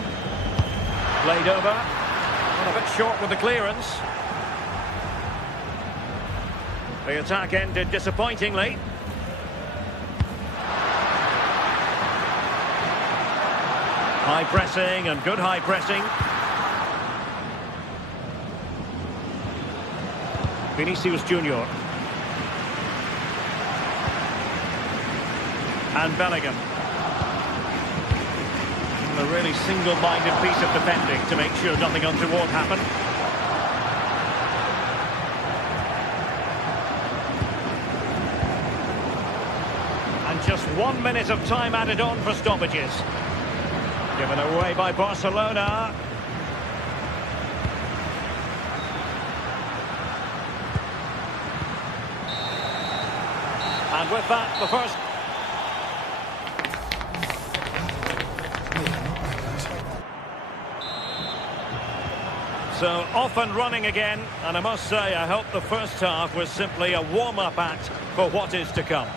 Played over. Well, a bit short with the clearance. The attack ended disappointingly. High pressing and good high pressing. Vinicius Junior. And Bellingham. A really single-minded piece of defending to make sure nothing untoward happened. And just 1 minute of time added on for stoppages. Given away by Barcelona. And with that, the first... So off and running again, and I must say I hope the first half was simply a warm-up act for what is to come.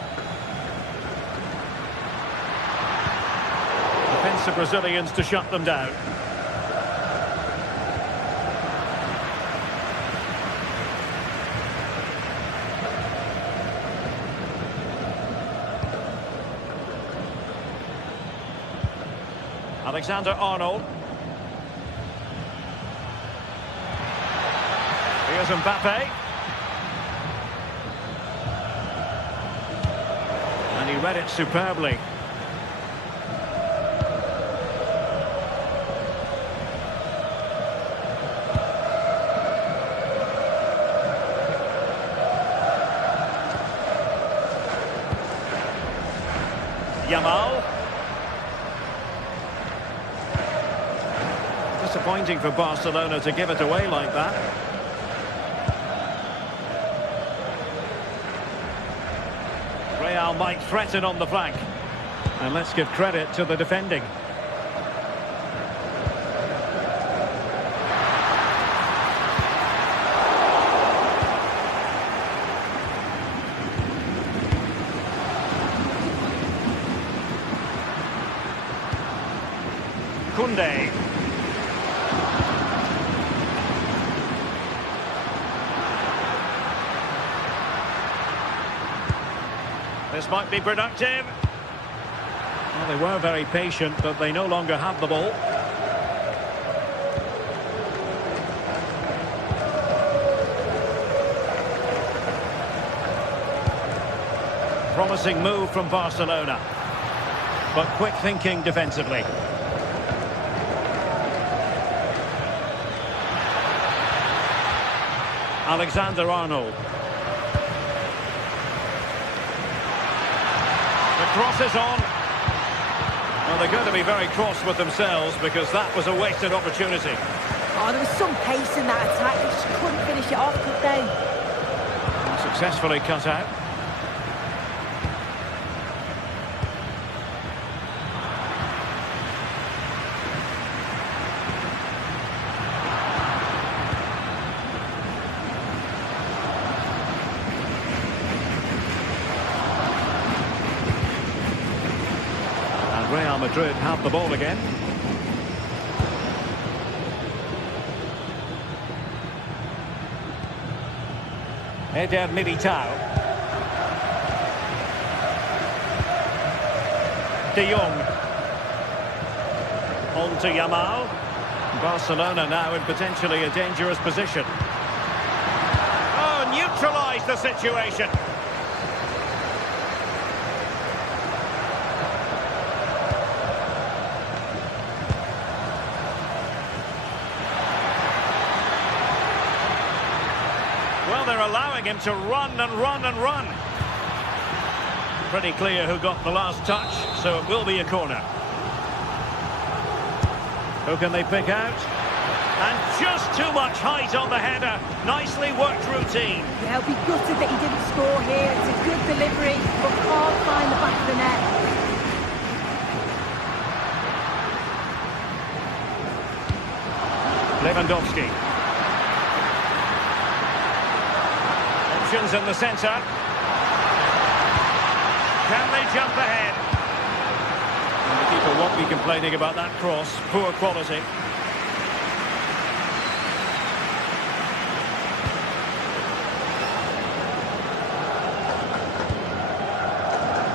Defensive Brazilians to shut them down. Alexander-Arnold. Here's Mbappe. And he read it superbly. Yamal. Disappointing for Barcelona to give it away like that. Real might threaten on the flank. And let's give credit to the defending. Koundé. This might be productive. Well, they were very patient, but they no longer have the ball. Promising move from Barcelona, but quick thinking defensively. Alexander-Arnold. The cross is on. Well, they're going to be very cross with themselves because that was a wasted opportunity. Oh, there was some pace in that attack. They just couldn't finish it off, could they? Successfully cut out. Real Madrid have the ball again. Eder Militao. De Jong. On to Yamal. Barcelona now in potentially a dangerous position. Oh, neutralised the situation. Well, they're allowing him to run and run and run. Pretty clear who got the last touch, so it will be a corner. Who can they pick out? And just too much height on the header. Nicely worked routine. Yeah, he'll be gutted that he didn't score here. It's a good delivery, but can't find the back of the net. Lewandowski. Options in the centre. Can they jump ahead? And the keeper won't be complaining about that cross. Poor quality.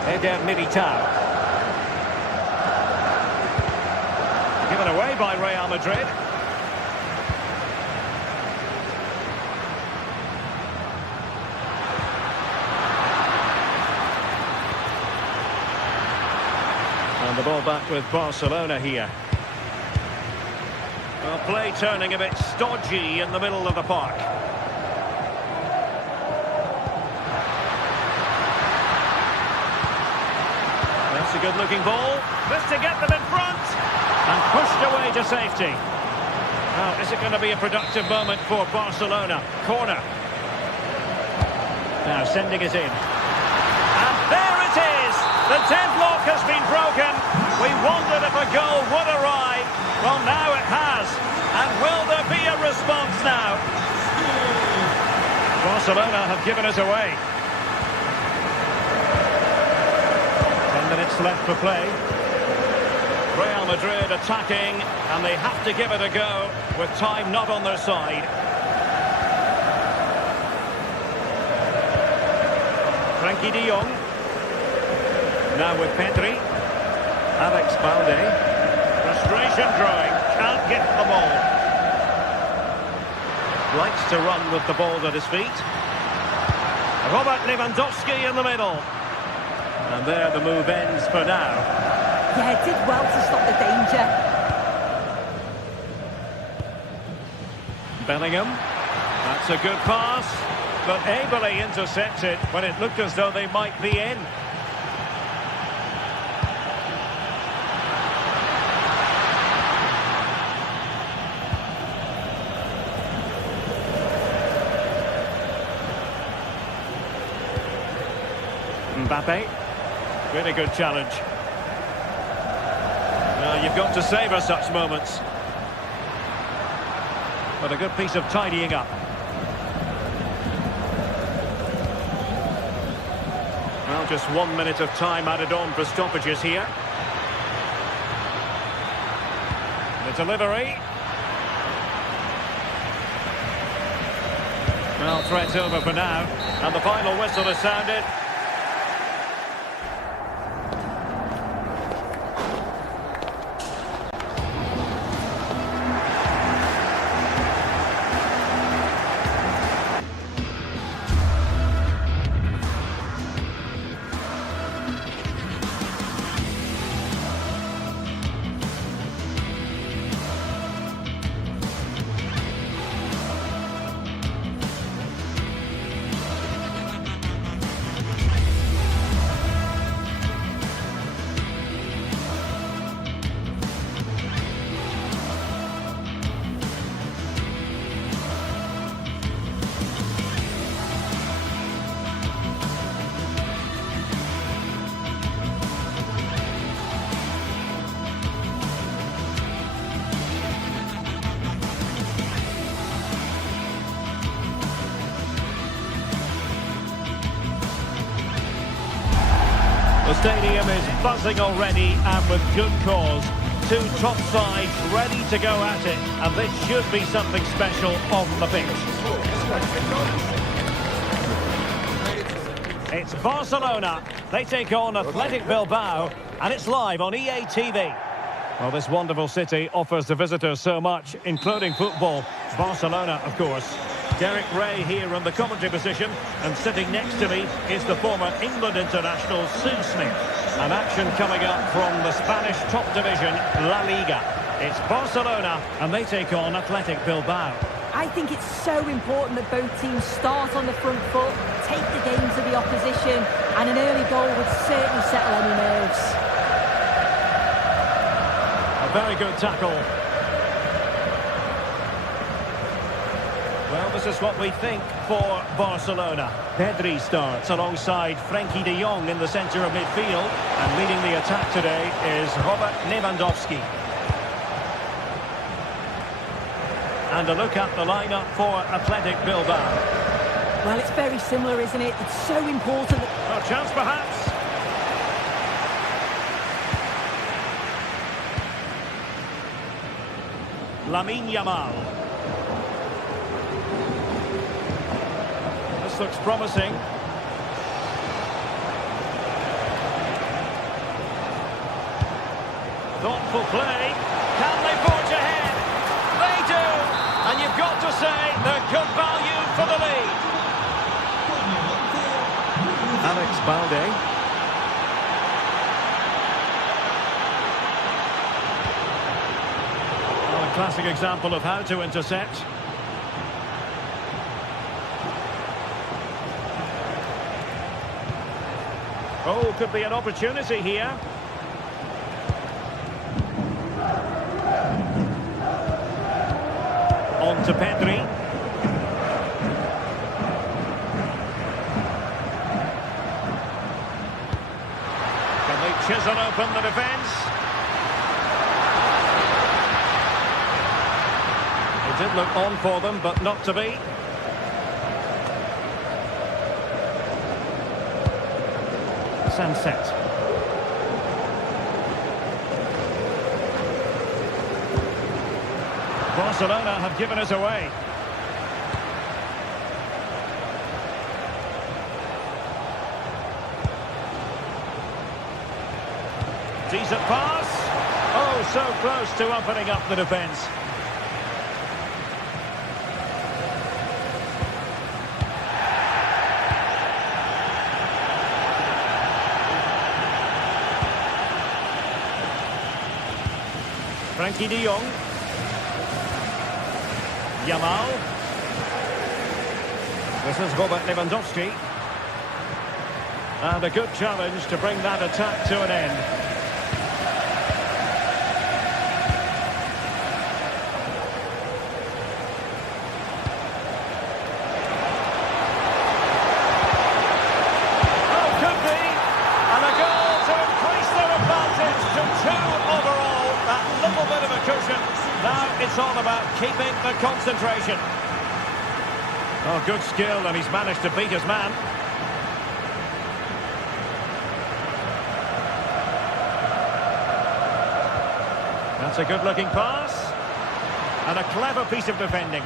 Eder Militao. Given away by Real Madrid. And the ball back with Barcelona here. Well, play turning a bit stodgy in the middle of the park. That's a good-looking ball. This to get them in front. And pushed away to safety. Now, is it going to be a productive moment for Barcelona? Corner. Now, sending it in. And there it is! The deadlock has been broken. We wondered if a goal would arrive. Well, now it has. And will there be a response now? Barcelona have given it away. 10 minutes left for play. Real Madrid attacking, and they have to give it a go with time not on their side. Frankie de Jong. Now with Pedri. Alex Balde. Frustration drawing. Can't get the ball. Likes to run with the ball at his feet. Robert Lewandowski in the middle. And there the move ends for now. Yeah, it did well to stop the danger. Bellingham. That's a good pass. But ably intercepted when it looked as though they might be in. Mbappe. Really good challenge. Well, you've got to savour such moments. But a good piece of tidying up. Well, just 1 minute of time added on for stoppages here. The delivery. Well, threat's over for now. And the final whistle is sounded. The stadium is buzzing already, and with good cause. Two top sides ready to go at it, and this should be something special on the pitch. It's Barcelona. They take on Athletic Bilbao, and it's live on EA TV. Well, this wonderful city offers the visitors so much, including football. Barcelona, of course. Derek Ray here in the commentary position, and sitting next to me is the former England international Sue Smith. An action coming up from the Spanish top division, La Liga. It's Barcelona, and they take on Athletic Bilbao. I think it's so important that both teams start on the front foot, take the game to the opposition, and an early goal would certainly settle any nerves. A very good tackle. Well, this is what we think for Barcelona. Pedri starts alongside Frenkie de Jong in the centre of midfield, and leading the attack today is Robert Lewandowski. And a look at the lineup for Athletic Bilbao. Well, it's very similar, isn't it? It's so important that... A chance perhaps. Lamine Yamal. This looks promising. Thoughtful play. Can they forge ahead? They do. And you've got to say they're good value for the lead. Alex Balde. Well, a classic example of how to intercept. Oh, could be an opportunity here. On to Pedri. Can they chisel open the defence? It did look on for them, but not to be. Sunset. Barcelona have given us away. Decent pass. Oh, so close to opening up the defence. Frenkie de Jong. Yamal. This is Robert Lewandowski. And a good challenge to bring that attack to an end. Oh, could be. And a goal to increase their advantage to 2 overall. That little bit of a cushion. Now it's all about keeping the concentration. Oh, good skill, and he's managed to beat his man. That's a good-looking pass. And a clever piece of defending.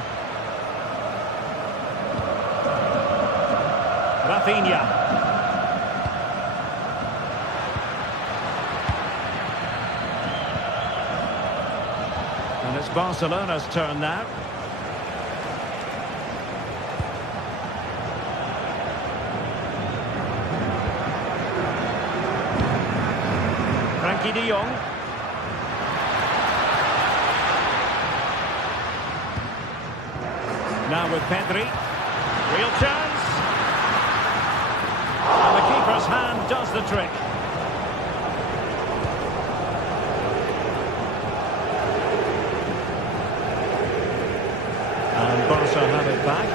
Rafinha. And it's Barcelona's turn now. Frenkie de Jong. Now with Pedri. Real chance. And the keeper's hand does the trick. And Barca have it back.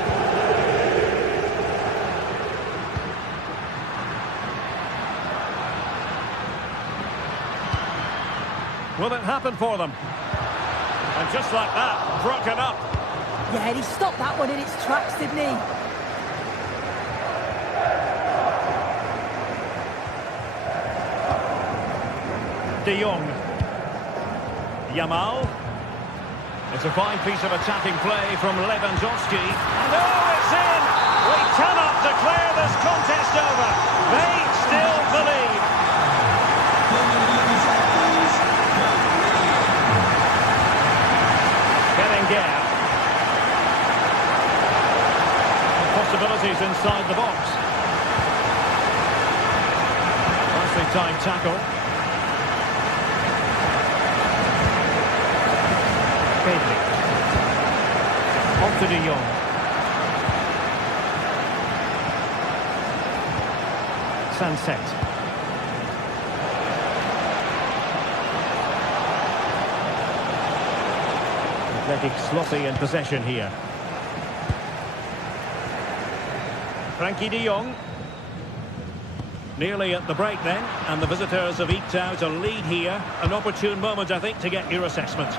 Will it happen for them? And just like that, broken up. Yeah, and he stopped that one in its tracks, didn't he? De Jong. Yamal. It's a fine piece of attacking play from Lewandowski. And oh, it's in! We cannot declare this contest over. They still believe. Getting inside the box. Nicely timed tackle. Pedri. On to De Jong. Sunset. Athletic sloppy in possession here. Frankie De Jong. Nearly at the break then, and the visitors have eked out a lead here. An opportune moment, I think, to get your assessment.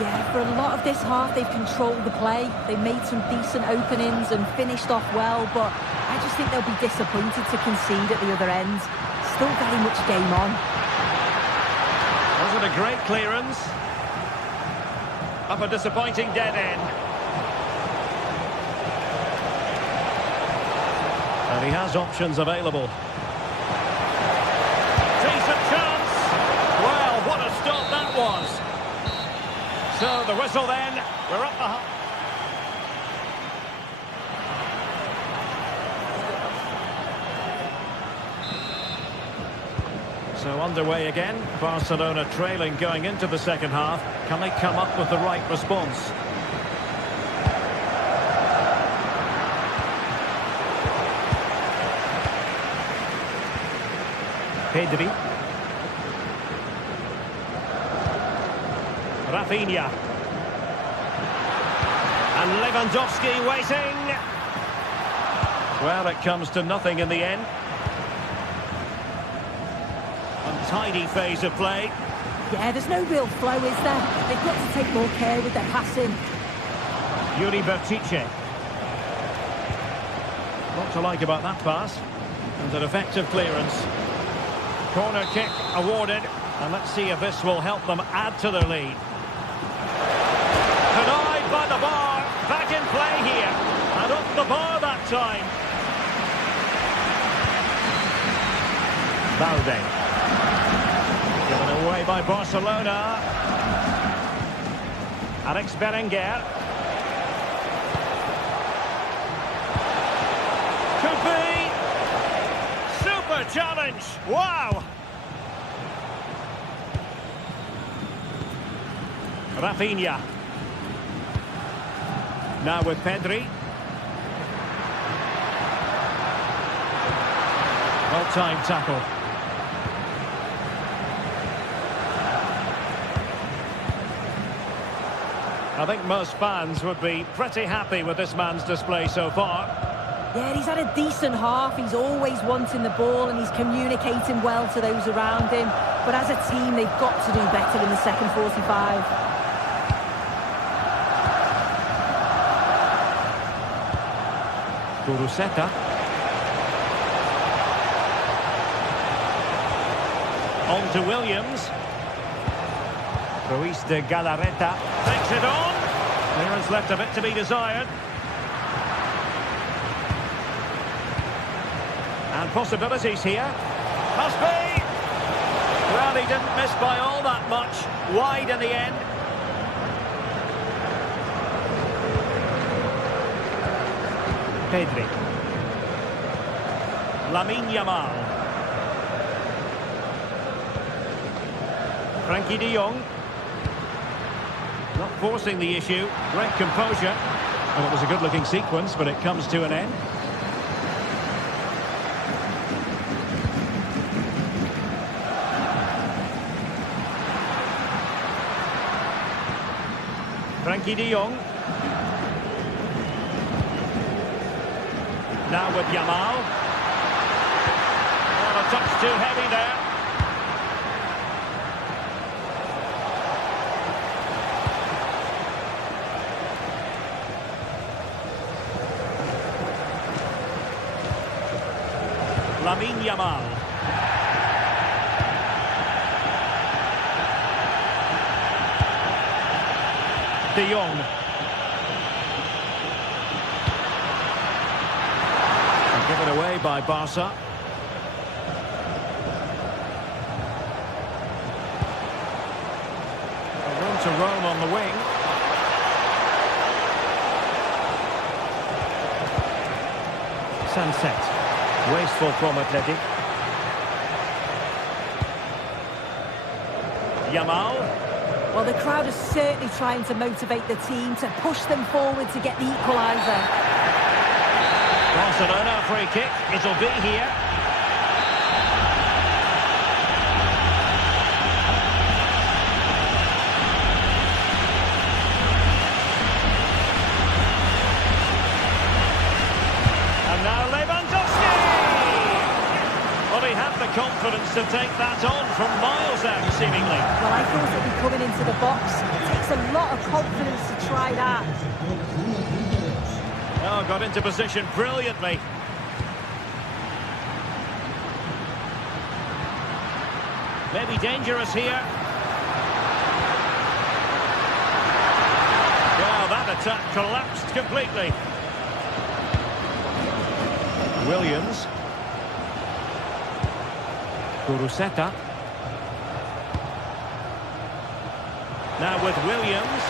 Yeah, for a lot of this half, they've controlled the play. They made some decent openings and finished off well, but I just think they'll be disappointed to concede at the other end. Still very much game on. Was it a great clearance? Up a disappointing dead end. And he has options available. Decent chance. Well, what a stop that was. So the whistle then. We're up the half. So underway again. Barcelona trailing going into the second half. Can they come up with the right response? Pedri. Rafinha. And Lewandowski waiting. Well, it comes to nothing in the end. Untidy phase of play. Yeah, there's no real flow, is there? They've got to take more care with their passing. Yuri Bertice. What to like about that pass. And an effective clearance. Corner kick awarded. And let's see if this will help them add to their lead. Denied by the bar. Back in play here. And up the bar that time. Balde. Given away by Barcelona. Alex Berenguer. Could be. Super challenge. Wow. Rafinha. Now with Pedri. Well-timed tackle. I think most fans would be pretty happy with this man's display so far. Yeah, he's had a decent half. He's always wanting the ball and he's communicating well to those around him. But as a team, they've got to do better in the second 45. Kuruseta. On to Williams. Ruiz de Galarreta takes it on. Clearance left a bit to be desired. And possibilities here. Must be. Well, he didn't miss by all that much. Wide in the end. Pedri. Lamine Yamal. Frankie De Jong. Not forcing the issue. Great composure. And it was a good-looking sequence, but it comes to an end. Frankie De Jong. Now with Yamal. Well, a touch too heavy there. Lamine Yamal. De Jong. And given away by Barca. A room to roam on the wing. Sunset. Wasteful from Athletic. Yamal. Well, the crowd is certainly trying to motivate the team to push them forward to get the equaliser. Barcelona free kick. It'll be here. And now Lewandowski! Well, he had the confidence to take that on from miles out, seemingly. Well, I thought he'd be coming into the box. It takes a lot of confidence to try that. Oh, got into position brilliantly. Maybe dangerous here. Well, that attack collapsed completely. Williams. Kuruseta. Now with Williams.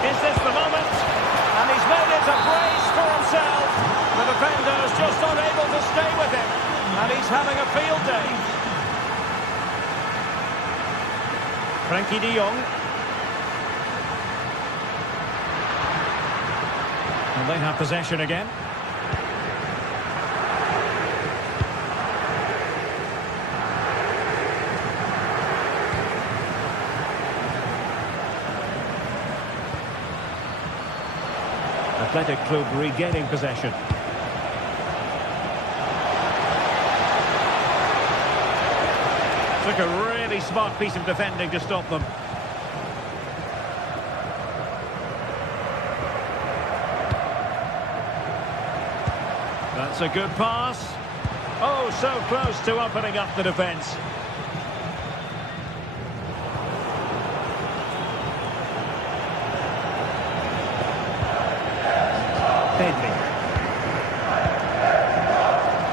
Is this the moment? And he's made it a brace for himself. The defender's just unable to stay with him. And he's having a field day. Frankie de Jong. And they have possession again. Athletic Club regaining possession. Took a really smart piece of defending to stop them. That's a good pass. Oh, so close to opening up the defence.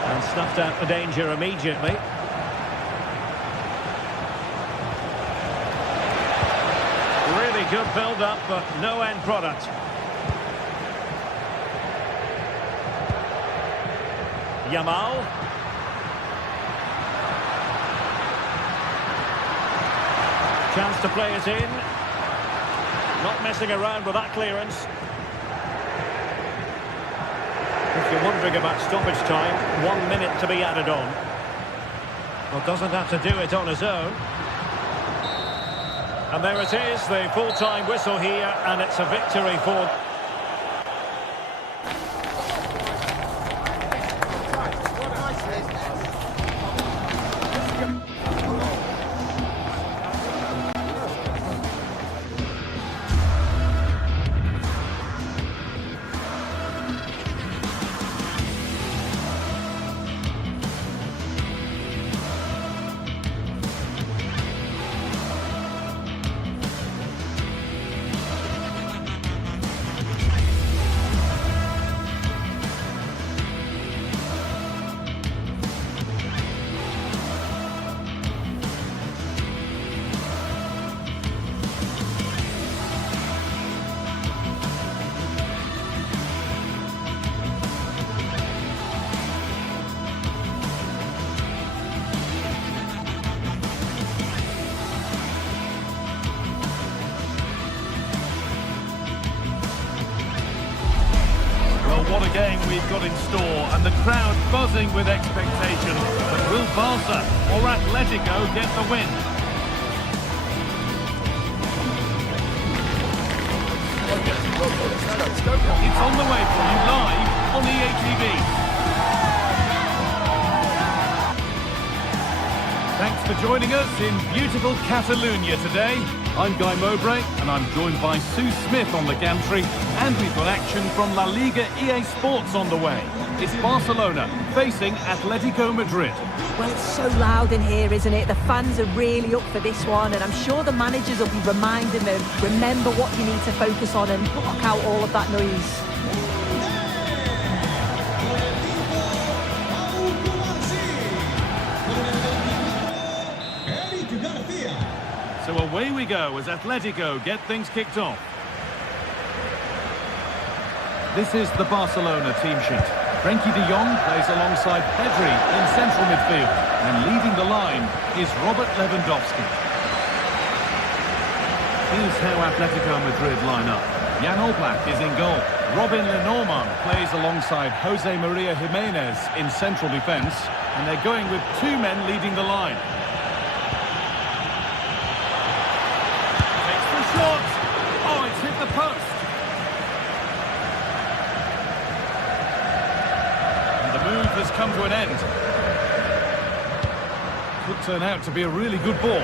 And snuffed out the danger immediately. Really good build-up, but no end product. Yamal. Chance to play it in. Not messing around with that clearance. If you're wondering about stoppage time, 1 minute to be added on. Well, doesn't have to do it on his own. And there it is, the full-time whistle here, and it's a victory for... What a game we've got in store, and the crowd buzzing with expectation. But will Barca or Atletico get the win? It's on the way for you live on EA TV. Thanks for joining us in beautiful Catalonia today. I'm Guy Mowbray, and I'm joined by Sue Smith on the gantry, and we've got action from La Liga EA Sports on the way. It's Barcelona facing Atletico Madrid. Well, it's so loud in here, isn't it? The fans are really up for this one, and I'm sure the managers will be reminding them, remember what you need to focus on and block out all of that noise. So away we go as Atletico get things kicked off. This is the Barcelona team sheet. Frenkie de Jong plays alongside Pedri in central midfield. And leading the line is Robert Lewandowski. Here's how Atletico Madrid line up. Jan Oblak is in goal. Robin Lenormand plays alongside Jose Maria Jimenez in central defence. And they're going with two men leading the line. Takes the shot. Oh, it's hit the post. And the move has come to an end. Could turn out to be a really good ball.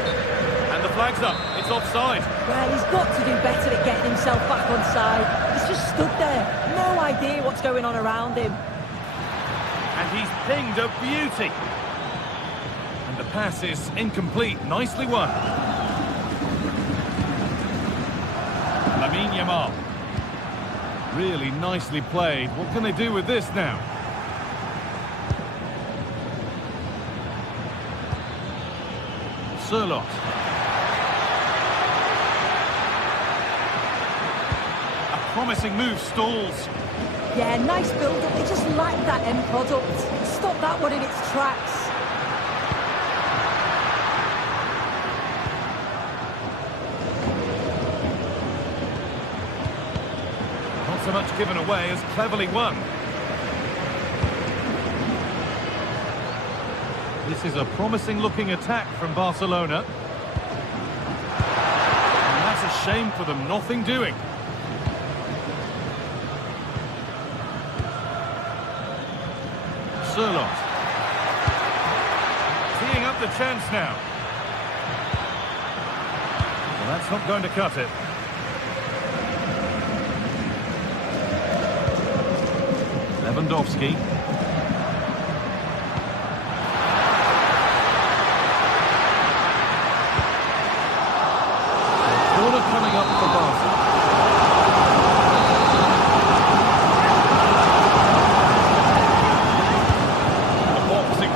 And the flag's up. It's offside. Well, he's got to do better at getting himself back on side. He's just stood there. No idea what's going on around him. And he's pinged a beauty. And the pass is incomplete. Nicely won. Lamine Yamal. Really nicely played. What can they do with this now? Sirlot. A promising move stalls. Yeah, nice build-up. They just lack that end product. Stop that one in its tracks. Not so much given away as cleverly won. This is a promising-looking attack from Barcelona. And that's a shame for them, nothing doing. Sirlot. Teeing up the chance now. Well, that's not going to cut it. Lewandowski. Corner coming up for Barca.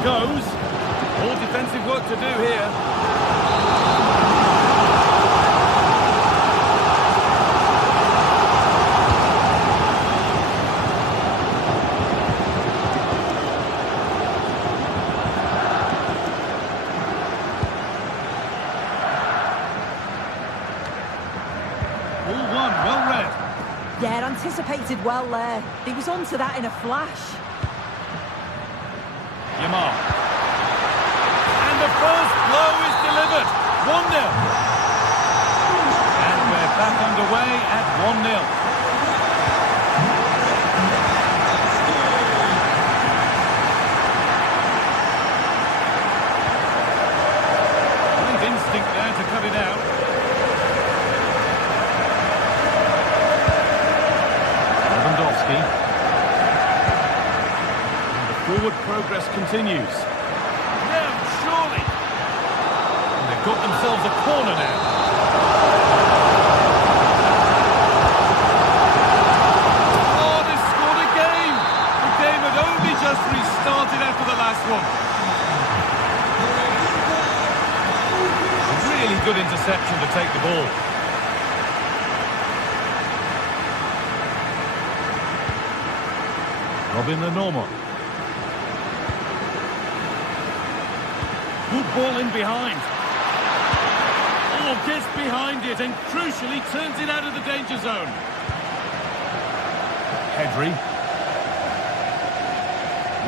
Goes. All defensive work to do here. All one, well read. Yeah, anticipated well there. He was onto that in a flash. Yamal. And the first blow is delivered. 1-0. And we're back underway at 1-0. Great instinct there to cut it out. Lewandowski. Forward progress continues. Now, surely. And they've got themselves a corner now. Oh, they scored again. The game had only just restarted after the last one. A really good interception to take the ball. Robin Lenormand. Good ball in behind. Oh, gets behind it and crucially turns it out of the danger zone. Pedri.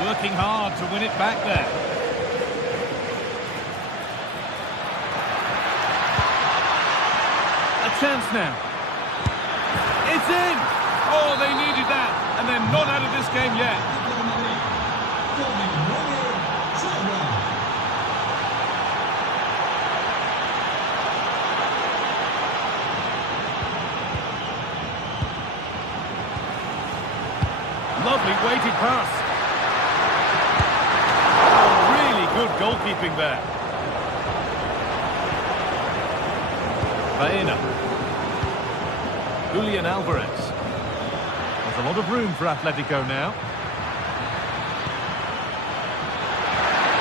Working hard to win it back there. A chance now. It's in! Oh, they needed that, and they're not out of this game yet. Lovely weighted pass. Oh, really good goalkeeping there. Baena. Julian Alvarez. There's a lot of room for Atletico now.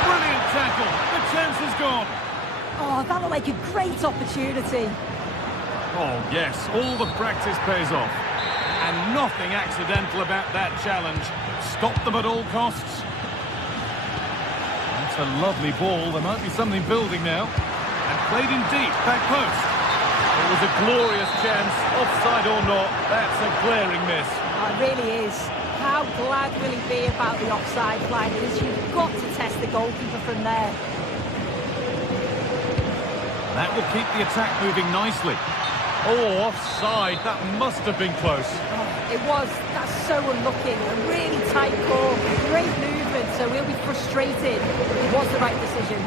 Brilliant tackle. The chance is gone. Oh, that looked like a great opportunity. Oh, yes. All the practice pays off. And nothing accidental about that challenge. Stop them at all costs. That's a lovely ball. There might be something building now. And played in deep, back post. It was a glorious chance, offside or not. That's a glaring miss. Oh, it really is. How glad will he be about the offside flag? Because you've got to test the goalkeeper from there. That will keep the attack moving nicely. Oh, offside. That must have been close. Oh, it was. That's so unlucky. A really tight call. Great movement, so he'll be frustrated. It was the right decision.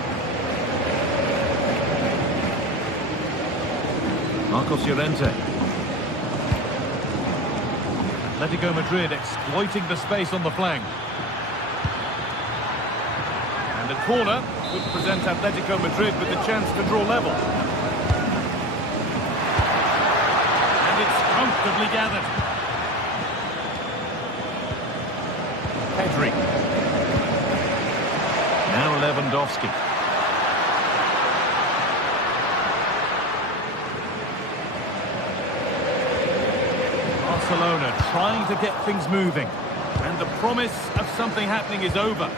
Marcos Llorente. Atletico Madrid exploiting the space on the flank. And a corner would present Atletico Madrid with the chance to draw level. And it's comfortably gathered. Pedri. Now Lewandowski. Barcelona trying to get things moving. And the promise of something happening is over.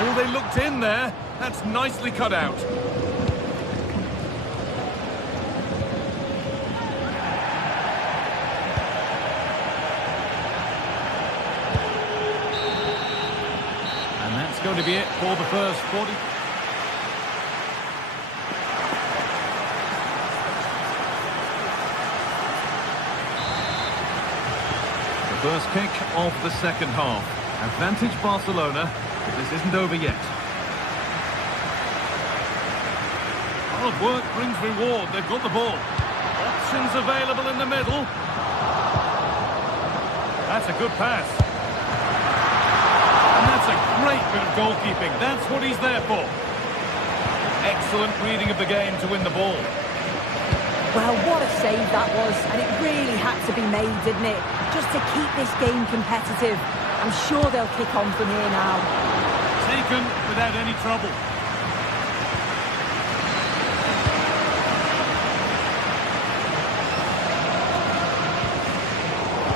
Oh, they looked in there. That's nicely cut out. And that's going to be it for the first 40. The first kick of the second half. Advantage Barcelona. This isn't over yet. Hard work brings reward. They've got the ball. Options available in the middle. That's a good pass. And that's a great bit of goalkeeping. That's what he's there for. Excellent reading of the game to win the ball. Well, what a save that was, and it really had to be made, didn't it? Just to keep this game competitive. I'm sure they'll kick on from here now. Taken without any trouble.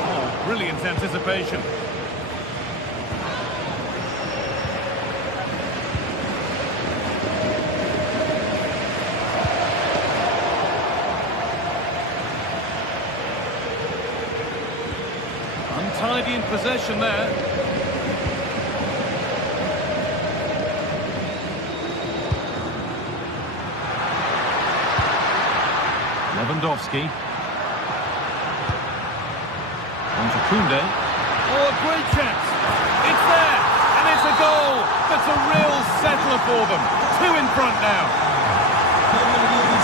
Oh, brilliant anticipation. Untidy in possession there. Lewandowski. On to Koundé. Oh, a great chance. It's there, and it's a goal. That's a real settler for them. 2 in front now.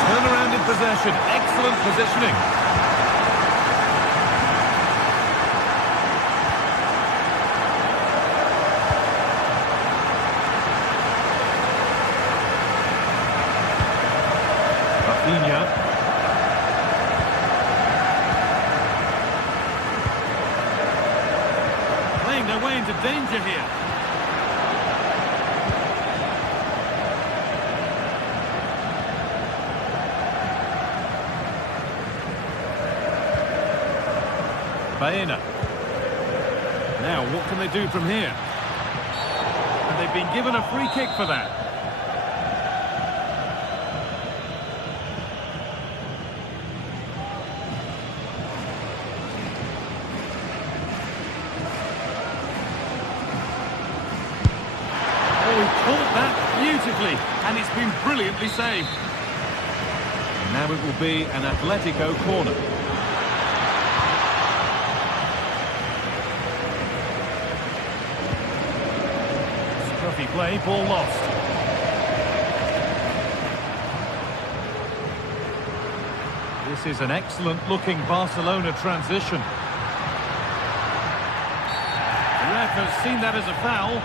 Turn around in possession. Excellent positioning. Rafinha. Playing their way into danger here. Baena. Now, what can they do from here? And they've been given a free kick for that. Caught that beautifully, and it's been brilliantly saved. And now it will be an Atletico corner. Scruffy play, ball lost. This is an excellent-looking Barcelona transition. The ref has seen that as a foul.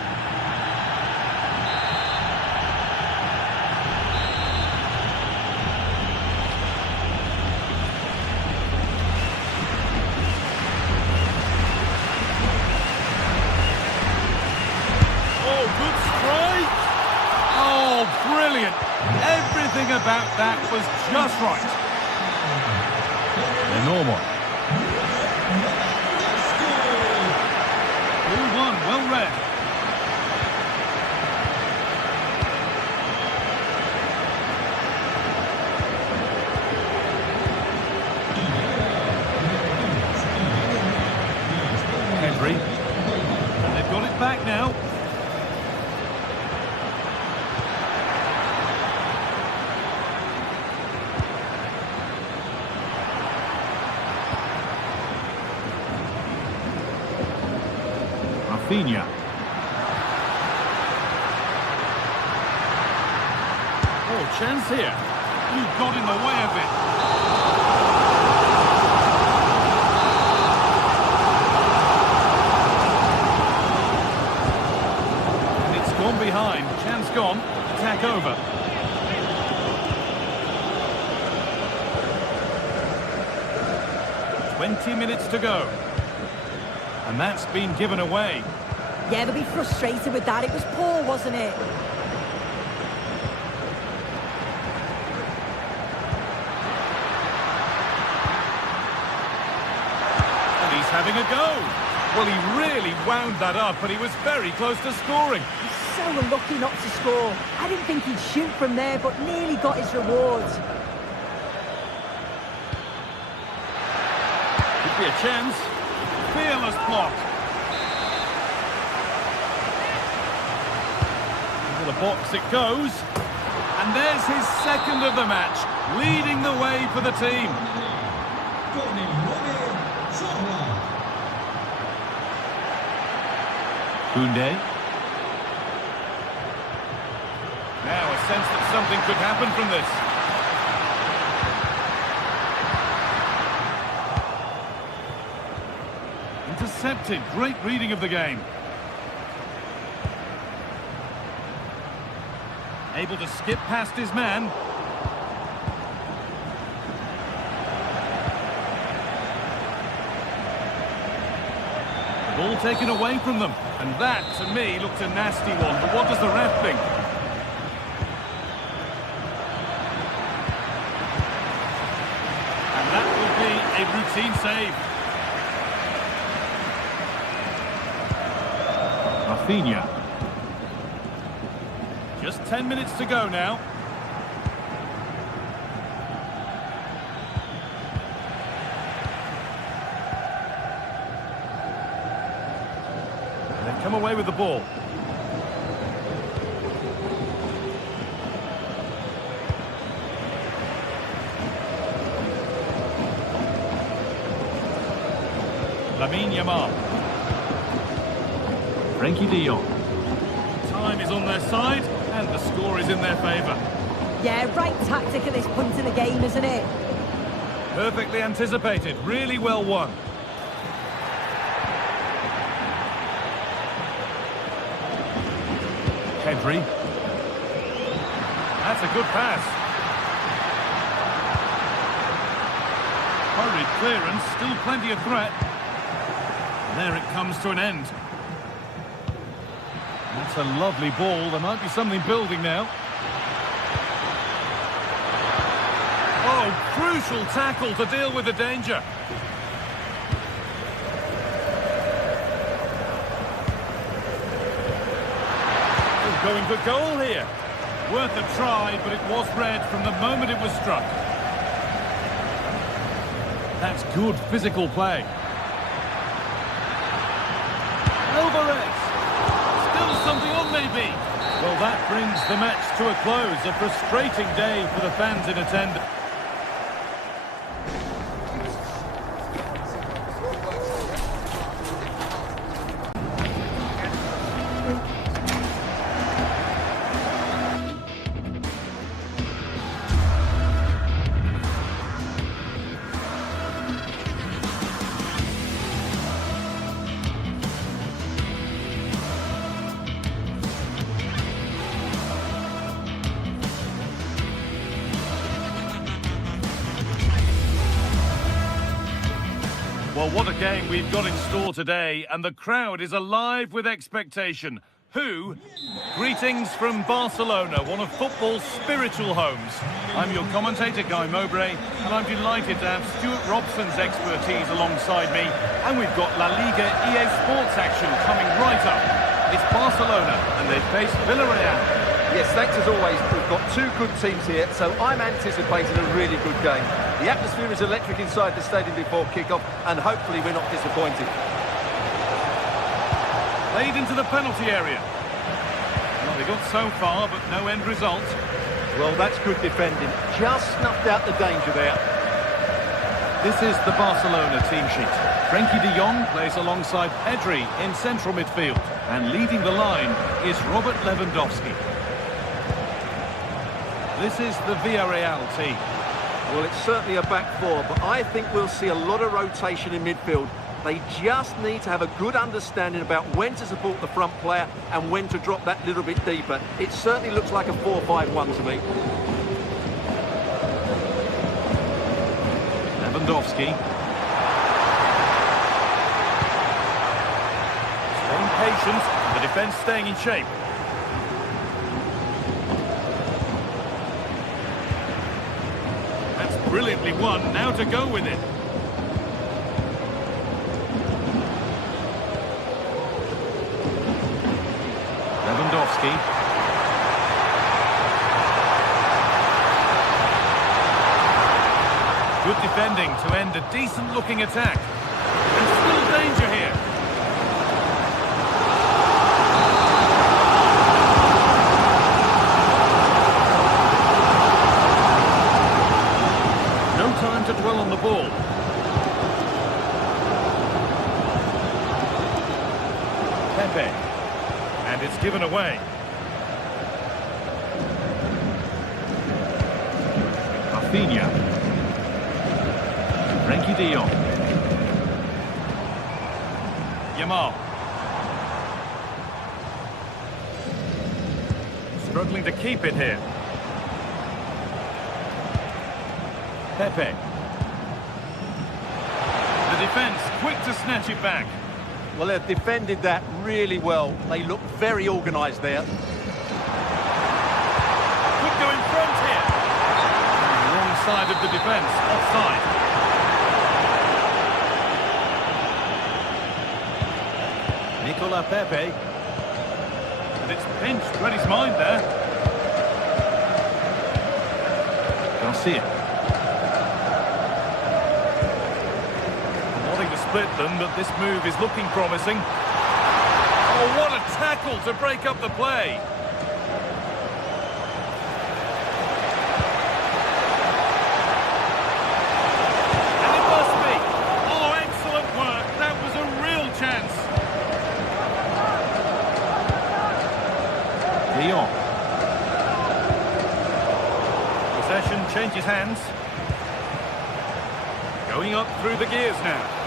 about that was just right. They're normal. 2-1, well read. Henry. And they've got it back now. Rafinha. Oh, chance here. You got in the way of it. And it's gone behind. Chance gone. Attack over. .20 to go. And that's been given away. Yeah, they'll be frustrated with that. It was poor, wasn't it? And he's having a go. Well, he really wound that up, but he was very close to scoring. He's so unlucky not to score. I didn't think he'd shoot from there, but nearly got his rewards. Could be a chance. Fearless block. Into the box it goes. And there's his second of the match, leading the way for the team. Koundé. Now a sense that something could happen from this. Intercepted. Great reading of the game. Able to skip past his man. The ball taken away from them. And that, to me, looked a nasty one. But what does the ref think? And that will be a routine save. Rafinha. Just 10 minutes to go now. And they've come away with the ball. Lamine Yamal. Frenkie de Jong. Time is on their side, and the score is in their favour. Yeah, right tactic at this point in the game, isn't it? Perfectly anticipated, really well won. Henry. That's a good pass. Hurried clearance, still plenty of threat. There it comes to an end. That's a lovely ball. There might be something building now. Oh, crucial tackle to deal with the danger. Oh, going for goal here. Worth a try, but it was red from the moment it was struck. That's good physical play. Alvarez. Still something on, maybe. Well, that brings the match to a close. A frustrating day for the fans in attendance. Well, what a game we've got in store today, and the crowd is alive with expectation. Who? Greetings from Barcelona, one of football's spiritual homes. I'm your commentator, Guy Mowbray, and I'm delighted to have Stuart Robson's expertise alongside me. And we've got La Liga EA Sports action coming right up. It's Barcelona, and they face Villarreal. Yes, thanks as always. We've got two good teams here, so I'm anticipating a really good game. The atmosphere is electric inside the stadium before kick-off, and hopefully we're not disappointed. Played into the penalty area. Well, they got so far, but no end result. Well, that's good defending. Just snuffed out the danger there. This is the Barcelona team sheet. Frenkie de Jong plays alongside Pedri in central midfield. And leading the line is Robert Lewandowski. This is the Villarreal team. Well, it's certainly a back four, but I think we'll see a lot of rotation in midfield. They just need to have a good understanding about when to support the front player and when to drop that little bit deeper. It certainly looks like a 4-5-1 to me. Lewandowski. Staying patient, the defence staying in shape. That's brilliantly won, now to go with it. Lewandowski. Good defending to end a decent-looking attack. And still danger here. No time to dwell on the ball. Pepe. And it's given away. Rafinha. Frenkie de Jong. Yamal. Struggling to keep it here. Pepe. The defence quick to snatch it back. Well, they've defended that really well. They look very organised there. Could go in front here. Wrong side of the defence, offside. Nicolas Pepe. And it's pinched, read his mind there. Garcia. To split them, but this move is looking promising. Oh, what a tackle to break up the play. And it must be. Oh, excellent work. That was a real chance. De Jong. Possession changes hands. Going up through the gears now.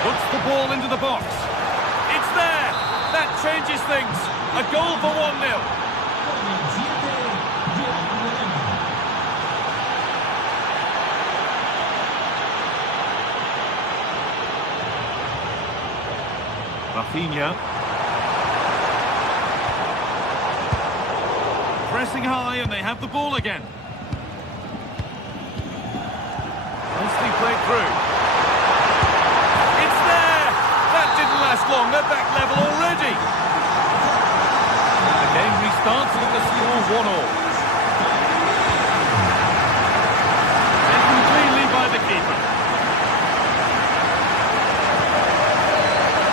Puts the ball into the box. It's there! That changes things. A goal for 1-0. Rafinha. Pressing high and they have the ball again. Nicely played through. Didn't last long, they're back level already. The game restarts with the score 1-1. Taken cleanly by the keeper.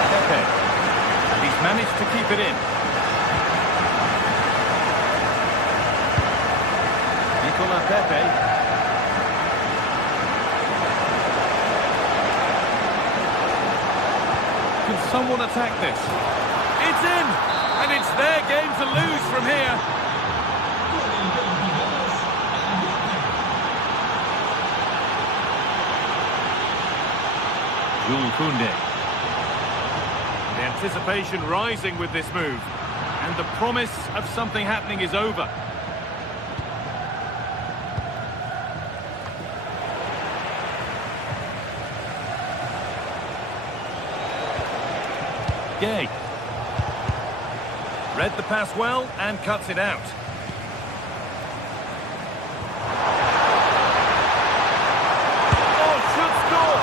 Pepe. He's managed to keep it in. Nicolas Pepe. Can someone attack this? It's in! And it's their game to lose from here. Jules Koundé. The anticipation rising with this move. And the promise of something happening is over. Gay. Read the pass well and cuts it out. Oh, should score!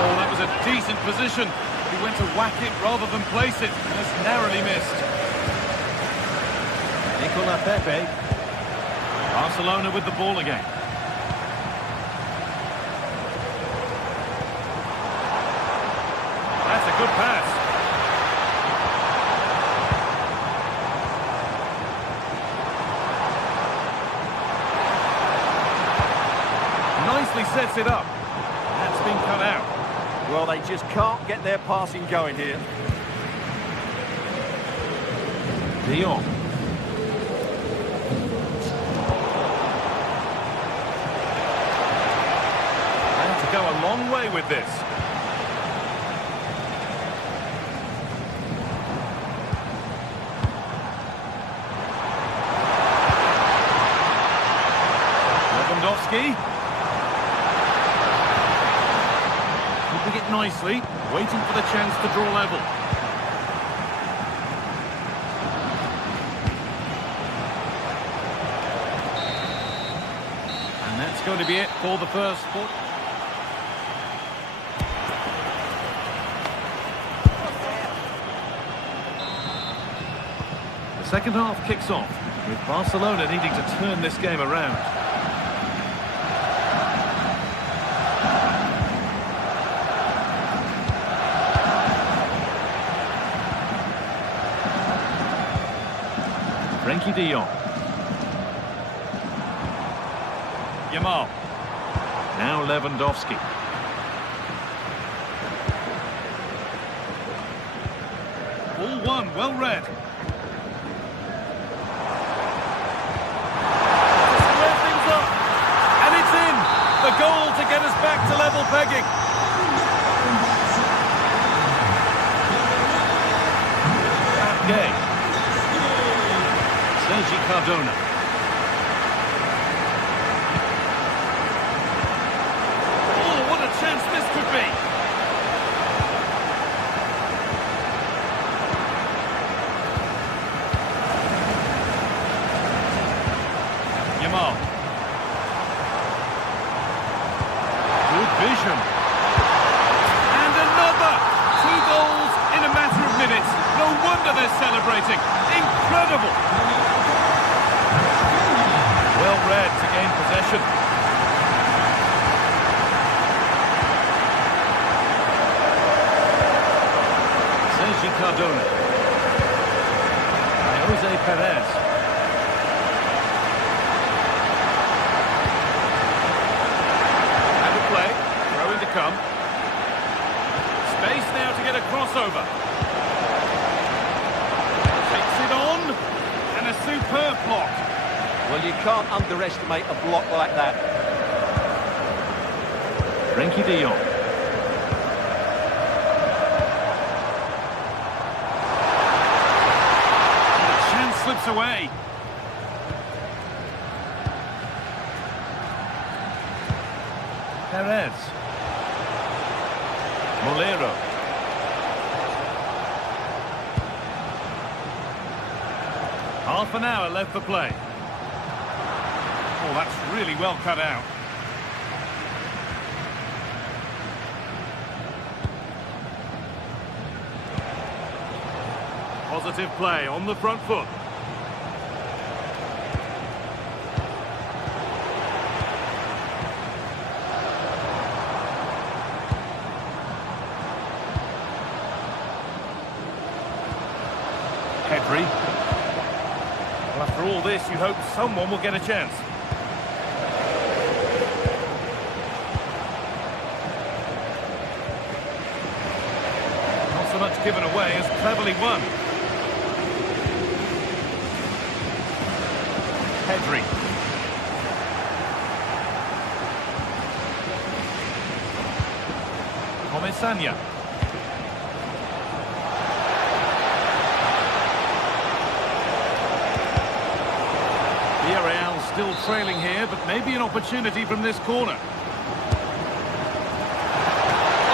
Oh, that was a decent position. He went to whack it rather than place it, and has narrowly missed. Nicola Pepe. Barcelona with the ball again. That's a good pass. Nicely sets it up. That's been cut out. Well, they just can't get their passing going here. De Jong. And to go a long way with this. Lewandowski. Keeping it nicely, waiting for the chance to draw level. And that's going to be it for the first foot. The second half kicks off, with Barcelona needing to turn this game around. Frenkie de Jong. Yamal. Now Lewandowski. All one, well read. Square things up. And it's in. The goal to get us back to level pegging. Gay. Cardona. Oh, what a chance this could be. Yamal. Good vision. And another. 2 goals in a matter of minutes. No wonder they're celebrating. Incredible. Well read to gain possession. Sergi Cardona. Jose Perez. Have a play. Throw in to come. Space now to get a crossover. Takes it on. And a superb block. Well, you can't underestimate a block like that. Frenkie de Jong. The chance slips away. Perez. Molero. Half an hour left for play. Oh, that's really well cut out. Positive play on the front foot. Pedri. Well, after all this, you hope someone will get a chance. Much given away as cleverly won. Pedri. Comesaña. Villarreal still trailing here, but maybe an opportunity from this corner.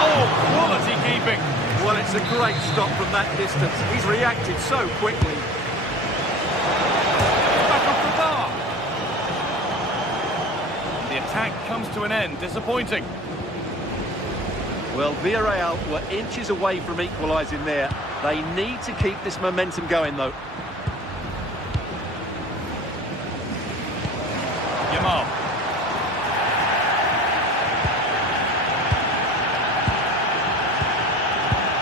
Oh, quality keeping. Well, it's a great stop from that distance. He's reacted so quickly. attack comes to an end. Disappointing. Well, Villarreal were inches away from equalising there. They need to keep this momentum going, though. Yamal.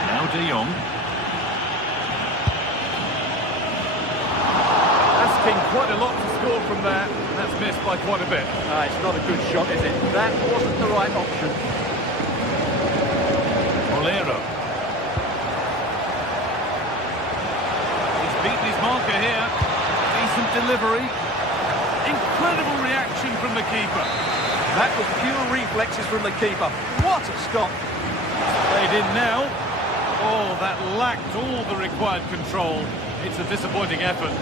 Now De Jong. Asking quite a lot to score from there. That's missed by quite a bit. It's not a good shot, is it? That wasn't the right option. Olero. He's beaten his marker here. Decent delivery. Incredible reaction from the keeper. That was pure reflexes from the keeper. What a stop. Played in now. Oh, that lacked all the required control. It's a disappointing effort.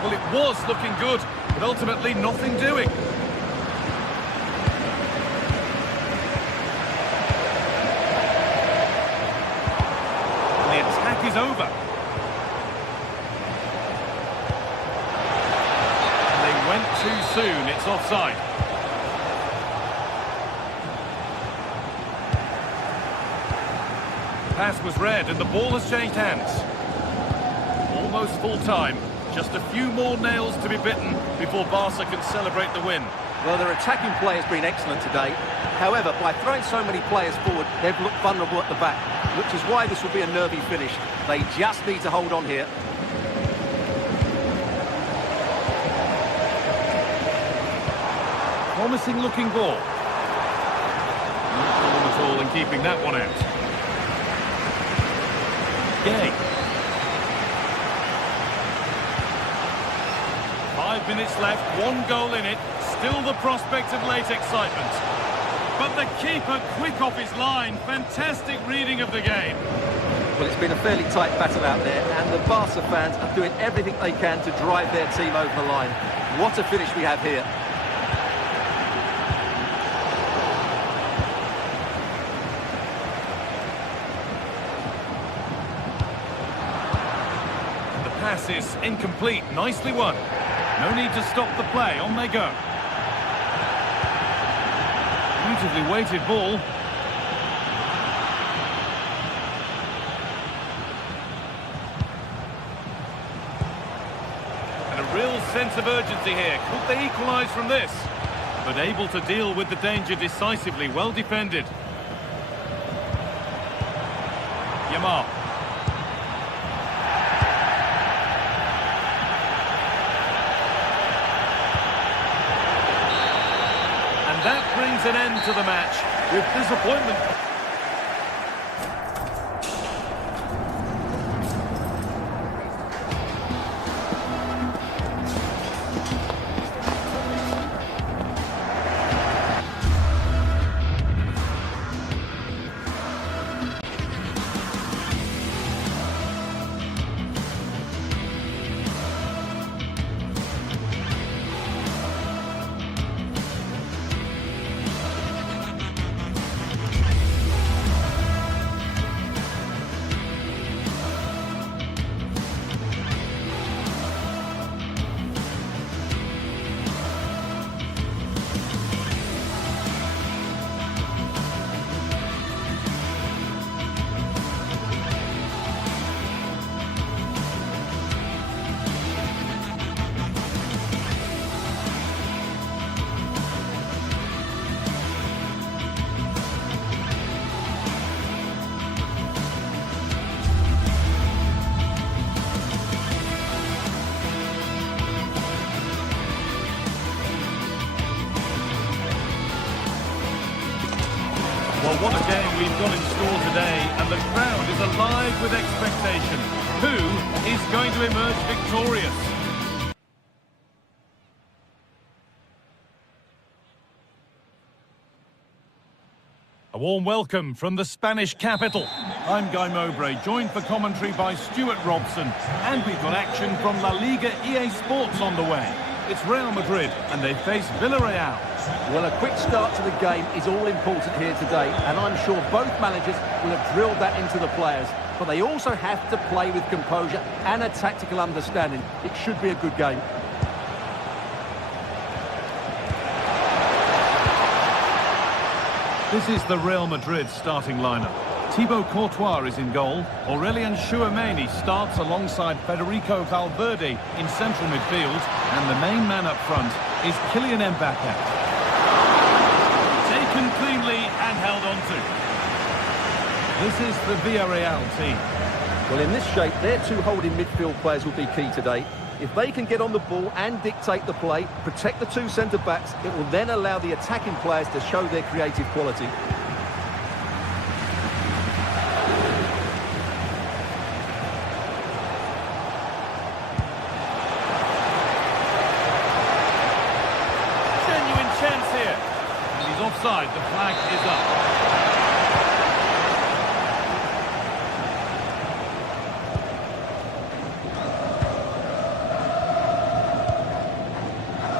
Well, it was looking good, but ultimately nothing doing. The attack is over. They went too soon, it's offside. Pass was read and the ball has changed hands. Almost full time. Just a few more nails to be bitten before Barca can celebrate the win. Well, their attacking play has been excellent today. However, by throwing so many players forward, they've looked vulnerable at the back, which is why this will be a nervy finish. They just need to hold on here. Promising looking ball. No problem at all in keeping that one out. Gay. 5 minutes left, 1 goal in it. Still the prospect of late excitement. But the keeper quick off his line. Fantastic reading of the game. Well, it's been a fairly tight battle out there, and the Barca fans are doing everything they can to drive their team over the line. What a finish we have here. The pass is incomplete. Nicely won. No need to stop the play. On they go. Beautifully weighted ball. And a real sense of urgency here. Could they equalise from this? But able to deal with the danger decisively. Well defended. Yamal. And that brings an end to the match with disappointment. Well, what a game we've got in store today, and the crowd is alive with expectation. Who is going to emerge victorious? A warm welcome from the Spanish capital. I'm Guy Mowbray, joined for commentary by Stuart Robson, and we've got action from La Liga EA Sports on the way. It's Real Madrid, and they face Villarreal. Well, a quick start to the game is all important here today, and I'm sure both managers will have drilled that into the players. But they also have to play with composure and a tactical understanding. It should be a good game. This is the Real Madrid starting lineup. Thibaut Courtois is in goal. Aurélien Tchouameni starts alongside Federico Valverde in central midfield. And the main man up front is Kylian Mbappé. Taken cleanly and held on to. This is the Villarreal team. Well, in this shape, their two holding midfield players will be key today. If they can get on the ball and dictate the play, protect the two centre-backs, it will then allow the attacking players to show their creative quality. Genuine chance here. And he's offside. The flag is up.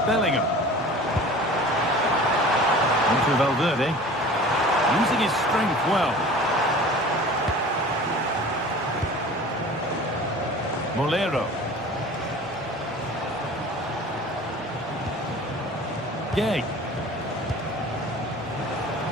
Bellingham. Into Valverde. Using his strength well. Molero. Gay.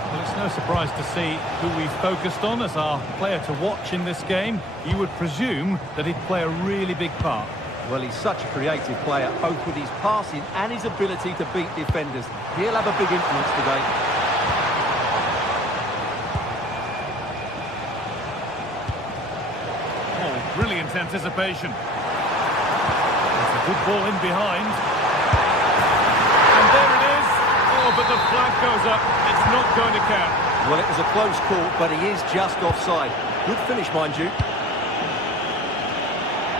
Well, it's no surprise to see who we've focused on as our player to watch in this game. You would presume that he'd play a really big part. Well, he's such a creative player, both with his passing and his ability to beat defenders. He'll have a big influence today. Oh, brilliant anticipation. It's a good ball in behind. And there it is. Oh, but the flag goes up. It's not going to count. Well, it was a close call, but he is just offside. Good finish, mind you.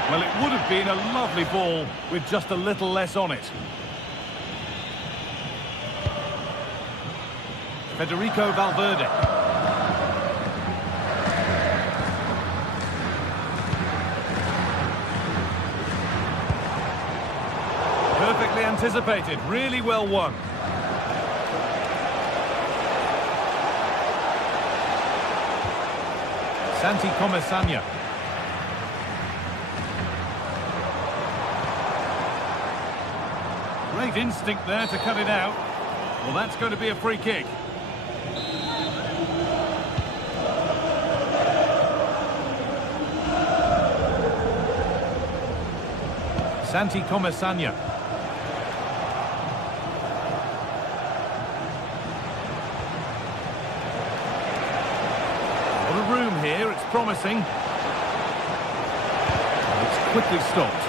Well, it would have been a lovely ball with just a little less on it. Federico Valverde. Perfectly anticipated, really well won. Santi Comesaña. Great instinct there to cut it out. Well, that's going to be a free kick. Santi Comesaña. What a room here, it's promising. It's quickly stopped.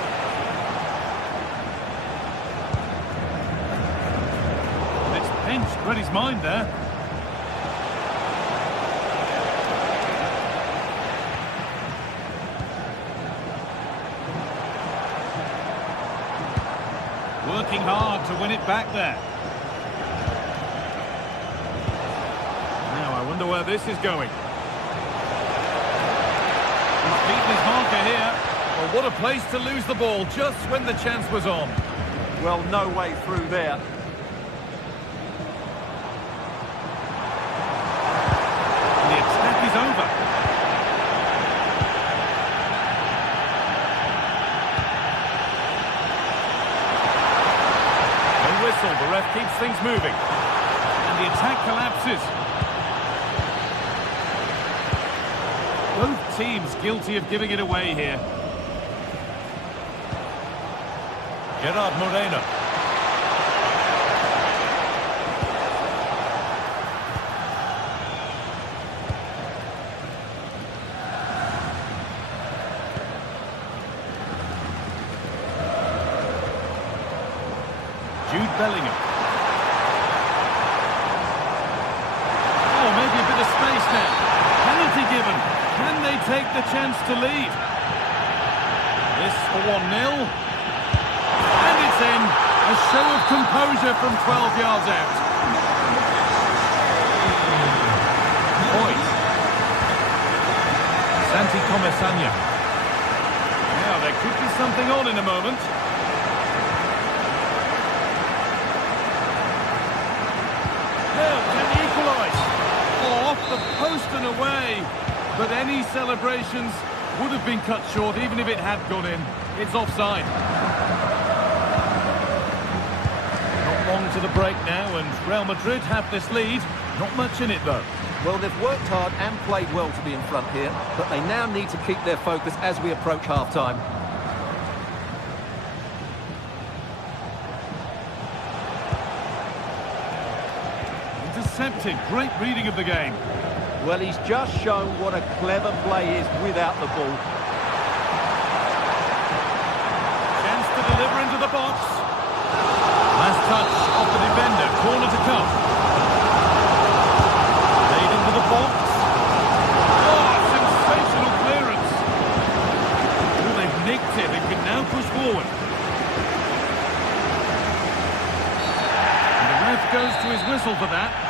Read his mind there. Working hard to win it back there. Now I wonder where this is going. He's beaten his marker here. Well, what a place to lose the ball just when the chance was on. Well, no way through there. Is over. No whistle, the ref keeps things moving. And the attack collapses. Both teams guilty of giving it away here. Gerard Moreno. Bellingham. Oh, maybe a bit of space now. Penalty given. Can they take the chance to lead? This for 1-0. And it's in. A show of composure from 12 yards out. Point. Santi Comesaña. Now, there could be something on in a moment. and away. But any celebrations would have been cut short even if it had gone in. It's offside. Not long to the break now, and Real Madrid have this lead. Not much in it, though. Well, they've worked hard and played well to be in front here, but they now need to keep their focus as we approach half-time. Intercepted. Great reading of the game. Well, he's just shown what a clever play is without the ball. Chance to deliver into the box. Last touch off the defender. Corner to come. Laid into the box. Oh, sensational clearance. Oh, they've nicked it. They can now push forward. And the ref goes to his whistle for that.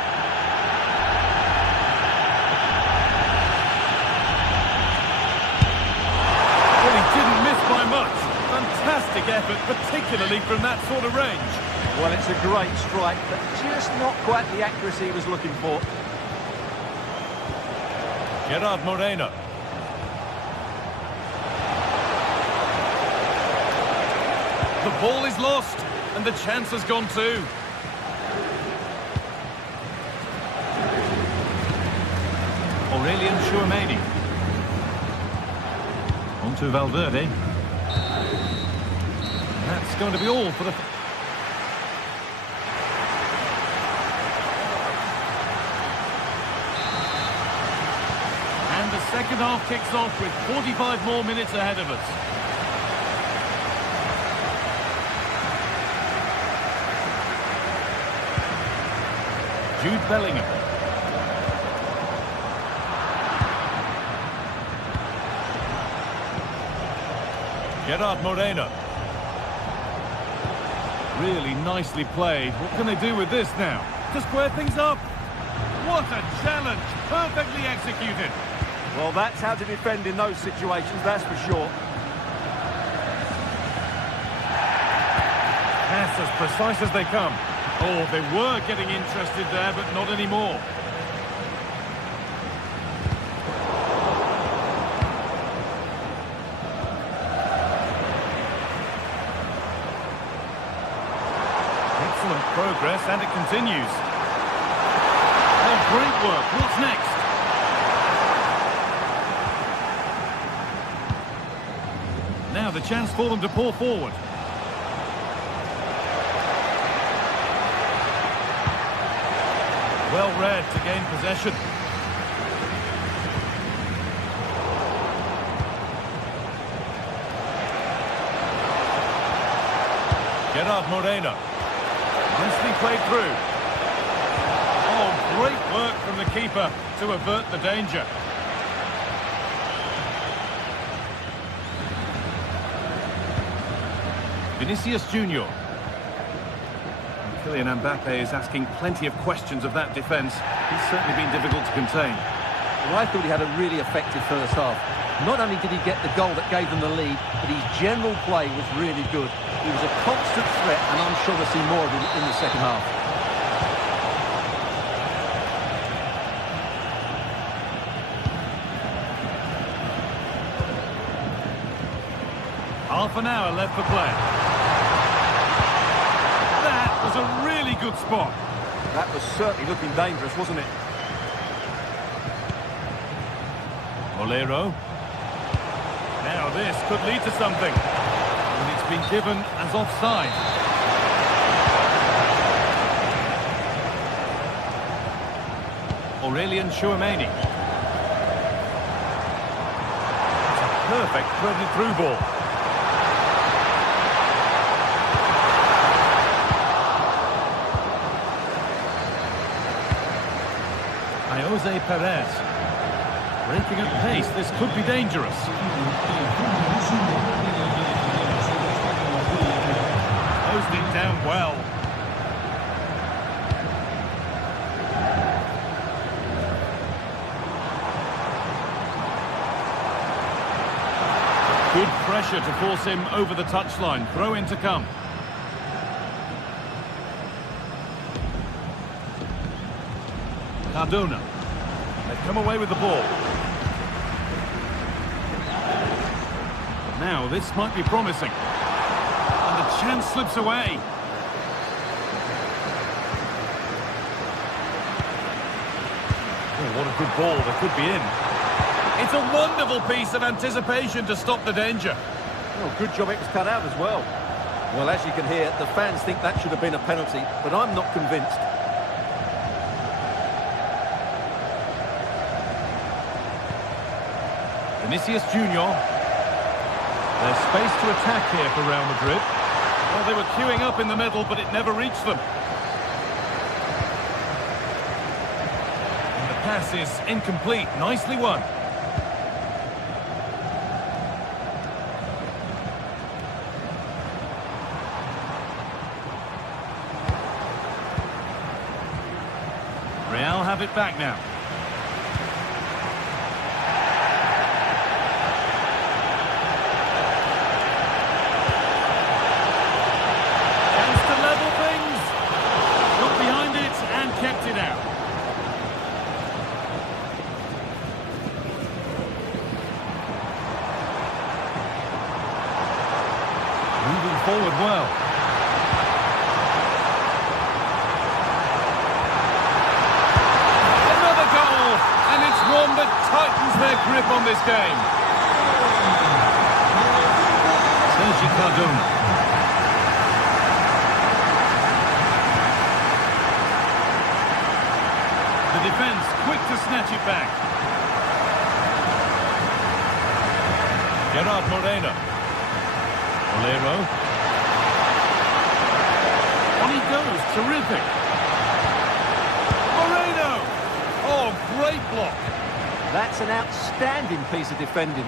By much. Fantastic effort, particularly from that sort of range. Well, it's a great strike, but just not quite the accuracy he was looking for. Gerard Moreno. The ball is lost, and the chance has gone too. Aurelian Chouameni. On to Valverde. That's going to be all for the... And the second half kicks off with 45 more minutes ahead of us. Jude Bellingham. Gerard Moreno. Really nicely played. What can they do with this now? To square things up. What a challenge. Perfectly executed. Well, that's how to defend in those situations, that's for sure. Pass as precise as they come. Oh, they were getting interested there, but not anymore. Excellent progress, and it continues. Oh, great work. What's next? Now the chance for them to pour forward. Well read to gain possession. Gerard Moreno. Nicely played through. Oh, great work from the keeper to avert the danger. Vinicius Junior. Kylian Mbappe is asking plenty of questions of that defence. He's certainly been difficult to contain. Well, I thought he had a really effective first half. Not only did he get the goal that gave them the lead, but his general play was really good. He was a constant threat, and I'm sure we'll see more of him in the second half. Half an hour left for play. That was a really good spot. That was certainly looking dangerous, wasn't it? Molero. Now this could lead to something. And it's been given as offside. Aurelian Chouameni. It's a perfect threaded through ball. Jose Perez. Breaking at pace, this could be dangerous. Closed it down well. Good pressure to force him over the touchline. Throw in to come. Cardona. They've come away with the ball. Now, this might be promising. And the chance slips away. Oh, what a good ball. They could be in. It's a wonderful piece of anticipation to stop the danger. Oh, good job it was cut out as well. Well, as you can hear, the fans think that should have been a penalty, but I'm not convinced. Vinicius Junior. There's space to attack here for Real Madrid. Well, they were queuing up in the middle, but it never reached them. And the pass is incomplete. Nicely won. Real have it back now. Chance to level things. Got behind it and kept it out. Moving forward well. One that tightens their grip on this game. Sergi Cardona. The defence quick to snatch it back. Gerard Moreno. Valero. On he goes, terrific. Moreno! Oh, great block. That's an outstanding piece of defending.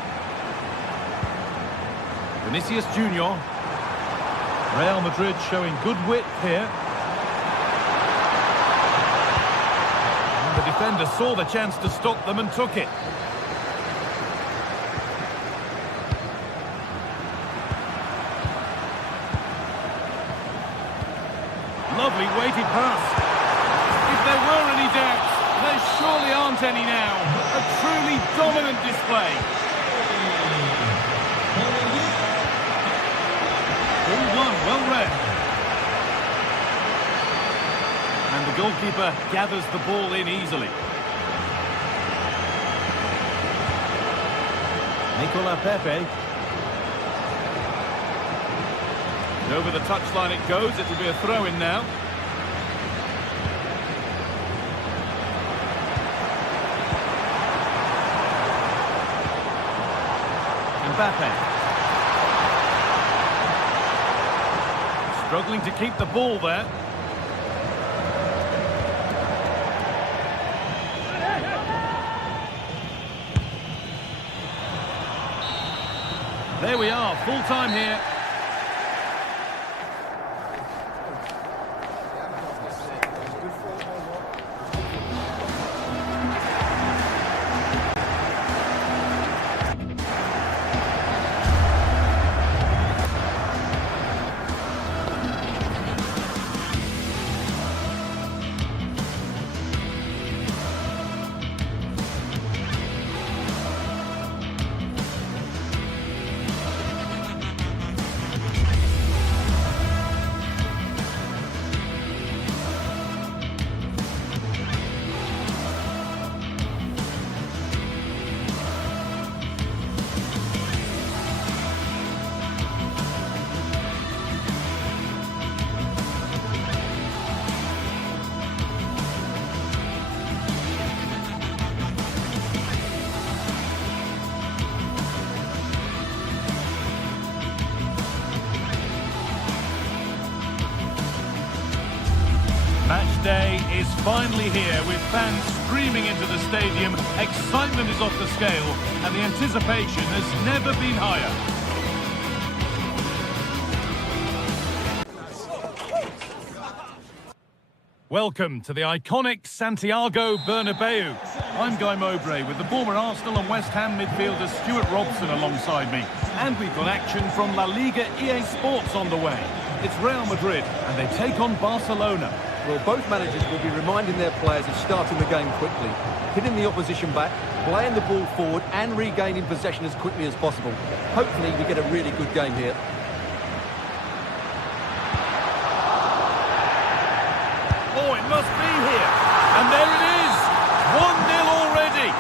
Vinicius Junior. Real Madrid showing good width here. And the defender saw the chance to stop them and took it. Lovely weighted pass. If there were any doubts, there surely aren't any now. A truly dominant display. 4-1, well read. And the goalkeeper gathers the ball in easily. Nicola Pepe. And over the touchline it goes. It'll be a throw-in now. Mbappe. Struggling to keep the ball there. There we are, full time here. Match day is finally here with fans streaming into the stadium. Excitement is off the scale and the anticipation has never been higher. Welcome to the iconic Santiago Bernabeu. I'm Guy Mowbray with the former Arsenal and West Ham midfielder Stuart Robson alongside me. And we've got action from La Liga EA Sports on the way. It's Real Madrid and they take on Barcelona. Well, both managers will be reminding their players of starting the game quickly, hitting the opposition back, playing the ball forward and regaining possession as quickly as possible. Hopefully we get a really good game here. Oh, it must be here. And there it is. 1-0 already.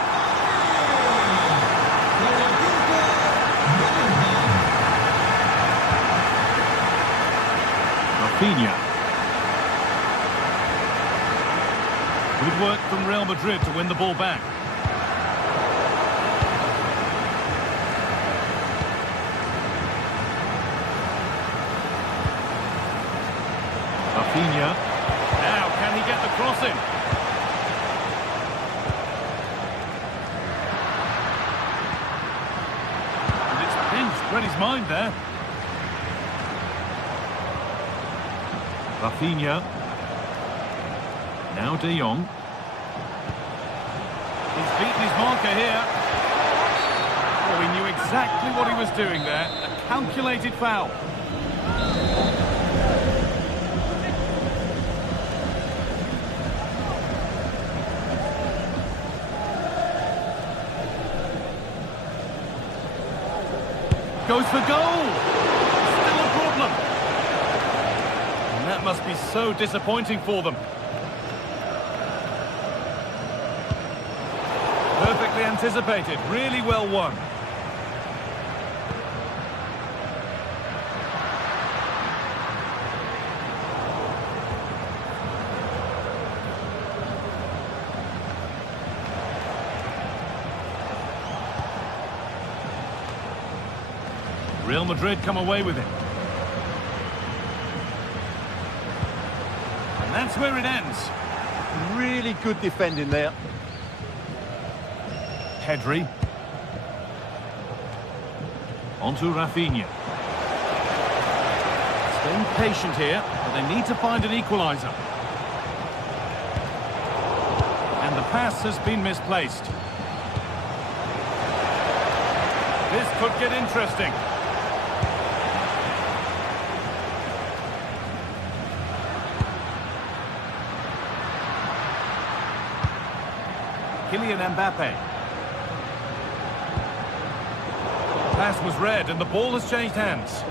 Rafinha. Good work from Real Madrid to win the ball back. Rafinha. Now, can he get the cross in? And it's pinched. Read his mind there. Rafinha. Now De Jong. He's beaten his marker here. Oh, he knew exactly what he was doing there. A calculated foul. Goes for goal. Still a problem. And that must be so disappointing for them. Perfectly anticipated, really well won. Real Madrid come away with it. And that's where it ends. Really good defending there. Pedri. Onto Rafinha. Staying patient here, but they need to find an equaliser. And the pass has been misplaced. This could get interesting. Kylian Mbappe. Pass was read and the ball has changed hands.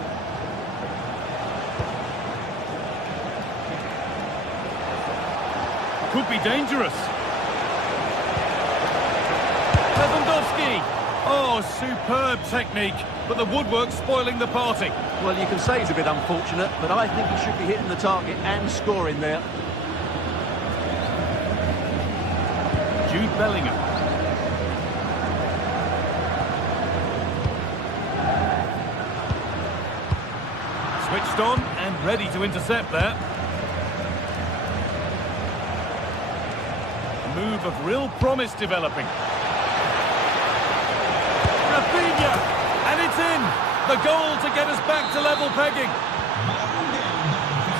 Could be dangerous. Lewandowski. Oh, superb technique, but the woodwork spoiling the party. Well, you can say he's a bit unfortunate, but I think he should be hitting the target and scoring there. Jude Bellingham. Switched on and ready to intercept there. A move of real promise developing. Rafinha! And it's in! The goal to get us back to level pegging.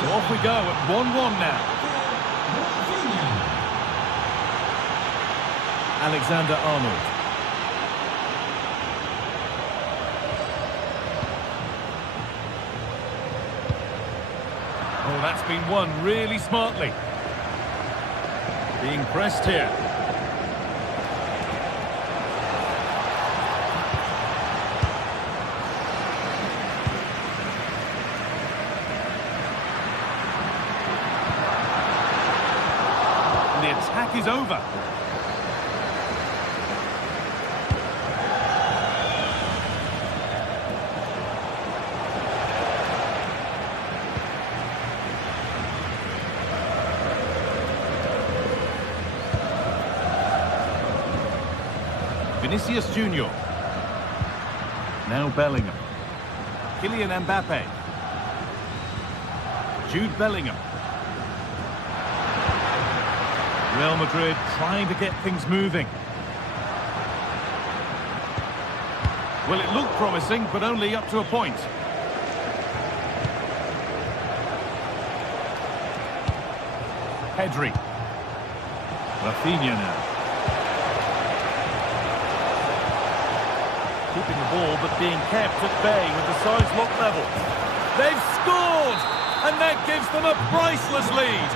So off we go at 1-1 now. Alexander-Arnold. Oh, that's been won really smartly. Being pressed here. And the attack is over. Vinicius Junior. Now Bellingham. Kylian Mbappe. Jude Bellingham. Real Madrid trying to get things moving. Well, it looked promising, but only up to a point. Pedri. Rafinha now. Keeping the ball, but being kept at bay with the sides locked level. They've scored! And that gives them a priceless lead.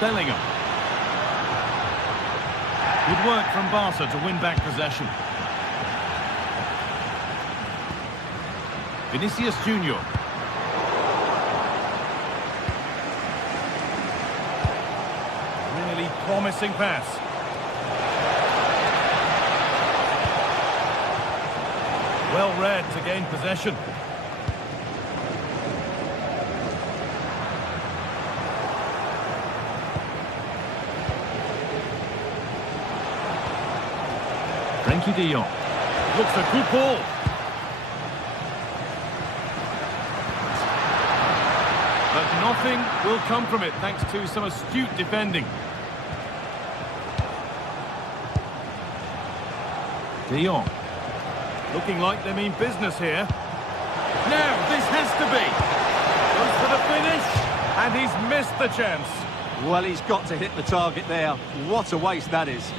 Bellingham. Good work from Barca to win back possession. Vinicius Junior. Really promising pass. Well read to gain possession. Frenkie de Jong. Looks a good ball. But nothing will come from it thanks to some astute defending. De Jong. Looking like they mean business here. Now, this has to be. Goes for the finish. And he's missed the chance. Well, he's got to hit the target there. What a waste that is.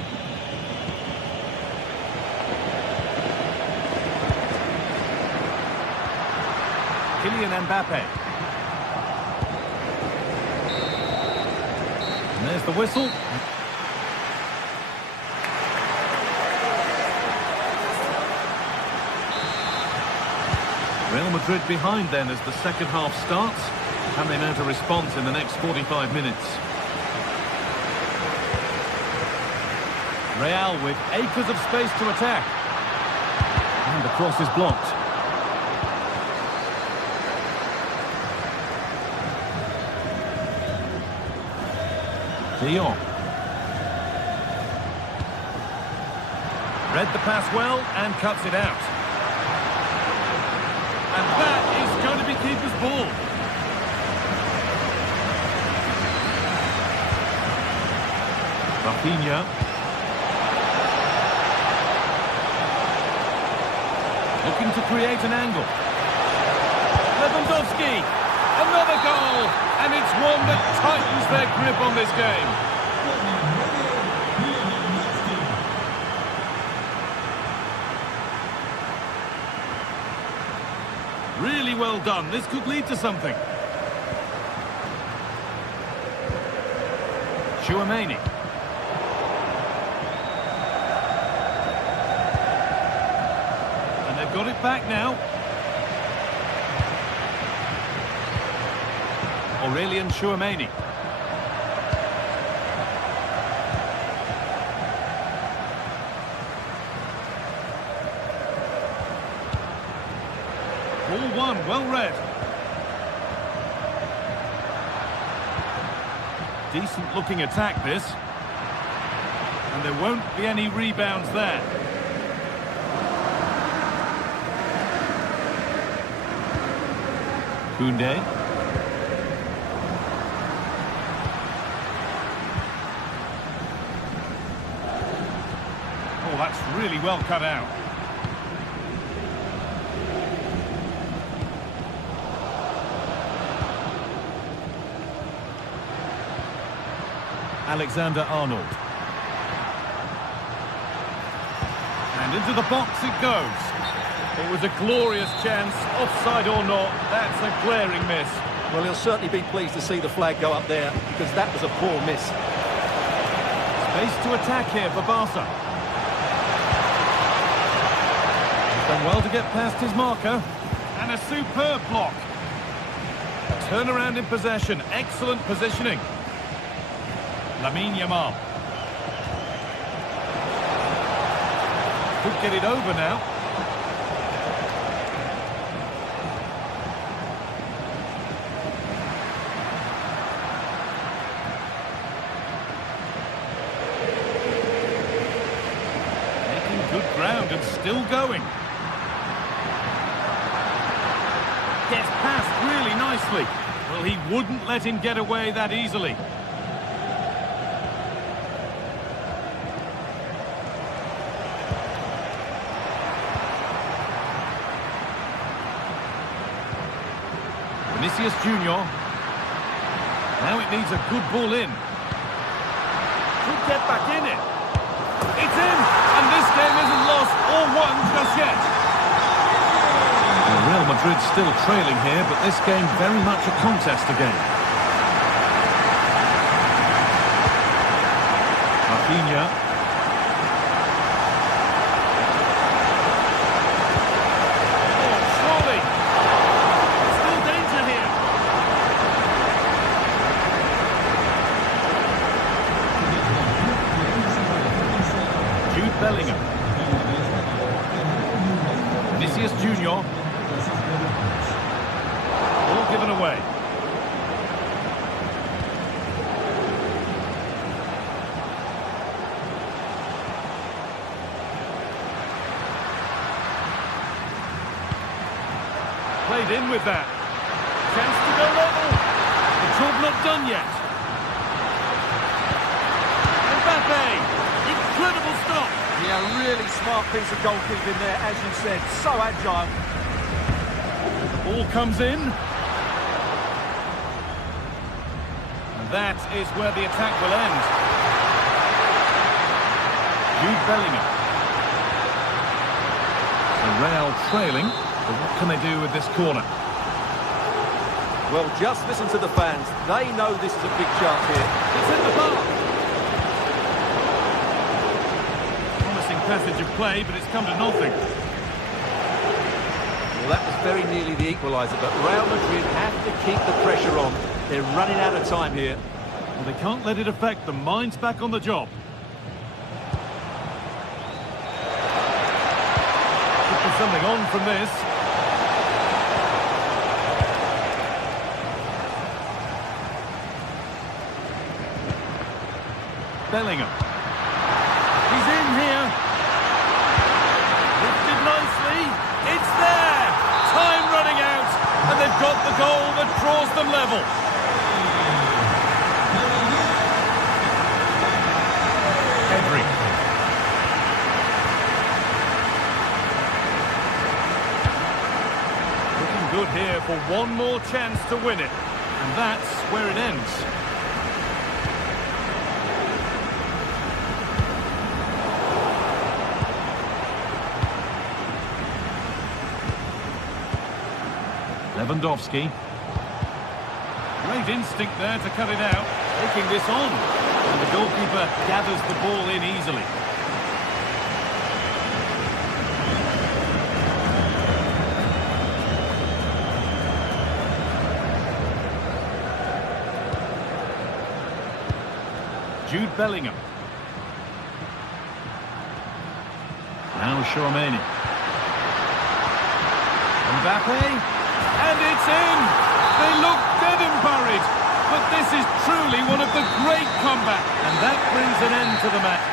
Kylian Mbappe. And there's the whistle. Real Madrid behind then as the second half starts. Can they mount a response in the next 45 minutes? Real with acres of space to attack. And the cross is blocked. De Jong. Read the pass well and cuts it out. And that is going to be keeper's ball. Rafinha. Looking to create an angle. Lewandowski. Another goal. And it's one that tightens their grip on this game. Really well done. This could lead to something. Tchouaméni. And they've got it back now. Aurelian Tchouaméni. Ball one, well read. Decent looking attack this. And there won't be any rebounds there. Koundé. Oh, that's really well cut out. Alexander-Arnold. And into the box it goes. It was a glorious chance, offside or not, that's a glaring miss. Well, he'll certainly be pleased to see the flag go up there, because that was a poor miss. Space to attack here for Barca. He's done well to get past his marker. And a superb block. A turnaround in possession, excellent positioning. Lamine Yamal. Could get it over now. Making good ground and still going. Gets past really nicely. Well, he wouldn't let him get away that easily. Vinicius Junior. Now it needs a good ball in. Could get back in it. It's in! And this game isn't lost or won just yet. Madrid still trailing here, but this game very much a contest again. Rafinha. Oh, surely. Still danger here. Jude Bellingham. Vinicius Junior. All given away. Played in with that. Chance to go level. The job not done yet. Mbappe. Incredible stop. Yeah, really smart piece of goalkeeping there, as you said. So agile. The ball comes in. And that is where the attack will end. Jude Bellingham. So Real trailing, but what can they do with this corner? Well, just listen to the fans. They know this is a big chance here. It's in the bar. Promising passage of play, but it's come to nothing. Well, that was very nearly the equaliser, but Real Madrid have to keep the pressure on. They're running out of time here. Well, they can't let it affect them. Mind's back on the job. Could be something on from this. Bellingham. He's in here. Lifted nicely. It's there. Time running out. And they've got the goal that draws them level. Henry. Looking good here for one more chance to win it. And that's where it ends. Lewandowski. Great instinct there to cut it out, taking this on. And the goalkeeper gathers the ball in easily. Jude Bellingham. Now Tchouaméni. Mbappe. And it's in! They look dead and buried, but this is truly one of the great comebacks, and that brings an end to the match.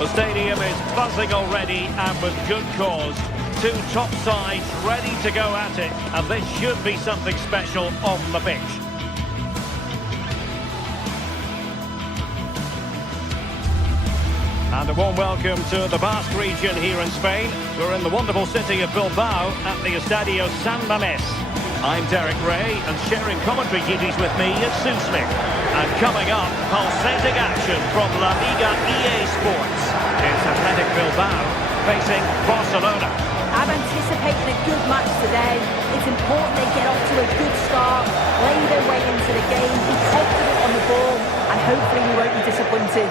The stadium is buzzing already, and with good cause. Two top sides ready to go at it, and this should be something special on the pitch. And a warm welcome to the Basque region here in Spain. We're in the wonderful city of Bilbao at the Estadio San Mamés. I'm Derek Ray, and sharing commentary duties with me is Sue Smith. And coming up, pulsating action from La Liga EA Sports. It's Athletic Bilbao facing Barcelona. I'm anticipating a good match today. It's important they get off to a good start, play their way into the game, be confident on the ball, and hopefully we won't be disappointed.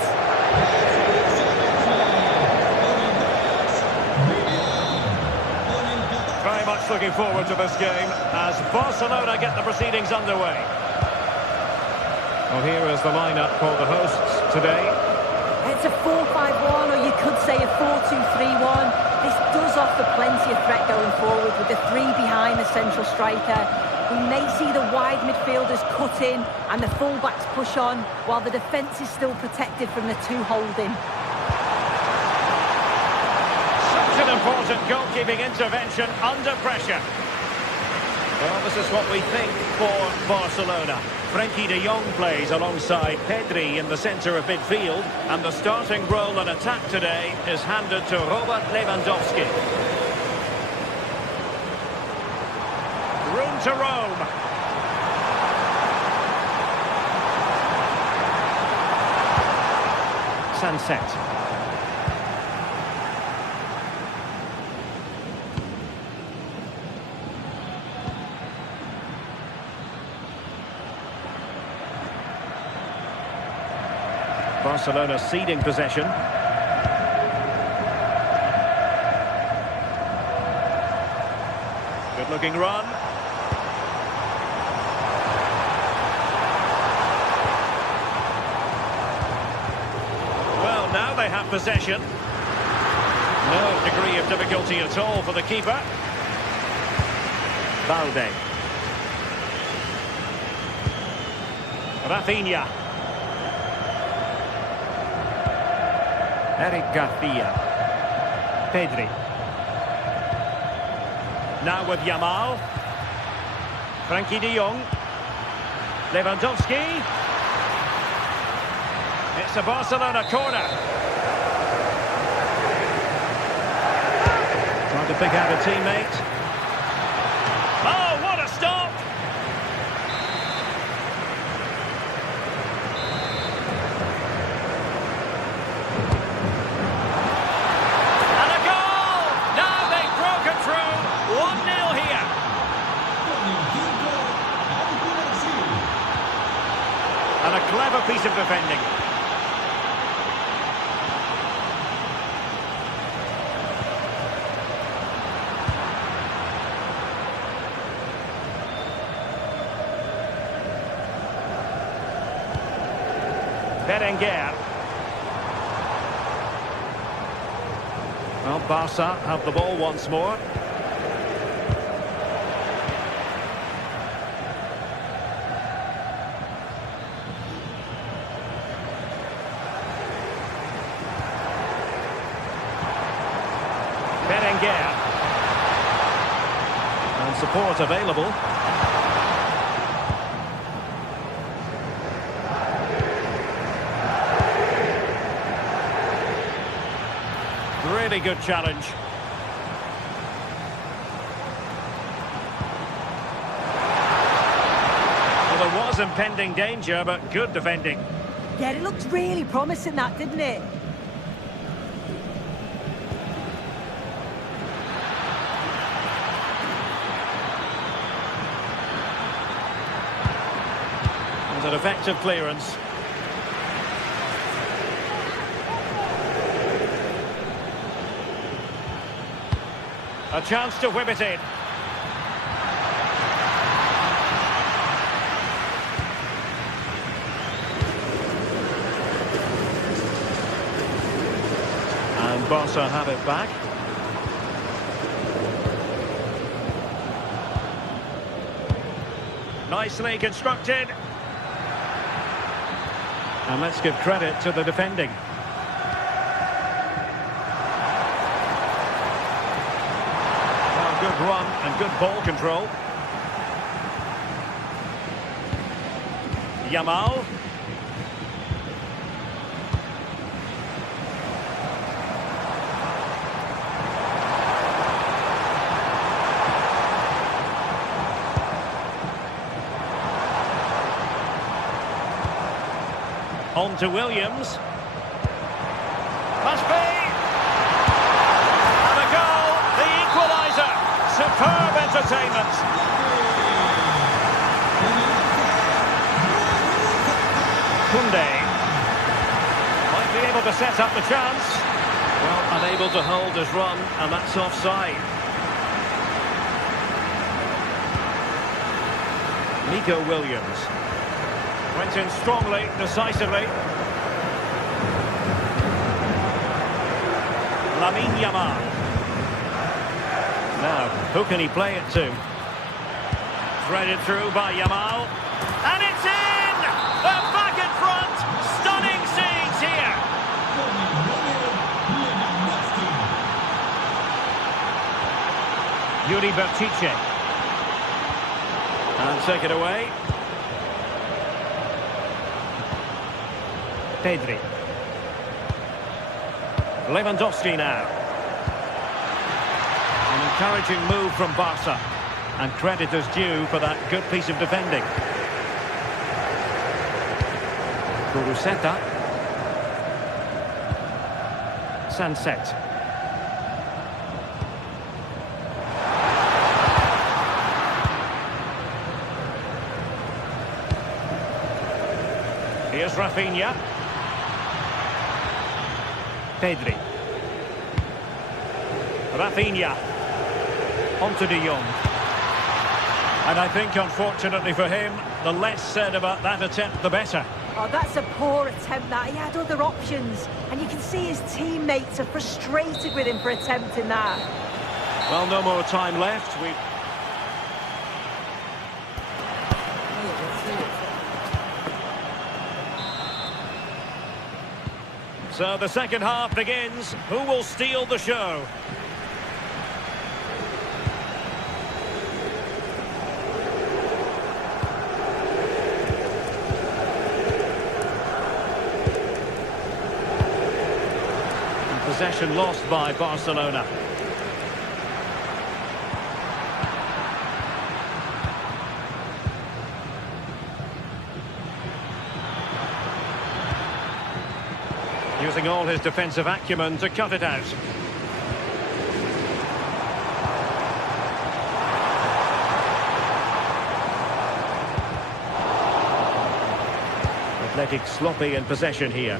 Very much looking forward to this game as Barcelona get the proceedings underway. Well, here is the lineup for the hosts today. It's a 4-5-1, or you could say a 4-2-3-1. This does offer plenty of threat going forward with the three behind the central striker. We may see the wide midfielders cut in and the fullbacks push on, while the defence is still protected from the two holding. Such an important goalkeeping intervention under pressure. Well, this is what we think for Barcelona. Frenkie de Jong plays alongside Pedri in the centre of midfield, and the starting role in attack today is handed to Robert Lewandowski. Room to roam. Sunset. Barcelona ceding possession. Good looking run. Well, now they have possession. No degree of difficulty at all for the keeper. Valde. Rafinha. Eric Garcia. Pedri. Now with Yamal. Frenkie de Jong. Lewandowski. It's a Barcelona corner. Trying to pick out a teammate. Oh, what a stop! And a clever piece of defending. Berenguer. Well, Barca have the ball once more. Berenguer. And support available. Really good challenge. Well, there was impending danger, but good defending. Yeah, it looked really promising, that, didn't it? And an effective clearance. A chance to whip it in. And Barca have it back. Nicely constructed. And let's give credit to the defending. Good run and good ball control. Yamal. On to Williams. Must be. And a goal, the equaliser. Superb entertainment. Koundé might be able to set up the chance. Well, unable to hold his run, and that's offside. Nico Williams went in strongly, decisively. Lamine Yamal. Now, who can he play it to? Threaded through by Yamal. And it's in! They're back in front! Stunning scenes here! Yuri Bertice. And take it away. Pedri. Lewandowski now. An encouraging move from Barca. And credit is due for that good piece of defending. Kuruseta. Sunset. Here's Rafinha. Pedri. Rafinha. Onto De Jong. And I think, unfortunately for him, the less said about that attempt, the better. Oh, that's a poor attempt, that. He had other options. And you can see his teammates are frustrated with him for attempting that. Well, no more time left. So the second half begins. Who will steal the show? And possession lost by Barcelona. Using all his defensive acumen to cut it out. Athletic sloppy in possession here.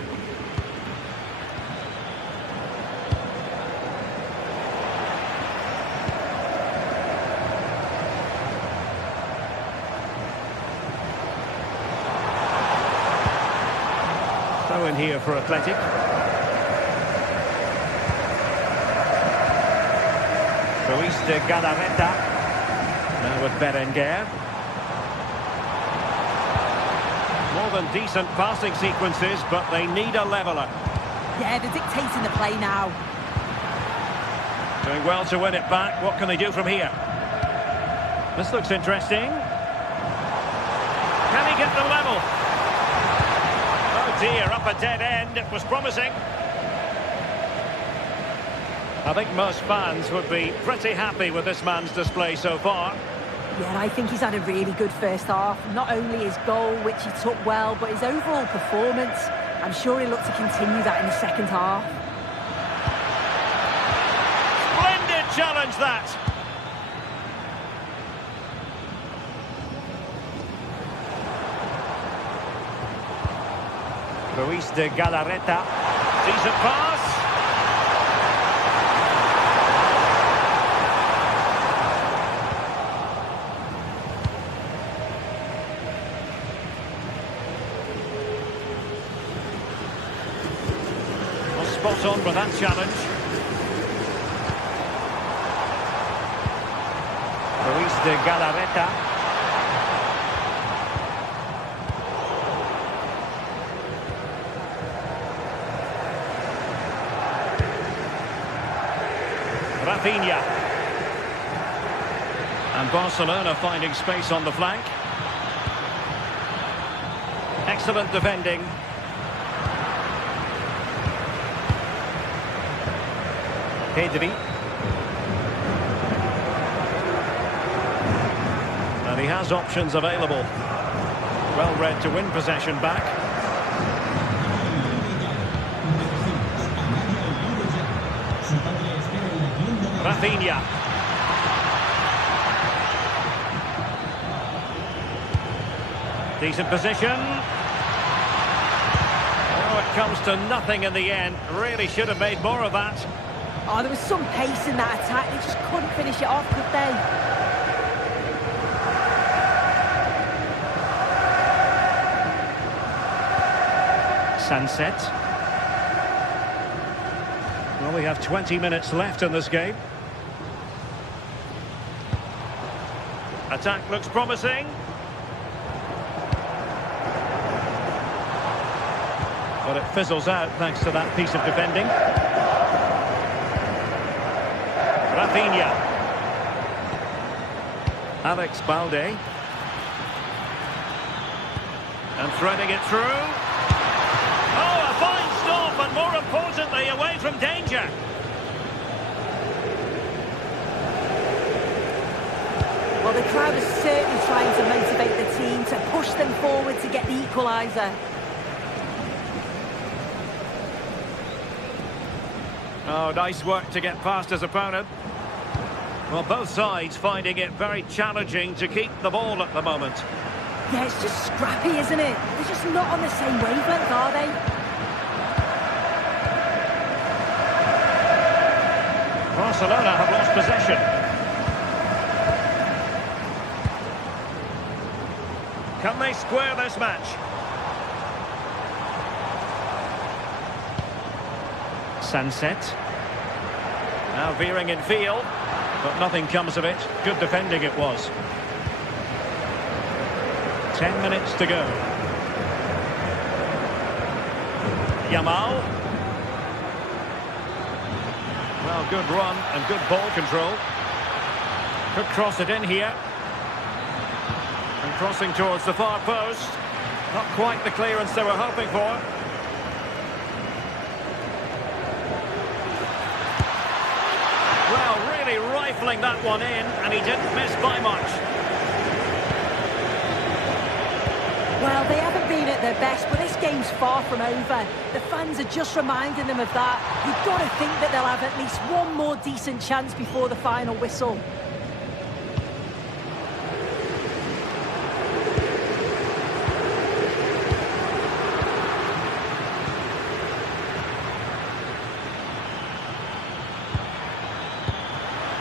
Throw in here for Athletic. Ruiz de Galarreta. Now with Berenguer. More than decent passing sequences, but they need a leveller. Yeah, they're dictating the play now. Doing well to win it back. What can they do from here? This looks interesting. Can he get them level? Oh dear, up a dead end. It was promising. I think most fans would be pretty happy with this man's display so far. Yeah, I think he's had a really good first half. Not only his goal, which he took well, but his overall performance. I'm sure he'll look to continue that in the second half. Splendid challenge, that! Ruiz de Galarreta. Decent pass. Well, spot on with that challenge. Ruiz de Galarreta. Rafinha. And Barcelona finding space on the flank. Excellent defending. Pedri. And he has options available. Well read to win possession back. Rafinha. Decent position. Oh, it comes to nothing in the end. Really should have made more of that. Oh, there was some pace in that attack. They just couldn't finish it off, could they? Sunset. Well, we have 20 minutes left in this game. Attack looks promising. But it fizzles out thanks to that piece of defending. Rafinha. Alex Balde. And threading it through. Oh, a fine stop, and more importantly, away from danger. Well, the crowd is certainly trying to motivate the team to push them forward to get the equaliser. Oh, nice work to get past his opponent. Well, both sides finding it very challenging to keep the ball at the moment. Yeah, it's just scrappy, isn't it? They're just not on the same wavelength, are they? Barcelona have lost possession. Can they square this match? Sunset. Now veering in field, but nothing comes of it. Good defending it was. 10 minutes to go. Yamal. Well, good run and good ball control. Could cross it in here. And crossing towards the far post. Not quite the clearance they were hoping for. Well, really rifling that one in, and he didn't miss by much. Well, they haven't been at their best, but this game's far from over. The fans are just reminding them of that. You've got to think that they'll have at least one more decent chance before the final whistle.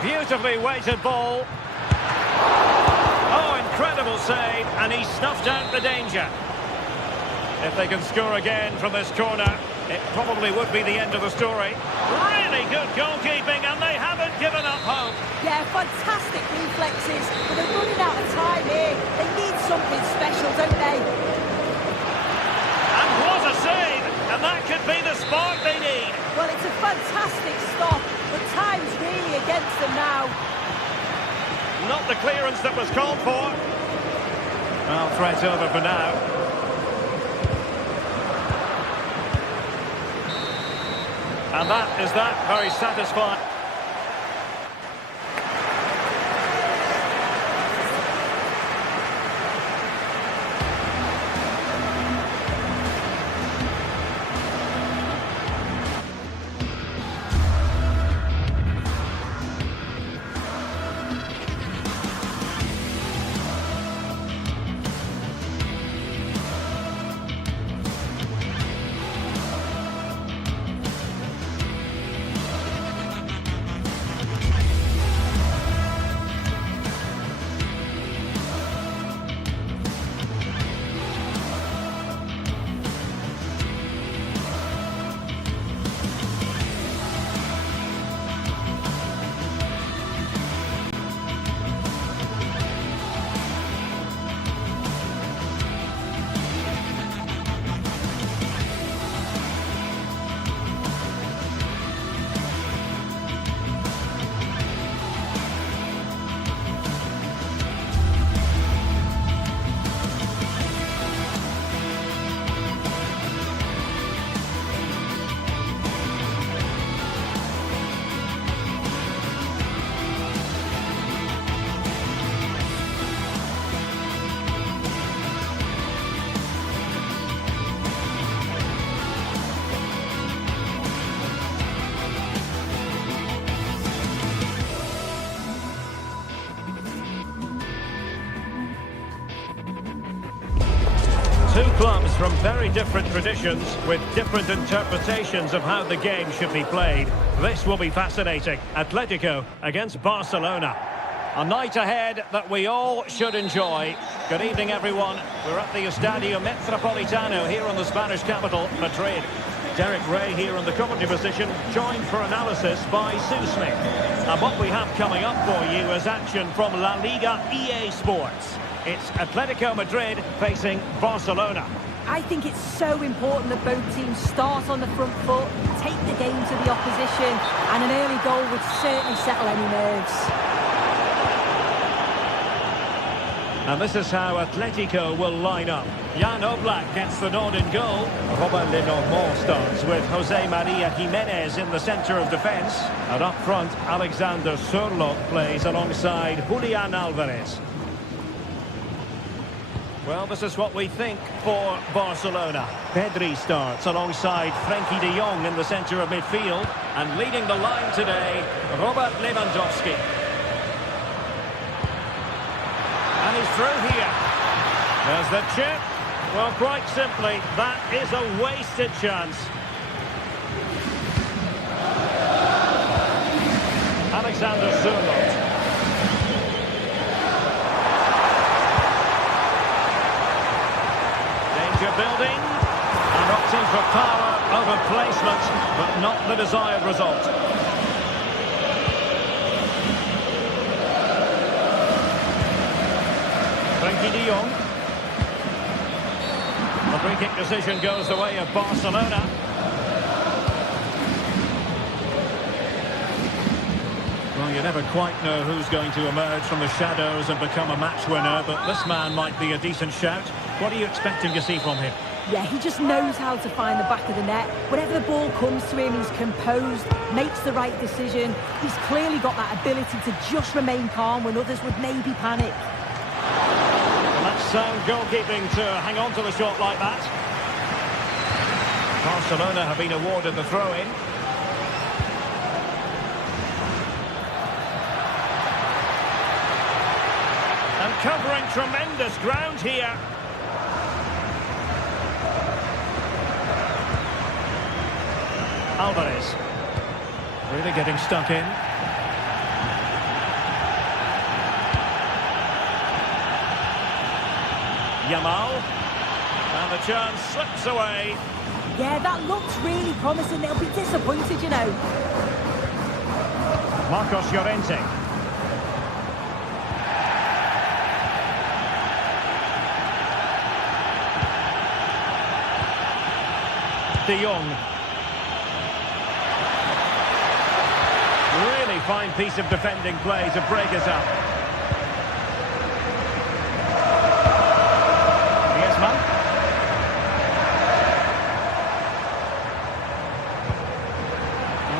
Beautifully weighted ball. Oh, incredible save, and he snuffed out the danger. If they can score again from this corner, it probably would be the end of the story. Really good goalkeeping, and they haven't given up hope. Yeah, fantastic reflexes, but they're running out of time here. They need something special, don't they? And what a save! And that could be the spark they need. Well, it's a fantastic stop, but time's really against them now. Not the clearance that was called for. Well, threat over for now. And that is that. Very satisfying. Two clubs from very different traditions with different interpretations of how the game should be played. This will be fascinating. Atletico against Barcelona. A night ahead that we all should enjoy. Good evening, everyone. We're at the Estadio Metropolitano here in the Spanish capital, Madrid. Derek Ray here in the commentary position, joined for analysis by Sue Smith. And what we have coming up for you is action from La Liga EA Sports. It's Atletico Madrid facing Barcelona. I think it's so important that both teams start on the front foot, take the game to the opposition, and an early goal would certainly settle any nerves. And this is how Atletico will line up. Jan Oblak gets the nod in goal. Robert Lenormand starts with Jose Maria Jimenez in the centre of defence. And up front, Alexander Sørloth plays alongside Julian Alvarez. Well, this is what we think for Barcelona. Pedri starts alongside Frenkie de Jong in the centre of midfield. And leading the line today, Robert Lewandowski. And he's through here. There's the chip. Well, quite simply, that is a wasted chance. Alexander Sørloth. Danger building. And opting for power over placement, but not the desired result. Frenkie de Jong. The free kick decision goes the way of Barcelona. Well, you never quite know who's going to emerge from the shadows and become a match winner, but this man might be a decent shout. What are you expecting to see from him? Yeah, he just knows how to find the back of the net. Whenever the ball comes to him, he's composed, makes the right decision. He's clearly got that ability to just remain calm when others would maybe panic. Sound goalkeeping to hang on to the shot like that. Barcelona have been awarded the throw-in. And covering tremendous ground here. Alvarez. Really getting stuck in. Yamal, and the chance slips away. Yeah, that looks really promising. They'll be disappointed, you know. Marcos Llorente. De Jong. Really fine piece of defending play to break us up.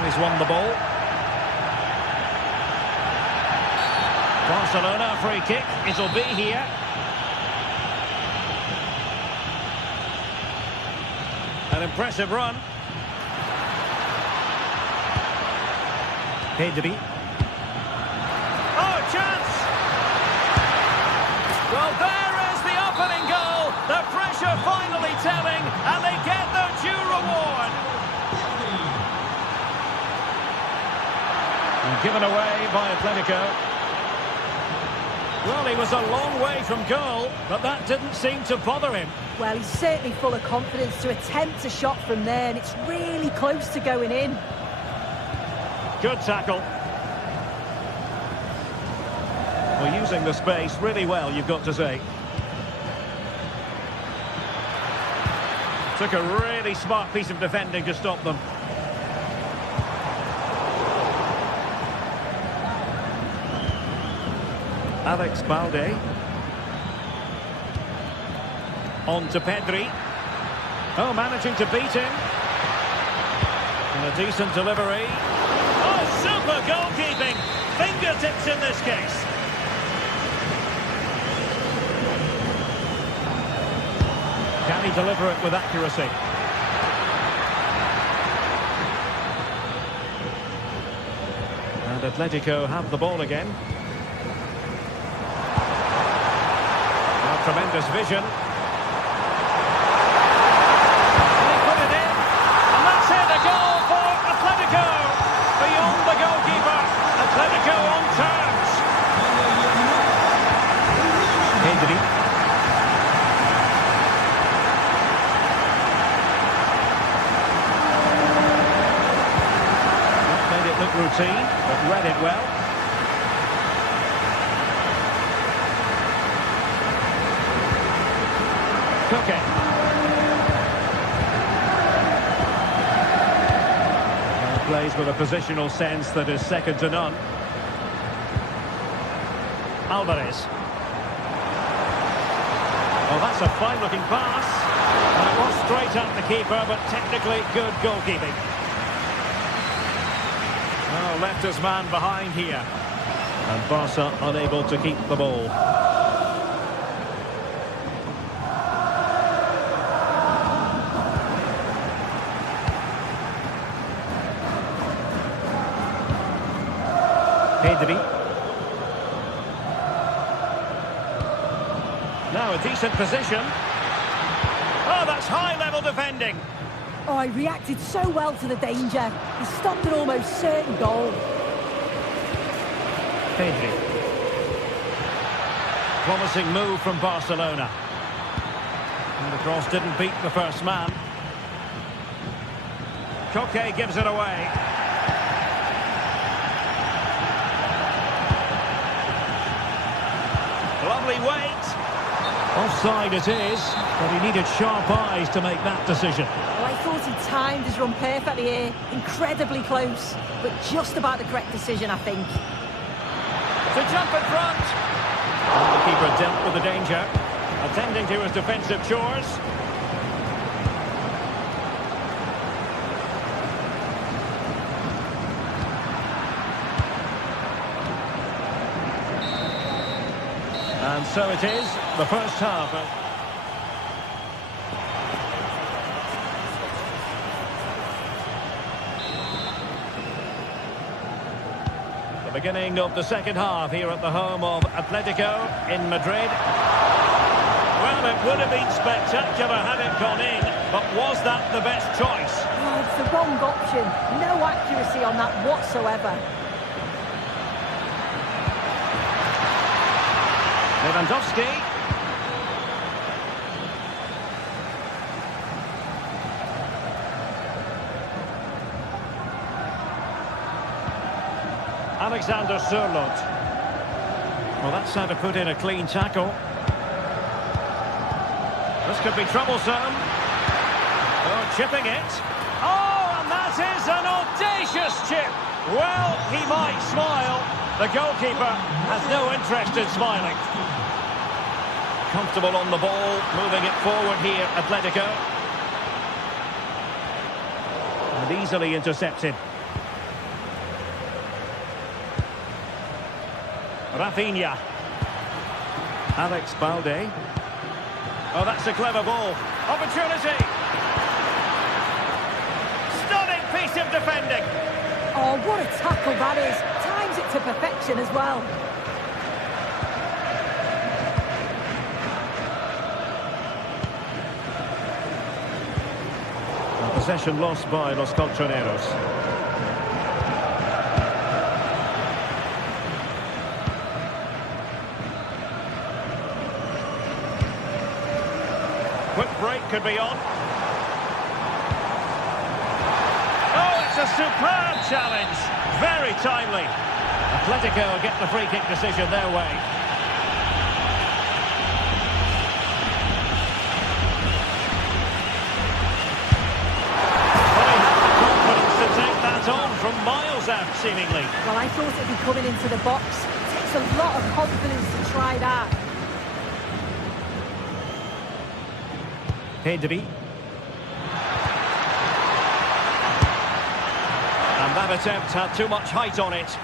He's won the ball. Barcelona, free kick. It'll be here. An impressive run. Pedri. Oh, chance! Well, there is the opening goal. The pressure finally telling, and they get their due reward. Given away by Atletico. Well, he was a long way from goal, but that didn't seem to bother him. Well, he's certainly full of confidence to attempt a shot from there, and it's really close to going in. Good tackle. Well, using the space really well, you've got to say. Took a really smart piece of defending to stop them. Alex Balde. On to Pedri. Oh, managing to beat him. And a decent delivery. Oh, super goalkeeping. Fingertips in this case. Can he deliver it with accuracy? And Atletico have the ball again. Tremendous vision. And he put it in. And that's it, a goal for Atletico. Beyond the goalkeeper. Atletico on terms. Pedri. routine, but read it well. Cooking. Plays with a positional sense that is second to none. Alvarez. Well, that's a fine-looking pass. And it was straight at the keeper, but technically good goalkeeping. Oh, left his man behind here. And Barca unable to keep the ball. Pedri. Now a decent position. Oh, that's high-level defending. Oh, he reacted so well to the danger. He stopped an almost certain goal. Pedri. Promising move from Barcelona. And the cross didn't beat the first man. Koke gives it away. Lovely weight. Offside it is, but he needed sharp eyes to make that decision. Well, I thought he timed his run perfectly here. Incredibly close, but just about the correct decision, I think. To jump in front. And the keeper dealt with the danger, attending to his defensive chores. And so it is, the first half. The beginning of the second half here at the home of Atletico in Madrid. Well, it would have been spectacular had it gone in, but was that the best choice? Oh, it's the wrong option. No accuracy on that whatsoever. Lewandowski. Alexander Sørloth. Well, that's how to put in a clean tackle. This could be troublesome. Oh, chipping it. Oh, and that is an audacious chip. Well, he might smile. The goalkeeper has no interest in smiling. Comfortable on the ball, moving it forward here, Atletico. And easily intercepted. Rafinha. Alex Balde. Oh, that's a clever ball. Opportunity. Stunning piece of defending. Oh, what a tackle that is. Times it to perfection as well. Possession lost by Los Colchoneros. Quick break could be on. Oh, it's a superb challenge. Very timely. Atletico get the free kick decision their way. But he had the confidence to take that on from miles out, seemingly. Well, I thought it'd be coming into the box. It takes a lot of confidence to try that. Pedri. And that attempt had too much height on it.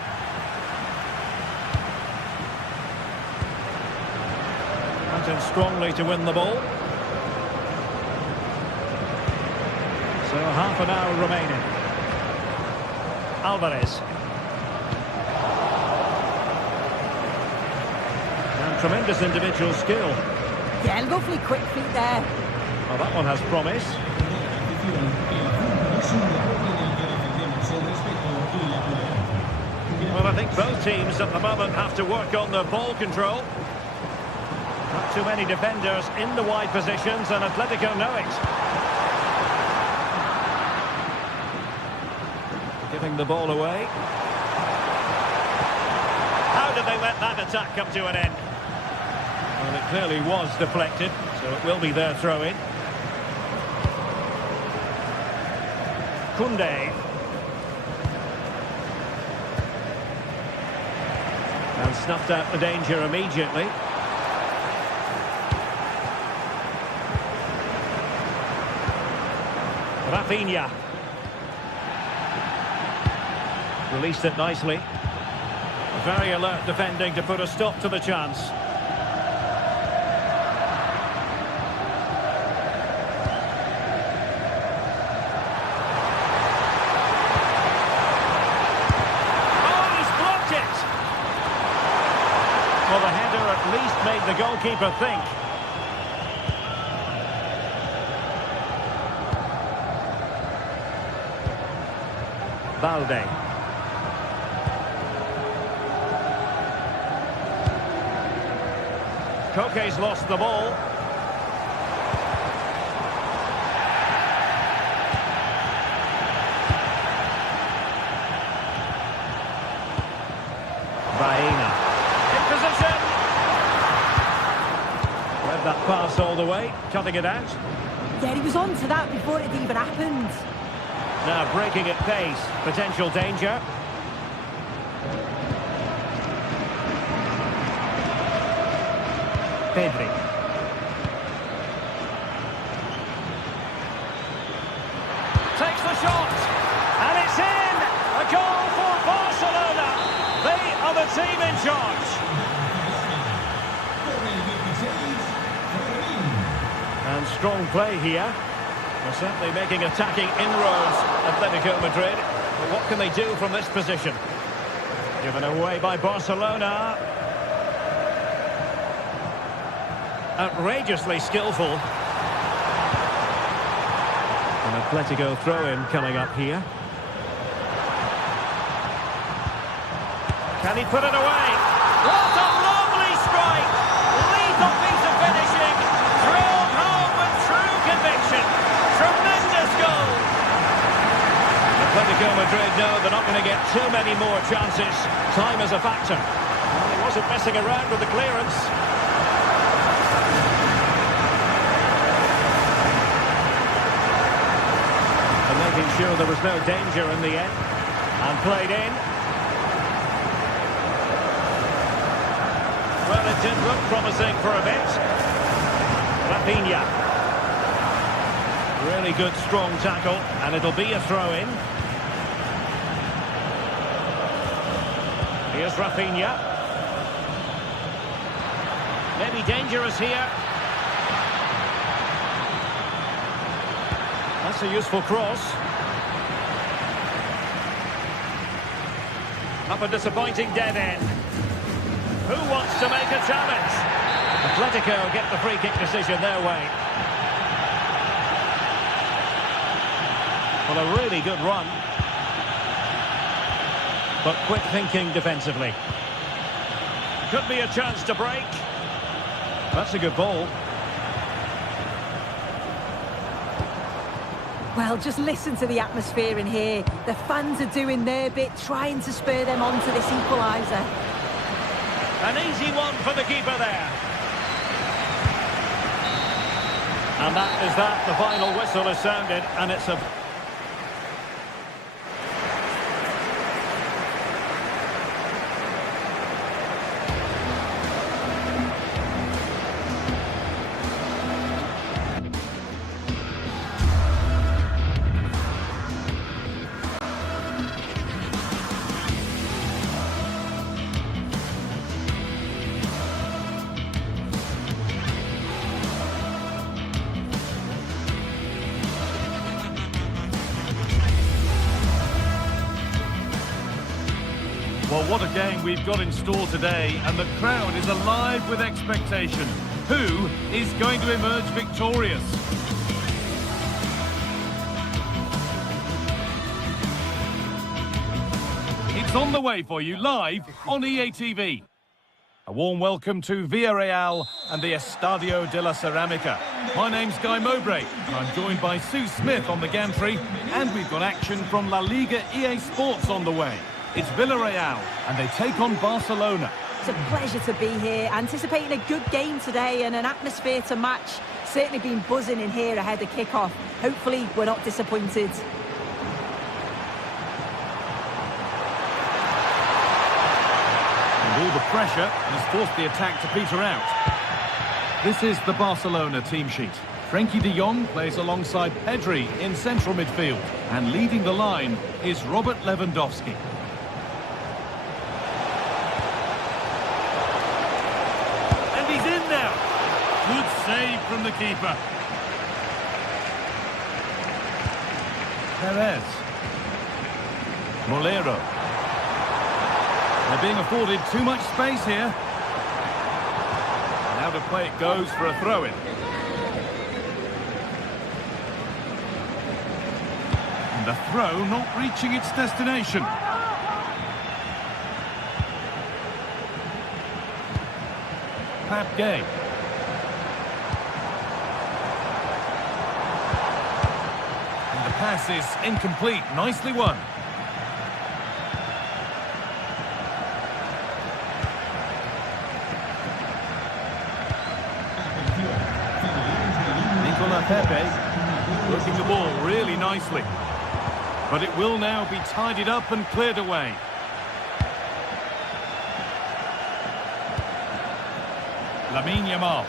Went in strongly to win the ball. So half an hour remaining. Alvarez. And tremendous individual skill. Yeah, lovely quick feet there. Well, that one has promise. Well, I think both teams at the moment have to work on their ball control. Not too many defenders in the wide positions, and Atletico know it. Giving the ball away. How did they let that attack come to an end? Well, it clearly was deflected, so it will be their throw-in. Koundé. And snuffed out the danger immediately. Rafinha. Released it nicely. Very alert defending to put a stop to the chance. Oh, he's blocked it! Well, the header at least made the goalkeeper think. Balde. Koke's lost the ball. Baena. In position. Read that pass all the way, cutting it out. Yeah, he was on to that before it even happened. Now breaking at pace, potential danger. Pedri. Takes the shot, and it's in! A goal for Barcelona! They are the team in charge. And strong play here. They're certainly making attacking inroads, Atletico Madrid. But what can they do from this position? Given away by Barcelona. Outrageously skillful. An Atletico throw-in coming up here. Can he put it away? What a lovely strike! Lethal piece of finishing. Drilled home with true conviction. Tremendous goal! Atletico Madrid know they're not going to get too many more chances. Time is a factor. Well, he wasn't messing around with the clearance. And making sure there was no danger in the end. And played in. Well, it did look promising for a bit. Rafinha. Really good, strong tackle, and it'll be a throw-in. Here's Rafinha. Maybe dangerous here. That's a useful cross. Up a disappointing dead end. Who wants to make a challenge? Atletico get the free kick decision their way. Well, a really good run. But quick thinking defensively. Could be a chance to break. That's a good ball. Well, just listen to the atmosphere in here. The fans are doing their bit, trying to spur them on to this equaliser. An easy one for the keeper there. And that is that. The final whistle has sounded, and it's a... Well, what a game we've got in store today, and the crowd is alive with expectation. Who is going to emerge victorious? It's on the way for you live on EA TV. A warm welcome to Villarreal and the Estadio de la Ceramica. My name's Guy Mowbray, and I'm joined by Sue Smith on the gantry, and we've got action from La Liga EA Sports on the way. It's Villarreal, and they take on Barcelona. It's a pleasure to be here, anticipating a good game today and an atmosphere to match. Certainly been buzzing in here ahead of kick-off. Hopefully we're not disappointed. All the pressure has forced the attack to peter out. This is the Barcelona team sheet. Frenkie de Jong plays alongside Pedri in central midfield. And leading the line is Robert Lewandowski. And he's in now. Good save from the keeper. Perez. Molero. They're being afforded too much space here. Now to play it goes for a throw-in. And the throw not reaching its destination. Pap Gay. And the pass is incomplete. Nicely won. Pepe working the ball really nicely, but it will now be tidied up and cleared away. Lamine Yamal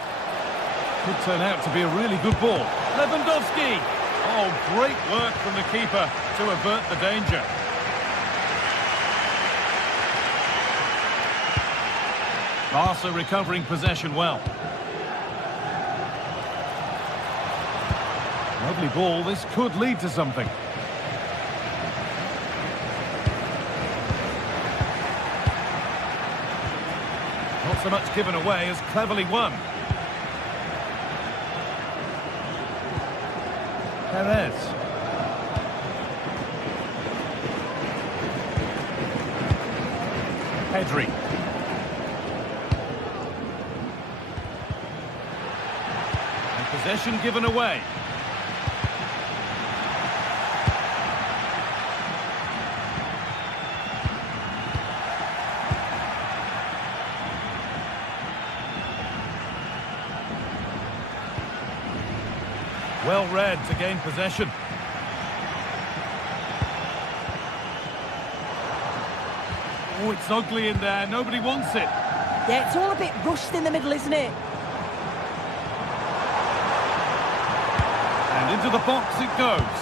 could turn out to be a really good ball. Lewandowski, oh, great work from the keeper to avert the danger. Barca recovering possession well. Lovely ball, this could lead to something. Not so much given away as cleverly won. Perez. Pedri. And possession given away. Well read to gain possession. Oh, it's ugly in there. Nobody wants it. Yeah, it's all a bit rushed in the middle, isn't it? And into the box it goes.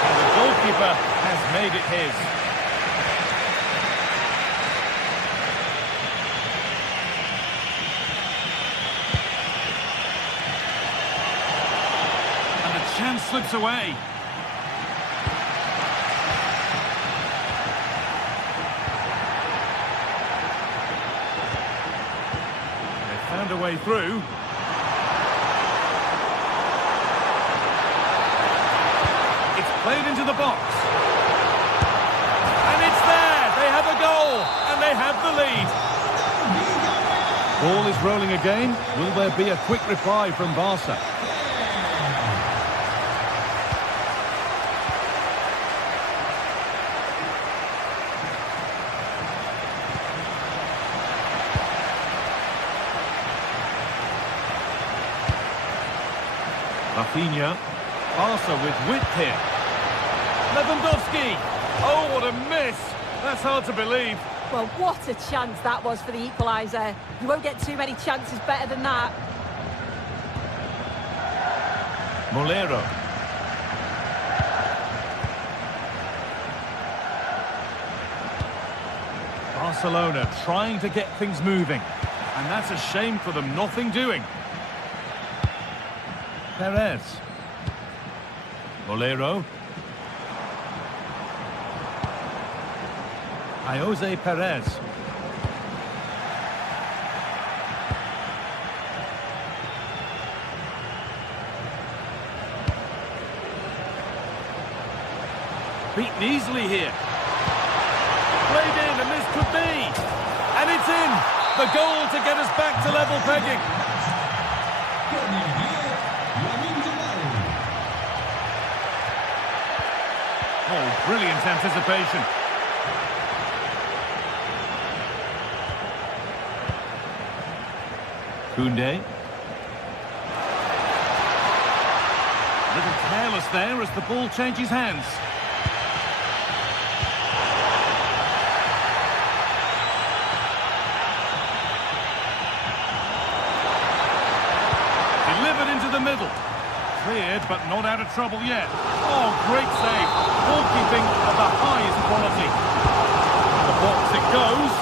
And the goalkeeper has made it his. Chance slips away. They found a way through. It's played into the box. And it's there! They have a goal! And they have the lead. Ball is rolling again. Will there be a quick reply from Barca? Rafinha, Barca with width here. Lewandowski! Oh, what a miss! That's hard to believe. Well, what a chance that was for the equaliser. You won't get too many chances better than that. Molero. Barcelona trying to get things moving. And that's a shame for them, nothing doing. Perez. Molero. Jose Perez. Beaten easily here. Played in, and this could be. And it's in. The goal to get us back to level pegging. Oh, brilliant anticipation. Koundé. A little careless there as the ball changes hands. Delivered into the middle. Cleared, but not out of trouble yet. Oh, great save. Goalkeeping of the highest quality. The box it goes.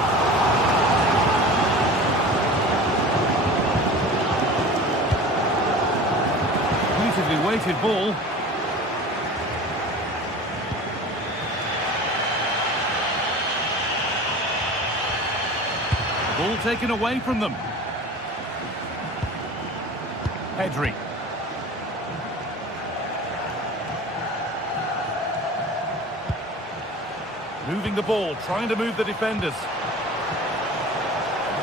Beautifully weighted ball. Ball taken away from them. Pedri. Moving the ball, trying to move the defenders.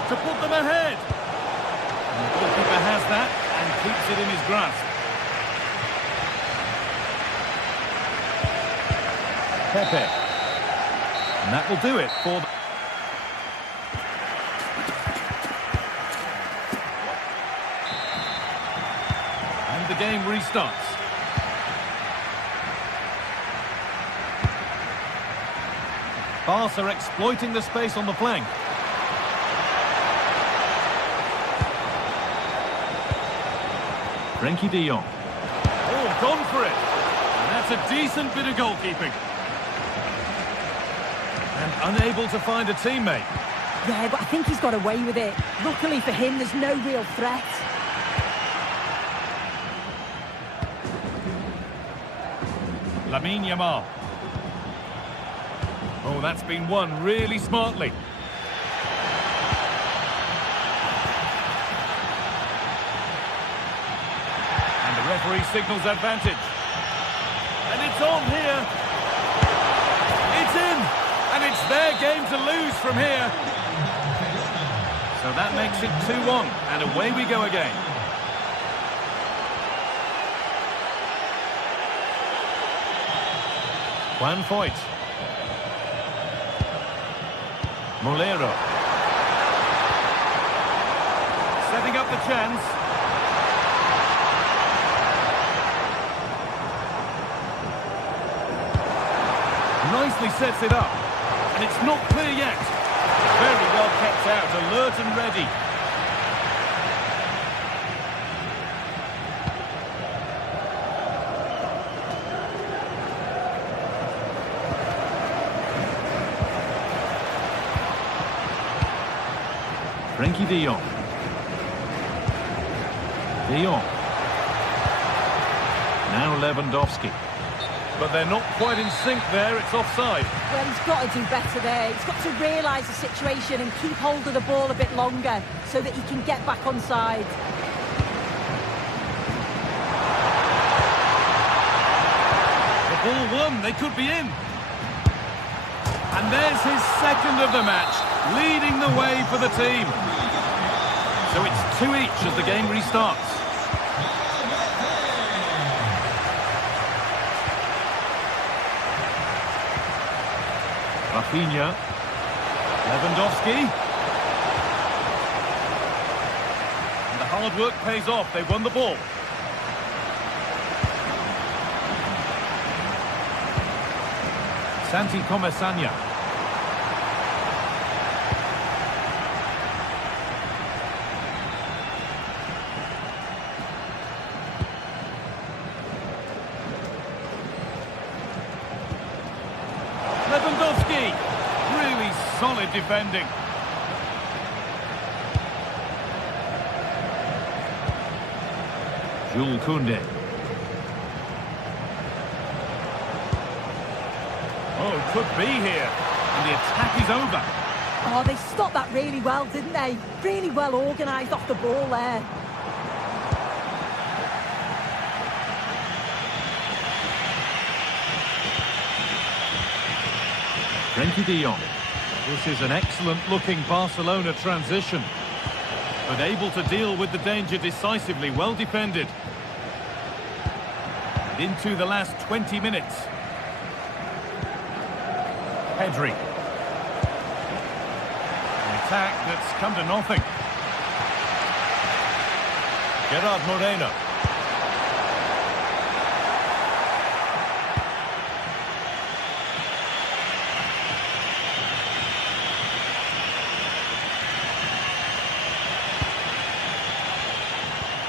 To put them ahead. And the goalkeeper has that and keeps it in his grasp. Pepe. And that will do it for the... And the game restarts. Barca exploiting the space on the flank. Frenkie de Jong. Oh, gone for it. And that's a decent bit of goalkeeping. And unable to find a teammate. Yeah, but I think he's got away with it. Luckily for him, there's no real threat. Lamine Yamal. Oh, that's been won really smartly. And the referee signals advantage. And it's on here. It's in. And it's their game to lose from here. So that makes it 2-1. And away we go again. Juan Foyt. Molero. Setting up the chance. Nicely sets it up. And it's not clear yet. Very well kept out, alert and ready. Frenkie de Jong. De Jong. Now Lewandowski. But they're not quite in sync there, it's offside. Well, he's got to do better there. He's got to realise the situation and keep hold of the ball a bit longer so that he can get back on side. The ball won, they could be in. And there's his second of the match, leading the way for the team. So it's 2 each as the game restarts. Rafinha. Lewandowski. And the hard work pays off. They won the ball. Santi Comesanya. Lewandowski, really solid defending. Jules Koundé. Oh, could be here. And the attack is over. Oh, they stopped that really well, didn't they? Really well organised off the ball there. Frenkie de Jong. This is an excellent-looking Barcelona transition, but able to deal with the danger decisively, well defended. And into the last 20 minutes. Pedri. An attack that's come to nothing. Gerard Moreno.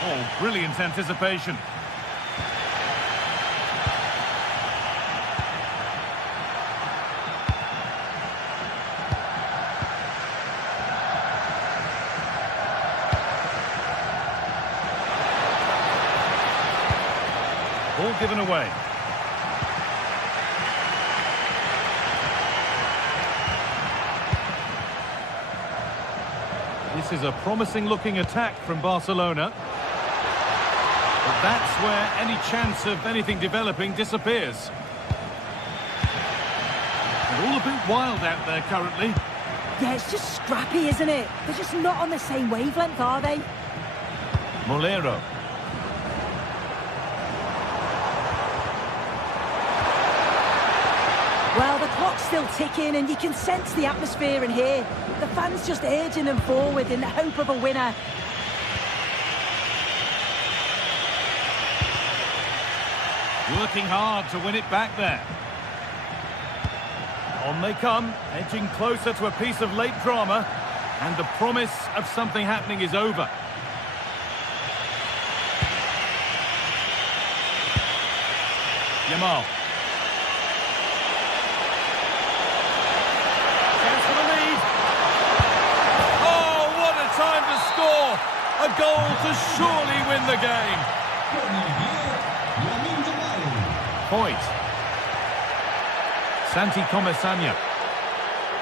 Oh, brilliant anticipation. Ball given away. This is a promising-looking attack from Barcelona. But that's where any chance of anything developing disappears. They're all a bit wild out there currently. Yeah, it's just scrappy, isn't it? They're just not on the same wavelength, are they? Molero. Well, the clock's still ticking and you can sense the atmosphere in here. The fans just urging them forward in the hope of a winner. Working hard to win it back there. On they come, edging closer to a piece of late drama, and the promise of something happening is over. Yamal. Chance for the lead. Oh, what a time to score! A goal to surely win the game. Point. Santi Comesanya.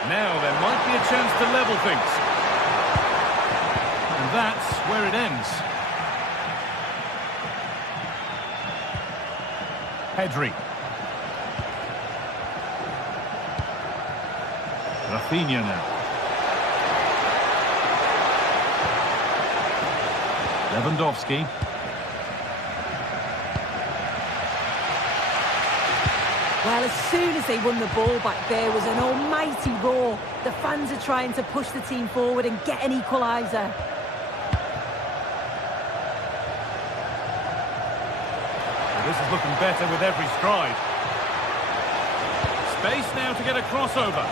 Now there might be a chance to level things. And that's where it ends. Pedri. Rafinha now. Lewandowski. Well, as soon as they won the ball back, there was an almighty roar. The fans are trying to push the team forward and get an equaliser. Well, this is looking better with every stride. Space now to get a crossover.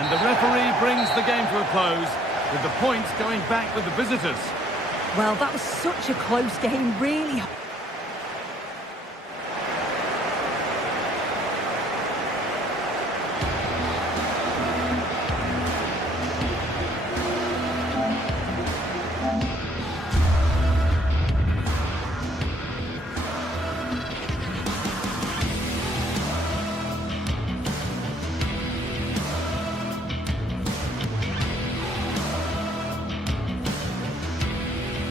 And the referee brings the game to a close, with the points going back with the visitors. Well, that was such a close game, really.